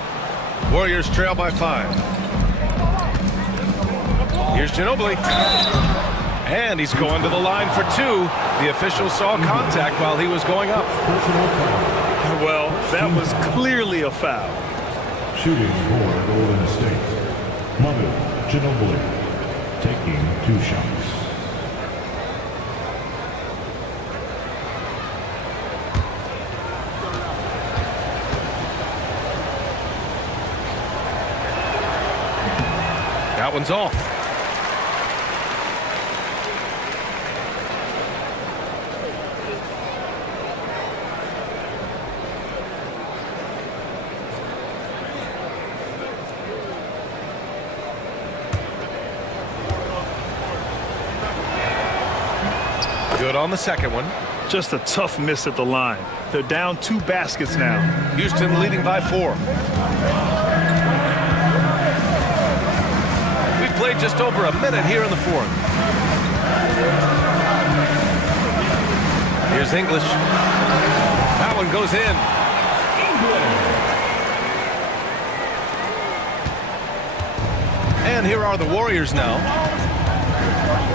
Warriors trail by 5. Here's Ginobili. And he's going to the line for 2. The official saw contact while he was going up. Well, that was clearly a foul. Shooting for Golden State. Manu Ginobili taking 2 shots. That one's off. Good on the second one. Just a tough miss at the line. They're down 2 baskets now. Houston leading by 4. We've played just over a minute here in the 4th. Here's English. That one goes in. And here are the Warriors now.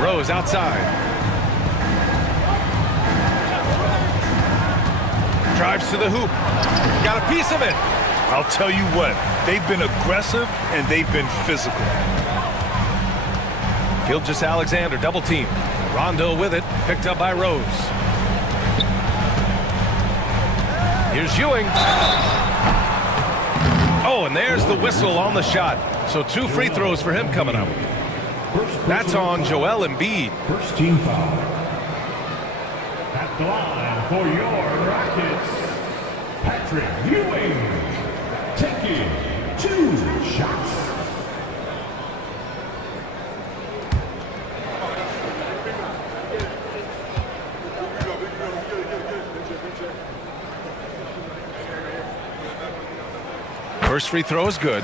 Rose outside. Drives to the hoop. Got a piece of it. I'll tell you what, they've been aggressive and they've been physical. Gilgeous-Alexander double team. Rondo with it, picked up by Rose. Here's Ewing. Oh, and there's the whistle on the shot. So 2 free throws for him coming up. That's on Joel Embiid. First team foul. At the line for your Rockets, Patrick Ewing taking 2 shots. First free throw is good.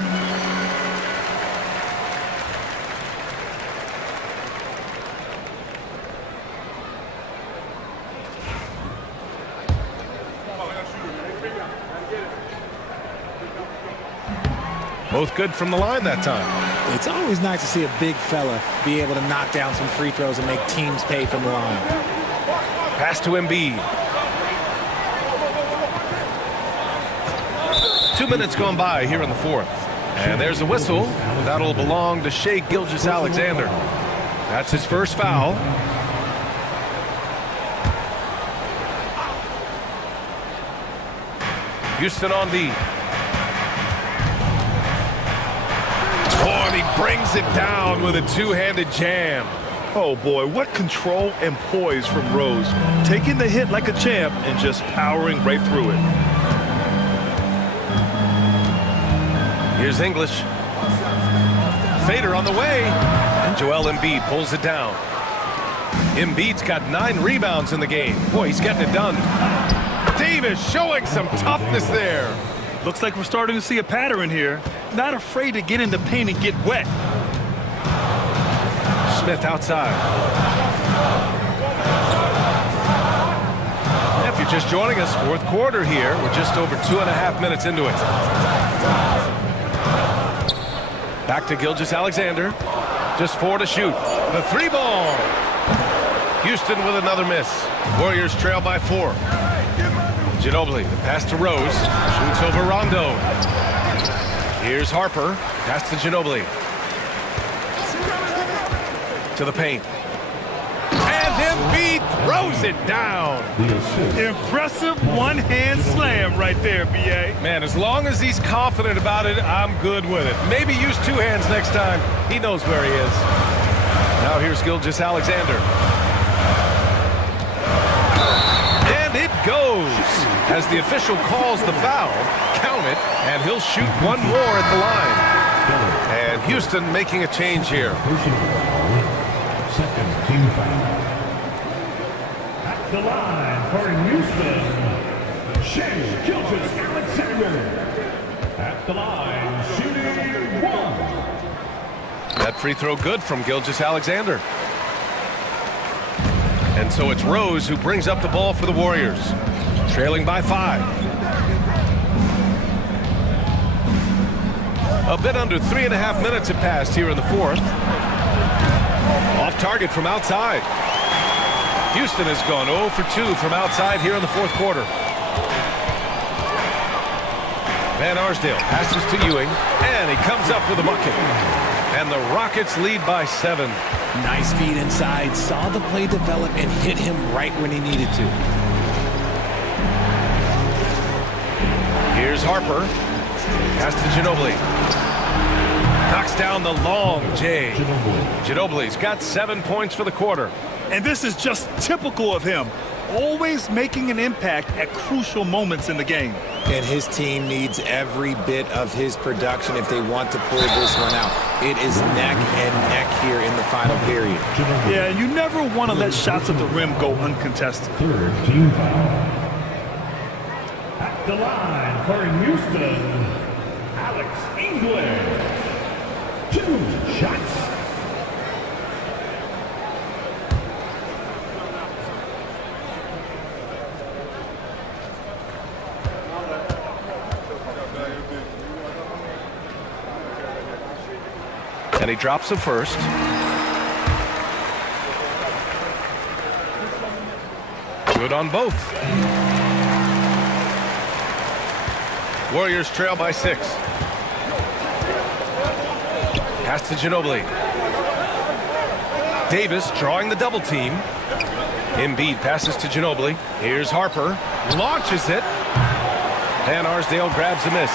Both good from the line that time. It's always nice to see a big fella be able to knock down some free throws and make teams pay from the line. Pass to Embiid. 2 minutes gone by here in the 4th. And there's a whistle. That'll belong to Shai Gilgeous-Alexander. That's his first foul. Houston on D. Oh, and he brings it down with a 2-handed jam. Oh boy, what control and poise from Rose. Taking the hit like a champ and just powering right through it. Here's English. Fader on the way. And Joel Embiid pulls it down. Embiid's got 9 rebounds in the game. Boy, he's getting it done. Davis showing some toughness there. Looks like we're starting to see a pattern here. Not afraid to get in the paint and get wet. Smith outside. If you're just joining us, 4th quarter here. We're just over 2.5 minutes into it. Back to Gilgeous-Alexander. Just 4 to shoot. The 3 ball. Houston with another miss. Warriors trail by 4. Ginobili, the pass to Rose. Shoots over Rondo. Here's Harper. Pass to Ginobili. To the paint. And Embiid throws it down. Impressive one-hand slam right there, B.A. Man, as long as he's confident about it, I'm good with it. Maybe use 2 hands next time. He knows where he is. Now here's Gilgeous-Alexander. And it goes. As the official calls the foul, count it, and he'll shoot 1 more at the line. And Houston making a change here. Second team foul. At the line for Houston, Shai Gilgeous-Alexander. At the line, shooting 1. That free throw good from Gilgeous-Alexander. And so it's Rose who brings up the ball for the Warriors, trailing by 5. A bit under 3.5 minutes have passed here in the 4th. Off target from outside. Houston has gone 0 for 2 from outside here in the 4th quarter. Van Arsdale passes to Ewing, and he comes up with a bucket. And the Rockets lead by 7. Nice feed inside, saw the play develop and hit him right when he needed to. Here's Harper. Pass to Ginobili. Knocks down the long J. Ginobili's got 7 points for the quarter. And this is just typical of him. Always making an impact at crucial moments in the game. And his team needs every bit of his production if they want to pull this one out. It is neck and neck here in the final period. Yeah, you never want to let shots at the rim go uncontested. Third team foul. At the line for Houston, Alex England. 2 shots. And he drops the first. Good on both. Warriors trail by 6. Pass to Ginobili. Davis drawing the double team. Embiid passes to Ginobili. Here's Harper. Launches it. Van Arsdale grabs a miss.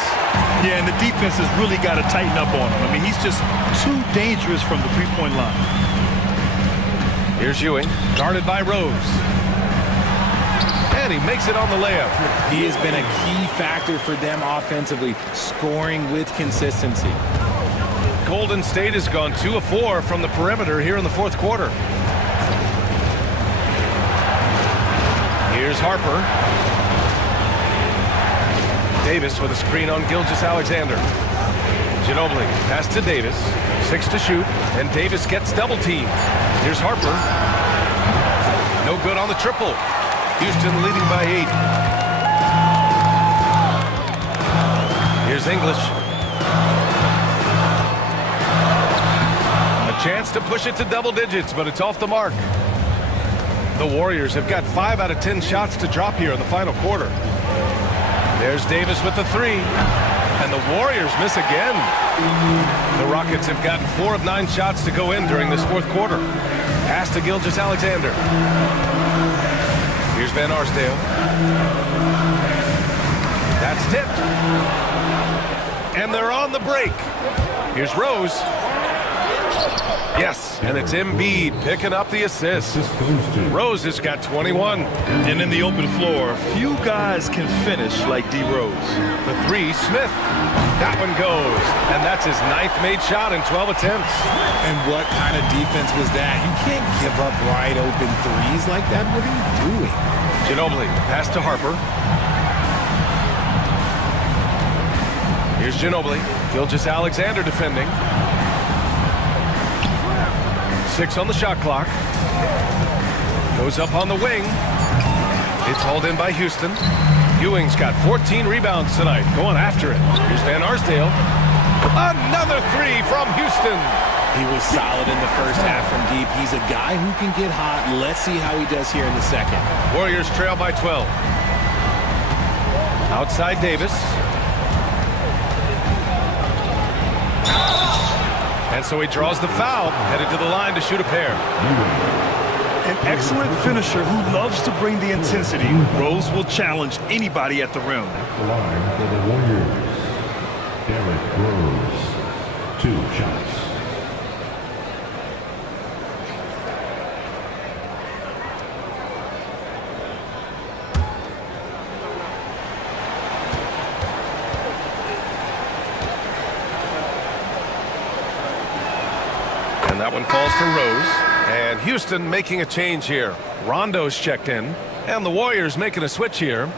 Yeah, and the defense has really got to tighten up on him. I mean, he's just too dangerous from the three-point line. Here's Ewing, guarded by Rose. And he makes it on the layup. He has been a key factor for them offensively, scoring with consistency. Golden State has gone 2 of 4 from the perimeter here in the 4th quarter. Here's Harper. Davis with a screen on Gilgeous-Alexander. Ginobili, pass to Davis. 6 to shoot, and Davis gets double teamed. Here's Harper. No good on the triple. Houston leading by 8. Here's English. A chance to push it to double digits, but it's off the mark. The Warriors have got 5 out of 10 shots to drop here in the final quarter. There's Davis with the 3. And the Warriors miss again. The Rockets have gotten 4 of 9 shots to go in during this 4th quarter. Pass to Gilgeous-Alexander. Here's Van Arsdale. That's tipped. And they're on the break. Here's Rose. Yes, and it's Embiid picking up the assist. Rose has got 21. And in the open floor, few guys can finish like D. Rose. The 3, Smith. That one goes. And that's his 9th made shot in 12 attempts. And what kind of defense was that? You can't give up wide open threes like that. What are you doing? Ginobili, pass to Harper. Here's Ginobili. Gilgeous-Alexander defending. 6 on the shot clock. Goes up on the wing. It's hauled in by Houston. Ewing's got 14 rebounds tonight. Going after it. Here's Van Arsdale. Another three from Houston. He was solid in the first half from deep. He's a guy who can get hot. Let's see how he does here in the second. Warriors trail by 12. Outside Davis. And so he draws the foul, headed to the line to shoot a pair. An excellent finisher who loves to bring the intensity. Rose will challenge anybody at the rim. At the line for the Warriors, Derrick Rose, 2 shots. And that one falls for Rose. And Houston making a change here. Rondo's checked in. And the Warriors making a switch here.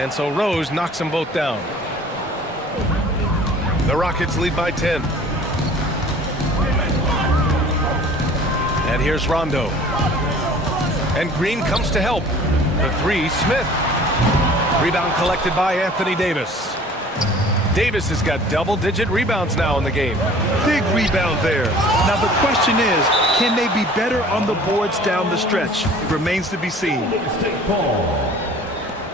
And so Rose knocks them both down. The Rockets lead by 10. And here's Rondo. And Green comes to help. The three, Smith. Rebound collected by Anthony Davis. Davis has got double-digit rebounds now in the game. Big rebound there. Now the question is, can they be better on the boards down the stretch? It remains to be seen.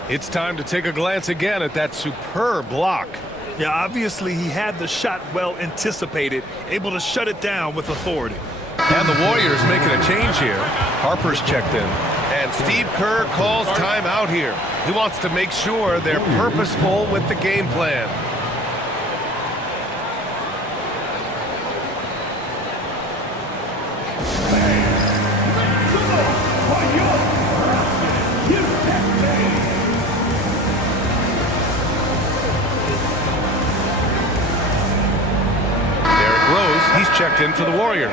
It's time to take a glance again at that superb block. Yeah, obviously he had the shot well anticipated, able to shut it down with authority. And the Warriors making a change here. Harper's checked in. And Steve Kerr calls timeout here. He wants to make sure they're purposeful with the game plan. Derrick Rose, he's checked in for the Warriors.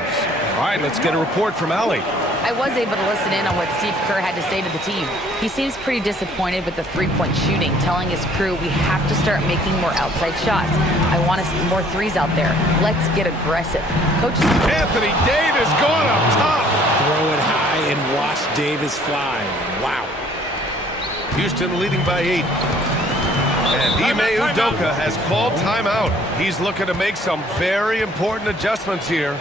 All right, let's get a report from Allie. I was able to listen in on what Steve Kerr had to say to the team. He seems pretty disappointed with the three-point shooting, telling his crew we have to start making more outside shots. I want to see more threes out there. Let's get aggressive. Coach Anthony Davis going up top. Throw it high and watch Davis fly. Wow. Houston leading by 8. And Ime Udoka has called timeout. He's looking to make some very important adjustments here.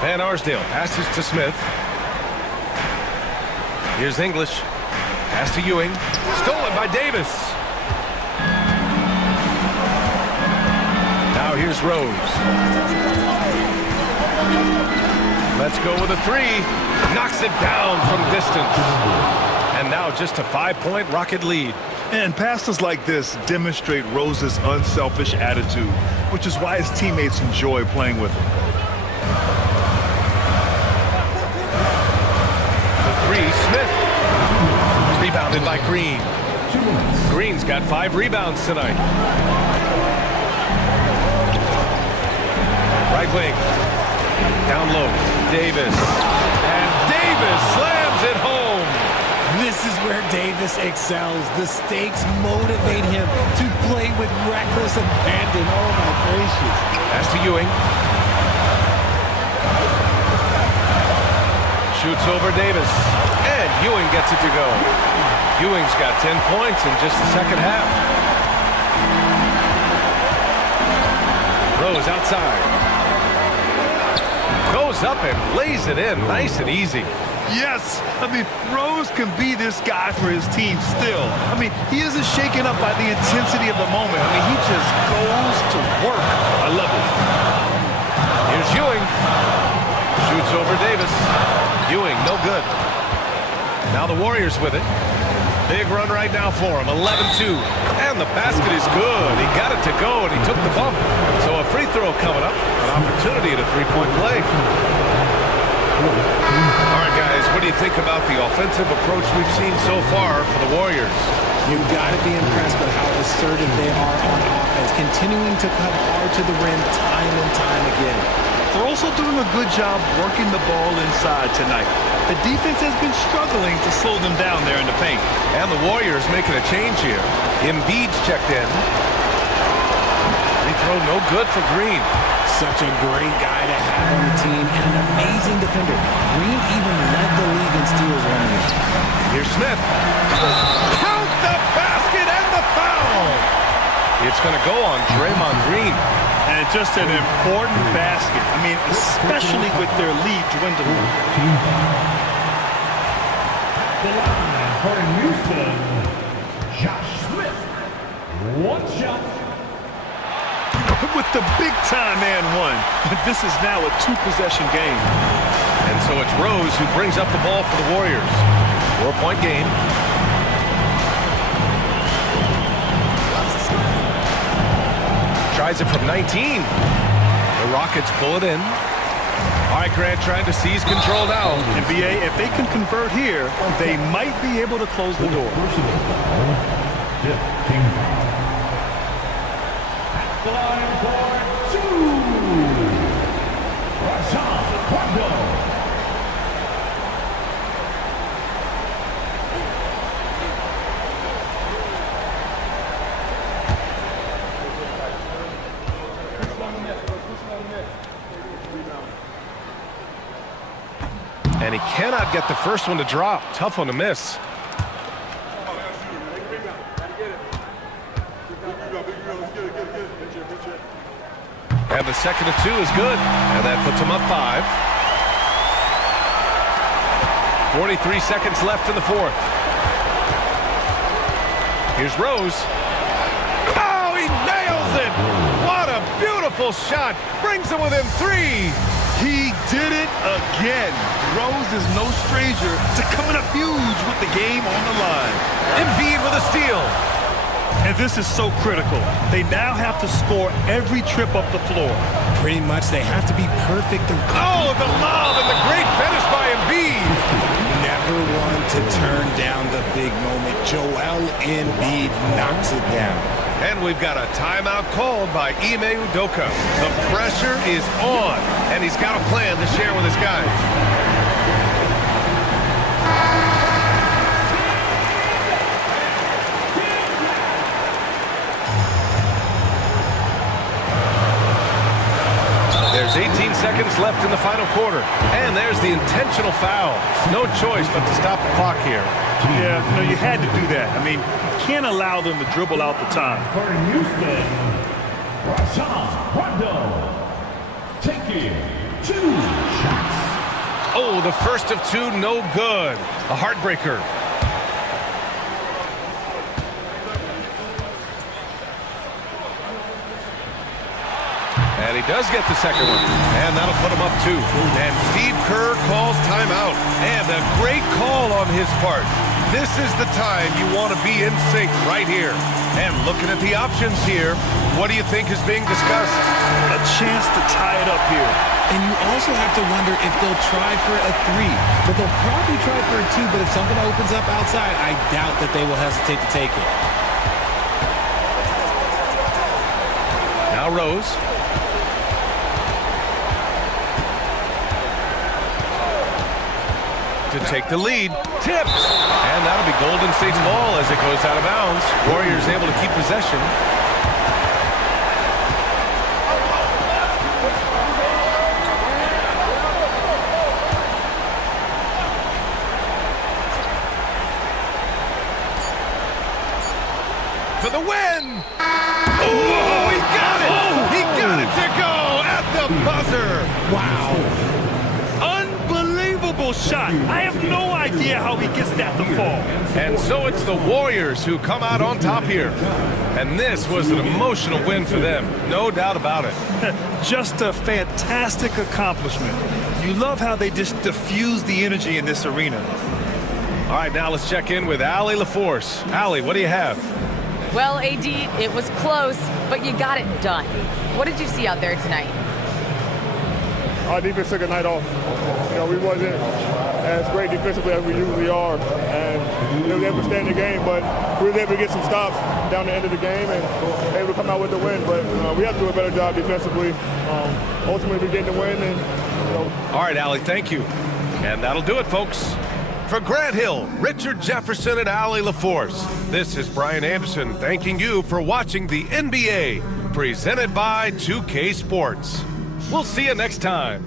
Van Arsdale passes to Smith. Here's English. Pass to Ewing. Stolen by Davis. Now here's Rose. Let's go with a three. Knocks it down from distance. And now just a 5-point Rocket lead. And passes like this demonstrate Rose's unselfish attitude, which is why his teammates enjoy playing with him. Smith. Rebounded by Green. Green's got 5 rebounds tonight. Right wing. Down low. Davis. And Davis slams it home. This is where Davis excels. The stakes motivate him to play with reckless abandon. Oh, my gracious. Pass to Ewing. Shoots over Davis. And Ewing gets it to go. Ewing's got 10 points in just the second half. Rose outside. Goes up and lays it in nice and easy. Yes, I mean, Rose can be this guy for his team still. I mean, he isn't shaken up by the intensity of the moment. I mean, he just goes to work. I love it. Here's Ewing. Shoots over Davis. Ewing, no good. Now the Warriors with it. Big run right now for him, 11-2. And the basket is good. He got it to go, and he took the bump. So a free throw coming up, an opportunity at a three-point play. All right, guys, what do you think about the offensive approach we've seen so far for the Warriors? You've got to be impressed with how assertive they are on offense, continuing to cut hard to the rim time and time again. They're also doing a good job working the ball inside tonight. The defense has been struggling to slow them down there in the paint. And the Warriors making a change here. Embiid's checked in. Free throw no good for Green. Such a great guy to have on the team and an amazing defender. Green even led the league in steals one year. Here's Smith. Count the basket and the foul. It's going to go on Draymond Green. And just an important basket. I mean, especially with their lead dwindling. The line for Houston, Josh Smith. One shot. With the big-time and one. This is now a two-possession game. And so it's Rose who brings up the ball for the Warriors. 4-point game. Tries it from 19. The Rockets pull it in. All right, Grant trying to seize control now. NBA, if they can convert here, they might be able to close the door. The line for two. Rajon Rondo. And he cannot get the first one to drop. Tough one to miss. And the second of two is good. And that puts him up 5. 43 seconds left in the fourth. Here's Rose. Oh, he nails it! What a beautiful shot. Brings him within 3. He did it again. Rose is no stranger to coming up huge with the game on the line. Embiid with a steal. And this is so critical. They now have to score every trip up the floor. Pretty much they have to be perfect. Oh, the lob and the great finish by Embiid. Never one to turn down the big moment. Joel Embiid knocks it down. And we've got a timeout called by Ime Udoka. The pressure is on, and he's got a plan to share with his guys. There's 18 seconds left in the final quarter. And there's the intentional foul. No choice but to stop the clock here. Yeah, you had to do that. I mean, you can't allow them to dribble out the time. For Houston, Rajon Rondo. Taking 2 shots. Oh, the first of 2, no good. A heartbreaker. And he does get the second one. And that'll put him up 2. And Steve Kerr calls timeout. And a great call on his part. This is the time you want to be in sync right here. And looking at the options here, what do you think is being discussed? A chance to tie it up here. And you also have to wonder if they'll try for a 3. But they'll probably try for a 2. But if something opens up outside, I doubt that they will hesitate to take it. Now Rose. To take the lead. Tipped. And that'll be Golden State's ball as it goes out of bounds. Warriors able to keep possession. For the win! Oh, he got it! He got it to go at the buzzer! Wow. Shot. I have no idea how he gets that to fall. And so it's the Warriors who come out on top here. And this was an emotional win for them. No doubt about it. Just a fantastic accomplishment. You love how they just diffuse the energy in this arena. All right, now let's check in with Allie LaForce. Allie, what do you have? Well, AD, it was close, but you got it done. What did you see out there tonight? Our defense took a night off. We wasn't as great defensively as we usually are, and we were able to stay in the game, but we were able to get some stops down the end of the game and able to come out with the win. But we have to do a better job defensively. Ultimately, we're getting the win. All right, Allie, thank you. And that'll do it, folks. For Grant Hill, Richard Jefferson, and Allie LaForce, this is Brian Anderson thanking you for watching the NBA, presented by 2K Sports. We'll see you next time.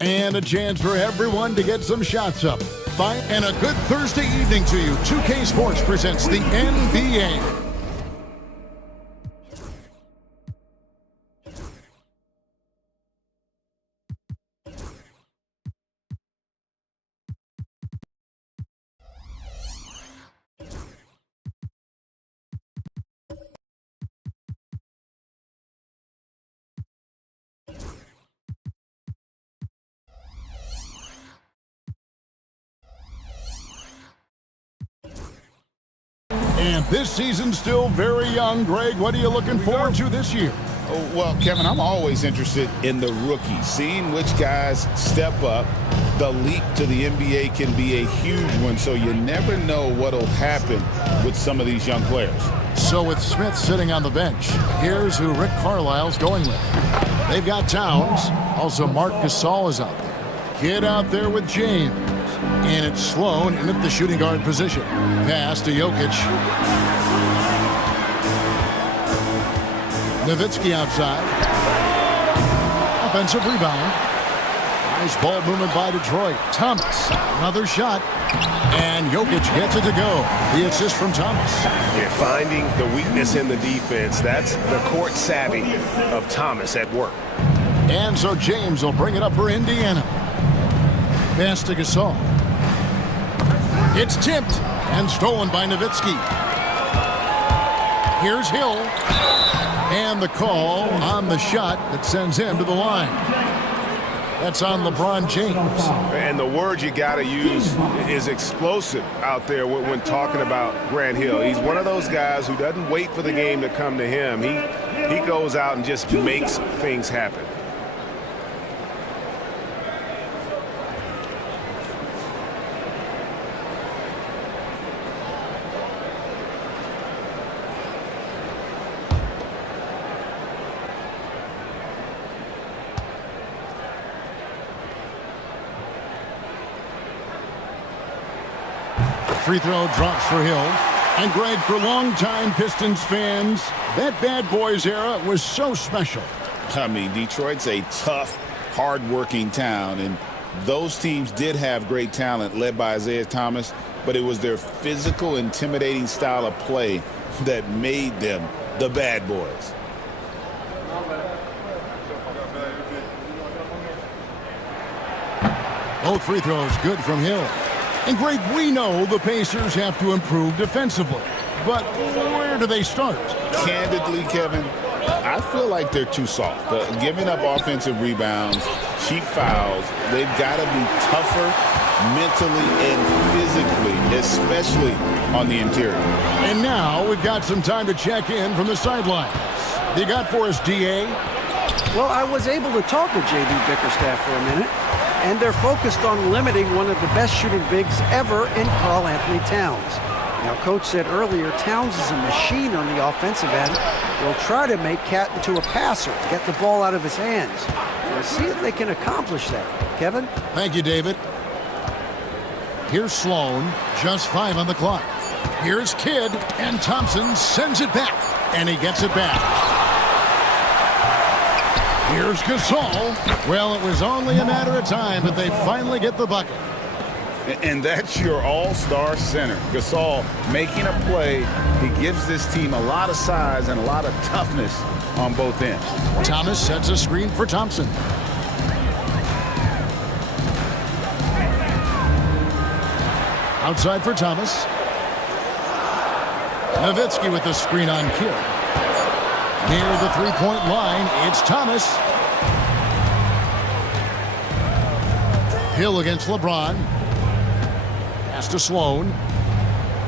And a chance for everyone to get some shots up. Fine, and a good Thursday evening to you. 2K Sports presents the NBA. And this season's still very young. Greg, what are you looking forward to this year? Well, Kevin, I'm always interested in the rookies, seeing which guys step up. The leap to the NBA can be a huge one, so you never know what will happen with some of these young players. So with Smith sitting on the bench, here's who Rick Carlisle's going with. They've got Towns. Also, Marc Gasol is out there. Kid out there with James. And it's Sloan in at the shooting guard position. Pass to Jokic. Nowitzki outside. Offensive rebound. Nice ball movement by Detroit. Thomas. Another shot. And Jokic gets it to go. The assist from Thomas. Yeah, finding the weakness in the defense. That's the court savvy of Thomas at work. And so James will bring it up for Indiana. Pass to Gasol. It's tipped and stolen by Nowitzki. Here's Hill. And the call on the shot that sends him to the line. That's on LeBron James. And the word you got to use is explosive out there when talking about Grant Hill. He's one of those guys who doesn't wait for the game to come to him. He goes out and just makes things happen. Free throw drops for Hill. And Greg, for longtime Pistons fans, that Bad Boys era was so special. I mean, Detroit's a tough, hard-working town, and those teams did have great talent led by Isaiah Thomas, but it was their physical, intimidating style of play that made them the Bad Boys. Both free throws good from Hill. And Greg, we know the Pacers have to improve defensively. But where do they start? Candidly, Kevin, I feel like they're too soft. Giving up offensive rebounds, cheap fouls, they've got to be tougher mentally and physically, especially on the interior. And now we've got some time to check in from the sidelines. You got for us, D.A.? Well, I was able to talk with J.D. Bickerstaff for a minute, and they're focused on limiting one of the best shooting bigs ever in Karl-Anthony Towns. Now, Coach said earlier, Towns is a machine on the offensive end. We'll try to make Cat into a passer, get the ball out of his hands. We'll see if they can accomplish that. Kevin? Thank you, David. Here's Sloan, just 5 on the clock. Here's Kidd, and Thompson sends it back, and he gets it back. Here's Gasol. Well, it was only a matter of time, but they finally get the bucket. And that's your all-star center. Gasol making a play. He gives this team a lot of size and a lot of toughness on both ends. Thomas sets a screen for Thompson. Outside for Thomas. Nowitzki with the screen on Kidd. Near the three-point line, it's Thomas. Hill against LeBron. Pass to Sloan.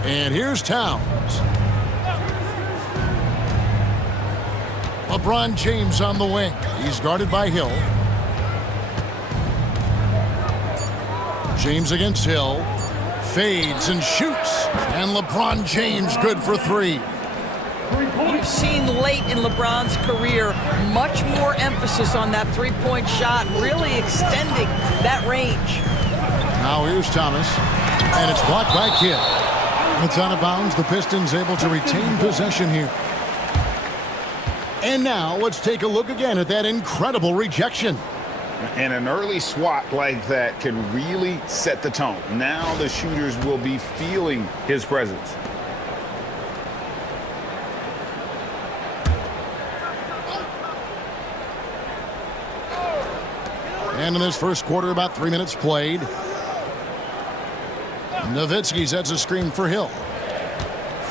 And here's Towns. LeBron James on the wing. He's guarded by Hill. James against Hill. Fades and shoots. And LeBron James good for 3. You've seen late in LeBron's career much more emphasis on that three-point shot, really extending that range. Now here's Thomas, and it's blocked by Kidd. It's out of bounds. The Pistons able to retain possession here. And now let's take a look again at that incredible rejection. And an early swat like that can really set the tone. Now the shooters will be feeling his presence. And in this first quarter, about 3 minutes played. Nowitzki sets a screen for Hill.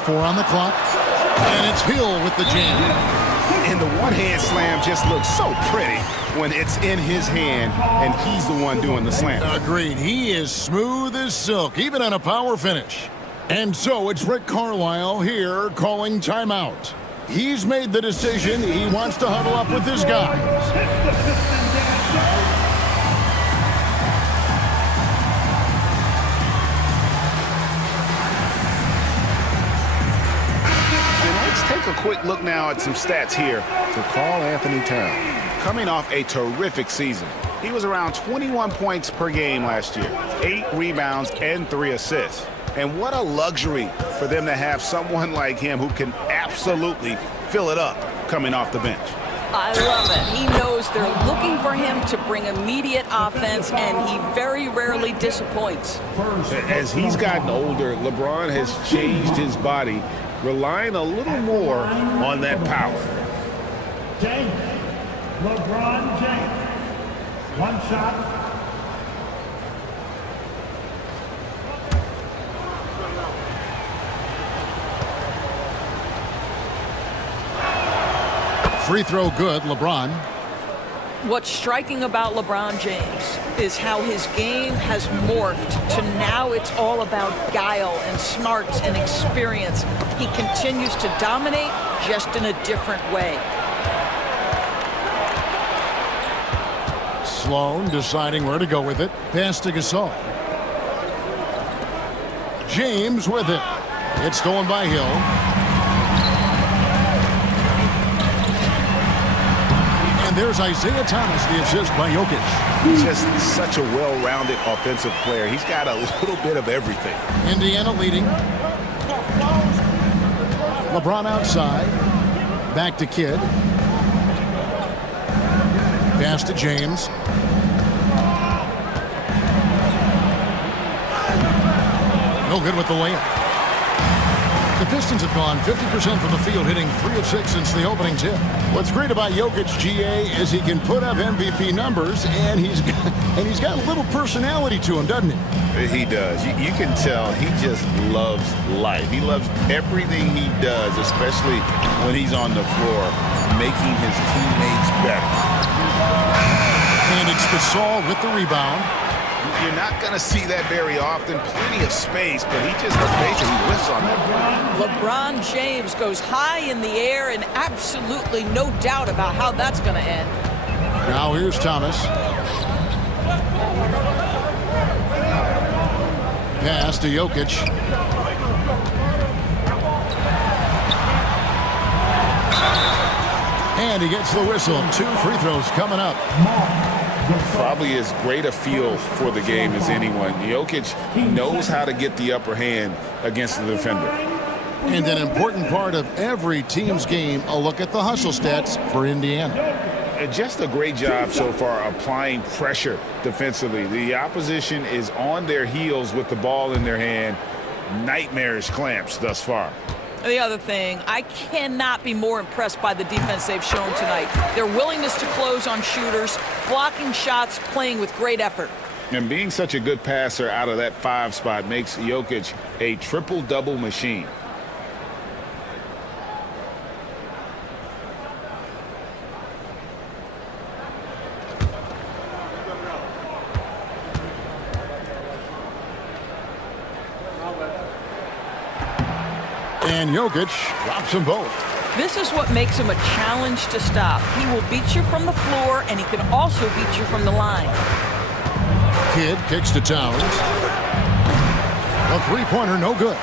4 on the clock. And it's Hill with the jam. And the one-hand slam just looks so pretty when it's in his hand and he's the one doing the slam. Agreed. He is smooth as silk, even on a power finish. And so it's Rick Carlisle here calling timeout. He's made the decision. He wants to huddle up with his guys. Take a quick look now at some stats here for Karl-Anthony Towns. Coming off a terrific season. He was around 21 points per game last year, 8 rebounds and 3 assists. And what a luxury for them to have someone like him who can absolutely fill it up coming off the bench. I love it. He knows they're looking for him to bring immediate offense, and he very rarely disappoints. As he's gotten older, LeBron has changed his body, relying a little more on that power. James, LeBron James. One shot. Free throw good, LeBron. What's striking about LeBron James is how his game has morphed to now it's all about guile and smarts and experience. He continues to dominate, just in a different way. Sloan deciding where to go with it. Pass to Gasol. James with it. It's stolen by Hill. And there's Isaiah Thomas, the assist by Jokic. Just such a well-rounded offensive player. He's got a little bit of everything. Indiana leading. LeBron outside. Back to Kidd. Pass to James. No good with the layup. The Pistons have gone 50% from the field, hitting 3 of 6 since the opening tip. What's great about Jokic, GA, is he can put up MVP numbers, and he's got a little personality to him, doesn't he? He does. You can tell he just loves life. He loves everything he does, especially when he's on the floor, making his teammates better. And it's Gasol with the rebound. You're not going to see that very often. Plenty of space, but he just basically whiffs on that. LeBron James goes high in the air, and absolutely no doubt about how that's going to end. Now here's Thomas. Pass to Jokic. And he gets the whistle. 2 free throws coming up. Probably as great a feel for the game as anyone. Jokic knows how to get the upper hand against the defender. And an important part of every team's game, a look at the hustle stats for Indiana. Just a great job so far applying pressure defensively. The opposition is on their heels with the ball in their hand. Nightmarish clamps thus far. The other thing, I cannot be more impressed by the defense they've shown tonight. Their willingness to close on shooters, blocking shots, playing with great effort. And being such a good passer out of that 5 spot makes Jokic a triple-double machine. And Jokic drops them both. This is what makes him a challenge to stop. He will beat you from the floor, and he can also beat you from the line. Kidd kicks to Towns. A three-pointer, no good.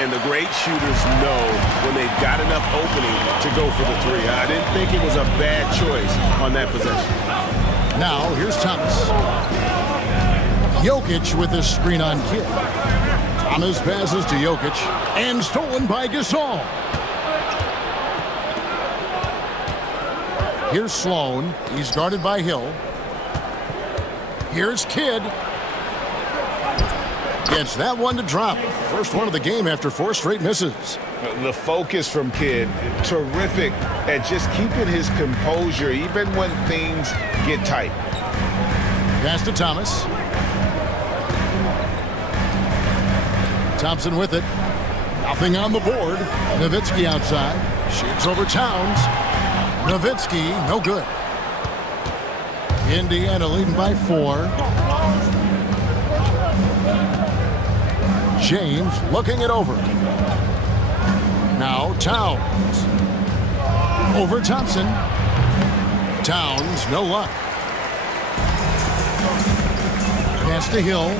And the great shooters know when they've got enough opening to go for the 3. I didn't think it was a bad choice on that possession. Now, here's Thomas. Jokic with his screen on Kidd. Thomas passes to Jokic, and stolen by Gasol. Here's Sloan. He's guarded by Hill. Here's Kidd. Gets that one to drop. First one of the game after 4 straight misses. The focus from Kidd, terrific at just keeping his composure even when things get tight. Pass to Thomas. Thompson with it. Nothing on the board. Nowitzki outside. Shoots over Towns. Nowitzki, no good. Indiana leading by 4. James looking it over. Now Towns. Over Thompson. Towns, no luck. Pass to Hill.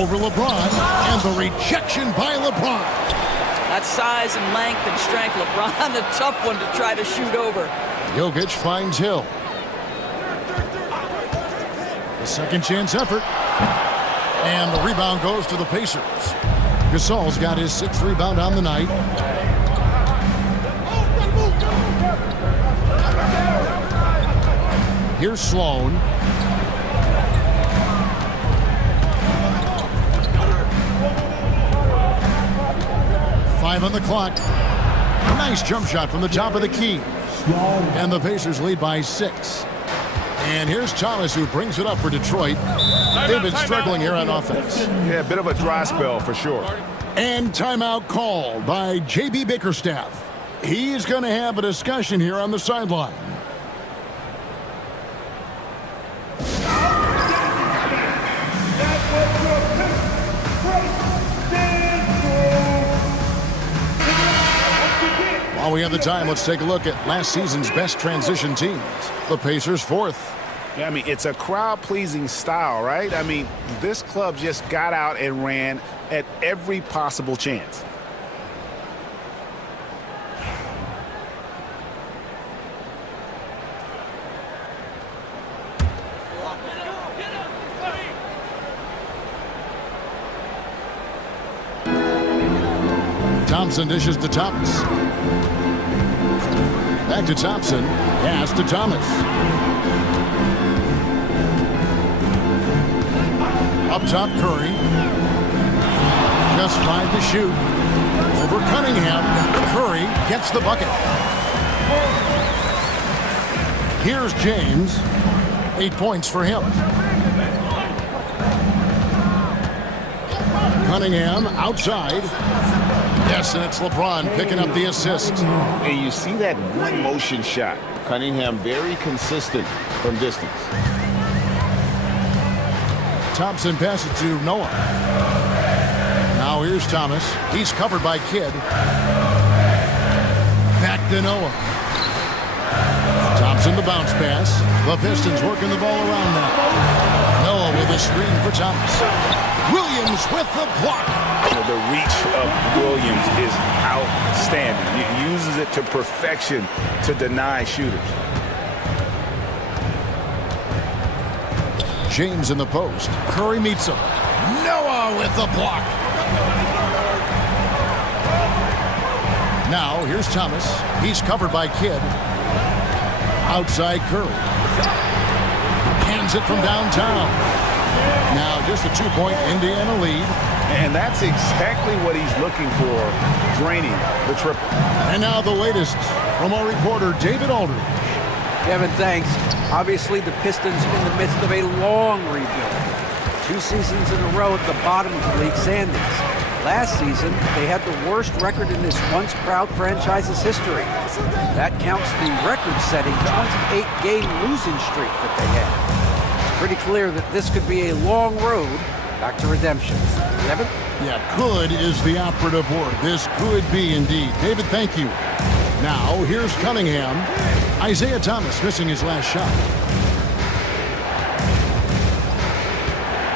Over LeBron. And the rejection by LeBron. That size and length and strength, LeBron, the tough one to try to shoot over. Jokic finds Hill. The second chance effort. And the rebound goes to the Pacers. Gasol's got his 6th rebound on the night. Here's Sloan. Five on the clock. A nice jump shot from the top of the key. And the Pacers lead by 6. And here's Thomas, who brings it up for Detroit. They've been struggling here on offense. Yeah, a bit of a dry spell for sure. And timeout called by J.B. Bickerstaff. He's going to have a discussion here on the sideline. While we have the time, let's take a look at last season's best transition teams. The Pacers 4th. Yeah, I mean, it's a crowd-pleasing style, right? I mean, this club just got out and ran at every possible chance. Thompson dishes to Thomas. Back to Thompson. Pass to Thomas. Up top, Curry. Just 5 to shoot. Over Cunningham. Curry gets the bucket. Here's James. 8 points for him. Cunningham outside. Yes, and it's LeBron picking up the assist. And you see that one motion shot. Cunningham very consistent from distance. Thompson passes to Noah. Now here's Thomas. He's covered by Kidd. Back to Noah. Thompson the bounce pass. The Pistons working the ball around now. Noah with a screen for Thomas. Williams with the block. The reach of Williams is outstanding. He uses it to perfection to deny shooters. James in the post. Curry meets him. Noah with the block. Now here's Thomas. He's covered by Kidd. Outside Curry. Hands it from downtown. Now just a 2-point Indiana lead. And that's exactly what he's looking for, draining the triple. And now the latest from our reporter, David Aldridge. Kevin, thanks. Obviously, the Pistons in the midst of a long rebuild. 2 seasons in a row at the bottom of the league standings. Last season, they had the worst record in this once proud franchise's history. That counts the record-setting 28-game losing streak that they had. It's pretty clear that this could be a long road back to redemption. Kevin? Yeah, could is the operative word. This could be indeed. David, thank you. Now, here's Cunningham. Isaiah Thomas missing his last shot.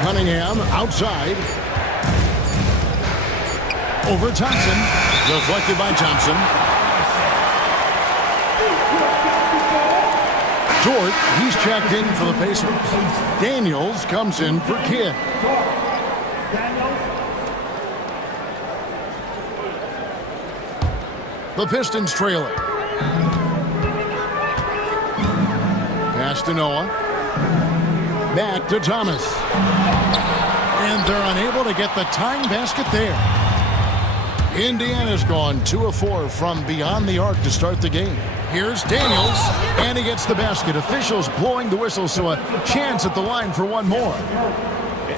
Cunningham outside. Over Thompson. Deflected by Thompson. Dort, he's checked in for the Pacers. Daniels comes in for Kidd. The Pistons trailing. Pass to Noah. Back to Thomas. And they're unable to get the tying basket there. Indiana's gone 2 of 4 from beyond the arc to start the game. Here's Daniels, and he gets the basket. Officials blowing the whistle, so a chance at the line for one more.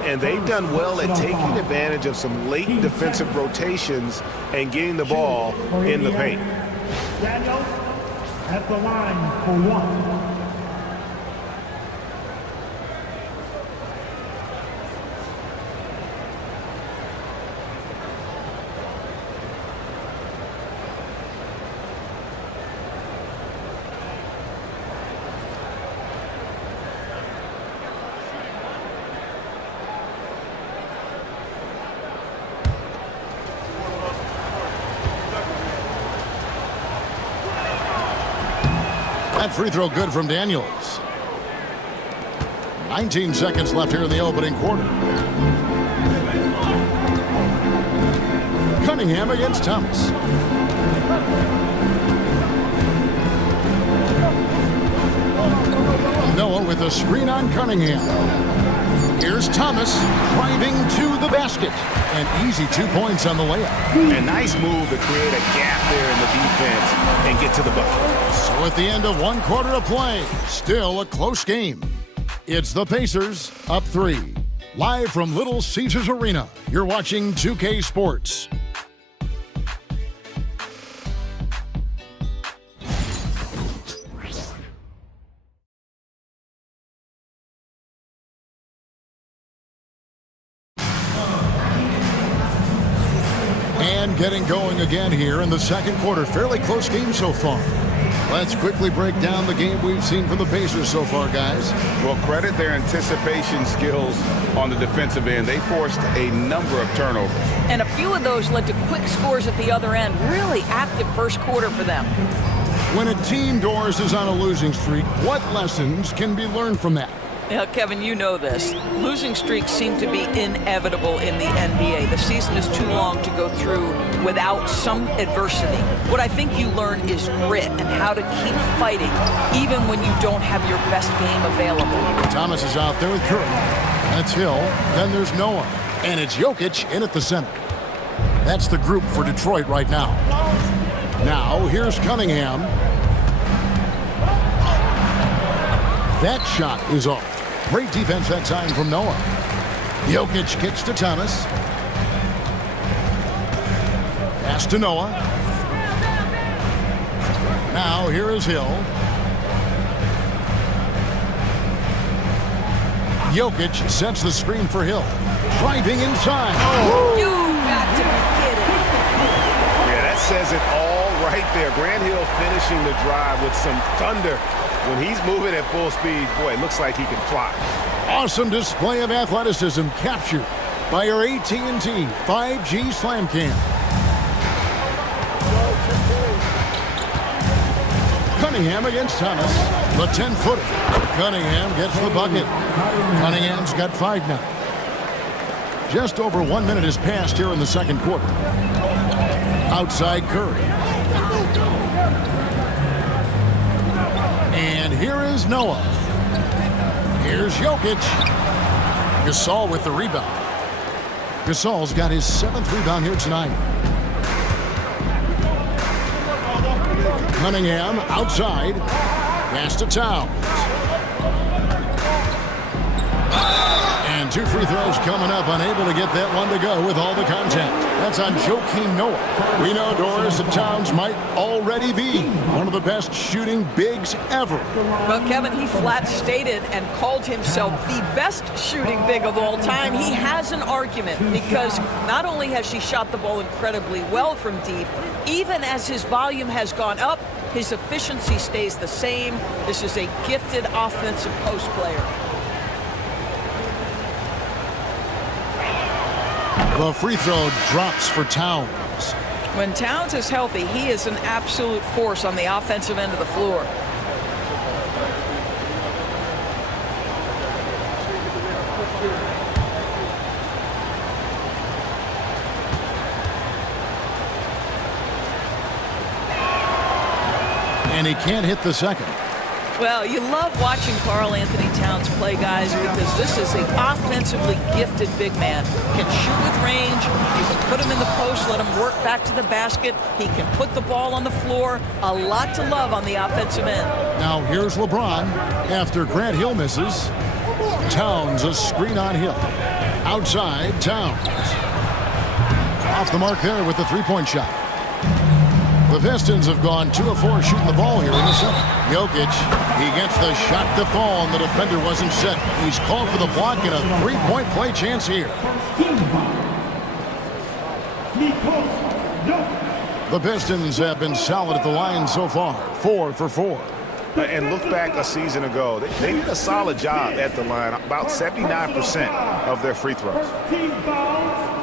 And they've done well at taking advantage of some late defensive rotations and getting the ball in the paint. Daniels at the line for 1. That free throw good from Daniels. 19 seconds left here in the opening quarter. Cunningham against Thomas. Noah with a screen on Cunningham. Here's Thomas driving to the basket. An easy 2 points on the layup. A nice move to create a gap there in the defense and get to the bucket. So at the end of 1 quarter of play, still a close game. It's the Pacers up 3. Live from Little Caesars Arena, you're watching 2K Sports. And getting going again here in the second quarter. Fairly close game so far. Let's quickly break down the game we've seen from the Pacers so far, guys. Well, credit their anticipation skills on the defensive end. They forced a number of turnovers. And a few of those led to quick scores at the other end. Really active first quarter for them. When a team, Doris, is on a losing streak, what lessons can be learned from that? Yeah, Kevin, you know this. Losing streaks seem to be inevitable in the NBA. The season is too long to go through without some adversity. What I think you learn is grit and how to keep fighting, even when you don't have your best game available. Thomas is out there with Curry. That's Hill. Then there's Noah. And it's Jokic in at the center. That's the group for Detroit right now. Now, here's Cunningham. That shot is off. Great defense that time from Noah. Jokic kicks to Thomas. Pass to Noah. Now here is Hill. Jokic sets the screen for Hill. Driving inside. Oh. You got to be kidding. Yeah, that says it all right there. Grant Hill finishing the drive with some thunder. When he's moving at full speed, boy, it looks like he can fly. Awesome display of athleticism captured by your AT&T 5G Slam Cam. Cunningham against Thomas. The 10-footer. Cunningham gets the bucket. Cunningham's got 5 now. Just over 1 minute has passed here in the second quarter. Outside Curry. And here is Noah. Here's Jokic. Gasol with the rebound. Gasol's got his 7th rebound here tonight. Cunningham outside. Pass to Towns. And 2 free throws coming up. Unable to get that one to go with all the contact. That's on Joakim Noah. We know, Doris, that Towns might already be one of the best shooting bigs ever. Well, Kevin, he flat stated and called himself the best shooting big of all time. He has an argument because not only has he shot the ball incredibly well from deep, even as his volume has gone up, his efficiency stays the same. This is a gifted offensive post player. The free throw drops for Towns. When Towns is healthy, he is an absolute force on the offensive end of the floor. And he can't hit the second. Well, you love watching Karl Anthony Towns play, guys, because this is an offensively gifted big man. Can shoot with range. You can put him in the post, let him work back to the basket. He can put the ball on the floor. A lot to love on the offensive end. Now here's LeBron. After Grant Hill misses, Towns a screen on Hill. Outside, Towns. Off the mark there with the three-point shot. The Pistons have gone 2 of 4 shooting the ball here in the second. Jokic, he gets the shot to fall, and the defender wasn't set. He's called for the block and a 3-point play chance here. The Pistons have been solid at the line so far, 4 for 4. And look back a season ago, they did a solid job at the line, about 79% of their free throws. Team foul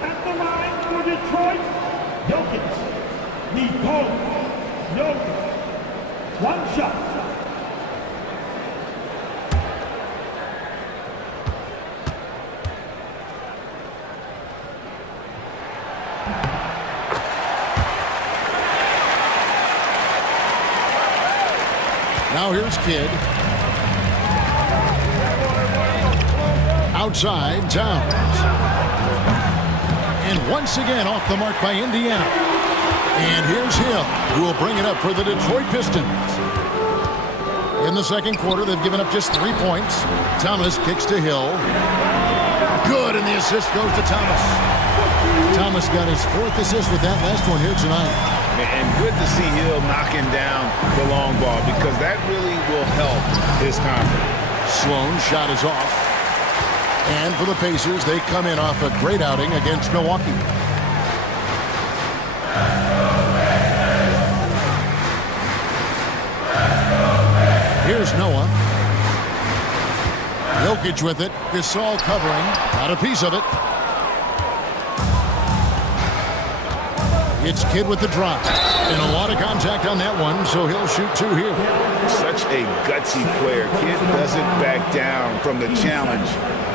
at the line for Detroit. Jokic. Nikola Jokic. One shot. Now here's Kidd. Outside, Towns. And once again off the mark by Indiana. And here's Hill, who will bring it up for the Detroit Pistons. In the second quarter, they've given up just 3 points. Thomas kicks to Hill. Good, and the assist goes to Thomas. Thomas got his 4th assist with that last one here tonight. And good to see Hill knocking down the long ball because that really will help his confidence. Sloan shot is off. And for the Pacers, they come in off a great outing against Milwaukee. Here's Noah. Jokic with it. Gasol covering. Got a piece of it. It's Kidd with the drop. And a lot of contact on that one, so he'll shoot 2 here. Such a gutsy player. Kidd doesn't back down from the challenge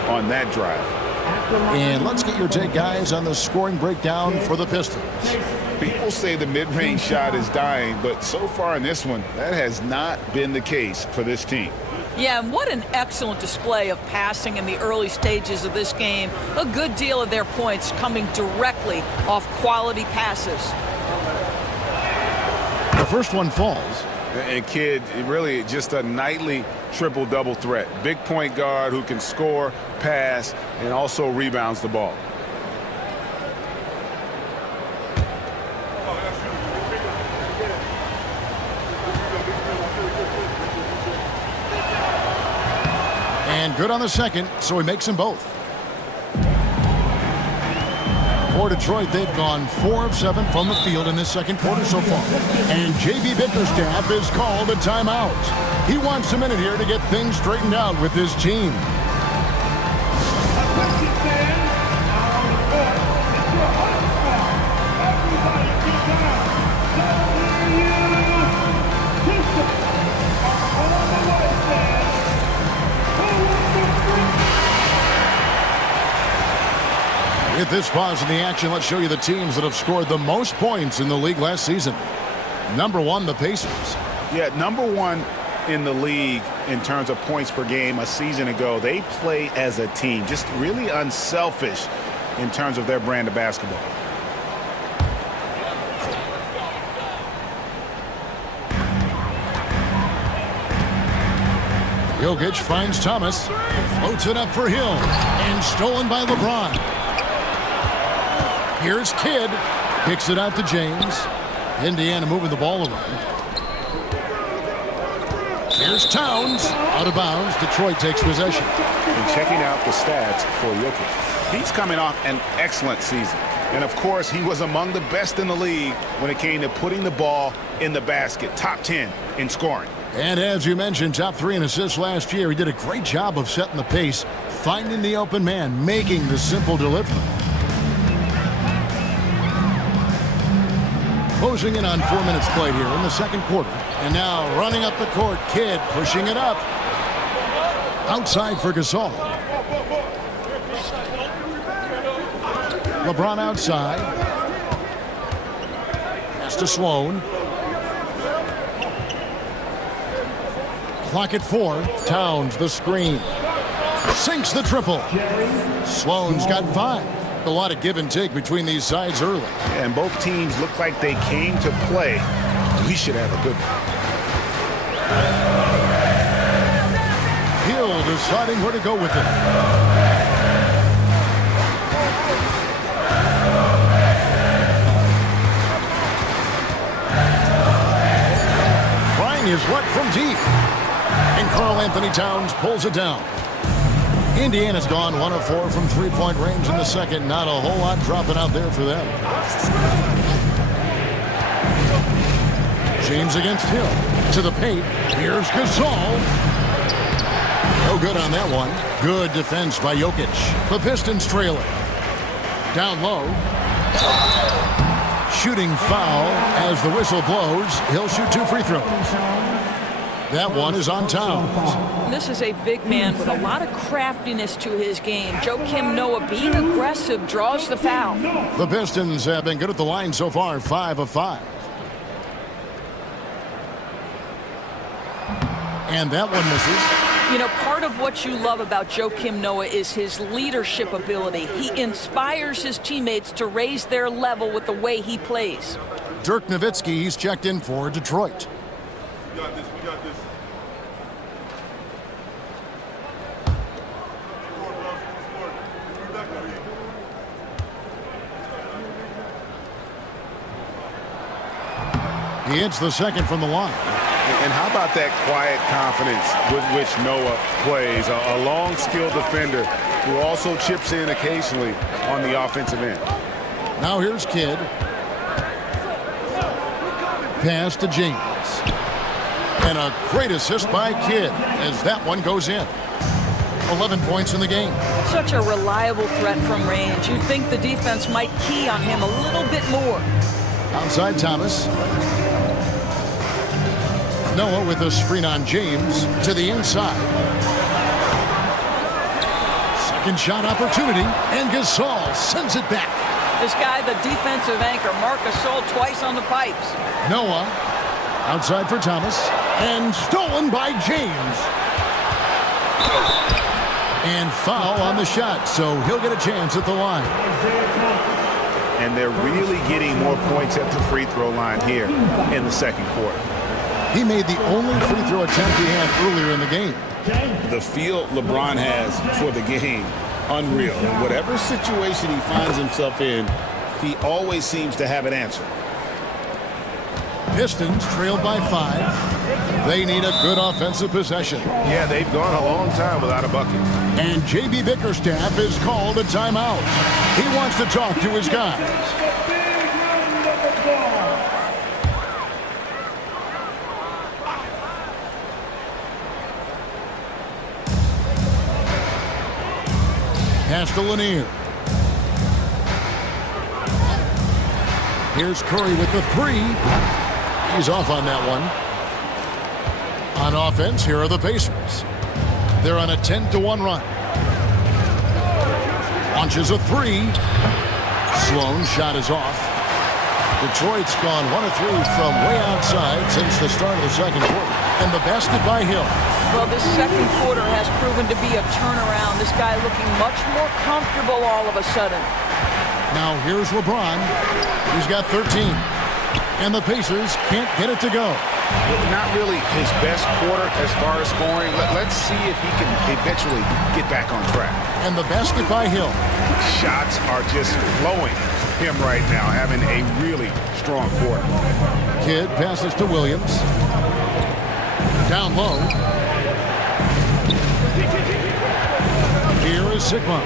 on that drive. And let's get your take, guys, on the scoring breakdown for the Pistons. People say the mid-range shot is dying, but so far in this one, that has not been the case for this team. Yeah, and what an excellent display of passing in the early stages of this game. A good deal of their points coming directly off quality passes. The first one falls. And Kidd, really just a nightly triple-double threat. Big point guard who can score, pass, and also rebounds the ball. And good on the second, so he makes them both. For Detroit, they've gone 4 of 7 from the field in this second quarter so far. And J.B. Bickerstaff has called a timeout. He wants a minute here to get things straightened out with his team. With this pause in the action, let's show you the teams that have scored the most points in the league last season. Number 1, the Pacers. Yeah, number 1 in the league in terms of points per game a season ago. They play as a team, just really unselfish in terms of their brand of basketball. Jokic finds Thomas, floats it up for Hill, and stolen by LeBron. Here's Kidd, kicks it out to James. Indiana moving the ball around. Here's Towns, out of bounds. Detroit takes possession. And checking out the stats for Jokic. He's coming off an excellent season. And of course, he was among the best in the league when it came to putting the ball in the basket. Top 10 in scoring. And as you mentioned, top 3 in assists last year. He did a great job of setting the pace, finding the open man, making the simple delivery. Closing in on 4 minutes played here in the second quarter. And now running up the court, Kidd pushing it up. Outside for Gasol. LeBron outside. Pass to Sloan. Clock at 4. Towns the screen. Sinks the triple. Sloan's got 5. A lot of give and take between these sides early. Yeah, and both teams look like they came to play. We should have a good one. Hill deciding where to go with it. Trying his luck from deep. And Karl Anthony Towns pulls it down. Indiana's gone 1 of 4 from 3-point range in the second. Not a whole lot dropping out there for them. James against Hill. To the paint. Here's Gasol. No good on that one. Good defense by Jokic. The Pistons trail it. Down low. Shooting foul as the whistle blows. He'll shoot 2 free throws. That one is on Towns. This is a big man with a lot of craftiness to his game. Joakim Noah, being aggressive, draws the foul. The Pistons have been good at the line so far, 5 of 5. And that one misses. You know, part of what you love about Joakim Noah is his leadership ability. He inspires his teammates to raise their level with the way he plays. Dirk Nowitzki, he's checked in for Detroit. We got this. He hits the second from the line. And how about that quiet confidence with which Noah plays? A long, skilled defender who also chips in occasionally on the offensive end. Now here's Kidd. Pass to James. And a great assist by Kidd as that one goes in. 11 points in the game. Such a reliable threat from range. You'd think the defense might key on him a little bit more. Outside Thomas. Noah with a screen on James to the inside. Second shot opportunity, and Gasol sends it back. This guy, the defensive anchor, Marc Gasol, twice on the pipes. Noah outside for Thomas, and stolen by James. And foul on the shot, so he'll get a chance at the line. And they're really getting more points at the free throw line here in the second quarter. He made the only free throw attempt he had earlier in the game. The feel LeBron has for the game, unreal. In whatever situation he finds himself in, he always seems to have an answer. Pistons trailed by 5. They need a good offensive possession. Yeah, they've gone a long time without a bucket. And J.B. Bickerstaff is called a timeout. He wants to talk to his guys. Pass to Lanier. Here's Curry with the 3. He's off on that one. On offense, here are the Pacers. They're on a 10-1 run. Launches a 3. Sloan shot is off. Detroit's gone 1 of 3 from way outside since the start of the second quarter. And the basket by Hill. Well, this second quarter has proven to be a turnaround. This guy looking much more comfortable all of a sudden. Now here's LeBron. He's got 13. And the Pacers can't get it to go. Not really his best quarter as far as scoring. Let's see if he can eventually get back on track. And the basket by Hill. Shots are just flowing him right now, having a really strong quarter. Kidd passes to Williams. Down low. Here is Sigma.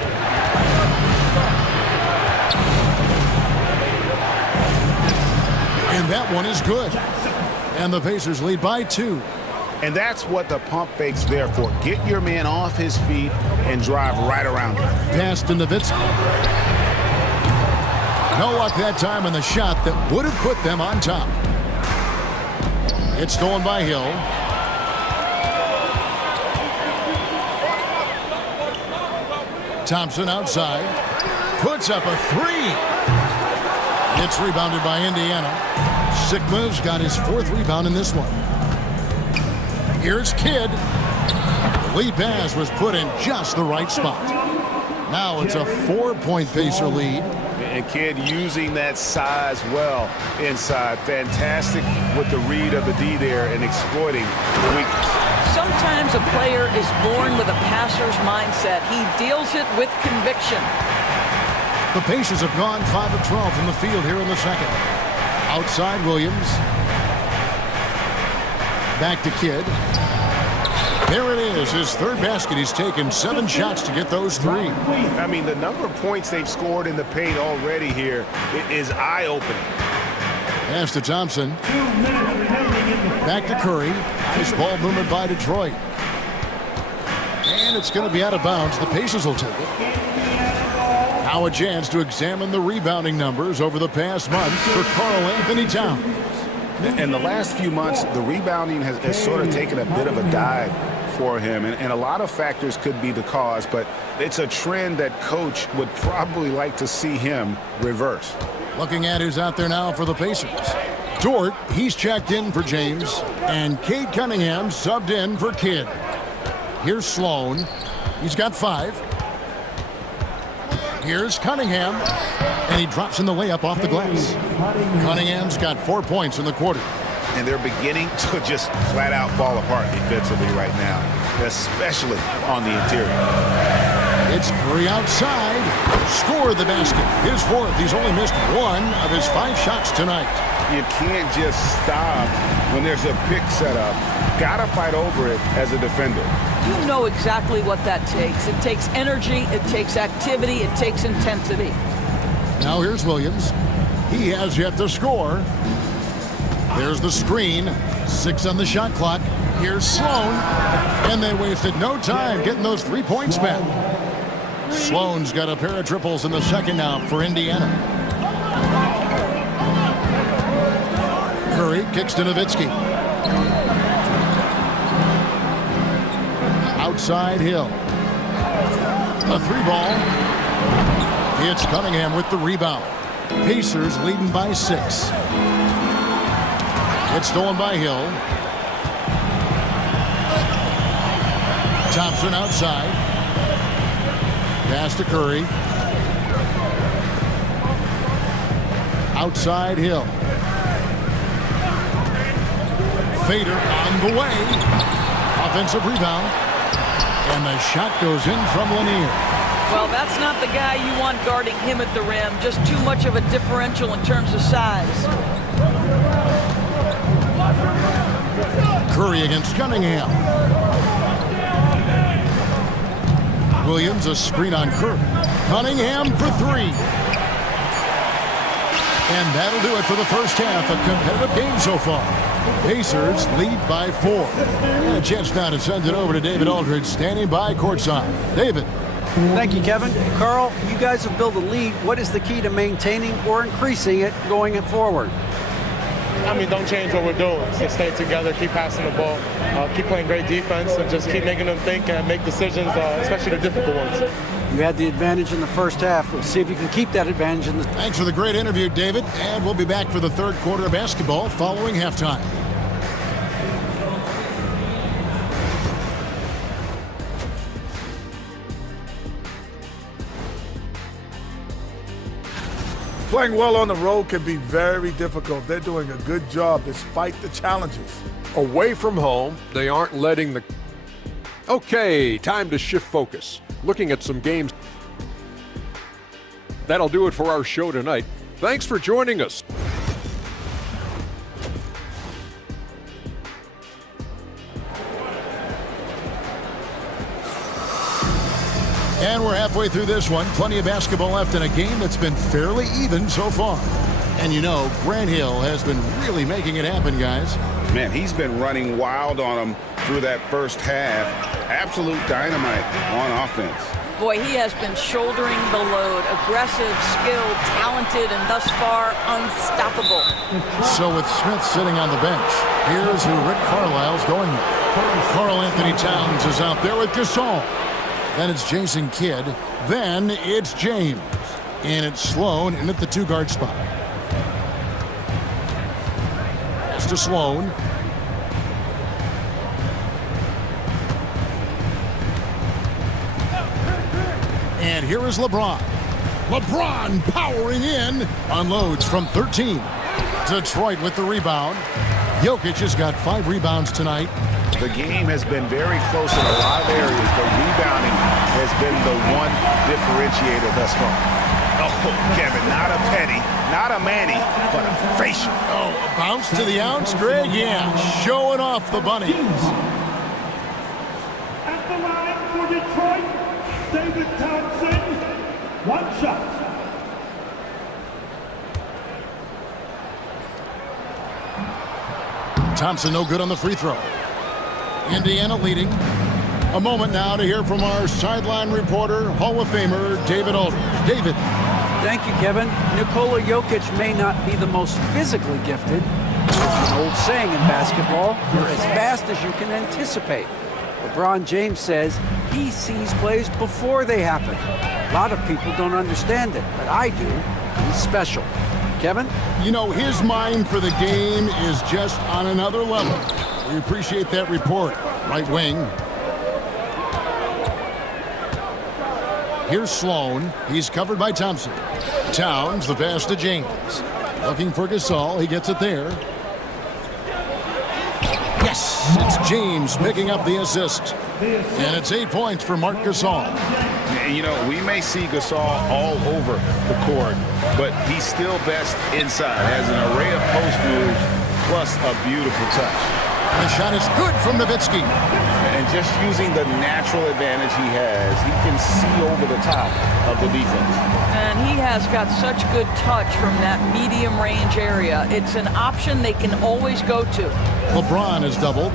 And that one is good. And the Pacers lead by 2. And that's what the pump fake's there for. Get your man off his feet and drive right around him. Pass to Nowitzki. No luck that time on the shot that would have put them on top. It's stolen by Hill. Thompson outside. Puts up a 3. It's rebounded by Indiana. Sigma's got his 4th rebound in this one. Here's Kidd. The lead pass was put in just the right spot. Now it's a 4-point Pacer lead. And Kidd using that size well inside. Fantastic with the read of the D there and exploiting the weakness. Sometimes a player is born with a passer's mindset. He deals it with conviction. The Pacers have gone 5 of 12 from the field here in the second. Outside Williams. Back to Kidd. There it is, his 3rd basket. He's taken 7 shots to get those 3. I mean, the number of points they've scored in the paint already here is eye-opening. Pass to Thompson. Back to Curry. Nice ball movement by Detroit. And it's going to be out of bounds. The Pacers will take it. Now a chance to examine the rebounding numbers over the past month for Karl Anthony Towns. In the last few months, the rebounding has sort of taken a bit of a dive for him, and a lot of factors could be the cause, but it's a trend that coach would probably like to see him reverse. Looking at who's out there now for the Pacers. Dort, he's checked in for James, and Cade Cunningham subbed in for Kidd. Here's Sloan. He's got 5. Here's Cunningham, and he drops in the layup off the glass. Cunningham's got 4 points in the quarter. And they're beginning to just flat out fall apart defensively right now, especially on the interior. It's Curry outside. Scored the basket. His 4th. He's only missed 1 of his 5 shots tonight. You can't just stop when there's a pick set up. Gotta fight over it as a defender. You know exactly what that takes. It takes energy, it takes activity, it takes intensity. Now here's Williams. He has yet to score. There's the screen. 6 on the shot clock. Here's Sloan. And they wasted no time getting those 3 points back. Sloan's got a pair of triples in the second now for Indiana. Curry kicks to Nowitzki. Outside Hill. A 3-ball. It's Cunningham with the rebound. Pacers leading by 6. It's stolen by Hill. Thompson outside. Pass to Curry. Outside Hill. Fader on the way. Offensive rebound. And the shot goes in from Lanier. Well, that's not the guy you want guarding him at the rim. Just too much of a differential in terms of size. Curry against Cunningham. Williams, a screen on Curry. Cunningham for 3. And that'll do it for the first half. A competitive game so far. Pacers lead by 4. And a chance now to send it over to David Aldridge, standing by courtside. David. Thank you, Kevin. Carl, you guys have built a lead. What is the key to maintaining or increasing it going forward? I mean, don't change what we're doing. Just stay together, keep passing the ball, keep playing great defense, and just keep making them think and make decisions, especially the difficult ones. You had the advantage in the first half. We'll see if you can keep that advantage in the... Thanks for the great interview, David. And we'll be back for the third quarter of basketball following halftime. Playing well on the road can be very difficult. They're doing a good job despite the challenges. Away from home, they aren't letting the... Okay, time to shift focus. Looking at some games. That'll do it for our show tonight. Thanks for joining us. And we're halfway through this one. Plenty of basketball left in a game that's been fairly even so far. And you know, Grant Hill has been really making it happen, guys. Man, he's been running wild on them through that first half. Absolute dynamite on offense. Boy, he has been shouldering the load. Aggressive, skilled, talented, and thus far unstoppable. So with Smith sitting on the bench, here's who Rick Carlisle's going with. Karl Anthony Towns is out there with Gasol. Then it's Jason Kidd. Then it's James. And it's Sloan in at the 2-guard spot. It's to Sloan. And here is LeBron. LeBron powering in. Unloads from 13. Detroit with the rebound. Jokic has got 5 rebounds tonight. The game has been very close in a lot of areas, but rebounding has been the one differentiator thus far. Oh, Kevin, not a Petty, not a Manny, but a facial. Oh, a bounce to the ounce, Greg? Yeah, showing off the bunnies. At the line for Detroit, David Thompson, 1 shot. Thompson no good on the free throw. Indiana leading. A moment now to hear from our sideline reporter, Hall of Famer David Aldridge. David. Thank you, Kevin. Nikola Jokic may not be the most physically gifted. There's an old saying in basketball, you're as fast as you can anticipate. LeBron James says he sees plays before they happen. A lot of people don't understand it, but I do. He's special. Kevin? You know, his mind for the game is just on another level. We appreciate that report. Right wing. Here's Sloan. He's covered by Thompson. Towns, the pass to James. Looking for Gasol. He gets it there. Yes, it's James picking up the assist. And it's 8 points for Marc Gasol. You know, we may see Gasol all over the court, but he's still best inside. Has an array of post moves, plus a beautiful touch. And the shot is good from Nowitzki. And just using the natural advantage he has, he can see over the top of the defense. And he has got such good touch from that medium range area. It's an option they can always go to. LeBron is doubled.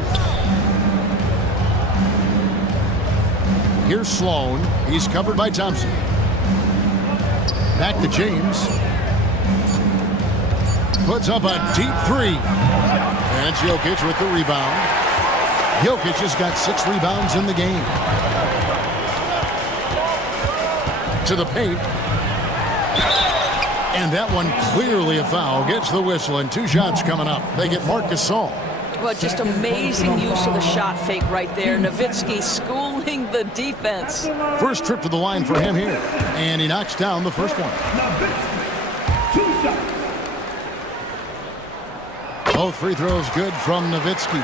Here's Sloan. He's covered by Thompson. Back to James. Puts up a deep three. And it's Jokic with the rebound. Jokic has got 6 rebounds in the game. To the paint. And that one clearly a foul. Gets the whistle and 2 shots coming up. They get Marc Gasol. Well, just amazing use of the shot fake right there. Nowitzki schooling the defense. First trip to the line for him here. And he knocks down the first one. Both free throws good from Nowitzki.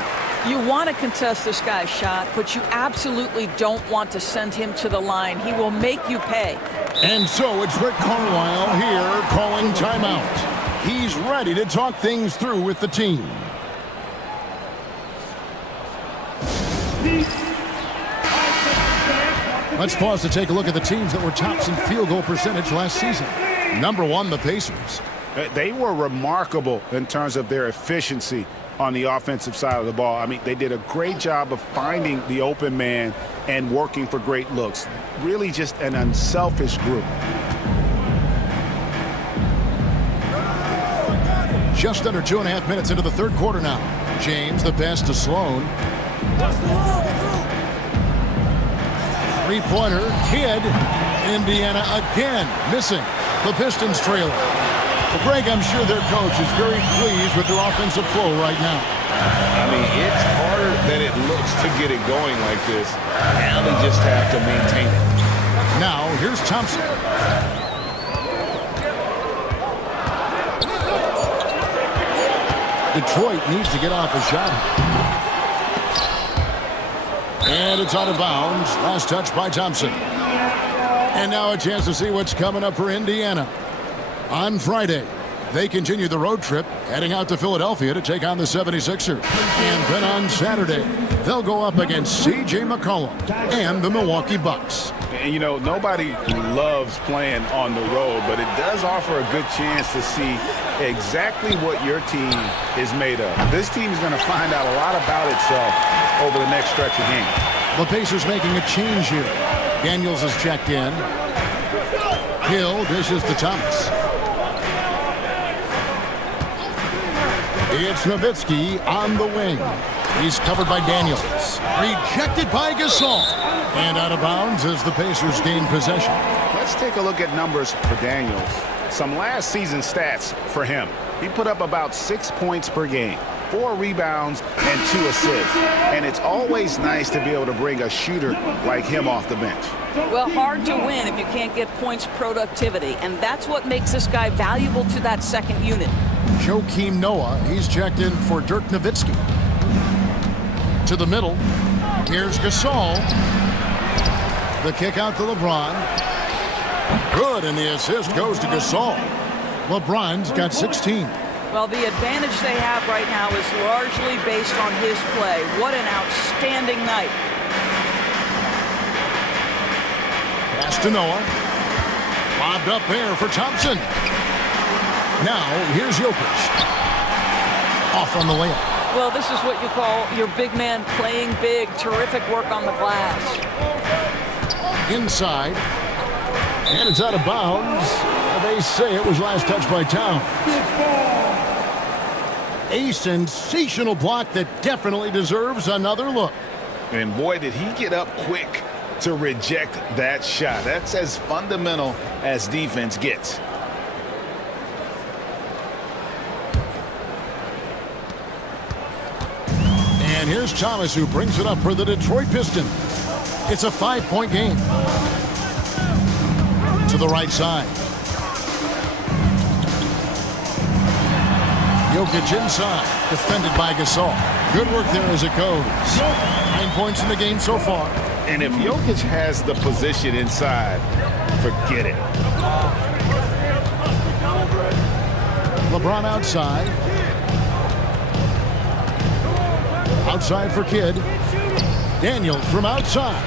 You want to contest this guy's shot, but you absolutely don't want to send him to the line. He will make you pay. And so it's Rick Carlisle here calling timeout. He's ready to talk things through with the team. Let's pause to take a look at the teams that were tops in field goal percentage last season. Number 1, the Pacers. They were remarkable in terms of their efficiency on the offensive side of the ball. I mean, they did a great job of finding the open man and working for great looks. Really just an unselfish group. Just under 2.5 minutes into the third quarter now. James, the pass to Sloan. Three-pointer, Kidd. Indiana again missing. The Pistons trailing. Well, Greg, I'm sure their coach is very pleased with their offensive flow right now. I mean, it's harder than it looks to get it going like this. Now they just have to maintain it. Now, here's Thompson. Detroit needs to get off a shot. And it's out of bounds. Last touch by Thompson. And now a chance to see what's coming up for Indiana. On Friday, they continue the road trip, heading out to Philadelphia to take on the 76ers. And then on Saturday, they'll go up against C.J. McCollum and the Milwaukee Bucks. And, you know, nobody loves playing on the road, but it does offer a good chance to see exactly what your team is made of. This team is going to find out a lot about itself over the next stretch of games. The Pacers making a change here. Daniels is checked in. Hill dishes to Thomas. It's Nowitzki on the wing. He's covered by Daniels. Rejected by Gasol. And out of bounds as the Pacers gain possession. Let's take a look at numbers for Daniels. Some last season stats for him. He put up about 6 points per game, 4 rebounds, and 2 assists. And it's always nice to be able to bring a shooter like him off the bench. Well, hard to win if you can't get points productivity, and that's what makes this guy valuable to that second unit. Joakim Noah, he's checked in for Dirk Nowitzki. To the middle, here's Gasol. The kick out to LeBron. Good, and the assist goes to Gasol. LeBron's got 16. Well, the advantage they have right now is largely based on his play. What an outstanding night. Pass to Noah. Lobbed up there for Thompson. Now, here's Jokic. Off on the layup. Well, this is what you call your big man playing big. Terrific work on the glass. Inside. And it's out of bounds. They say it was last touched by Towns. A sensational block that definitely deserves another look. And boy, did he get up quick to reject that shot. That's as fundamental as defense gets. And here's Thomas, who brings it up for the Detroit Pistons. It's a 5-point game. To the right side. Jokic inside, defended by Gasol. Good work there as it goes. 9 points in the game so far. And if Jokic has the position inside, forget it. LeBron outside. Outside for Kidd. Daniels from outside.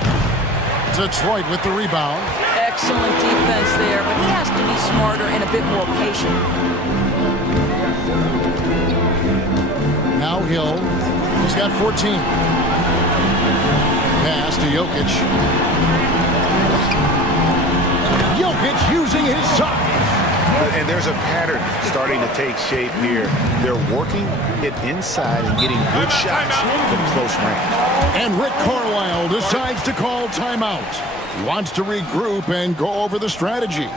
Detroit with the rebound. Excellent defense there, but he has to be smarter and a bit more patient. Now Hill. He's got 14. Pass to Jokic. Jokic using his size. And there's a pattern starting to take shape here. They're working it inside and getting good shots from close range. And Rick Carlisle decides to call timeout. He wants to regroup and go over the strategy.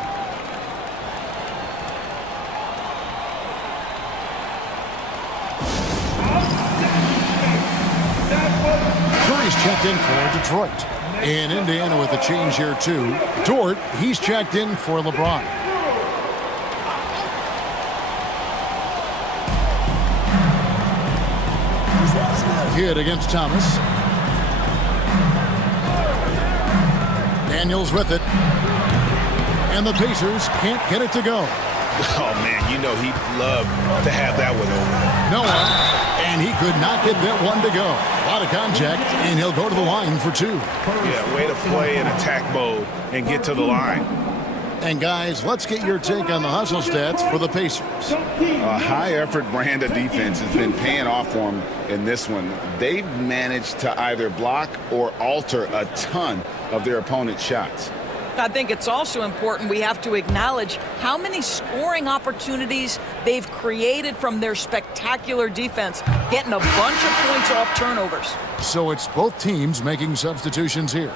Curry's checked in for Detroit. And Indiana with a change here too. Dort, he's checked in for LeBron. Kidd against Thomas. Daniels with it. And the Pacers can't get it to go. Oh, man, you know he'd love to have that one over. Noah, and he could not get that one to go. A lot of contact, and he'll go to the line for two. Yeah, way to play in attack mode and get to the line. And guys, let's get your take on the hustle stats for the Pacers. A high-effort brand of defense has been paying off for them in this one. They've managed to either block or alter a ton of their opponent's shots. I think it's also important we have to acknowledge how many scoring opportunities they've created from their spectacular defense, getting a bunch of points off turnovers. So it's both teams making substitutions here.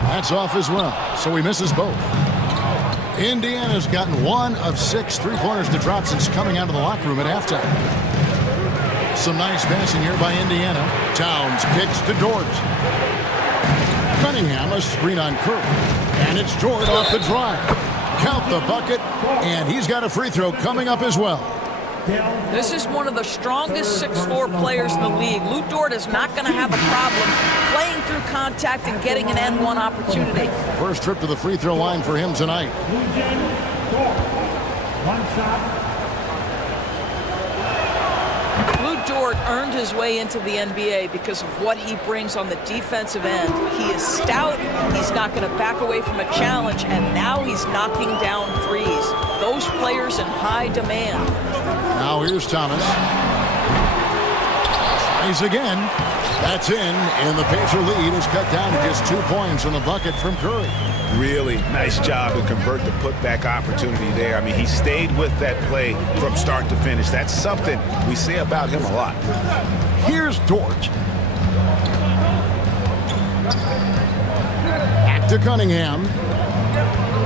That's off as well, so he misses both. Indiana's gotten 1 of 6 3-pointers to drop since coming out of the locker room at halftime. Some nice passing here by Indiana. Towns kicks to Dort. Cunningham, a screen on Curry. And it's Dort off the drive. Count the bucket, and he's got a free throw coming up as well. This is one of the strongest 6'4" players in the league. Lu Dort is not going to have a problem playing through contact and getting an N1 opportunity. First trip to the free throw line for him tonight. Lu Dort earned his way into the NBA because of what he brings on the defensive end. He is stout, he's not going to back away from a challenge, and now he's knocking down threes. Those players in high demand. Now here's Thomas. Tries again. That's in, and the Pacer lead is cut down to just 2 points on the bucket from Curry. Really nice job to convert the putback opportunity there. I mean, he stayed with that play from start to finish. That's something we say about him a lot. Here's Dort. Back to Cunningham.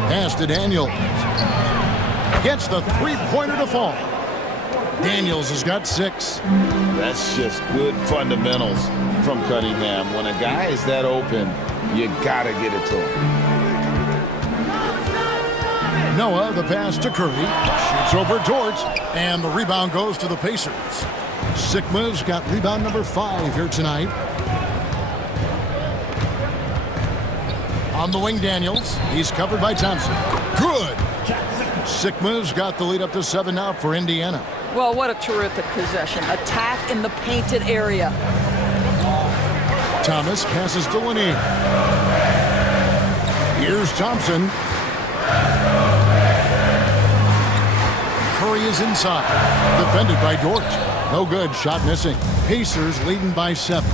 Pass to Daniels. Gets the three-pointer to fall. Daniels has got 6. That's just good fundamentals from Cunningham. When a guy is that open, you gotta get it to him. Noah, the pass to Curry. Shoots over Dort, and the rebound goes to the Pacers. Sikma's got rebound number 5 here tonight. On the wing, Daniels. He's covered by Thompson. Good. Sikma's got the lead up to 7 now for Indiana. Well, what a terrific possession. Attack in the painted area. Thomas passes to Lanier. Here's Thompson. Curry is inside. Defended by Dort. No good. Shot missing. Pacers leading by 7.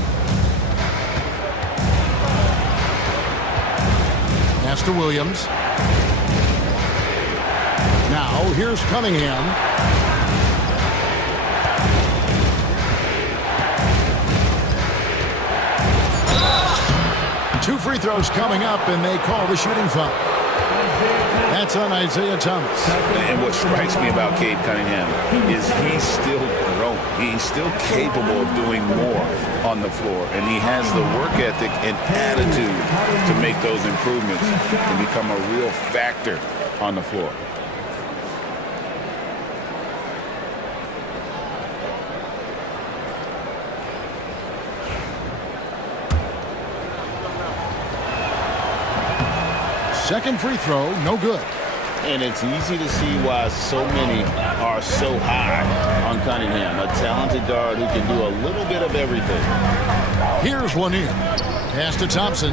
Pass to Williams. Now here's Cunningham. Two free throws coming up, and they call the shooting foul. That's on Isaiah Thomas. And what strikes me about Cade Cunningham is he's still growing. He's still capable of doing more on the floor, and he has the work ethic and attitude to make those improvements and become a real factor on the floor. Second free throw, no good. And it's easy to see why so many are so high on Cunningham, a talented guard who can do a little bit of everything. Here's Lanier. Pass to Thompson.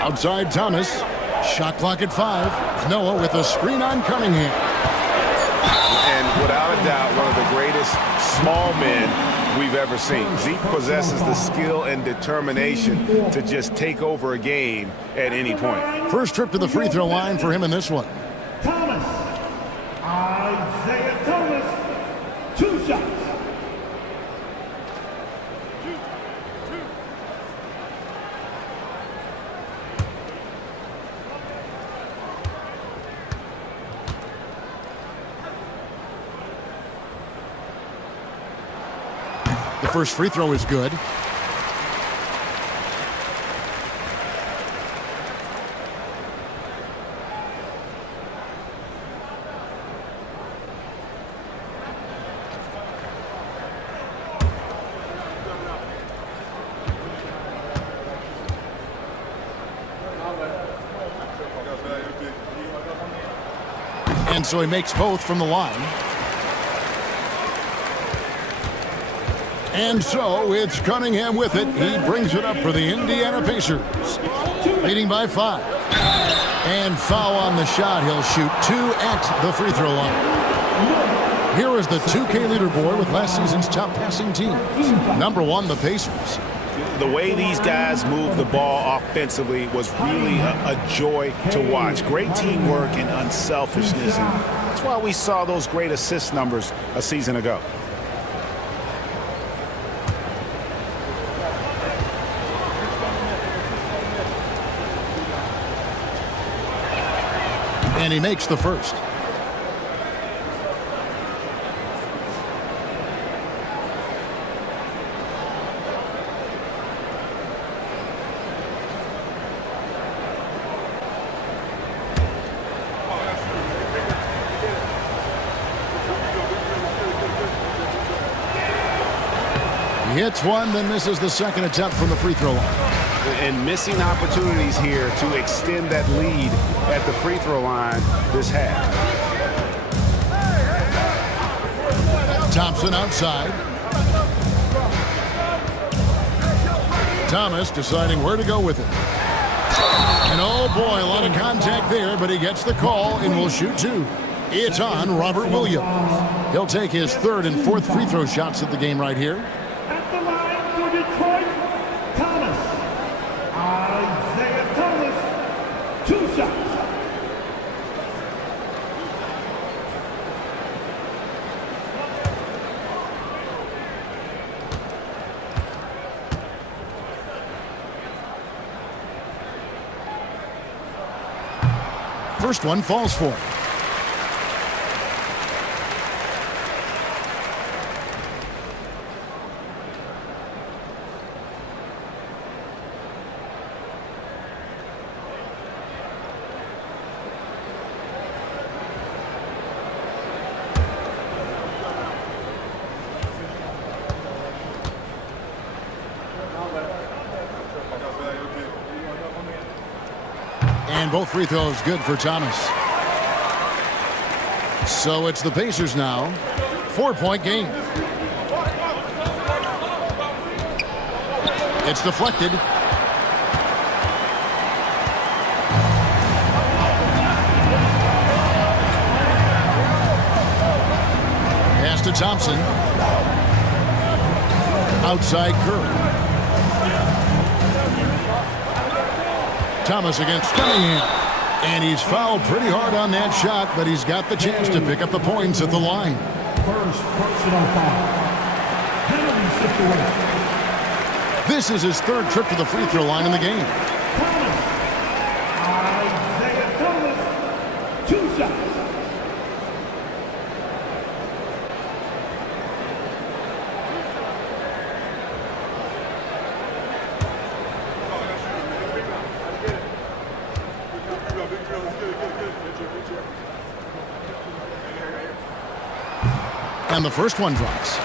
Outside Thomas. Shot clock at 5. Noah with a screen on Cunningham. And without a doubt, one of the greatest small men we've ever seen. Zeke possesses the skill and determination to just take over a game at any point. First trip to the free throw line for him in this one. Thomas. Isaiah Thomas. 2 shots. The first free throw is good. And so he makes both from the line. And so it's Cunningham with it. He brings it up for the Indiana Pacers. Leading by 5. And foul on the shot. He'll shoot 2 at the free throw line. Here is the 2K leaderboard with last season's top passing teams. Number 1, the Pacers. The way these guys move the ball offensively was really a joy to watch. Great teamwork and unselfishness. And that's why we saw those great assist numbers a season ago. And he makes the first. He hits one, then misses the second attempt from the free throw line. And missing opportunities here to extend that lead at the free throw line this half. Thompson outside. Thomas deciding where to go with it. And oh boy, a lot of contact there, but he gets the call and will shoot 2. It's on Robert Williams. He'll take his 3rd and 4th free throw shots of the game right here. At the line for Detroit, Thomas. Isaiah Thomas. 2 shots. First one falls for him. And both free throws good for Thomas. So it's the Pacers now. 4-point game. It's deflected. Pass to Thompson. Outside Curry. Thomas against Cunningham. And he's fouled pretty hard on that shot, but he's got the chance to pick up the points at the line. First personal foul. Penalty situation. This is his third trip to the free throw line in the game. Isaiah Thomas, 2 shots. And the first one drops.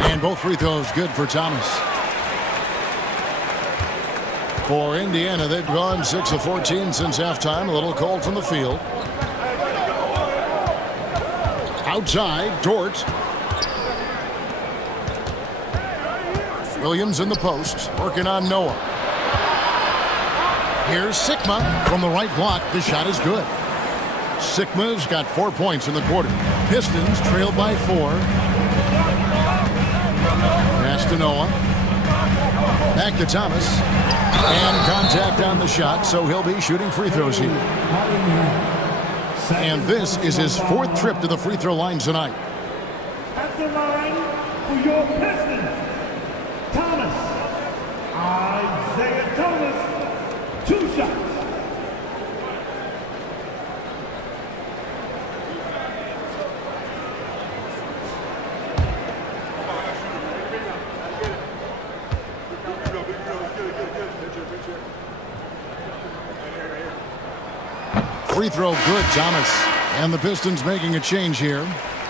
And both free throws good for Thomas. For Indiana, they've gone 6 of 14 since halftime. A little cold from the field. Outside, Dort. Williams in the post, working on Noah. Here's Sikma from the right block. The shot is good. Sikma's got 4 points in the quarter. Pistons trailed by 4. Pass to Noah. Back to Thomas. And contact on the shot, so he'll be shooting free throws here. And this is his 4th trip to the free throw line tonight. At the line for your Pistons, Thomas. Isaiah Thomas, 2 shots. Free throw good, Thomas. And the Pistons making a change here.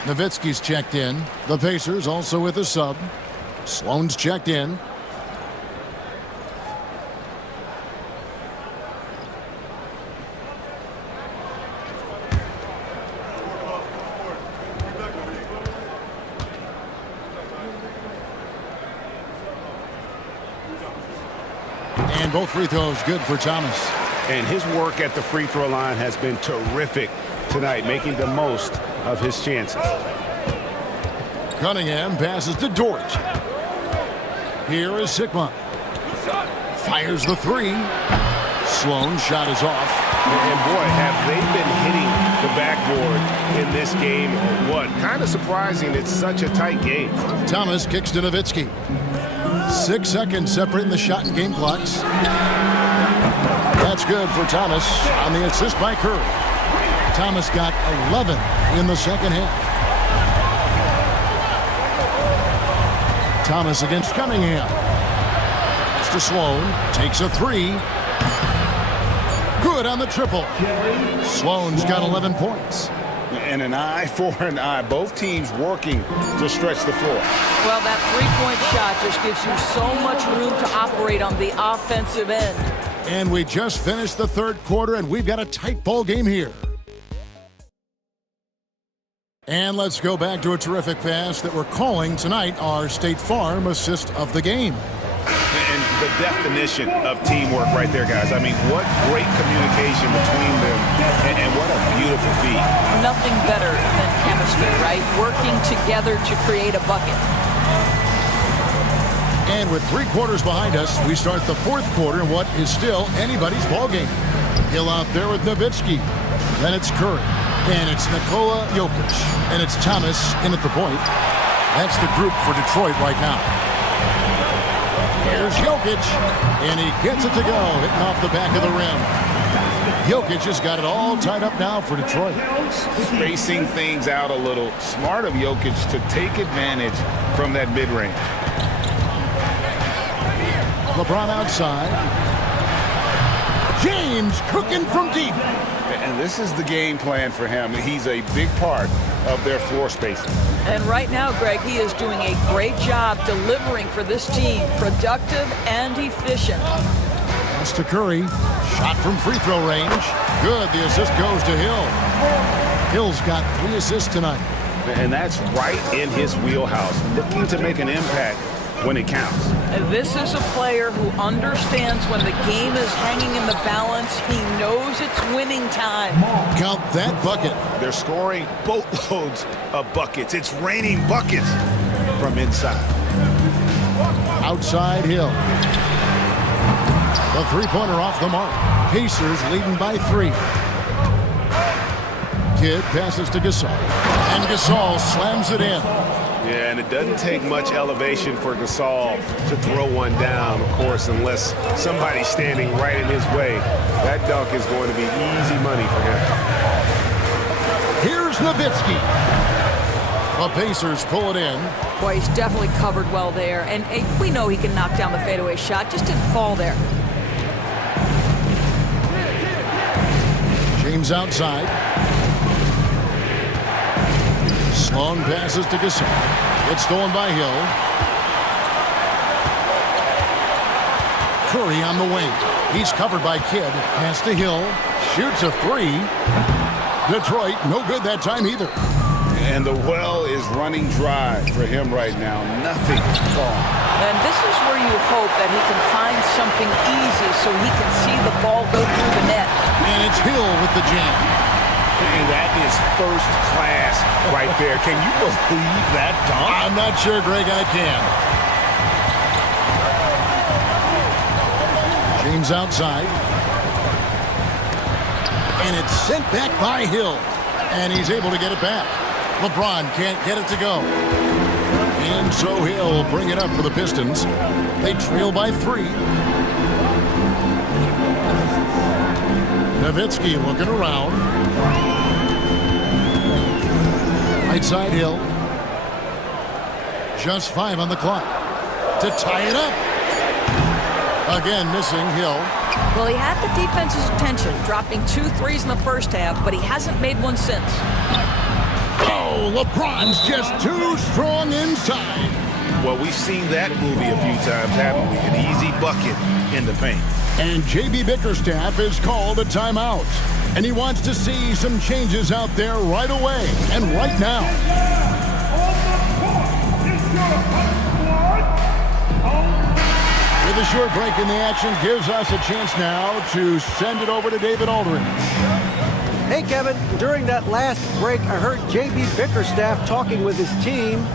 Nowitzki's checked in. The Pacers also with a sub. Sloan's checked in. And both free throws good for Thomas. And his work at the free throw line has been terrific tonight, making the most of his chances. Cunningham passes to Dort. Here is Sikma. Fires the 3. Sloan's shot is off. And boy, have they been hitting the backboard in this game or what? Kind of surprising it's such a tight game. Thomas kicks to Nowitzki. 6 seconds separating the shot and game clocks. That's good for Thomas on the assist by Curry. Thomas got 11 in the second half. Thomas against Cunningham. It's to Sloan. Takes a 3. Good on the triple. Sloan's got 11 points. And an eye for an eye. Both teams working to stretch the floor. Well, that three-point shot just gives you so much room to operate on the offensive end. And we just finished the third quarter, and we've got a tight ball game here. And let's go back to a terrific pass that we're calling tonight our State Farm assist of the game. And the definition of teamwork right there, guys. I mean, what great communication between them, and what a beautiful feat. Nothing better than chemistry, right? Working together to create a bucket. And with 3 quarters behind us, we start the fourth quarter in what is still anybody's ball game. Hill out there with Nowitzki. Then it's Curry. And it's Nikola Jokic. And it's Thomas in at the point. That's the group for Detroit right now. Here's Jokic. And he gets it to go, hitting off the back of the rim. Jokic has got it all tied up now for Detroit. Spacing things out a little. Smart of Jokic to take advantage from that mid-range. LeBron outside. James cooking from deep. And this is the game plan for him. He's a big part of their floor spacing. And right now, Greg, he is doing a great job delivering for this team, productive and efficient. Pass to Curry. Shot from free throw range. Good. The assist goes to Hill. Hill's got 3 assists tonight. And that's right in his wheelhouse, looking to make an impact when it counts. And this is a player who understands when the game is hanging in the balance. He knows it's winning time. Count that bucket. They're scoring boatloads of buckets. It's raining buckets from inside. Outside Hill. The three-pointer off the mark. Pacers leading by 3. Kidd passes to Gasol. And Gasol slams it in. Yeah, and it doesn't take much elevation for Gasol to throw one down, of course, unless somebody's standing right in his way. That dunk is going to be easy money for him. Here's Nowitzki. The Pacers pull it in. Boy, he's definitely covered well there. And we know he can knock down the fadeaway shot. Just didn't fall there. James outside. Sloan passes to Gasol. It's stolen by Hill. Curry on the wing. He's covered by Kidd. Pass to Hill. Shoots a 3. Detroit, no good that time either. And the well is running dry for him right now. Nothing falling. And this is where you hope that he can find something easy so he can see the ball go through the net. And it's Hill with the jam. And that is first class right there. Can you believe that dunk? I'm not sure, Greg, I can. James outside. And it's sent back by Hill. And he's able to get it back. LeBron can't get it to go. And so Hill bring it up for the Pistons. They trail by 3. Nowitzki looking around. Right side Hill. Just 5 on the clock to tie it up. Again missing Hill. Well, he had the defense's attention, dropping 2 threes in the first half, but he hasn't made one since. Oh, LeBron's just too strong inside. Well, we've seen that movie a few times, haven't we? An easy bucket in the paint. And J.B. Bickerstaff has called a timeout. And he wants to see some changes out there right away and right now. With a short break in the action gives us a chance now to send it over to David Aldridge. Hey, Kevin, during that last break, I heard J.B. Bickerstaff talking with his team.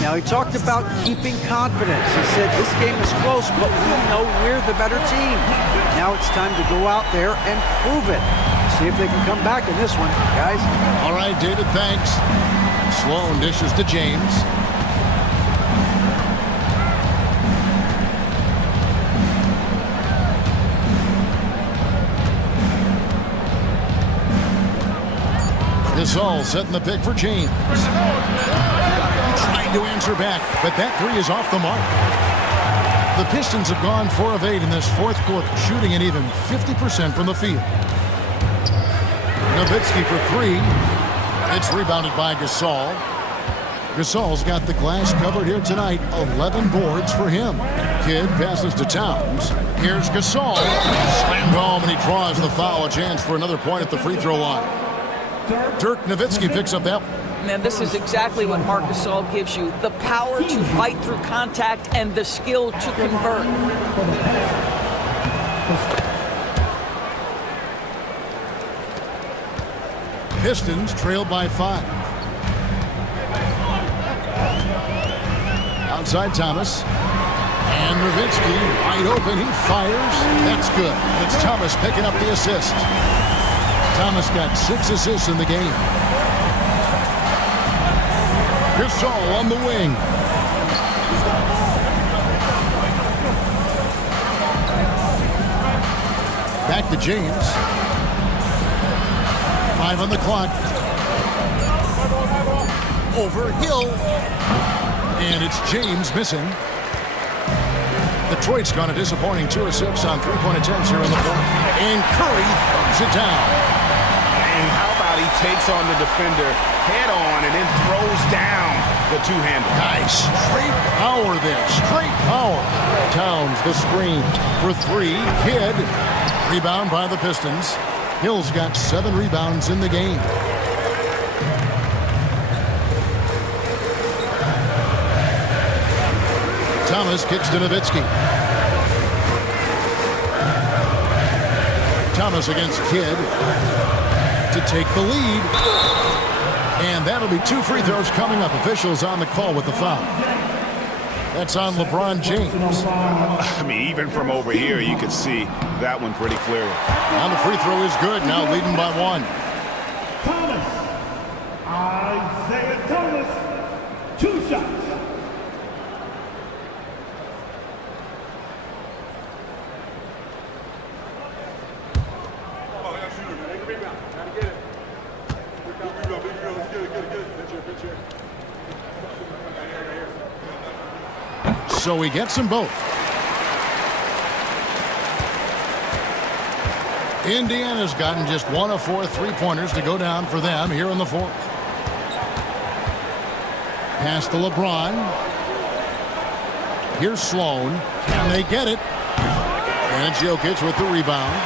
Now, he talked about keeping confidence. He said this game is close, but we know we're the better team. Now it's time to go out there and prove it. See if they can come back in this one, guys. All right, David, thanks. Sloan dishes to James. Gasol setting the pick for James. Trying to answer back, but that 3 is off the mark. The Pistons have gone 4 of 8 in this fourth quarter, shooting an even 50% from the field. Nowitzki for 3. It's rebounded by Gasol. Gasol's got the glass covered here tonight. 11 boards for him. Kidd passes to Towns. Here's Gasol. Slammed home, and he draws the foul. A chance for another point at the free throw line. Dirk Nowitzki picks up that one. Man, this is exactly what Marc Gasol gives you. The power to fight through contact and the skill to convert. Pistons trail by 5. Outside Thomas. And Nowitzki wide open. He fires. That's good. And it's Thomas picking up the assist. Thomas got 6 assists in the game. Gasol on the wing. Back to James. 5 on the clock. Over Hill. And it's James missing. Detroit's gone a disappointing 2 of 6 on 3-point attempts here in the fourth. And Curry throws it down. And how about he takes on the defender head on and then throws down the two-hander. Nice. Straight power there. Straight power. Towns the screen for 3. Kidd. Rebound by the Pistons. Hill's got 7 rebounds in the game. Thomas kicks to Nowitzki. Thomas against Kidd to take the lead. And that'll be 2 free throws coming up. Officials on the call with the foul. That's on LeBron James. I mean, even from over here, you could see that one pretty clearly. And the free throw is good. Now leading by 1. Thomas. Isaiah Thomas. 2 shots. So he gets them both. Indiana's gotten just 1 of 4 3-pointers to go down for them here in the fourth. Pass to LeBron. Here's Sloan. Can they get it? And it's Jokic with the rebound.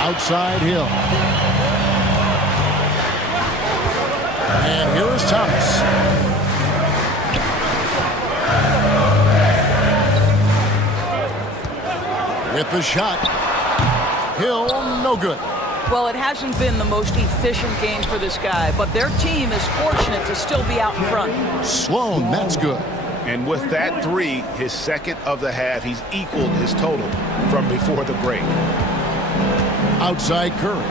Outside Hill. And here is Thomas. With the shot. Hill, no good. Well, it hasn't been the most efficient game for this guy, but their team is fortunate to still be out in front. Sloan, that's good. And with that 3, his second of the half, he's equaled his total from before the break. Outside Curry.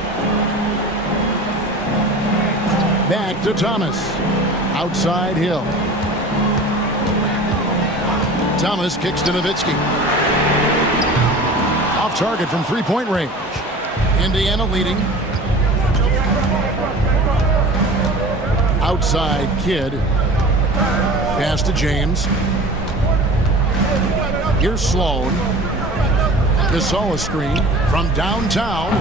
Back to Thomas. Outside Hill. Thomas kicks to Nowitzki. Off target from 3-point range. Indiana leading. Outside Kidd. Pass to James. Here's Sloan. Gasol screen from downtown.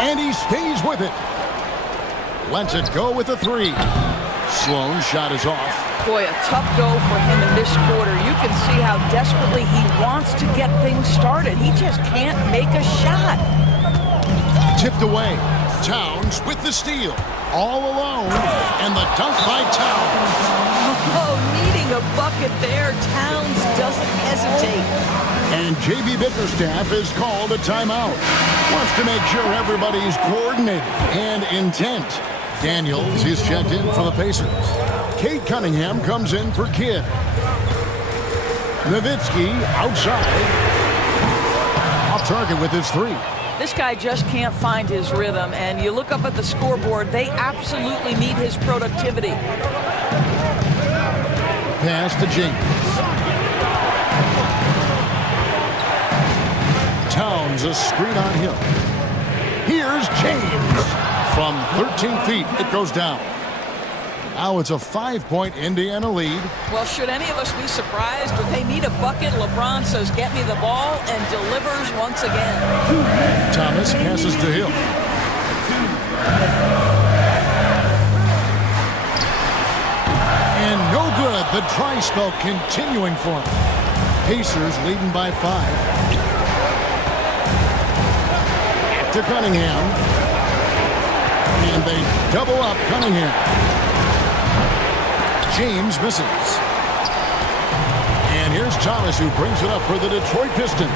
And he stays with it. Lets it go with a 3. Sloan's shot is off. Boy, a tough go for him in this quarter. You can see how desperately he wants to get things started. He just can't make a shot. Tipped away. Towns with the steal. All alone. And the dunk by Towns. Oh, needing a bucket there. Towns doesn't hesitate. And J.B. Bickerstaff is called a timeout. Wants to make sure everybody's coordinated and intent. Daniels is checked in for the Pacers. Kate Cunningham comes in for Kidd. Nowitzki outside. Off target with his 3. This guy just can't find his rhythm, and you look up at the scoreboard, they absolutely need his productivity. Pass to James. Towns a screen on Hill. Here's James. From 13 feet, it goes down. Now it's a 5-point Indiana lead. Well, should any of us be surprised? If they need a bucket, LeBron says, get me the ball, and delivers once again. Thomas passes to Hill. And no good. The dry spell continuing for him. Pacers leading by 5. To Cunningham. And they double up Cunningham. James misses. And here's Thomas, who brings it up for the Detroit Pistons.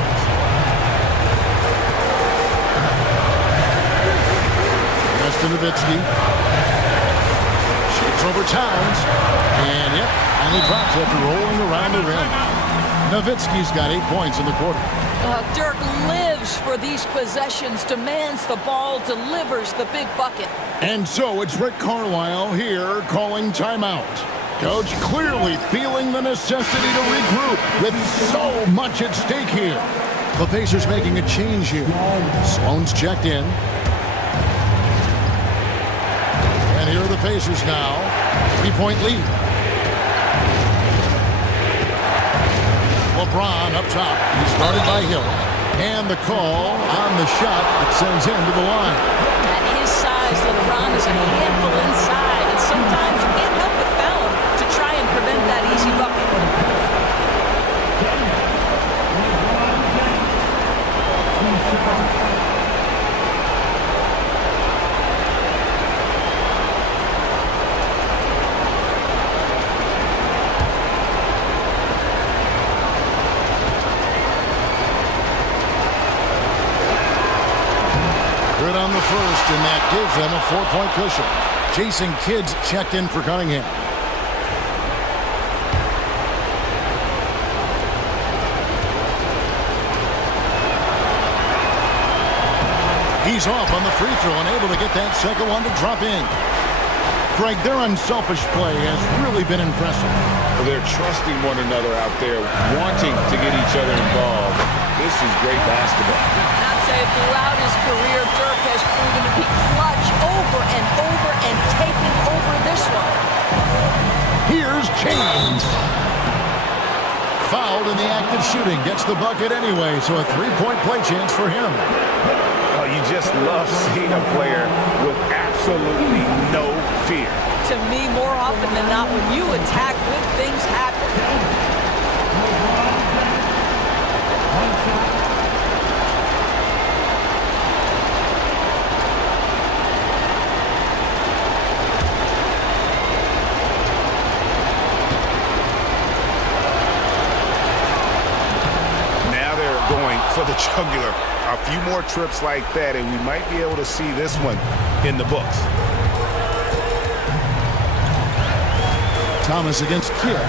Pass to Nowitzki. Shakes over Towns. And yep, only drops after rolling around the rim. Nowitzki's got 8 points in the quarter. Dirk lives for these possessions, demands the ball, delivers the big bucket. And so it's Rick Carlisle here calling timeout. Coach clearly feeling the necessity to regroup with so much at stake here. The Pacers making a change here. Sloan's checked in. And here are the Pacers now. 3-point lead. LeBron up top. He's guarded by Hill. And the call on the shot that sends him to the line. At his size, LeBron is a handful inside, and sometimes you can't help but foul him to try and prevent that easy bucket. Good on the first, and that gives them a 4-point cushion. Jason Kidd's checked in for Cunningham. He's off on the free throw and able to get that second one to drop in. Greg, their unselfish play has really been impressive. They're trusting one another out there, wanting to get each other involved. This is great basketball. I'd say throughout his career, Dirk has proven to be clutch over and taking over this one. Here's James. Fouled in the act of shooting. Gets the bucket anyway, so a 3-point play chance for him. Oh, you just love seeing a player with absolutely no fear. To me, more often than not, when you attack, good things happen. Now they're going for the jugular. A few more trips like that, and we might be able to see this one in the books. Thomas against Kidd.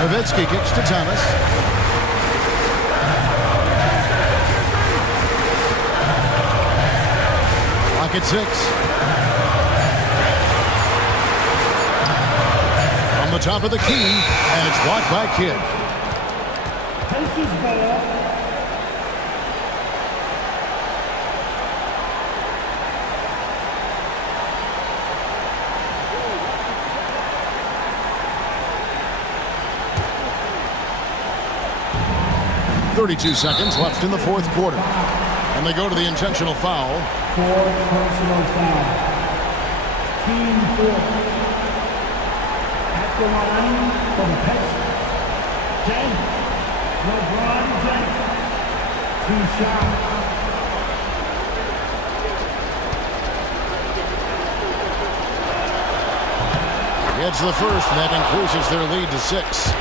Nowitzki kicks to Thomas. Clock at 6. From the top of the key, and it's blocked by Kidd. Pacers ball. .32 seconds left in the fourth quarter. And they go to the intentional foul. 4 personal foul. Team 4. At the line for the Pacers. James. LeBron James. 2 shots. Gets the first, and that increases their lead to 6.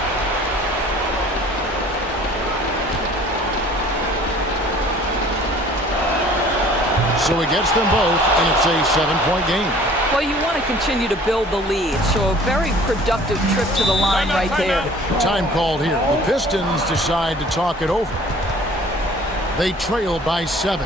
So he gets them both, and it's a 7-point game. Well, you want to continue to build the lead, so a very productive trip to the line right there. Time called here. The Pistons decide to talk it over. They trail by 7.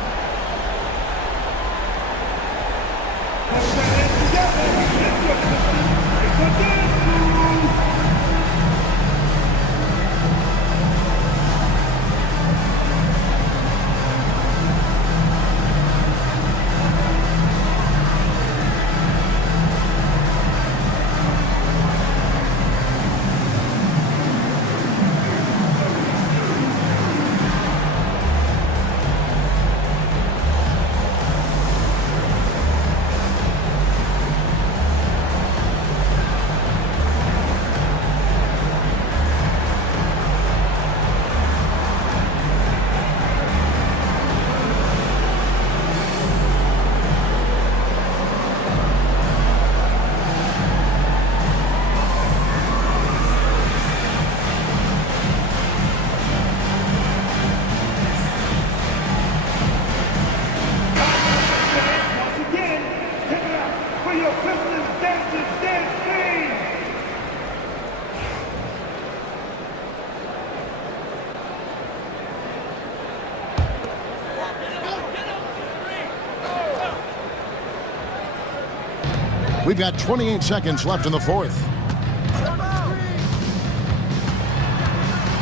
We've got 28 seconds left in the fourth.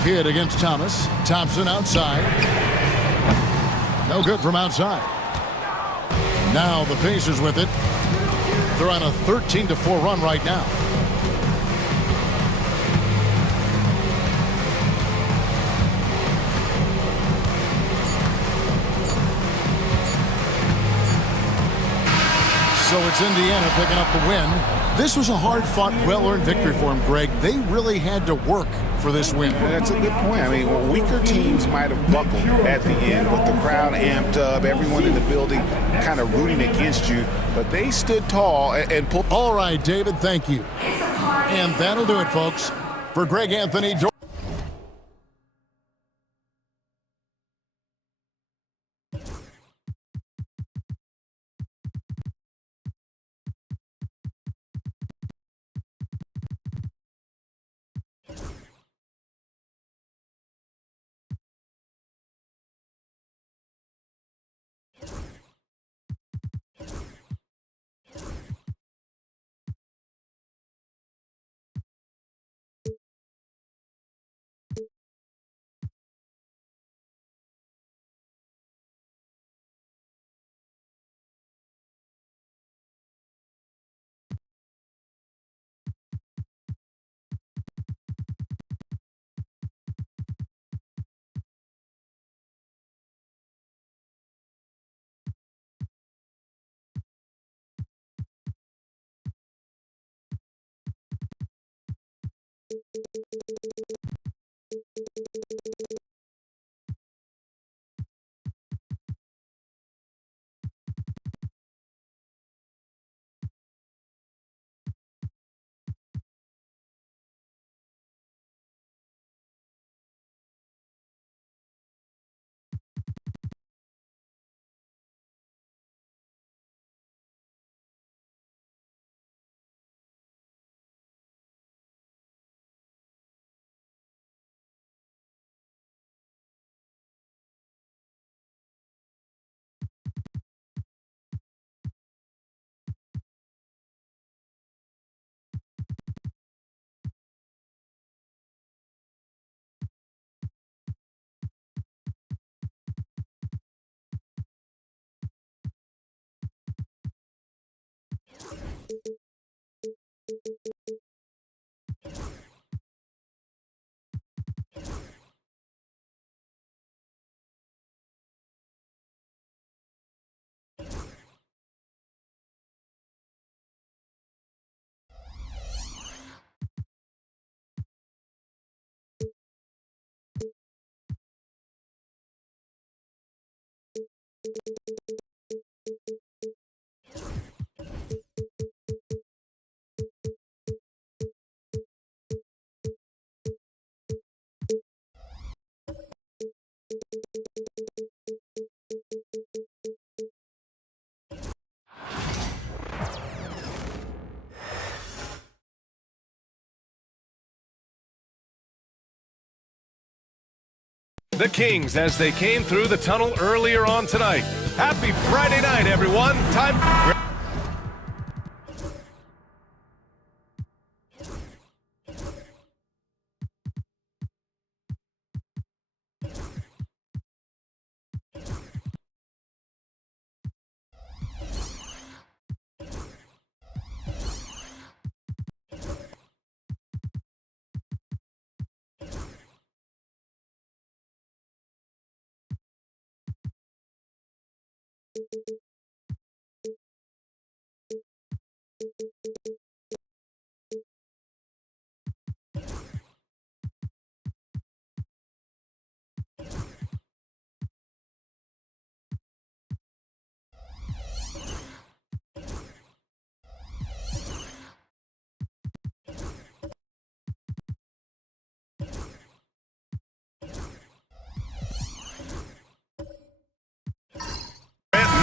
Kidd against Thomas. Thompson outside. No good from outside. Now the Pacers with it. They're on a 13-4 run right now. it's Indiana picking up the win. This was a hard-fought, well-earned victory for them, Greg. They really had to work for this win. That's a good point. I mean, weaker teams might have buckled at the end, but the crowd amped up, everyone in the building kind of rooting against you, but they stood tall and pulled. All right, David, thank you. And that'll do it, folks. For Greg Anthony, The Kings as they came through the tunnel earlier on tonight. Happy Friday night, everyone. Time.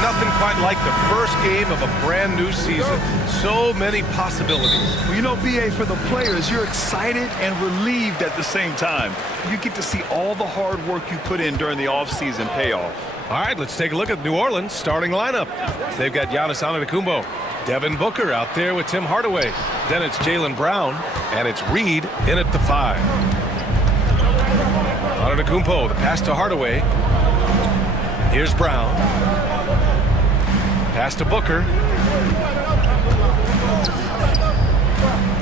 Nothing quite like the first game of a brand new season. So many possibilities. Well, you know, BA, for the players, you're excited and relieved at the same time. You get to see all the hard work you put in during the offseason pay off. All right, let's take a look at New Orleans' starting lineup. They've got Giannis Antetokounmpo, Devin Booker out there with Tim Hardaway. Then it's Jaylen Brown, and it's Reed in at the 5. Antetokounmpo, the pass to Hardaway. Here's Brown. Pass to Booker.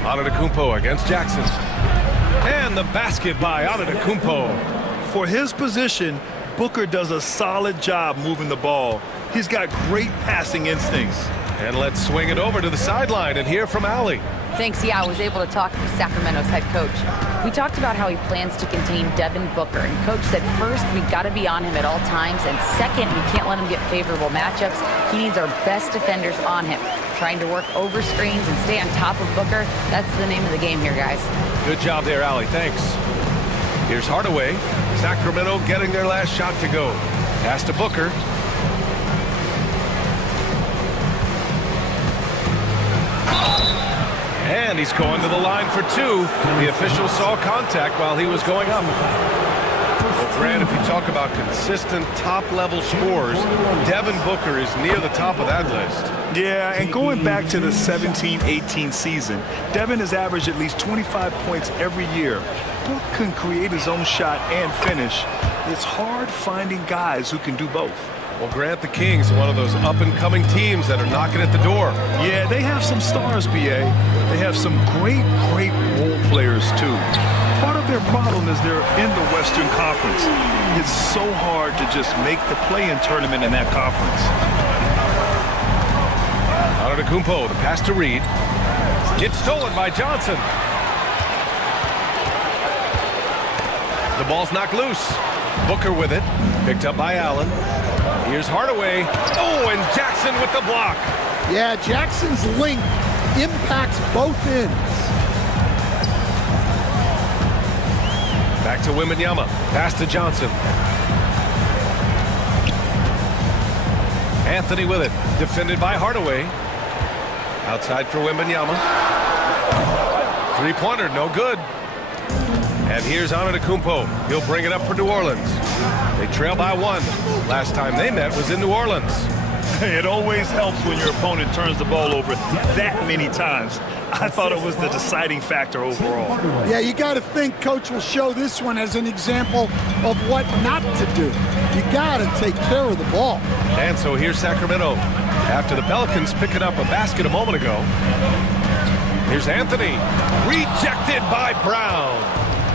Antetokounmpo against Jackson. And the basket by Antetokounmpo. For his position, Booker does a solid job moving the ball. He's got great passing instincts. And let's swing it over to the sideline and hear from Allie. Thanks. Yeah, I was able to talk with Sacramento's head coach. We talked about how he plans to contain Devin Booker. And coach said, first, we got to be on him at all times. And second, we can't let him get favorable matchups. He needs our best defenders on him. Trying to work over screens and stay on top of Booker. That's the name of the game here, guys. Good job there, Allie. Thanks. Here's Hardaway. Sacramento getting their last shot to go. Pass to Booker. And he's going to the line for two. The official saw contact while he was going up. Well, Grant, if you talk about consistent top-level scores, Devin Booker is near the top of that list. Yeah, and going back to the 17-18 season, Devin has averaged at least 25 points every year. Book can create his own shot and finish. It's hard finding guys who can do both. Well, Grant, the Kings are one of those up-and-coming teams that are knocking at the door. Yeah, they have some stars, BA. They have some great role players, too. Part of their problem is they're in the Western Conference. It's so hard to just make the play-in tournament in that conference. Antetokounmpo, the pass to Reed. It's stolen by Johnson. The ball's knocked loose. Booker with it. Picked up by Allen. Here's Hardaway. Oh, and Jackson with the block. Yeah, Jackson's length impacts both ends. Back to Wembanyama. Pass to Johnson. Anthony with it. Defended by Hardaway. Outside for Wembanyama. Three-pointer, no good. And here's Antetokounmpo. He'll bring it up for New Orleans. They trail by one. Last time they met was in New Orleans. It always helps when your opponent turns the ball over that many times. I thought it was the deciding factor overall. Yeah, you got to think coach will show this one as an example of what not to do. You got to take care of the ball. And so here's Sacramento. After the Pelicans picking up a basket a moment ago. Here's Anthony. Rejected by Brown.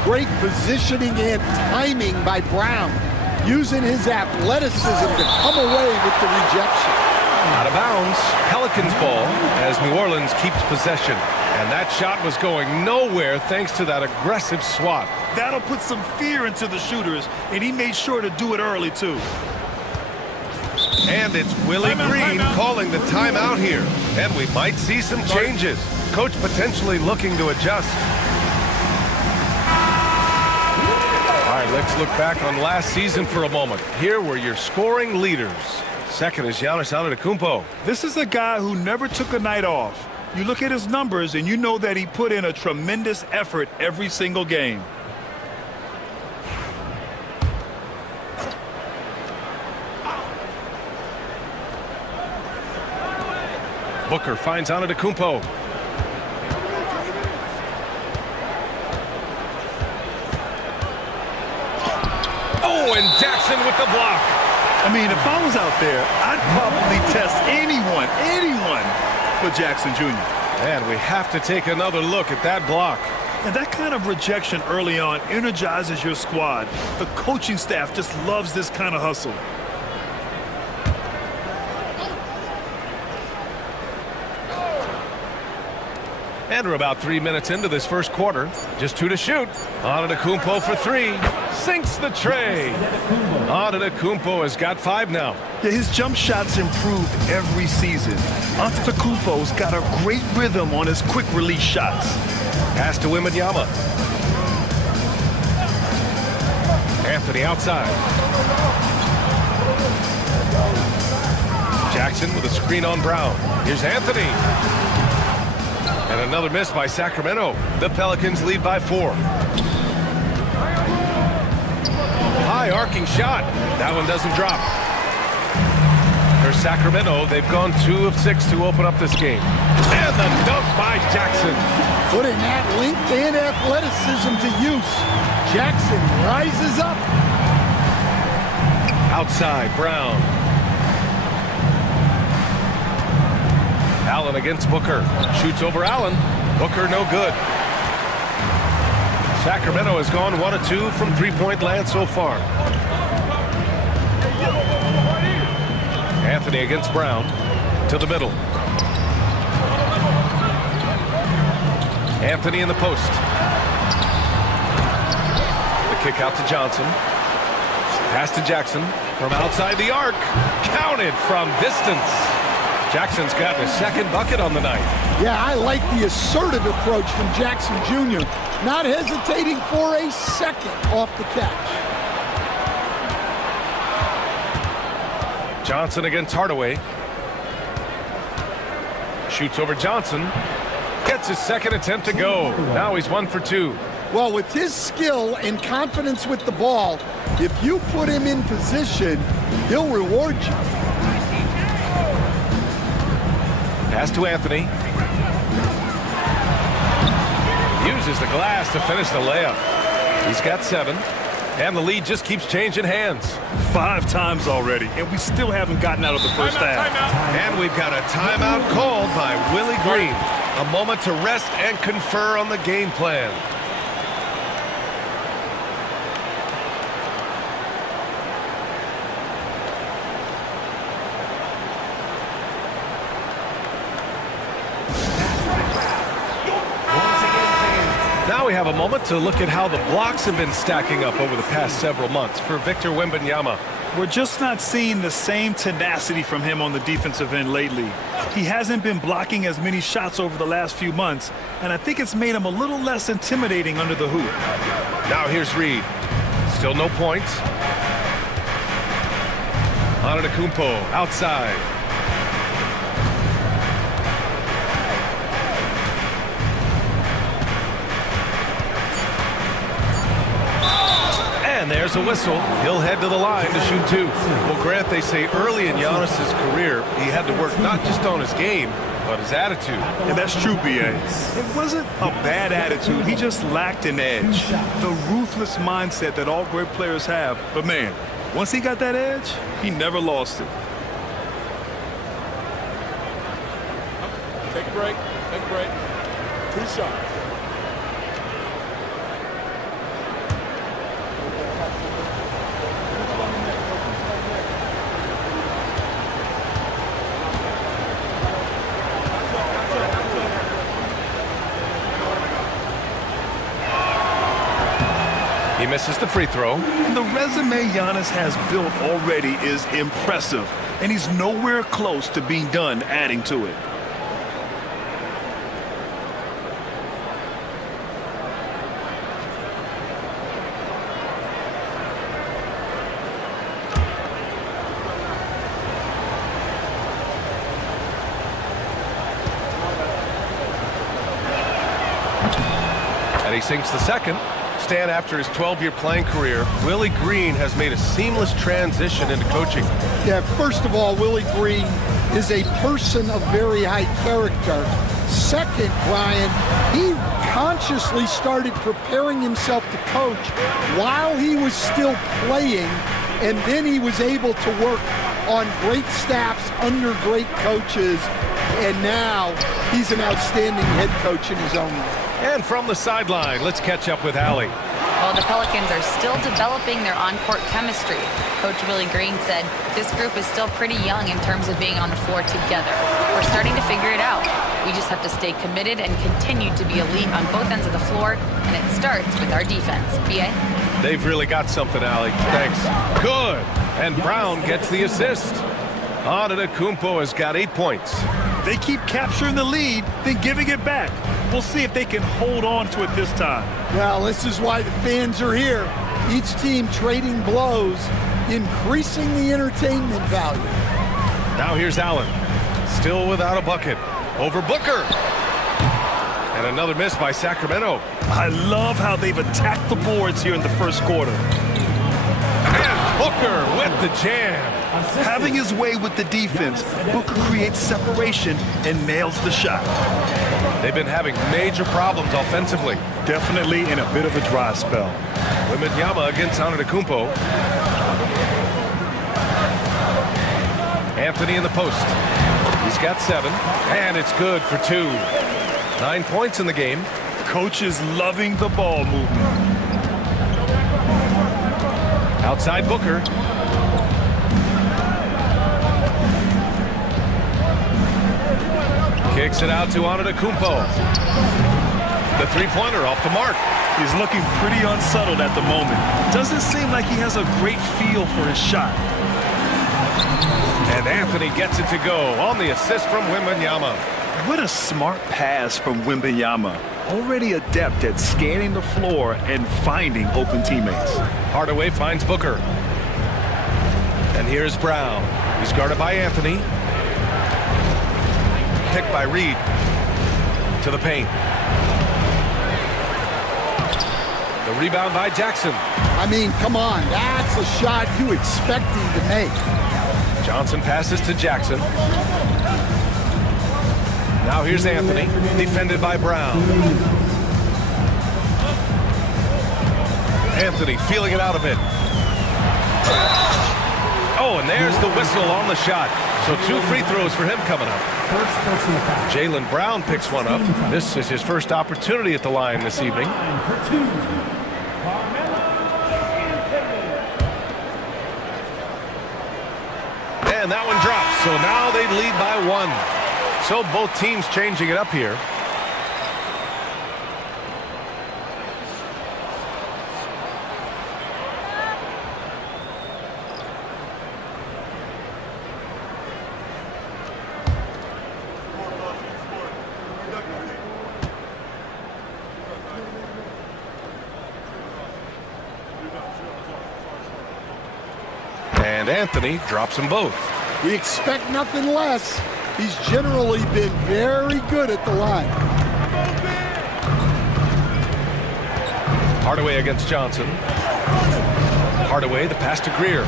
Great positioning and timing by Brown, using his athleticism to come away with the rejection. Out of bounds, Pelicans ball as New Orleans keeps possession. And that shot was going nowhere thanks to that aggressive swat. That'll put some fear into the shooters, and he made sure to do it early, too. And it's Willie Green calling the timeout here. And we might see some changes. Coach potentially looking to adjust. All right, let's look back on last season for a moment. Here were your scoring leaders. Second is Giannis Antetokounmpo. This is a guy who never took a night off. You look at his numbers and you know that he put in a tremendous effort every single game. Booker finds Antetokounmpo. Oh, and Jackson with the block. I mean, if I was out there, I'd probably test anyone but Jackson Jr. And we have to take another look at that block. And that kind of rejection early on energizes your squad. The coaching staff just loves this kind of hustle. And we're about 3 minutes into this first quarter. Just 2 to shoot. Antetokounmpo for 3. Sinks the tray. Antetokounmpo has got 5 now. Yeah, his jump shots improve every season. Antetokounmpo's got a great rhythm on his quick release shots. Pass to Wembanyama. Anthony outside. Jackson with a screen on Brown. Here's Anthony. And another miss by Sacramento. The Pelicans lead by 4. High arcing shot. That one doesn't drop. For Sacramento, they've gone 2 of 6 to open up this game. And the dunk by Jackson. Putting that length and athleticism to use. Jackson rises up. Outside, Brown. Allen against Booker. Shoots over Allen. Booker no good. Sacramento has gone 1 of 2 from three-point land so far. Anthony against Brown. To the middle. Anthony in the post. The kick out to Johnson. Pass to Jackson from outside the arc. Counted from distance. Jackson's got his second bucket on the night. Yeah, I like the assertive approach from Jackson Jr. Not hesitating for a second off the catch. Johnson against Hardaway. Shoots over Johnson. Gets his second attempt to go. Now he's 1 for 2. Well, with his skill and confidence with the ball, if you put him in position, he'll reward you. Pass to Anthony. Uses the glass to finish the layup. He's got 7. And the lead just keeps changing hands. 5 times already, and we still haven't gotten out of the first half. And we've got a timeout called by Willie Green. A moment to rest and confer on the game plan. Now we have a moment to look at how the blocks have been stacking up over the past several months for Victor Wembanyama. We're just not seeing the same tenacity from him on the defensive end lately. He hasn't been blocking as many shots over the last few months, and I think it's made him a little less intimidating under the hoop. Now here's Reed. Still no points. Antetokounmpo outside. And there's a whistle. He'll head to the line to shoot 2. Well, Grant, they say early in Giannis's career, he had to work not just on his game, but his attitude. And that's true, B.A. It wasn't a bad attitude. He just lacked an edge. The ruthless mindset that all great players have. But, man, once he got that edge, he never lost it. Take a break. Take a break. 2 shots. He misses the free throw. The resume Giannis has built already is impressive, and he's nowhere close to being done adding to it. And he sinks the second. Stan, after his 12-year playing career, Willie Green has made a seamless transition into coaching. Yeah, first of all, Willie Green is a person of very high character. Second, Brian, he consciously started preparing himself to coach while he was still playing, and then he was able to work on great staffs under great coaches, and now he's an outstanding head coach in his own right. And from the sideline, let's catch up with Allie. Well, the Pelicans are still developing their on-court chemistry. Coach Willie Green said this group is still pretty young in terms of being on the floor together. We're starting to figure it out. We just have to stay committed and continue to be elite on both ends of the floor, and it starts with our defense. B.A.? They've really got something, Allie. Thanks. Good. And Brown gets the assist. Antetokounmpo has got 8 points. They keep capturing the lead, then giving it back. We'll see if they can hold on to it this time. Well, this is why the fans are here. Each team trading blows, increasing the entertainment value. Now here's Allen. Still without a bucket. Over Booker. And another miss by Sacramento. I love how they've attacked the boards here in the first quarter. And Booker with the jam. Having his way with the defense, Booker creates separation and nails the shot. They've been having major problems offensively. Definitely in a bit of a dry spell. Wembanyama against Antetokounmpo. Anthony in the post. He's got 7, and it's good for 2. 9 points in the game. Coach is loving the ball movement. Outside Booker. Kicks it out to Antetokounmpo. The three-pointer off the mark. He's looking pretty unsettled at the moment. Doesn't seem like he has a great feel for his shot. And Anthony gets it to go on the assist from Wembanyama. What a smart pass from Wembanyama. Already adept at scanning the floor and finding open teammates. Hardaway finds Booker. And here's Brown. He's guarded by Anthony. Picked by Reed. To the paint. The rebound by Jackson. I mean, come on. That's a shot you expect him to make. Johnson passes to Jackson. Now here's Anthony, defended by Brown. Anthony feeling it out a bit. Oh, and there's the whistle on the shot. So 2 free throws for him coming up. Jaylen Brown picks one up. This is his first opportunity at the line this evening. And that one drops. So now they lead by 1. So both teams changing it up here. And Anthony drops them both. We expect nothing less. He's generally been very good at the line. Hardaway against Johnson. Hardaway, the pass to Greer.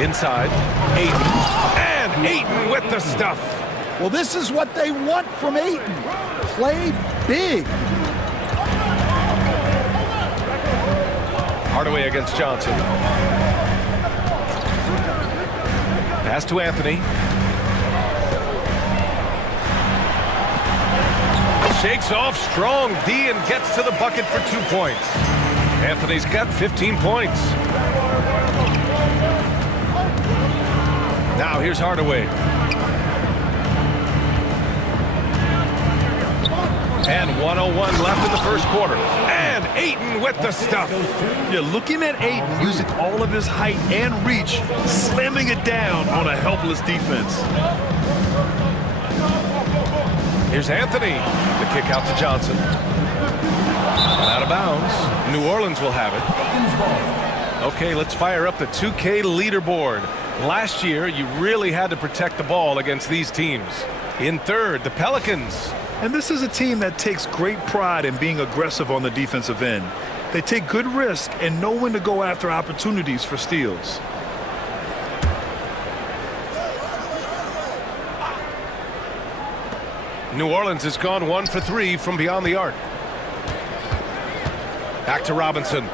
Inside, Ayton. And Ayton with the stuff. Well, this is what they want from Ayton. Play big. Hardaway against Johnson. Pass to Anthony. Shakes off strong D and gets to the bucket for 2 points. Anthony's got 15 points. Now here's Hardaway. And 1:01 left in the first quarter. And Ayton with the stuff. You're looking at Ayton using all of his height and reach, slamming it down on a helpless defense. Here's Anthony. The kick out to Johnson. And out of bounds. New Orleans will have it. Okay, let's fire up the 2K leaderboard. Last year, you really had to protect the ball against these teams. In third, the Pelicans. And this is a team that takes great pride in being aggressive on the defensive end. They take good risk and know when to go after opportunities for steals. New Orleans has gone 1 for 3 from beyond the arc. Back to Robinson.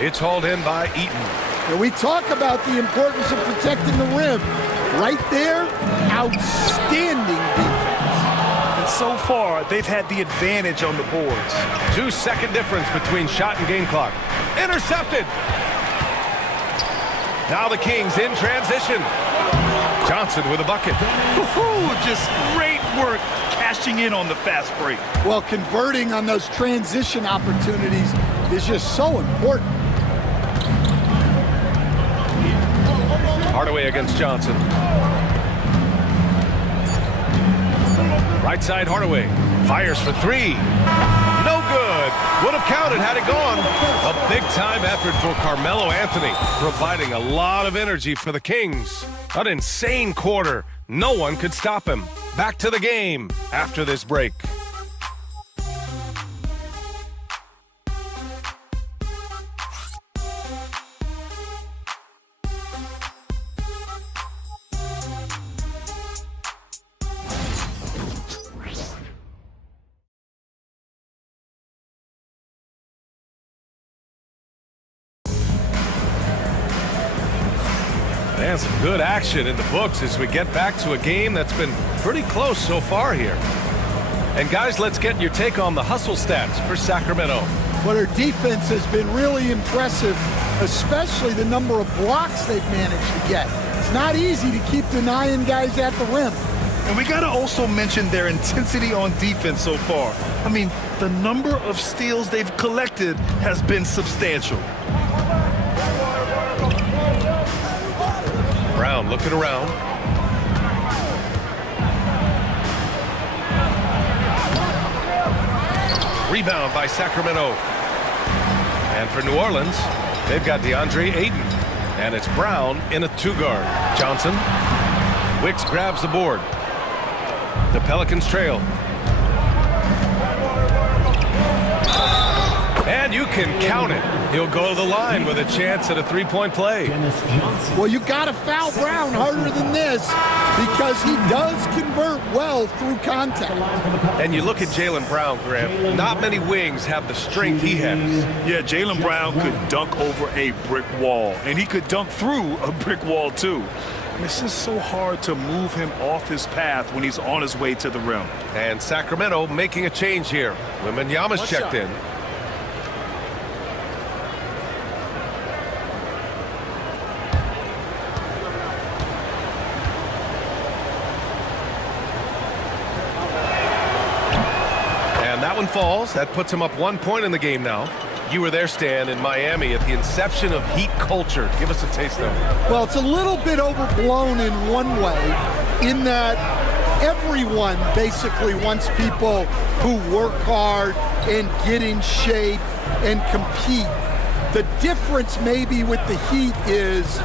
It's hauled in by Eaton. And we talk about the importance of protecting the rim. Right there, outstanding defense. And so far, they've had the advantage on the boards. 2-second difference between shot and game clock. Intercepted. Now the Kings in transition. Johnson with a bucket. Just great work cashing in on the fast break. Well, converting on those transition opportunities is just so important. Hardaway against Johnson. Right side Hardaway. Fires for 3. No good. Would have counted had it gone. A big-time effort for Carmelo Anthony, providing a lot of energy for the Kings. An insane quarter. No one could stop him. Back to the game after this break. And some good action in the books as we get back to a game that's been pretty close so far here. And guys, let's get your take on the hustle stats for Sacramento. Well, their defense has been really impressive. especially the number of blocks they've managed to get. It's not easy to keep denying guys at the rim. And we got to also mention their intensity on defense so far. I mean, the number of steals they've collected has been substantial. Brown looking around. Rebound by Sacramento. And for New Orleans, they've got DeAndre Ayton. And it's Brown in a 2-guard. Johnson. Wicks grabs the board. The Pelicans trail. And you can count it. He'll go to the line with a chance at a 3-point play. Well, you got to foul Brown harder than this because he does convert well through contact. And you look at Jaylen Brown, Graham. Not many wings have the strength he has. Yeah, Jaylen Brown could dunk over a brick wall, and he could dunk through a brick wall too. It's just so hard to move him off his path when he's on his way to the rim. And Sacramento making a change here. Wembanyama's checked in. And that one falls. That puts him up 1 point in the game now. You were there, Stan, in Miami at the inception of Heat culture. Give us a taste of it. Well, it's a little bit overblown in one way, in that everyone basically wants people who work hard and get in shape and compete. The difference maybe with the Heat is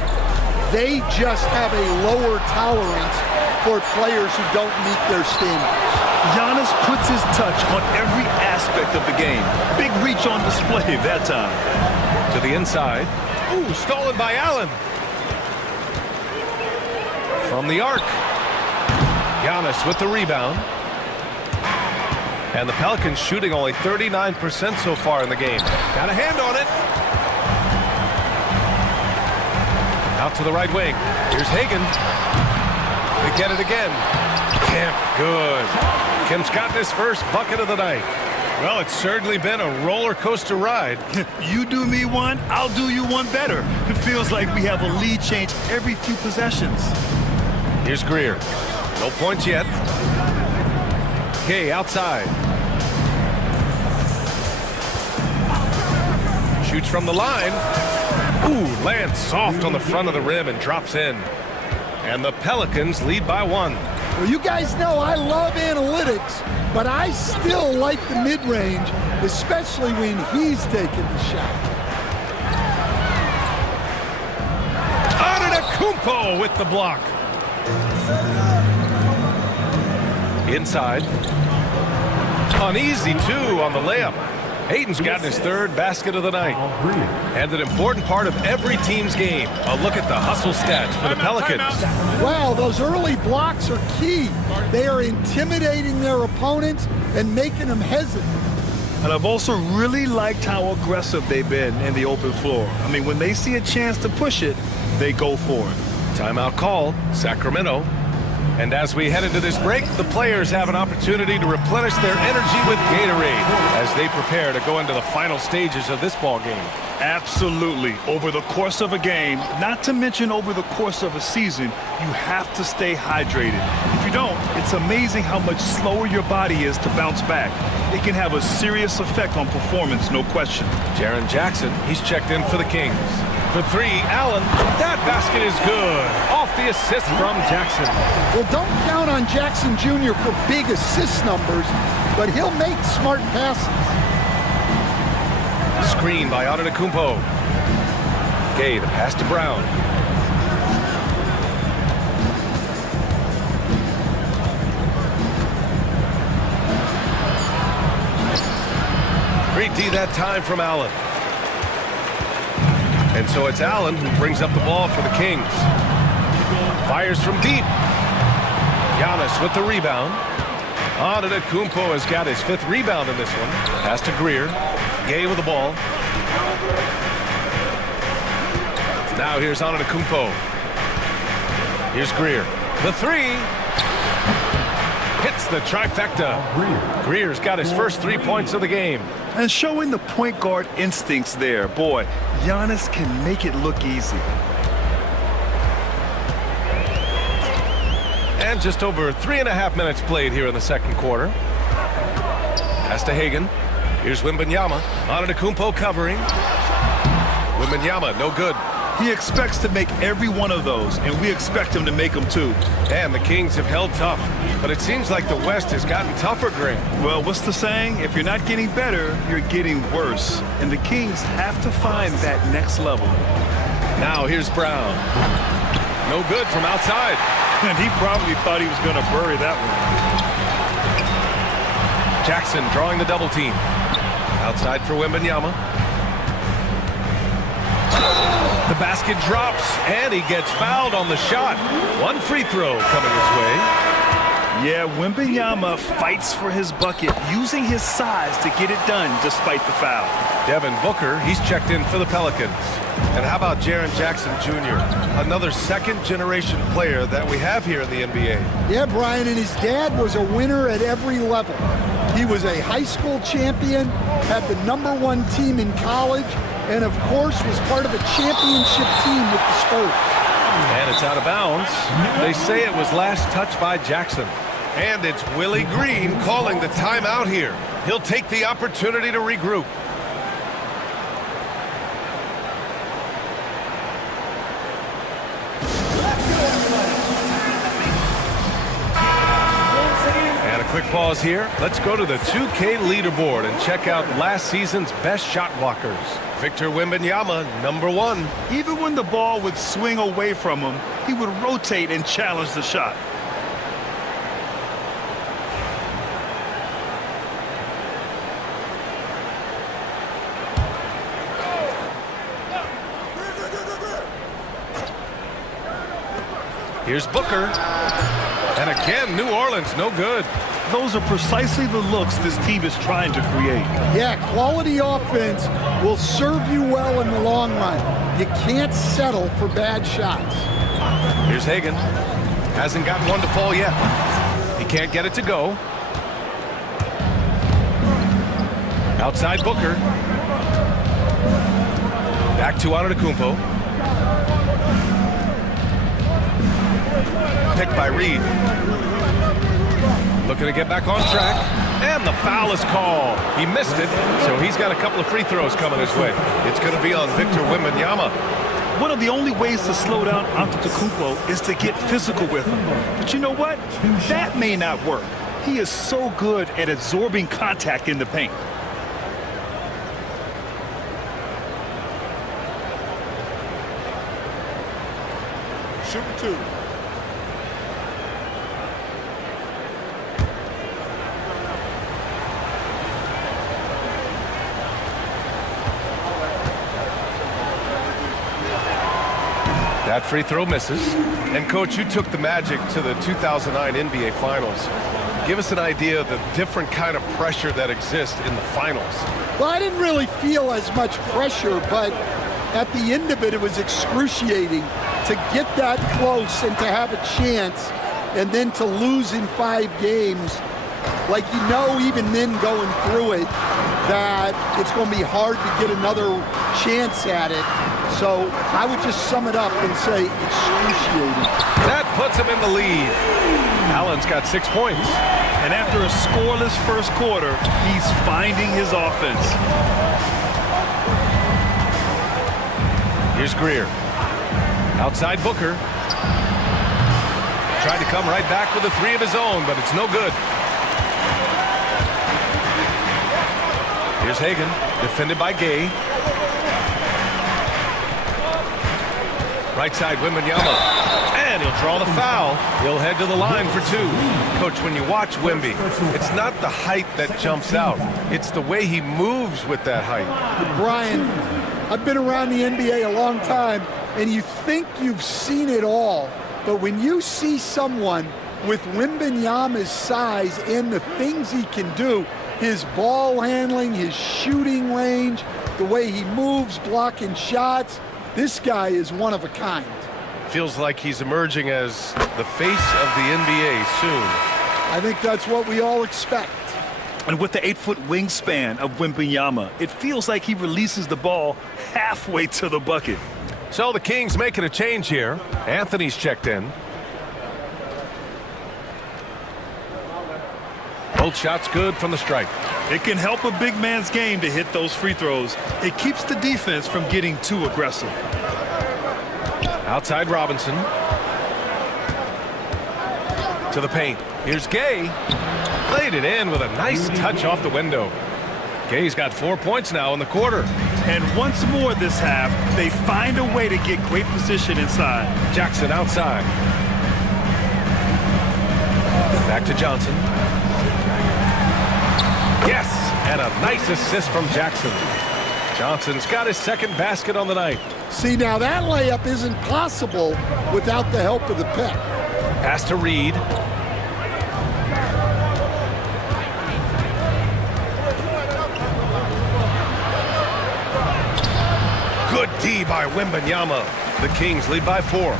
they just have a lower tolerance for players who don't meet their standards. Giannis puts his touch on every aspect of the game. Big reach on display that time. To the inside. Ooh, stolen by Allen. From the arc. Giannis with the rebound. And the Pelicans shooting only 39% so far in the game. Got a hand on it. Out to the right wing. Here's Hagan. They get it again. Kemp, good. Kemp's gotten his first bucket of the night. Well, it's certainly been a roller coaster ride. You do me one, I'll do you one better. It feels like we have a lead change every few possessions. Here's Greer. No points yet. Gay outside. Shoots from the line. Ooh, lands soft on the front of the rim and drops in. And the Pelicans lead by 1. Well, you guys know I love analytics, but I still like the mid-range, especially when he's taking the shot. Antetokounmpo with the block. Inside. Uneasy, too, on the layup. Ayton's gotten his 3rd basket of the night. And an important part of every team's game. A look at the hustle stats for the Pelicans. Wow, those early blocks are key. They are intimidating their opponents and making them hesitant. And I've also really liked how aggressive they've been in the open floor. I mean, when they see a chance to push it, they go for it. Timeout call, Sacramento. And as we head into this break, the players have an opportunity to replenish their energy with Gatorade as they prepare to go into the final stages of this ball game. Absolutely. Over the course of a game, not to mention over the course of a season, you have to stay hydrated. If you don't, it's amazing how much slower your body is to bounce back. It can have a serious effect on performance, no question. Jaren Jackson, he's checked in for the Kings. For 3, Allen. That basket is good. Off the assist from Jackson. Well, don't count on Jackson Jr. for big assist numbers, but he'll make smart passes. Screen by Antetokounmpo. Gay, the pass to Brown. Great D that time from Allen. And so it's Allen who brings up the ball for the Kings. Fires from deep. Giannis with the rebound. Antetokounmpo has got his 5th rebound in this one. Pass to Greer. Gay with the ball. Now here's Antetokounmpo. Here's Greer. The 3. hits the trifecta. Greer's got his first 3 points of the game. And showing the point guard instincts there. Boy, Giannis can make it look easy. And just over 3.5 minutes played here in the second quarter. Pass to Hagan. Here's Wembanyama. Antetokounmpo covering. Wembanyama, no good. He expects to make every one of those, and we expect him to make them too. And the Kings have held tough, but it seems like the West has gotten tougher, Grant. Well, what's the saying? If you're not getting better, you're getting worse. And the Kings have to find that next level. Now here's Brown. No good from outside. And he probably thought he was going to bury that one. Jackson drawing the double team. Outside for Wembanyama. The basket drops, and he gets fouled on the shot. One free throw coming his way. Yeah, Wembanyama fights for his bucket, using his size to get it done despite the foul. Devin Booker, he's checked in for the Pelicans. And how about Jaren Jackson Jr., another second-generation player that we have here in the NBA? Yeah, Brian, and his dad was a winner at every level. He was a high school champion, had the #1 team in college, and of course was part of a championship team with the Spurs. And it's out of bounds. They say it was last touched by Jackson. And it's Willie Green calling the timeout here. He'll take the opportunity to regroup. And a quick pause here. Let's go to the 2K leaderboard and check out last season's best shot blockers. Victor Wembanyama, #1. Even when the ball would swing away from him, he would rotate and challenge the shot. Here's Booker. And again, New Orleans, no good. Those are precisely the looks this team is trying to create. Yeah, quality offense will serve you well in the long run. You can't settle for bad shots. Here's Hagan. Hasn't gotten one to fall yet. He can't get it to go. Outside Booker. Back to Antetokounmpo. Picked by Reed. Looking to get back on track. And the foul is called. He missed it, so he's got a couple of free throws coming his way. It's going to be on Victor Wembanyama. One of the only ways to slow down Antetokounmpo is to get physical with him. But you know what? That may not work. He is so good at absorbing contact in the paint. Shoot 2. That free throw misses. And, Coach, you took the Magic to the 2009 NBA Finals. Give us an idea of the different kind of pressure that exists in the finals. Well, I didn't really feel as much pressure, but at the end of it, it was excruciating to get that close and to have a chance and then to lose in 5 games. Like, you know, even then going through it, that it's going to be hard to get another chance at it. So I would just sum it up and say excruciating. That puts him in the lead. Allen's got 6 points. And after a scoreless first quarter, he's finding his offense. Here's Greer. Outside Booker. Tried to come right back with a 3 of his own, but it's no good. Here's Hagan, defended by Gay. Right side, Wembanyama. And he'll draw the foul. He'll head to the line for 2. Coach, when you watch Wemby, it's not the height that jumps out. It's the way he moves with that height. Brian, I've been around the NBA a long time, and you think you've seen it all. But when you see someone with Wembanyama's size and the things he can do, his ball handling, his shooting range, the way he moves, blocking shots, this guy is one of a kind. Feels like he's emerging as the face of the NBA soon. I think that's what we all expect. And with the 8-foot wingspan of Wembanyama, it feels like he releases the ball halfway to the bucket. So the Kings making a change here. Anthony's checked in. Both shots good from the stripe. It can help a big man's game to hit those free throws. It keeps the defense from getting too aggressive. Outside Robinson. To the paint. Here's Gay. Played it in with a nice touch off the window. Gay's got 4 points now in the quarter. And once more this half, they find a way to get great position inside. Jackson outside. Back to Johnson. Yes, and a nice assist from Jackson. Johnson's got his second basket on the night. See, now that layup isn't possible without the help of the pick. Pass to Reed. Good D by Wembanyama. The Kings lead by 4.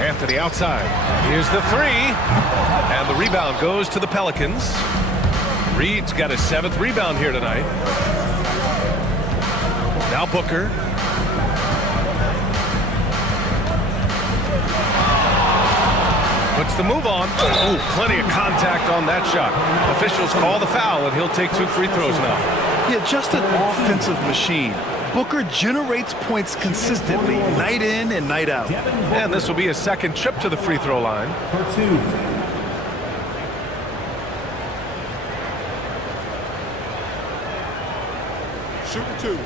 Anthony outside. Here's the 3. And the rebound goes to the Pelicans. Reed's got his 7th rebound here tonight. Now Booker. Puts the move on. Oh, plenty of contact on that shot. Officials call the foul, and he'll take 2 free throws now. Yeah, just an offensive machine. Booker generates points consistently, night in and night out. And this will be his second trip to the free throw line. For 2. Shooting 2.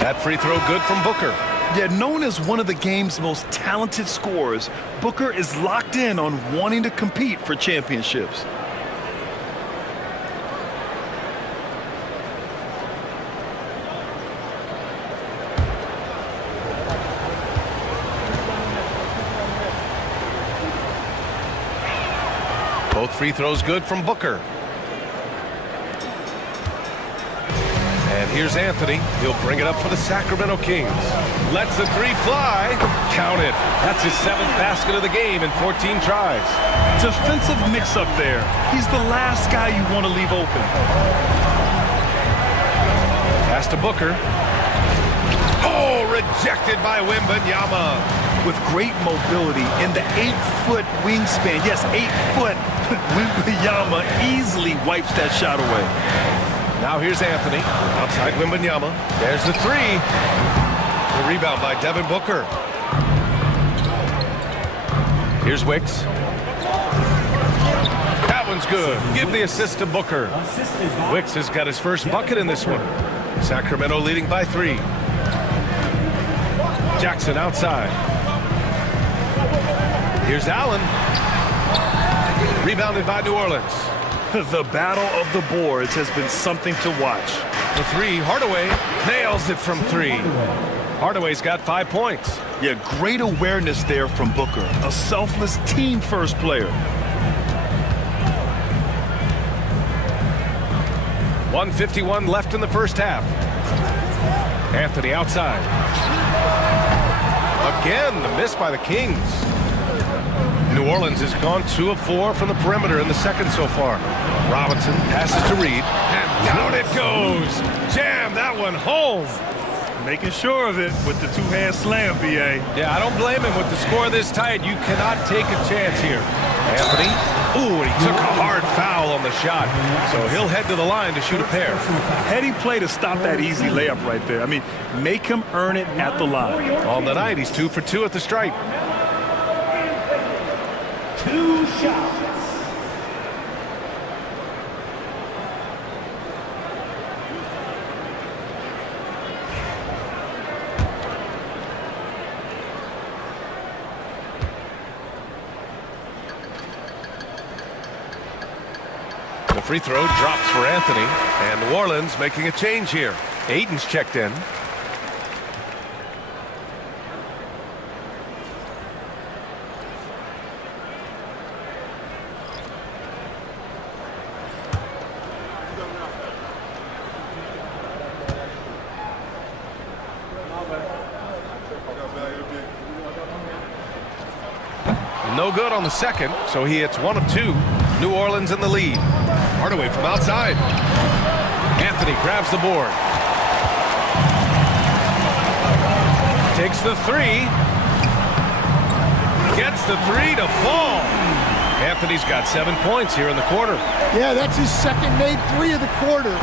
That free throw good from Booker. Yet known as one of the game's most talented scorers, Booker is locked in on wanting to compete for championships. Both free throws good from Booker. And here's Anthony. He'll bring it up for the Sacramento Kings. Lets the 3 fly. Count it. That's his 7th basket of the game in 14 tries. Defensive mix-up there. He's the last guy you want to leave open. Pass to Booker. Oh, rejected by Wembanyama. With great mobility in the 8-foot wingspan. Yes, 8 foot. Wembanyama easily wipes that shot away. Now here's Anthony. Outside Wembanyama. There's the 3. The rebound by Devin Booker. Here's Wicks. That one's good. Give the assist to Booker. Wicks has got his first bucket in this one. Sacramento leading by 3. Jackson outside. Here's Allen. Rebounded by New Orleans. The battle of the boards has been something to watch. The 3, Hardaway nails it from 3. Hardaway's got 5 points. Yeah, great awareness there from Booker. A selfless team-first player. 1:51 left in the first half. Anthony outside. Again, the miss by the Kings. New Orleans has gone 2 of 4 from the perimeter in the second so far. Robinson passes to Reed, and down it goes. Jam that one home. Making sure of it with the 2-hand slam, B.A. Yeah, I don't blame him with the score this tight. You cannot take a chance here. Anthony, ooh, and he took a hard foul on the shot. So he'll head to the line to shoot a pair. Heady play to stop that easy layup right there. I mean, make him earn it at the line. On the night, he's 2 for 2 at the stripe. 2 shots. The free throw drops for Anthony, and New Orleans making a change here. Aiden's checked in. No good on the second, so he hits 1 of 2. New Orleans in the lead. Hardaway from outside. Anthony grabs the board. Takes the 3. Gets the 3 to fall. Anthony's got 7 points here in the quarter. Yeah, that's his second made 3 of the quarter.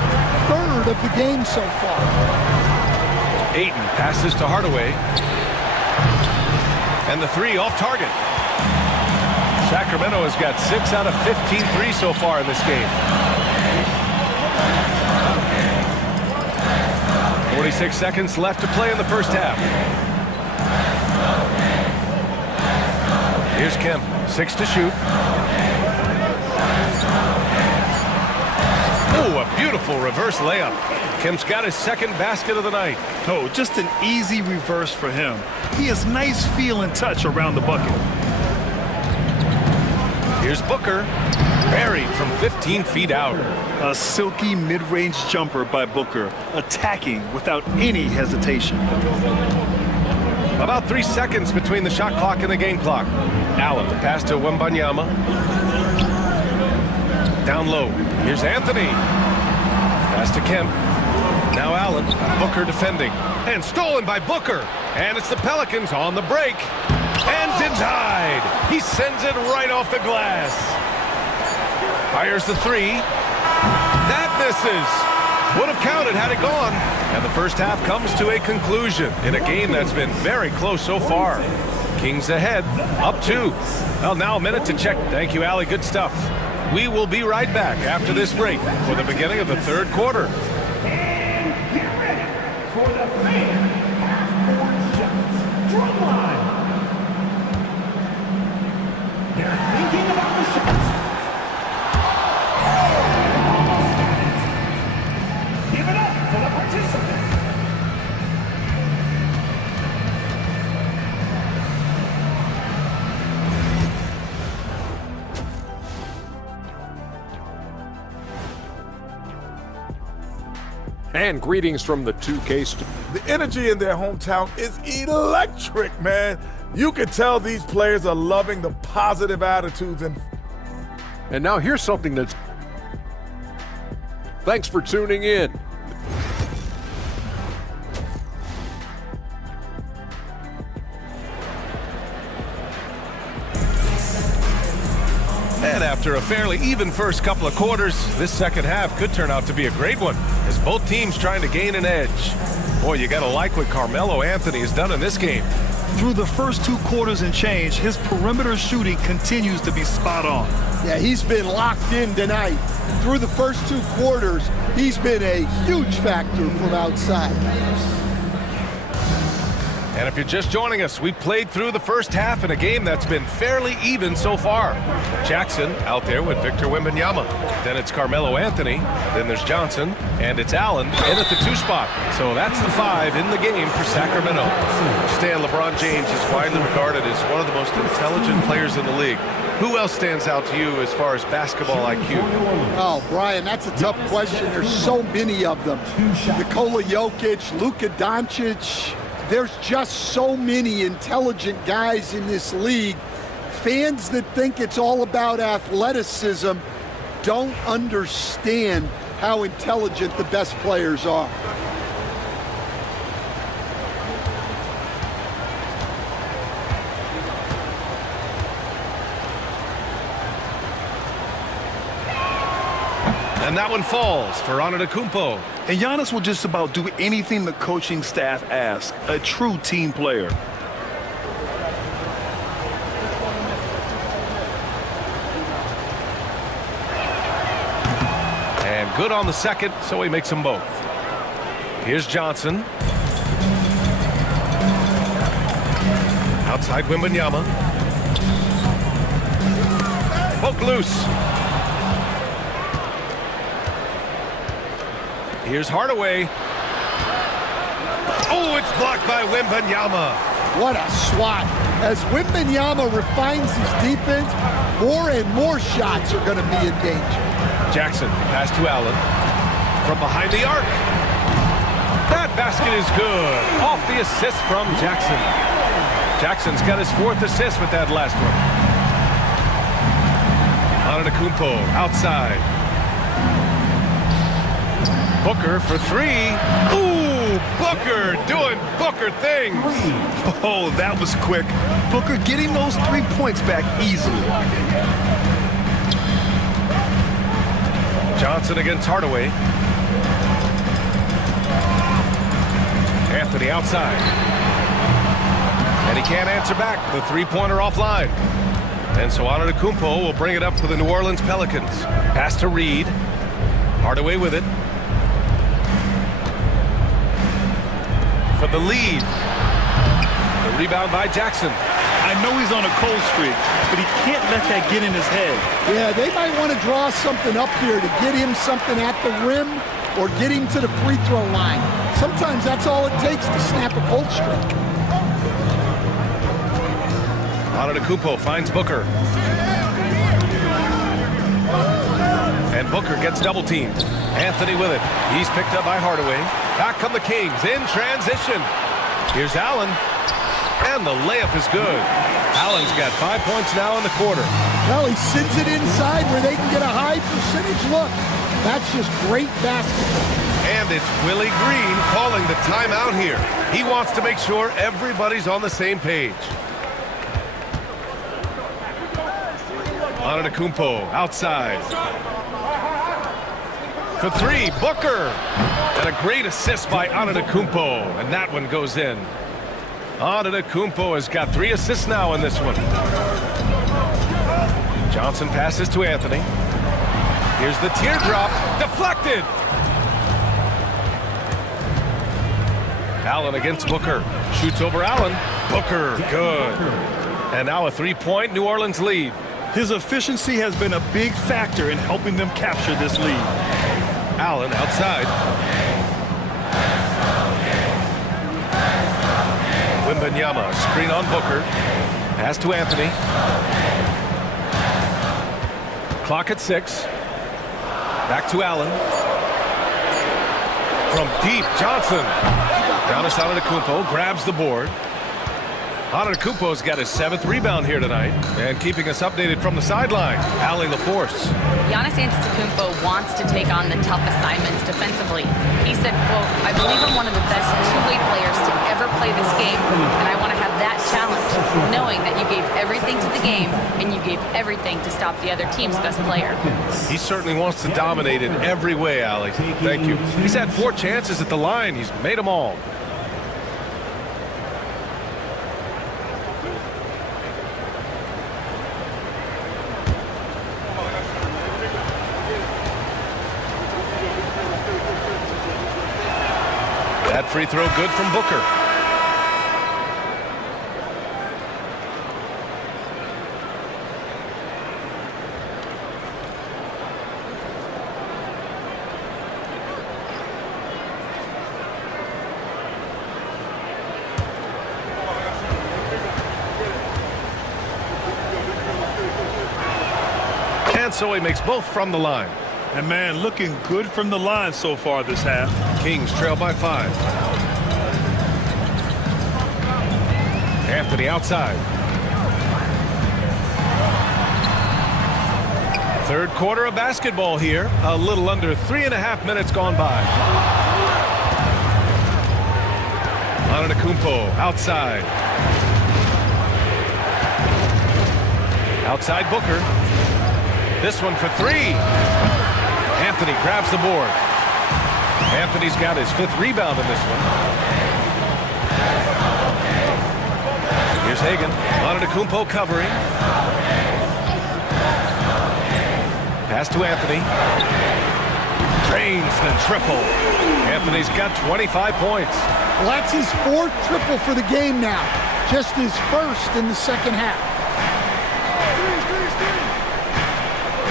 Third of the game so far. Ayton passes to Hardaway. And the 3 off target. Sacramento has got 6 out of 15 threes so far in this game. 46 seconds left to play in the first half. Here's Kemp, 6 to shoot. Oh, a beautiful reverse layup. Kemp's got his second basket of the night. Oh, just an easy reverse for him. He has nice feel and touch around the bucket. Here's Booker, buried from 15 feet out. A silky mid-range jumper by Booker, attacking without any hesitation. About 3 seconds between the shot clock and the game clock. Allen, the pass to Wembanyama. Down low, here's Anthony. Pass to Kemp. Now Allen, Booker defending. And stolen by Booker. And it's the Pelicans on the break. And denied. He sends it right off the glass. Fires the 3. That misses. Would have counted had it gone. And the first half comes to a conclusion in a game that's been very close so far. Kings ahead, up 2. Well, now a minute to check. Thank you, Allie. Good stuff. We will be right back after this break for the beginning of the third quarter. And get ready for the fan half-court shots. Drumline. They're thinking about the shots. Give it up for the participants. And greetings from the 2K. The energy in their hometown is electric, man. You can tell these players are loving the positive attitudes. And now here's something that's... Thanks for tuning in. And after a fairly even first couple of quarters, this second half could turn out to be a great one, as both teams trying to gain an edge. Boy, you gotta like what Carmelo Anthony has done in this game. Through the first 2 quarters and change, his perimeter shooting continues to be spot on. Yeah, he's been locked in tonight. Through the first 2 quarters, he's been a huge factor from outside. And if you're just joining us, we played through the first half in a game that's been fairly even so far. Jackson out there with Victor Wembanyama. Then it's Carmelo Anthony. Then there's Johnson. And it's Allen in at the 2 spot. So that's the 5 in the game for Sacramento. Stan, LeBron James is widely regarded as one of the most intelligent players in the league. Who else stands out to you as far as basketball IQ? Oh, Brian, that's a tough question. There's so many of them. Nikola Jokic, Luka Doncic. There's just so many intelligent guys in this league. Fans that think it's all about athleticism don't understand how intelligent the best players are. And that one falls for Antetokounmpo. And Giannis will just about do anything the coaching staff asks. A true team player. And good on the second, so he makes them both. Here's Johnson. Outside Wembanyama. Poke loose. Here's Hardaway. Oh, it's blocked by Wembanyama. What a swat. As Wembanyama refines his defense, more and more shots are going to be in danger. Jackson, pass to Allen. From behind the arc. That basket is good. Off the assist from Jackson. Jackson's got his 4th assist with that last one. Antetokounmpo outside. Booker for three. Ooh, Booker doing Booker things. Oh, that was quick. Booker getting those 3 points back easily. Johnson against Hardaway. Anthony outside. And he can't answer back. The three-pointer offline. And so Antetokounmpo will bring it up for the New Orleans Pelicans. Pass to Reed. Hardaway with it. For the lead. The rebound by Jackson. I know he's on a cold streak, but he can't let that get in his head. Yeah, they might want to draw something up here to get him something at the rim or get him to the free throw line. Sometimes that's all it takes to snap a cold streak. Antetokounmpo finds Booker. And Booker gets double-teamed. Anthony with it. He's picked up by Hardaway. Back come the Kings in transition. Here's Allen. And the layup is good. Allen's got 5 points now in the quarter. Well, he sends it inside where they can get a high percentage look. That's just great basketball. And it's Willie Green calling the timeout here. He wants to make sure everybody's on the same page. Antetokounmpo outside. For three, Booker. And a great assist by Antetokounmpo. And that one goes in. Antetokounmpo has got 3 assists now in this one. Johnson passes to Anthony. Here's the teardrop. Deflected. Allen against Booker. Shoots over Allen. Booker, good. And now a 3-point New Orleans lead. His efficiency has been a big factor in helping them capture this lead. Allen outside. Wembanyama, screen on Booker. Pass to Anthony. Clock at 6. Back to Allen. From deep, Johnson. Giannis Antetokounmpo grabs the board. Antetokounmpo's got his 7th rebound here tonight. And keeping us updated from the sideline, Allie LaForce. Giannis Antetokounmpo wants to take on the tough assignments defensively. He said, quote, I believe I'm one of the best two-way players to ever play this game, and I want to have that challenge, knowing that you gave everything to the game and you gave everything to stop the other team's best player. He certainly wants to dominate in every way, Allie. Thank you. He's had 4 chances at the line. He's made them all. That free throw good from Booker. And so he makes both from the line. And man, looking good from the line so far this half. Kings trail by 5. Anthony outside. Third quarter of basketball here. A little under 3.5 minutes gone by. Antetokounmpo outside. Outside Booker. This one for 3. Anthony grabs the board. Anthony's got his 5th rebound in this one. Here's Hagan. Antetokounmpo covering. Pass to Anthony. Drains the triple. Anthony's got 25 points. Well, that's his 4th triple for the game now. Just his 1st in the second half.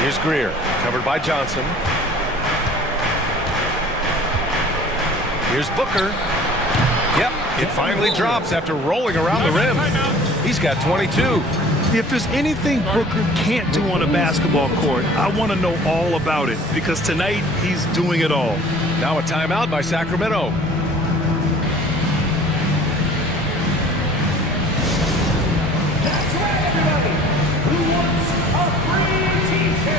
Here's Greer, covered by Johnson. Here's Booker. Yep, it finally drops after rolling around the rim. He's got 22. If there's anything Booker can't do on a basketball court, I want to know all about it, because tonight he's doing it all. Now a timeout by Sacramento. Who wants a free t-shirt?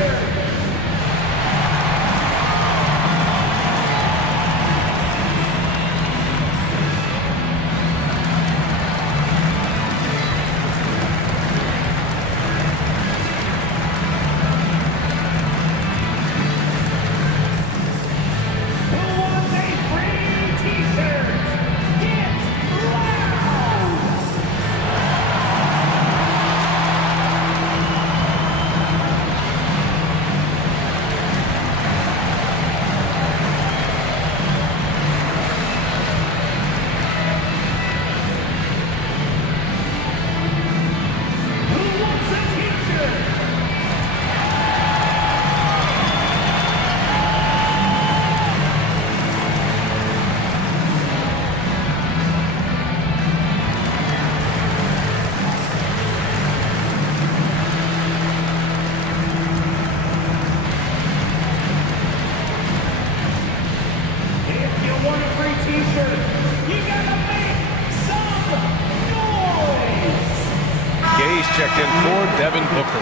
He's checked in for Devin Booker.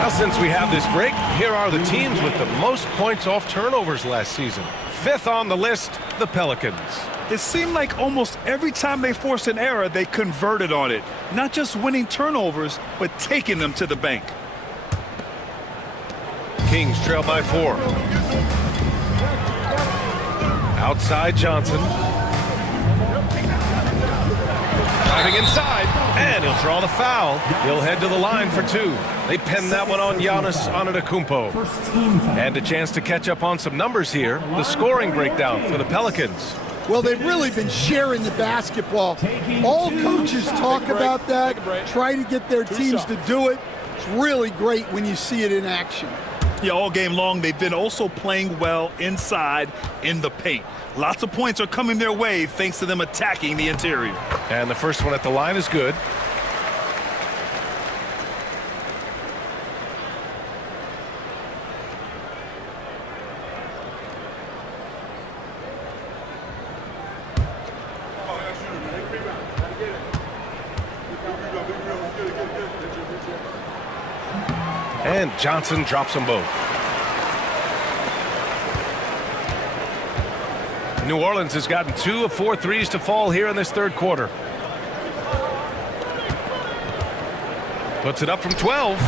Now, since we have this break, here are the teams with the most points off turnovers last season. 5th on the list, the Pelicans. It seemed like almost every time they forced an error, they converted on it. Not just winning turnovers, but taking them to the bank. Kings trail by 4. Outside Johnson. Driving inside, and he'll draw the foul. He'll head to the line for 2. They pin that one on Giannis Antetokounmpo. And a chance to catch up on some numbers here. The scoring breakdown for the Pelicans. Well, they've really been sharing the basketball. All coaches talk about that, try to get their teams to do it. It's really great when you see it in action. Yeah, all game long, they've been also playing well inside in the paint. Lots of points are coming their way thanks to them attacking the interior. And the first one at the line is good. And Johnson drops them both. New Orleans has gotten 2 of 4 threes to fall here in this third quarter. Puts it up from 12.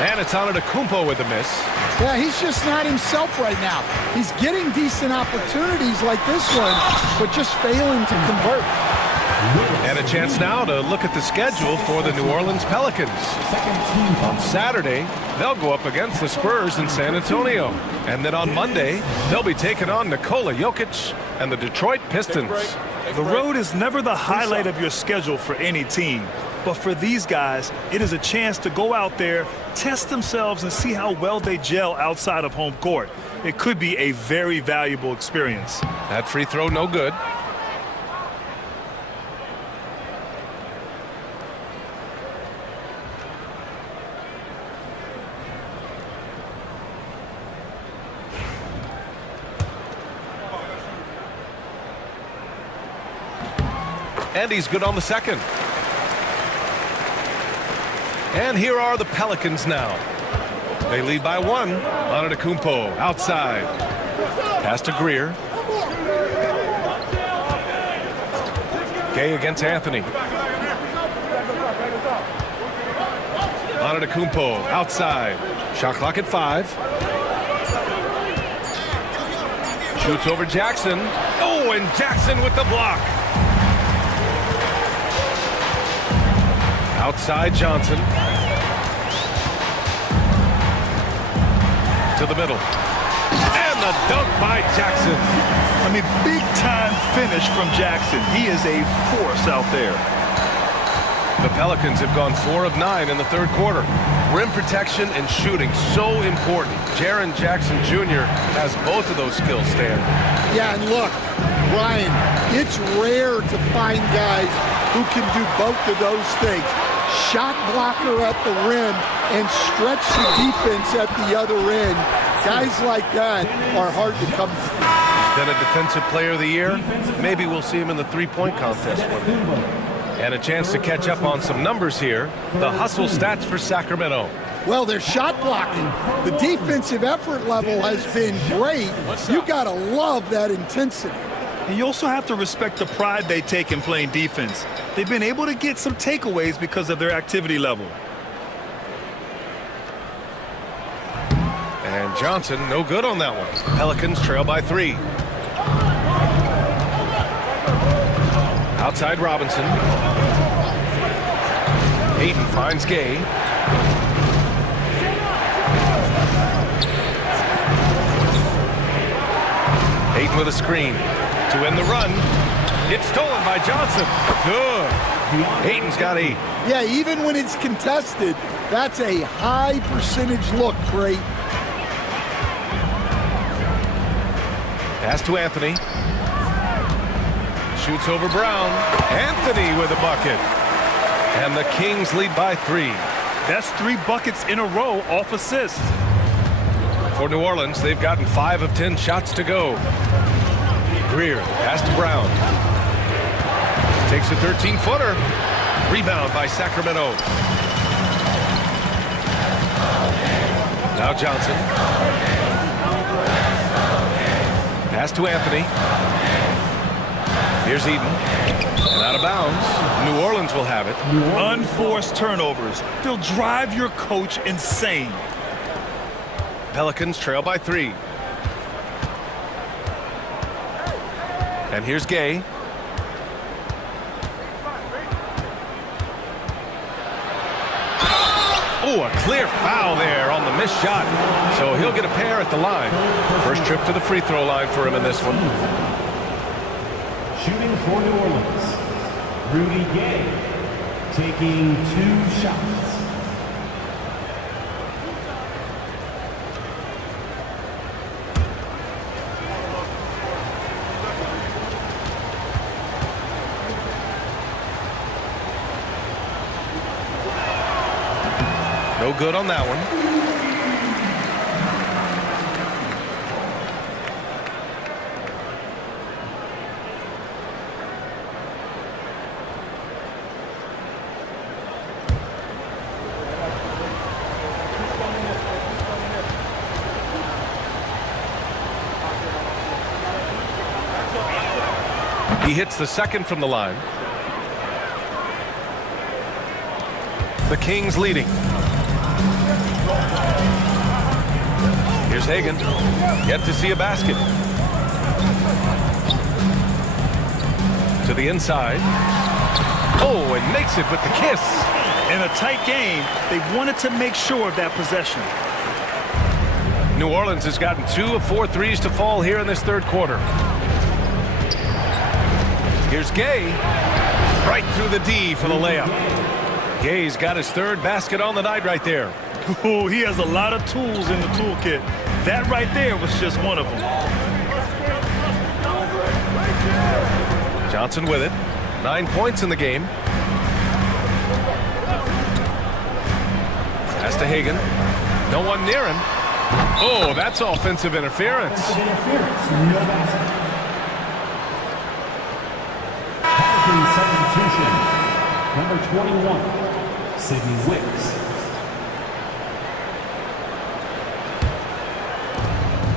And it's Antetokounmpo with the miss. Yeah, he's just not himself right now. He's getting decent opportunities like this one, but just failing to convert. And a chance now to look at the schedule for the New Orleans Pelicans. On Saturday, they'll go up against the Spurs in San Antonio. And then on Monday, they'll be taking on Nikola Jokic and the Detroit Pistons. The road is never the highlight of your schedule for any team. But for these guys, it is a chance to go out there, test themselves, and see how well they gel outside of home court. It could be a very valuable experience. That free throw no good. And he's good on the second. And here are the Pelicans now. They lead by 1. Antetokounmpo outside. Pass to Greer. Gay against Anthony. Antetokounmpo outside. Shot clock at 5. Shoots over Jackson. Oh, and Jackson with the block. Outside Johnson. To the middle. And the dunk by Jackson. I mean, big-time finish from Jackson. He is a force out there. The Pelicans have gone 4 of 9 in the third quarter. Rim protection and shooting, so important. Jaren Jackson Jr. has both of those skills, Stan. Yeah, and look, Ryan, it's rare to find guys who can do both of those things. Shot blocker at the rim and stretch the defense at the other end. Guys like that are hard to come to. He's been a defensive player of the year. Maybe we'll see him in the three-point contest one day. And a chance to catch up on some numbers here. The hustle stats for Sacramento. Well, they're shot blocking. The defensive effort level has been great. You got to love that intensity. And you also have to respect the pride they take in playing defense. They've been able to get some takeaways because of their activity level. And Johnson, no good on that one. Pelicans trail by 3. Outside Robinson. Ayton finds Gay. Ayton with a screen to end the run. It's stolen by Johnson. Good. Ayton's got 8. Yeah, even when it's contested, that's a high percentage look for Ayton. Pass to Anthony. Shoots over Brown. Anthony with a bucket. And the Kings lead by 3. That's 3 buckets in a row off assist. For New Orleans, they've gotten 5 of 10 shots to go. Greer, pass to Brown. Takes a 13-footer. Rebound by Sacramento. Now Johnson. Pass to Anthony. Here's Eaton. And out of bounds. New Orleans will have it. Unforced turnovers. They'll drive your coach insane. Pelicans trail by 3. And here's Gay. Oh, a clear foul there on the missed shot. So he'll get a pair at the line. First trip to the free throw line for him in this one. Shooting for New Orleans, Rudy Gay, taking 2 shots. No good on that one. He hits the second from the line. The Kings leading. Here's Hagan. Yet to see a basket. To the inside. Oh, and makes it with the kiss. In a tight game, they wanted to make sure of that possession. New Orleans has gotten 2 of 4 threes to fall here in this third quarter. Here's Gay. Right through the D for the layup. Gay's got his third basket on the night right there. Oh, he has a lot of tools in the toolkit. That right there was just one of them. Johnson with it. 9 points in the game. Pass to Hagan. No one near him. Oh, that's offensive interference. Substitution. Number 21, Sidney Wicks.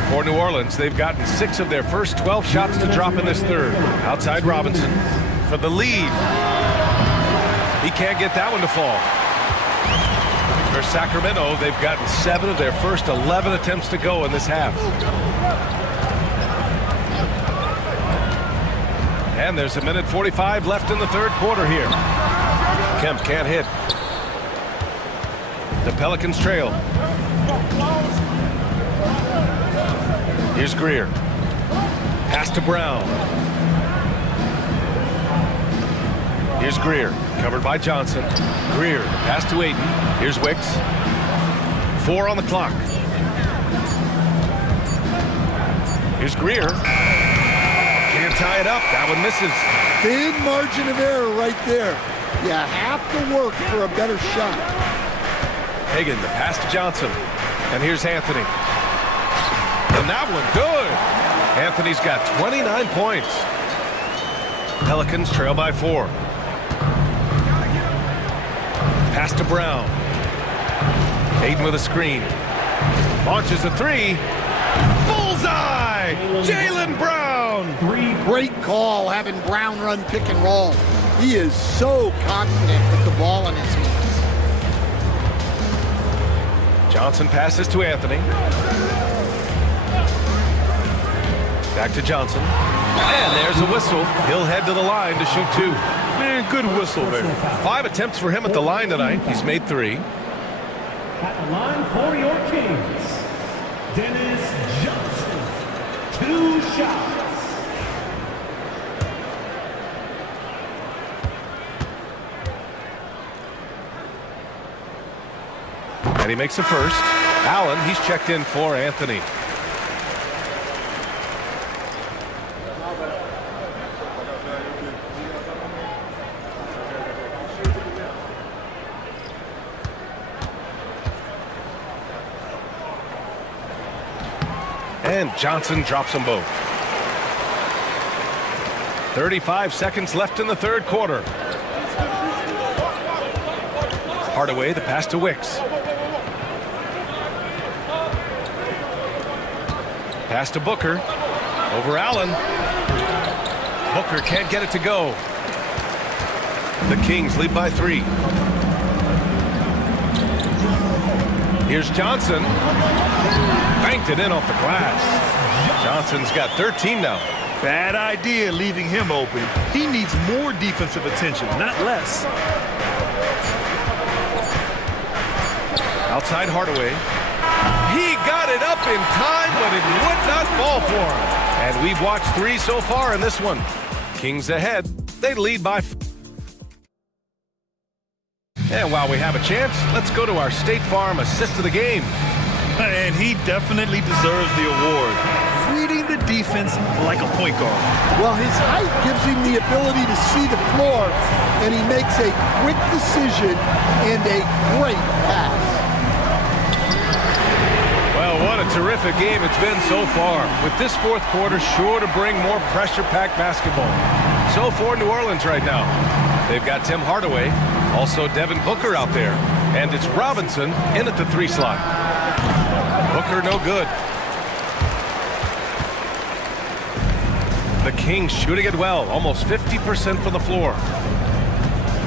For New Orleans, they've gotten 6 of their first 12 shots to drop in this third. Outside Robinson for the lead. He can't get that one to fall. For Sacramento, they've gotten 7 of their first 11 attempts to go in this half. And there's 1:45 left in the third quarter here. Kemp can't hit. The Pelicans trail. Here's Greer. Pass to Brown. Here's Greer. Covered by Johnson. Greer. Pass to Ayton. Here's Wicks. 4 on the clock. Here's Greer. Can't tie it up. That one misses. Big margin of error right there. You have to work for a better shot. Hagan, the pass to Johnson. And here's Anthony. And that one, good. Anthony's got 29 points. Pelicans trail by 4. Pass to Brown. Ayton with a screen. Launches a 3. Bullseye! Jaylen Brown! Great call having Brown run pick and roll. He is so confident with the ball in his hands. Johnson passes to Anthony. Back to Johnson. And there's a whistle. He'll head to the line to shoot 2. Man, good whistle there. 5 attempts for him at the line tonight. He's made 3. At the line for your Kings, Dennis Johnson. 2 shots. And he makes the first. Allen, he's checked in for Anthony. And Johnson drops them both. 35 seconds left in the third quarter. Hardaway, the pass to Wicks. Pass to Booker. Over Allen. Booker can't get it to go. The Kings lead by 3. Here's Johnson. Banked it in off the glass. Johnson's got 13 now. Bad idea leaving him open. He needs more defensive attention, not less. Outside Hardaway. He got it up in time, but it would not fall for him. And we've watched 3 so far in this one. Kings ahead. They lead by... And while we have a chance, let's go to our State Farm assist of the game. And he definitely deserves the award. Reading the defense like a point guard. Well, his height gives him the ability to see the floor, and he makes a quick decision and a great pass. Well, what a terrific game it's been so far. With this fourth quarter sure to bring more pressure-packed basketball. So for New Orleans right now, they've got Tim Hardaway, also Devin Booker out there, and it's Robinson in at the 3 slot. Booker no good. The Kings shooting it well, almost 50% from the floor.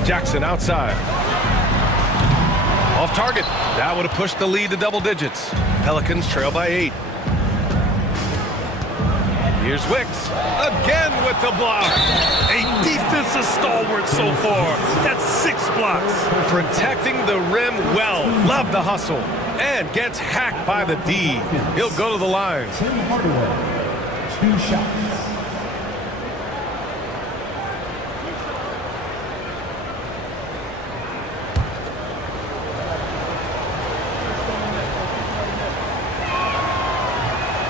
Jackson outside. Off target. That would have pushed the lead to double digits. Pelicans trail by 8. Here's Wicks. Again with the block. A defensive stalwart so far. That's 6 blocks. Protecting the rim well. Love the hustle. And gets hacked by the D. He'll go to the line. Tim Hardaway, 2 shots.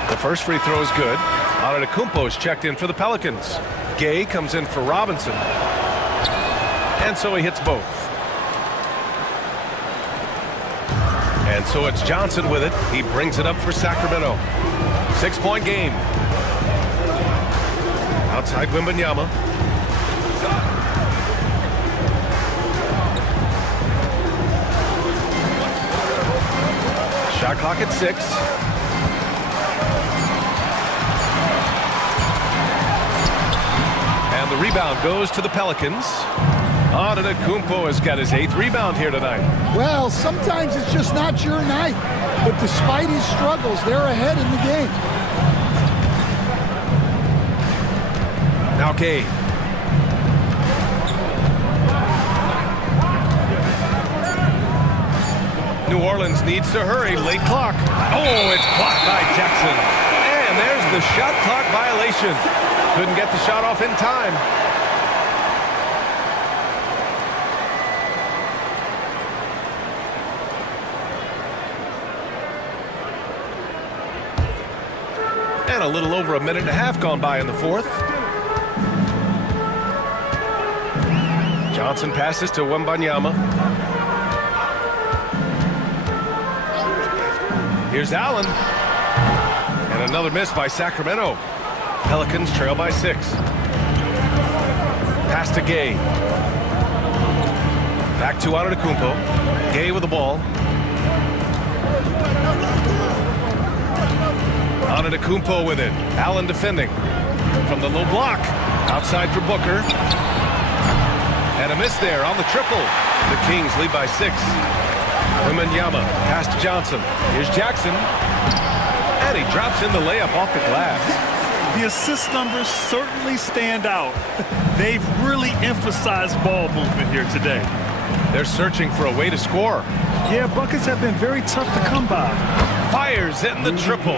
The first free throw is good. Antetokounmpo's checked in for the Pelicans. Gay comes in for Robinson. And so he hits both. And so it's Johnson with it. He brings it up for Sacramento. 6-point game. Outside Wembanyama. Shot clock at 6. And the rebound goes to the Pelicans. Antetokounmpo has got his 8th rebound here tonight. Well, sometimes it's just not your night. But despite his struggles, they're ahead in the game. Now Gay. New Orleans needs to hurry. Late clock. Oh, it's blocked by Jackson. And there's the shot clock violation. Couldn't get the shot off in time. And a little over a minute and a half gone by in the fourth. Johnson passes to Wembanyama. Here's Allen. And another miss by Sacramento. Pelicans trail by 6. Pass to Gay. Back to Antetokounmpo. Gay with the ball. Antetokounmpo with it. Allen defending. From the low block. Outside for Booker. And a miss there on the triple. The Kings lead by 6. Wembanyama. Pass to Johnson. Here's Jackson. And he drops in the layup off the glass. The assist numbers certainly stand out. They've really emphasized ball movement here today. They're searching for a way to score. Yeah, buckets have been very tough to come by. Fires in the triple.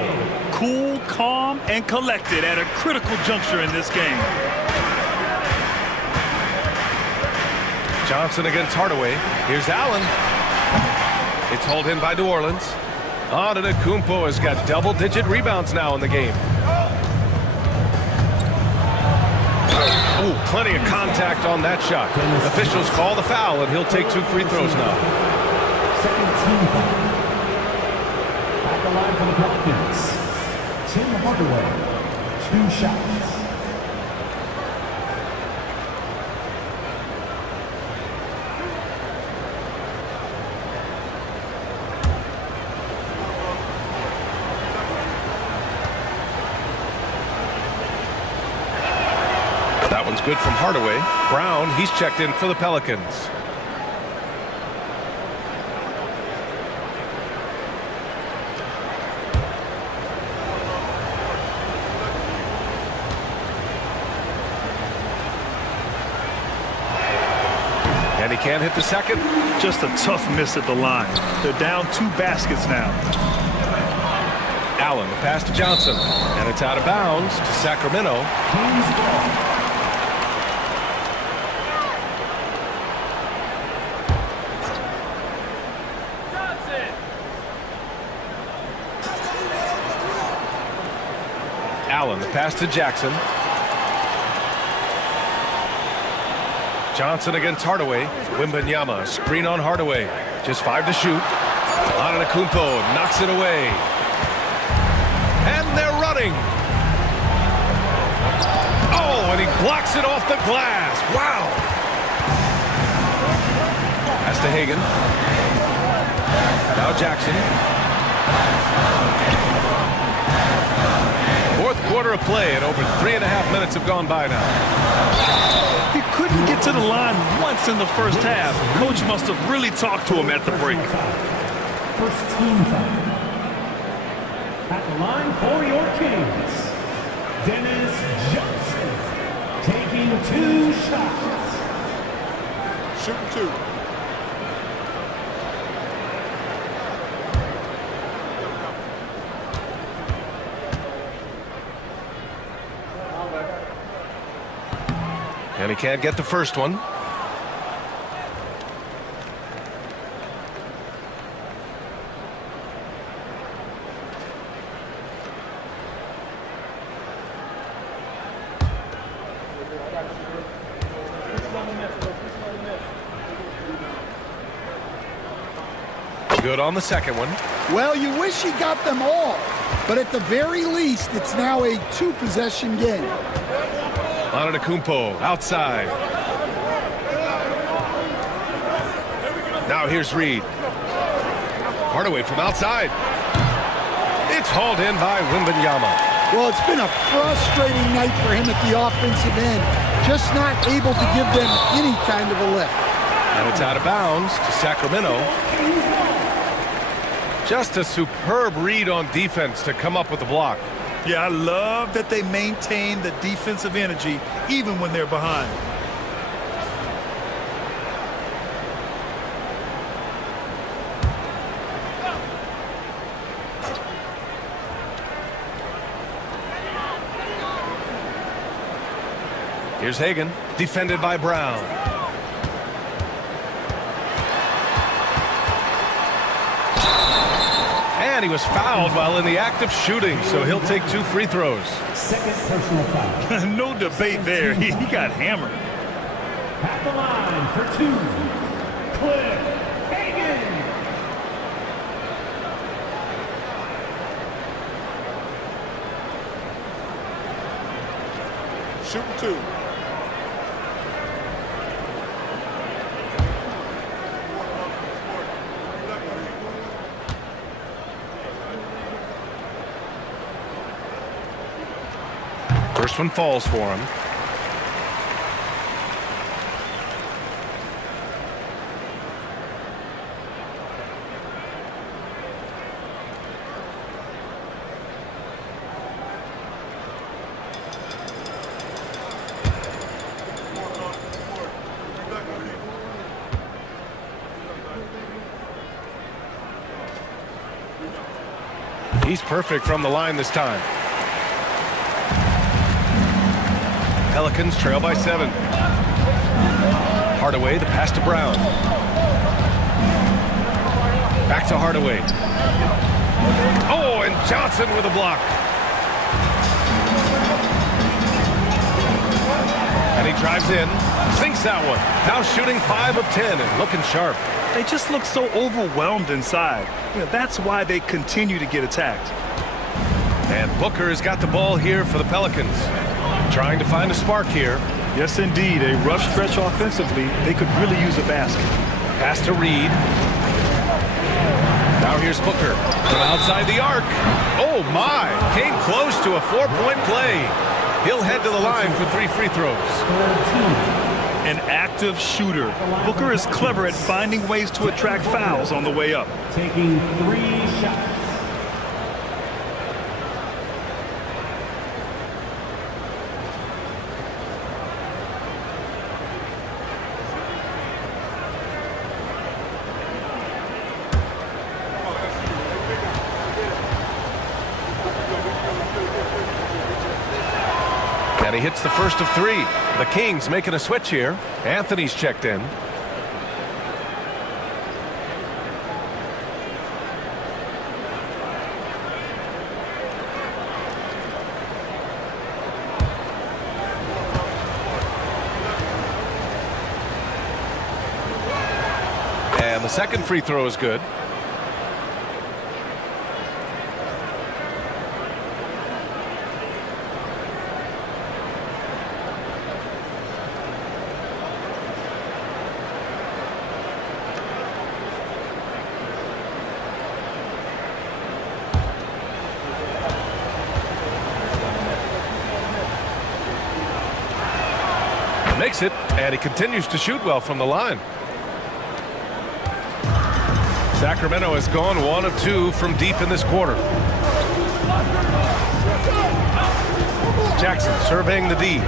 Cool, calm, and collected at a critical juncture in this game. Johnson against Hardaway. Here's Allen. It's hauled in by New Orleans. Antetokounmpo has got double-digit rebounds now in the game. Oh, plenty of contact on that shot. Officials call the foul, and he'll take 2 free throws now. Second team foul. At the line for the Pelicans, Tim Hardaway, 2 shots. That one's good from Hardaway. Brown, he's checked in for the Pelicans. And he can't hit the second. Just a tough miss at the line. They're down 2 baskets now. Allen, the pass to Johnson. And it's out of bounds to Sacramento. Allen, the pass to Jackson. Johnson against Hardaway. Wembanyama, screen on Hardaway. Just 5 to shoot. Antetokounmpo knocks it away. And they're running. Oh, and he blocks it off the glass. Wow. Pass to Hagan. Now Jackson. Fourth quarter of play, and over 3.5 minutes have gone by now. He couldn't get to the line once in the first half. Coach must have really talked to him at the break. First team foul. At the line for your Kings, Dennis Johnson taking 2 shots. Shooting 2. And he can't get the first one. Good on the second one. Well, you wish he got them all, but at the very least, it's now a 2-possession game. Antetokounmpo outside. Now here's Reed. Hardaway from outside. It's hauled in by Wembanyama. Well, it's been a frustrating night for him at the offensive end. Just not able to give them any kind of a lift. And it's out of bounds to Sacramento. Just a superb read on defense to come up with the block. Yeah, I love that they maintain the defensive energy even when they're behind. Here's Hagan, defended by Brown. And he was fouled while in the act of shooting, so he'll take 2 free throws. Second personal foul. No debate there. He got hammered. At the line for 2, Cliff Hagan. Shooting 2. First one falls for him. He's perfect from the line this time. Pelicans trail by 7. Hardaway, the pass to Brown. Back to Hardaway. Oh, and Johnson with a block. And he drives in, sinks that one. Now shooting 5 of 10 and looking sharp. They just look so overwhelmed inside. You know, that's why they continue to get attacked. And Booker has got the ball here for the Pelicans. Trying to find a spark here. Yes, indeed. A rough stretch offensively. They could really use a basket. Pass to Reed. Now here's Booker from outside the arc. Oh, my. Came close to a 4-point play. He'll head to the line for 3 free throws. An active shooter. Booker is clever at finding ways to attract fouls on the way up. Taking 3 shots. And he hits the first of 3. The Kings making a switch here. Anthony's checked in. And the second free throw is good. Makes it, and he continues to shoot well from the line. Sacramento has gone 1 of 2 from deep in this quarter. Jackson surveying the D.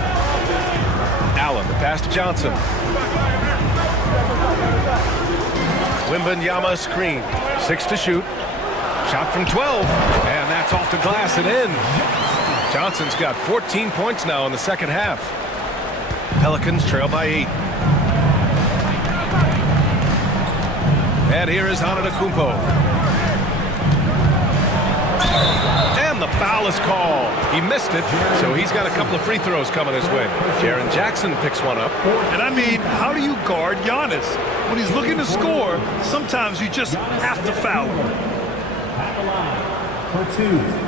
Allen, the pass to Johnson. Wembanyama screen. 6 to shoot. Shot from 12, and that's off the glass and in. Johnson's got 14 points now in the second half. Pelicans trail by 8. And here is Antetokounmpo. And the foul is called. He missed it, so he's got a couple of free throws coming his way. Jaren Jackson picks one up. And I mean, how do you guard Giannis? When he's looking to score, sometimes you just have to foul him. At the line for 2.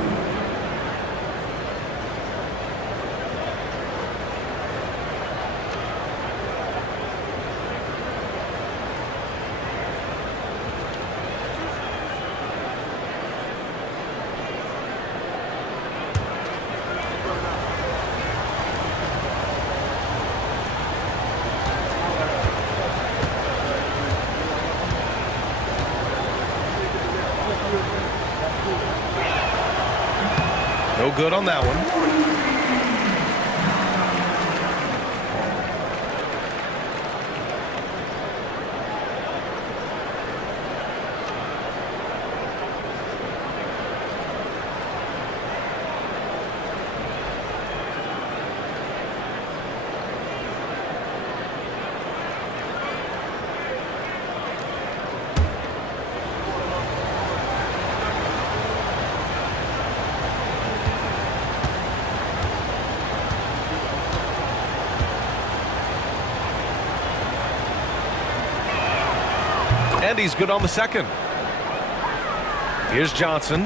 No good on that one. And he's good on the second. Here's Johnson.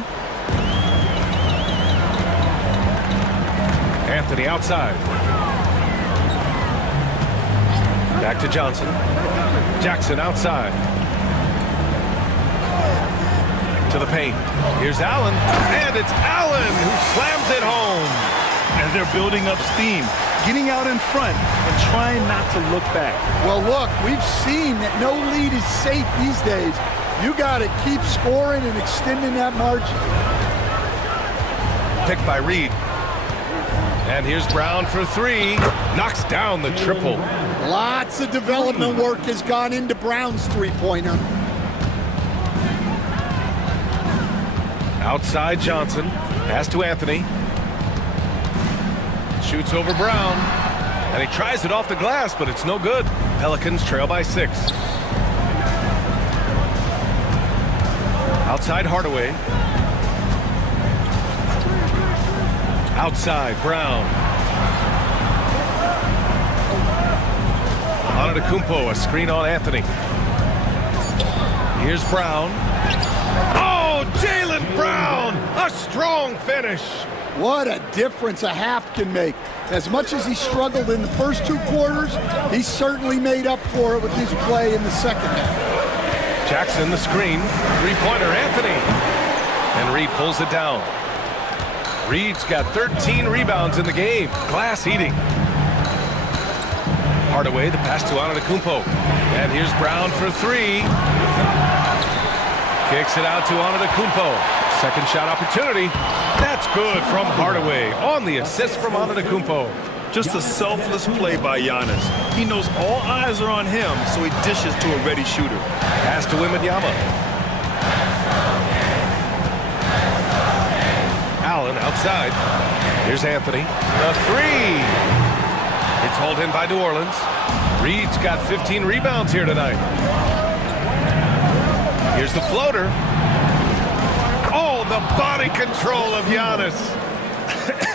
Anthony outside. Back to Johnson. Jackson outside. To the paint. Here's Allen. And it's Allen who slams it home. And they're building up steam, getting out in front and trying not to look back. Well, look, we've seen that no lead is safe these days. You got to keep scoring and extending that margin. Picked by Reed. And here's Brown for 3. Knocks down the triple. Lots of development work has gone into Brown's three-pointer. Outside Johnson. Pass to Anthony. Shoots over Brown. And he tries it off the glass, but it's no good. Pelicans trail by 6. Outside Hardaway. Outside Brown. Antetokounmpo, a screen on Anthony. Here's Brown. Oh, Jaylen Brown! A strong finish. What a difference a half can make. As much as he struggled in the first 2 quarters, he certainly made up for it with his play in the second half. Jackson, the screen. Three-pointer, Anthony. And Reed pulls it down. Reed's got 13 rebounds in the game. Glass eating. Hardaway, the pass to Antetokounmpo. And here's Brown for three. Kicks it out to Antetokounmpo. Second shot opportunity. That's good from Hardaway on the assist from Antetokounmpo. Just a selfless play by Giannis. He knows all eyes are on him, so he dishes to a ready shooter. Pass to Wembanyama. Allen outside. Here's Anthony. The three. It's hauled in by New Orleans. Reed's got 15 rebounds here tonight. Here's the floater. Oh, the body control of Giannis.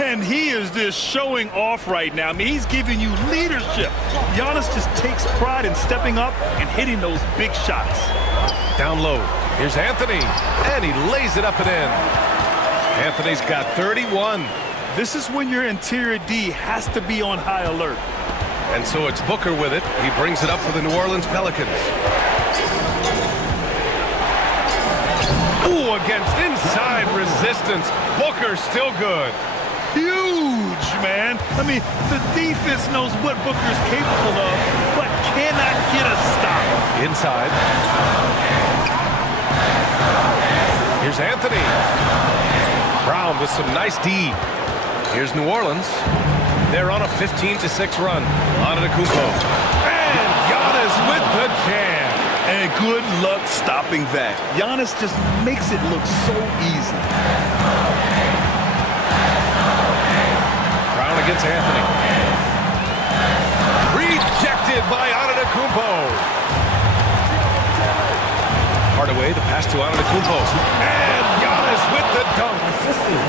And he is just showing off right now. I mean, he's giving you leadership. Giannis just takes pride in stepping up and hitting those big shots. Down low. Here's Anthony. And he lays it up and in. Anthony's got 31. This is when your interior D has to be on high alert. And so it's Booker with it. He brings it up for the New Orleans Pelicans. Ooh, against inside resistance. Booker still good. Huge, man. I mean, the defense knows what Booker's capable of, but cannot get a stop. Inside. Here's Anthony. Brown with some nice D. Here's New Orleans. They're on a 15-6 run. Antetokounmpo. And Giannis with the jam. And good luck stopping that. Giannis just makes it look so easy. Brown against Anthony. Rejected by Antetokounmpo. Hardaway, the pass to Antetokounmpo. And Giannis with the dunk.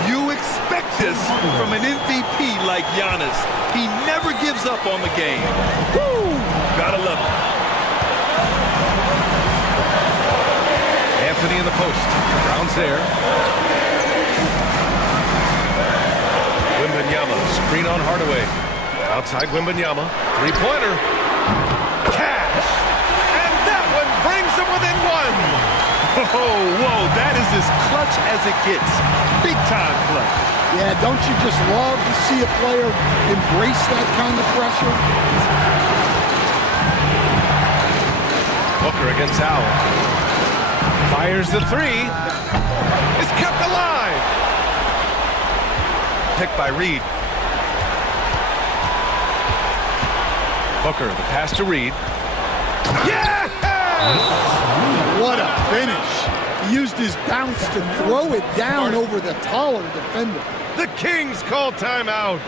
You expect this from an MVP like Giannis. He never gives up on the game. Woo! Gotta love it. Anthony in the post. Brown's there. Wembanyama, screen on Hardaway. Outside Wembanyama. Three-pointer. Cash. And that one brings them within one. Oh, whoa, that is as clutch as it gets. Big time clutch. Yeah, don't you just love to see a player embrace that kind of pressure? Booker against Allen. Fires the three. It's kept alive. Picked by Reed. Booker, the pass to Reed. Yes! What a finish. He used his bounce to throw it down over the taller defender. The Kings call timeout.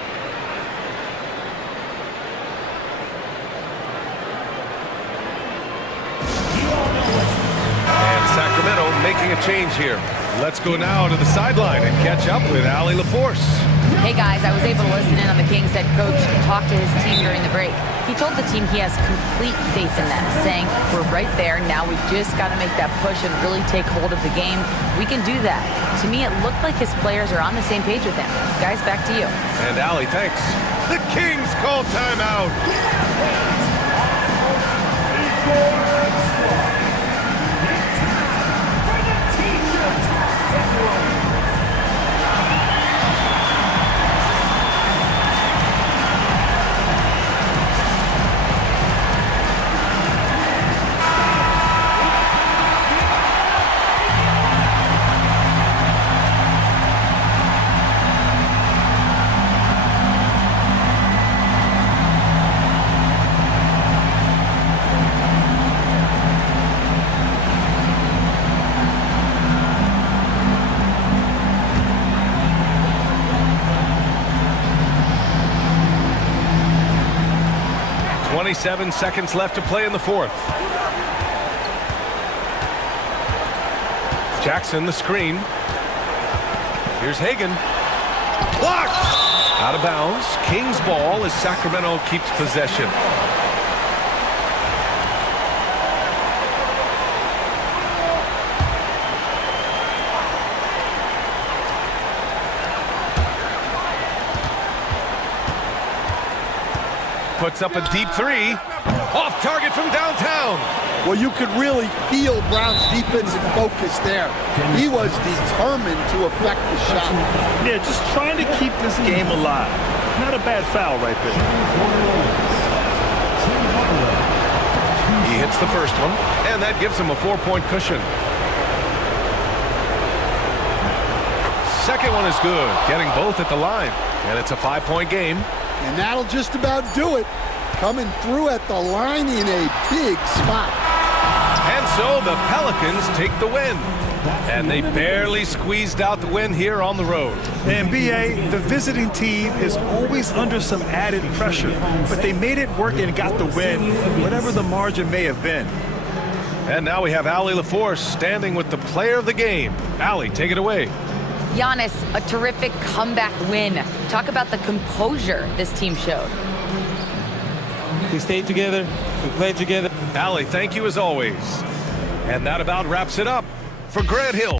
And Sacramento making a change here. Let's go now to the sideline and catch up with Allie LaForce. Hey guys, I was able to listen in on the Kings head coach talk to his team during the break. He told the team he has complete faith in them, saying, we're right there, now we just got to make that push and really take hold of the game. We can do that. To me, it looked like his players are on the same page with him. Guys, back to you. And Allie, thanks. The Kings call timeout. .7 seconds left to play in the fourth. Jackson, the screen. Here's Hagan. Blocked! Out of bounds. Kings ball as Sacramento keeps possession. Puts up a deep three. Off target from downtown. Well, you could really feel Brown's defensive focus there. He was determined to affect the shot. Yeah, just trying to keep this game alive. Not a bad foul right there. He hits the first one, and that gives him a 4-point cushion. Second one is good, getting both at the line. And it's a 5-point game. And that'll just about do it. Coming through at the line in a big spot. And so the Pelicans take the win. And they barely squeezed out the win here on the road. And B.A., the visiting team is always under some added pressure, but they made it work and got the win, whatever the margin may have been. And now we have Allie LaForce standing with the player of the game. Allie, take it away. Giannis, a terrific comeback win. Talk about the composure this team showed. We stayed together, we played together. Allie, thank you as always. And that about wraps it up for Grant Hill.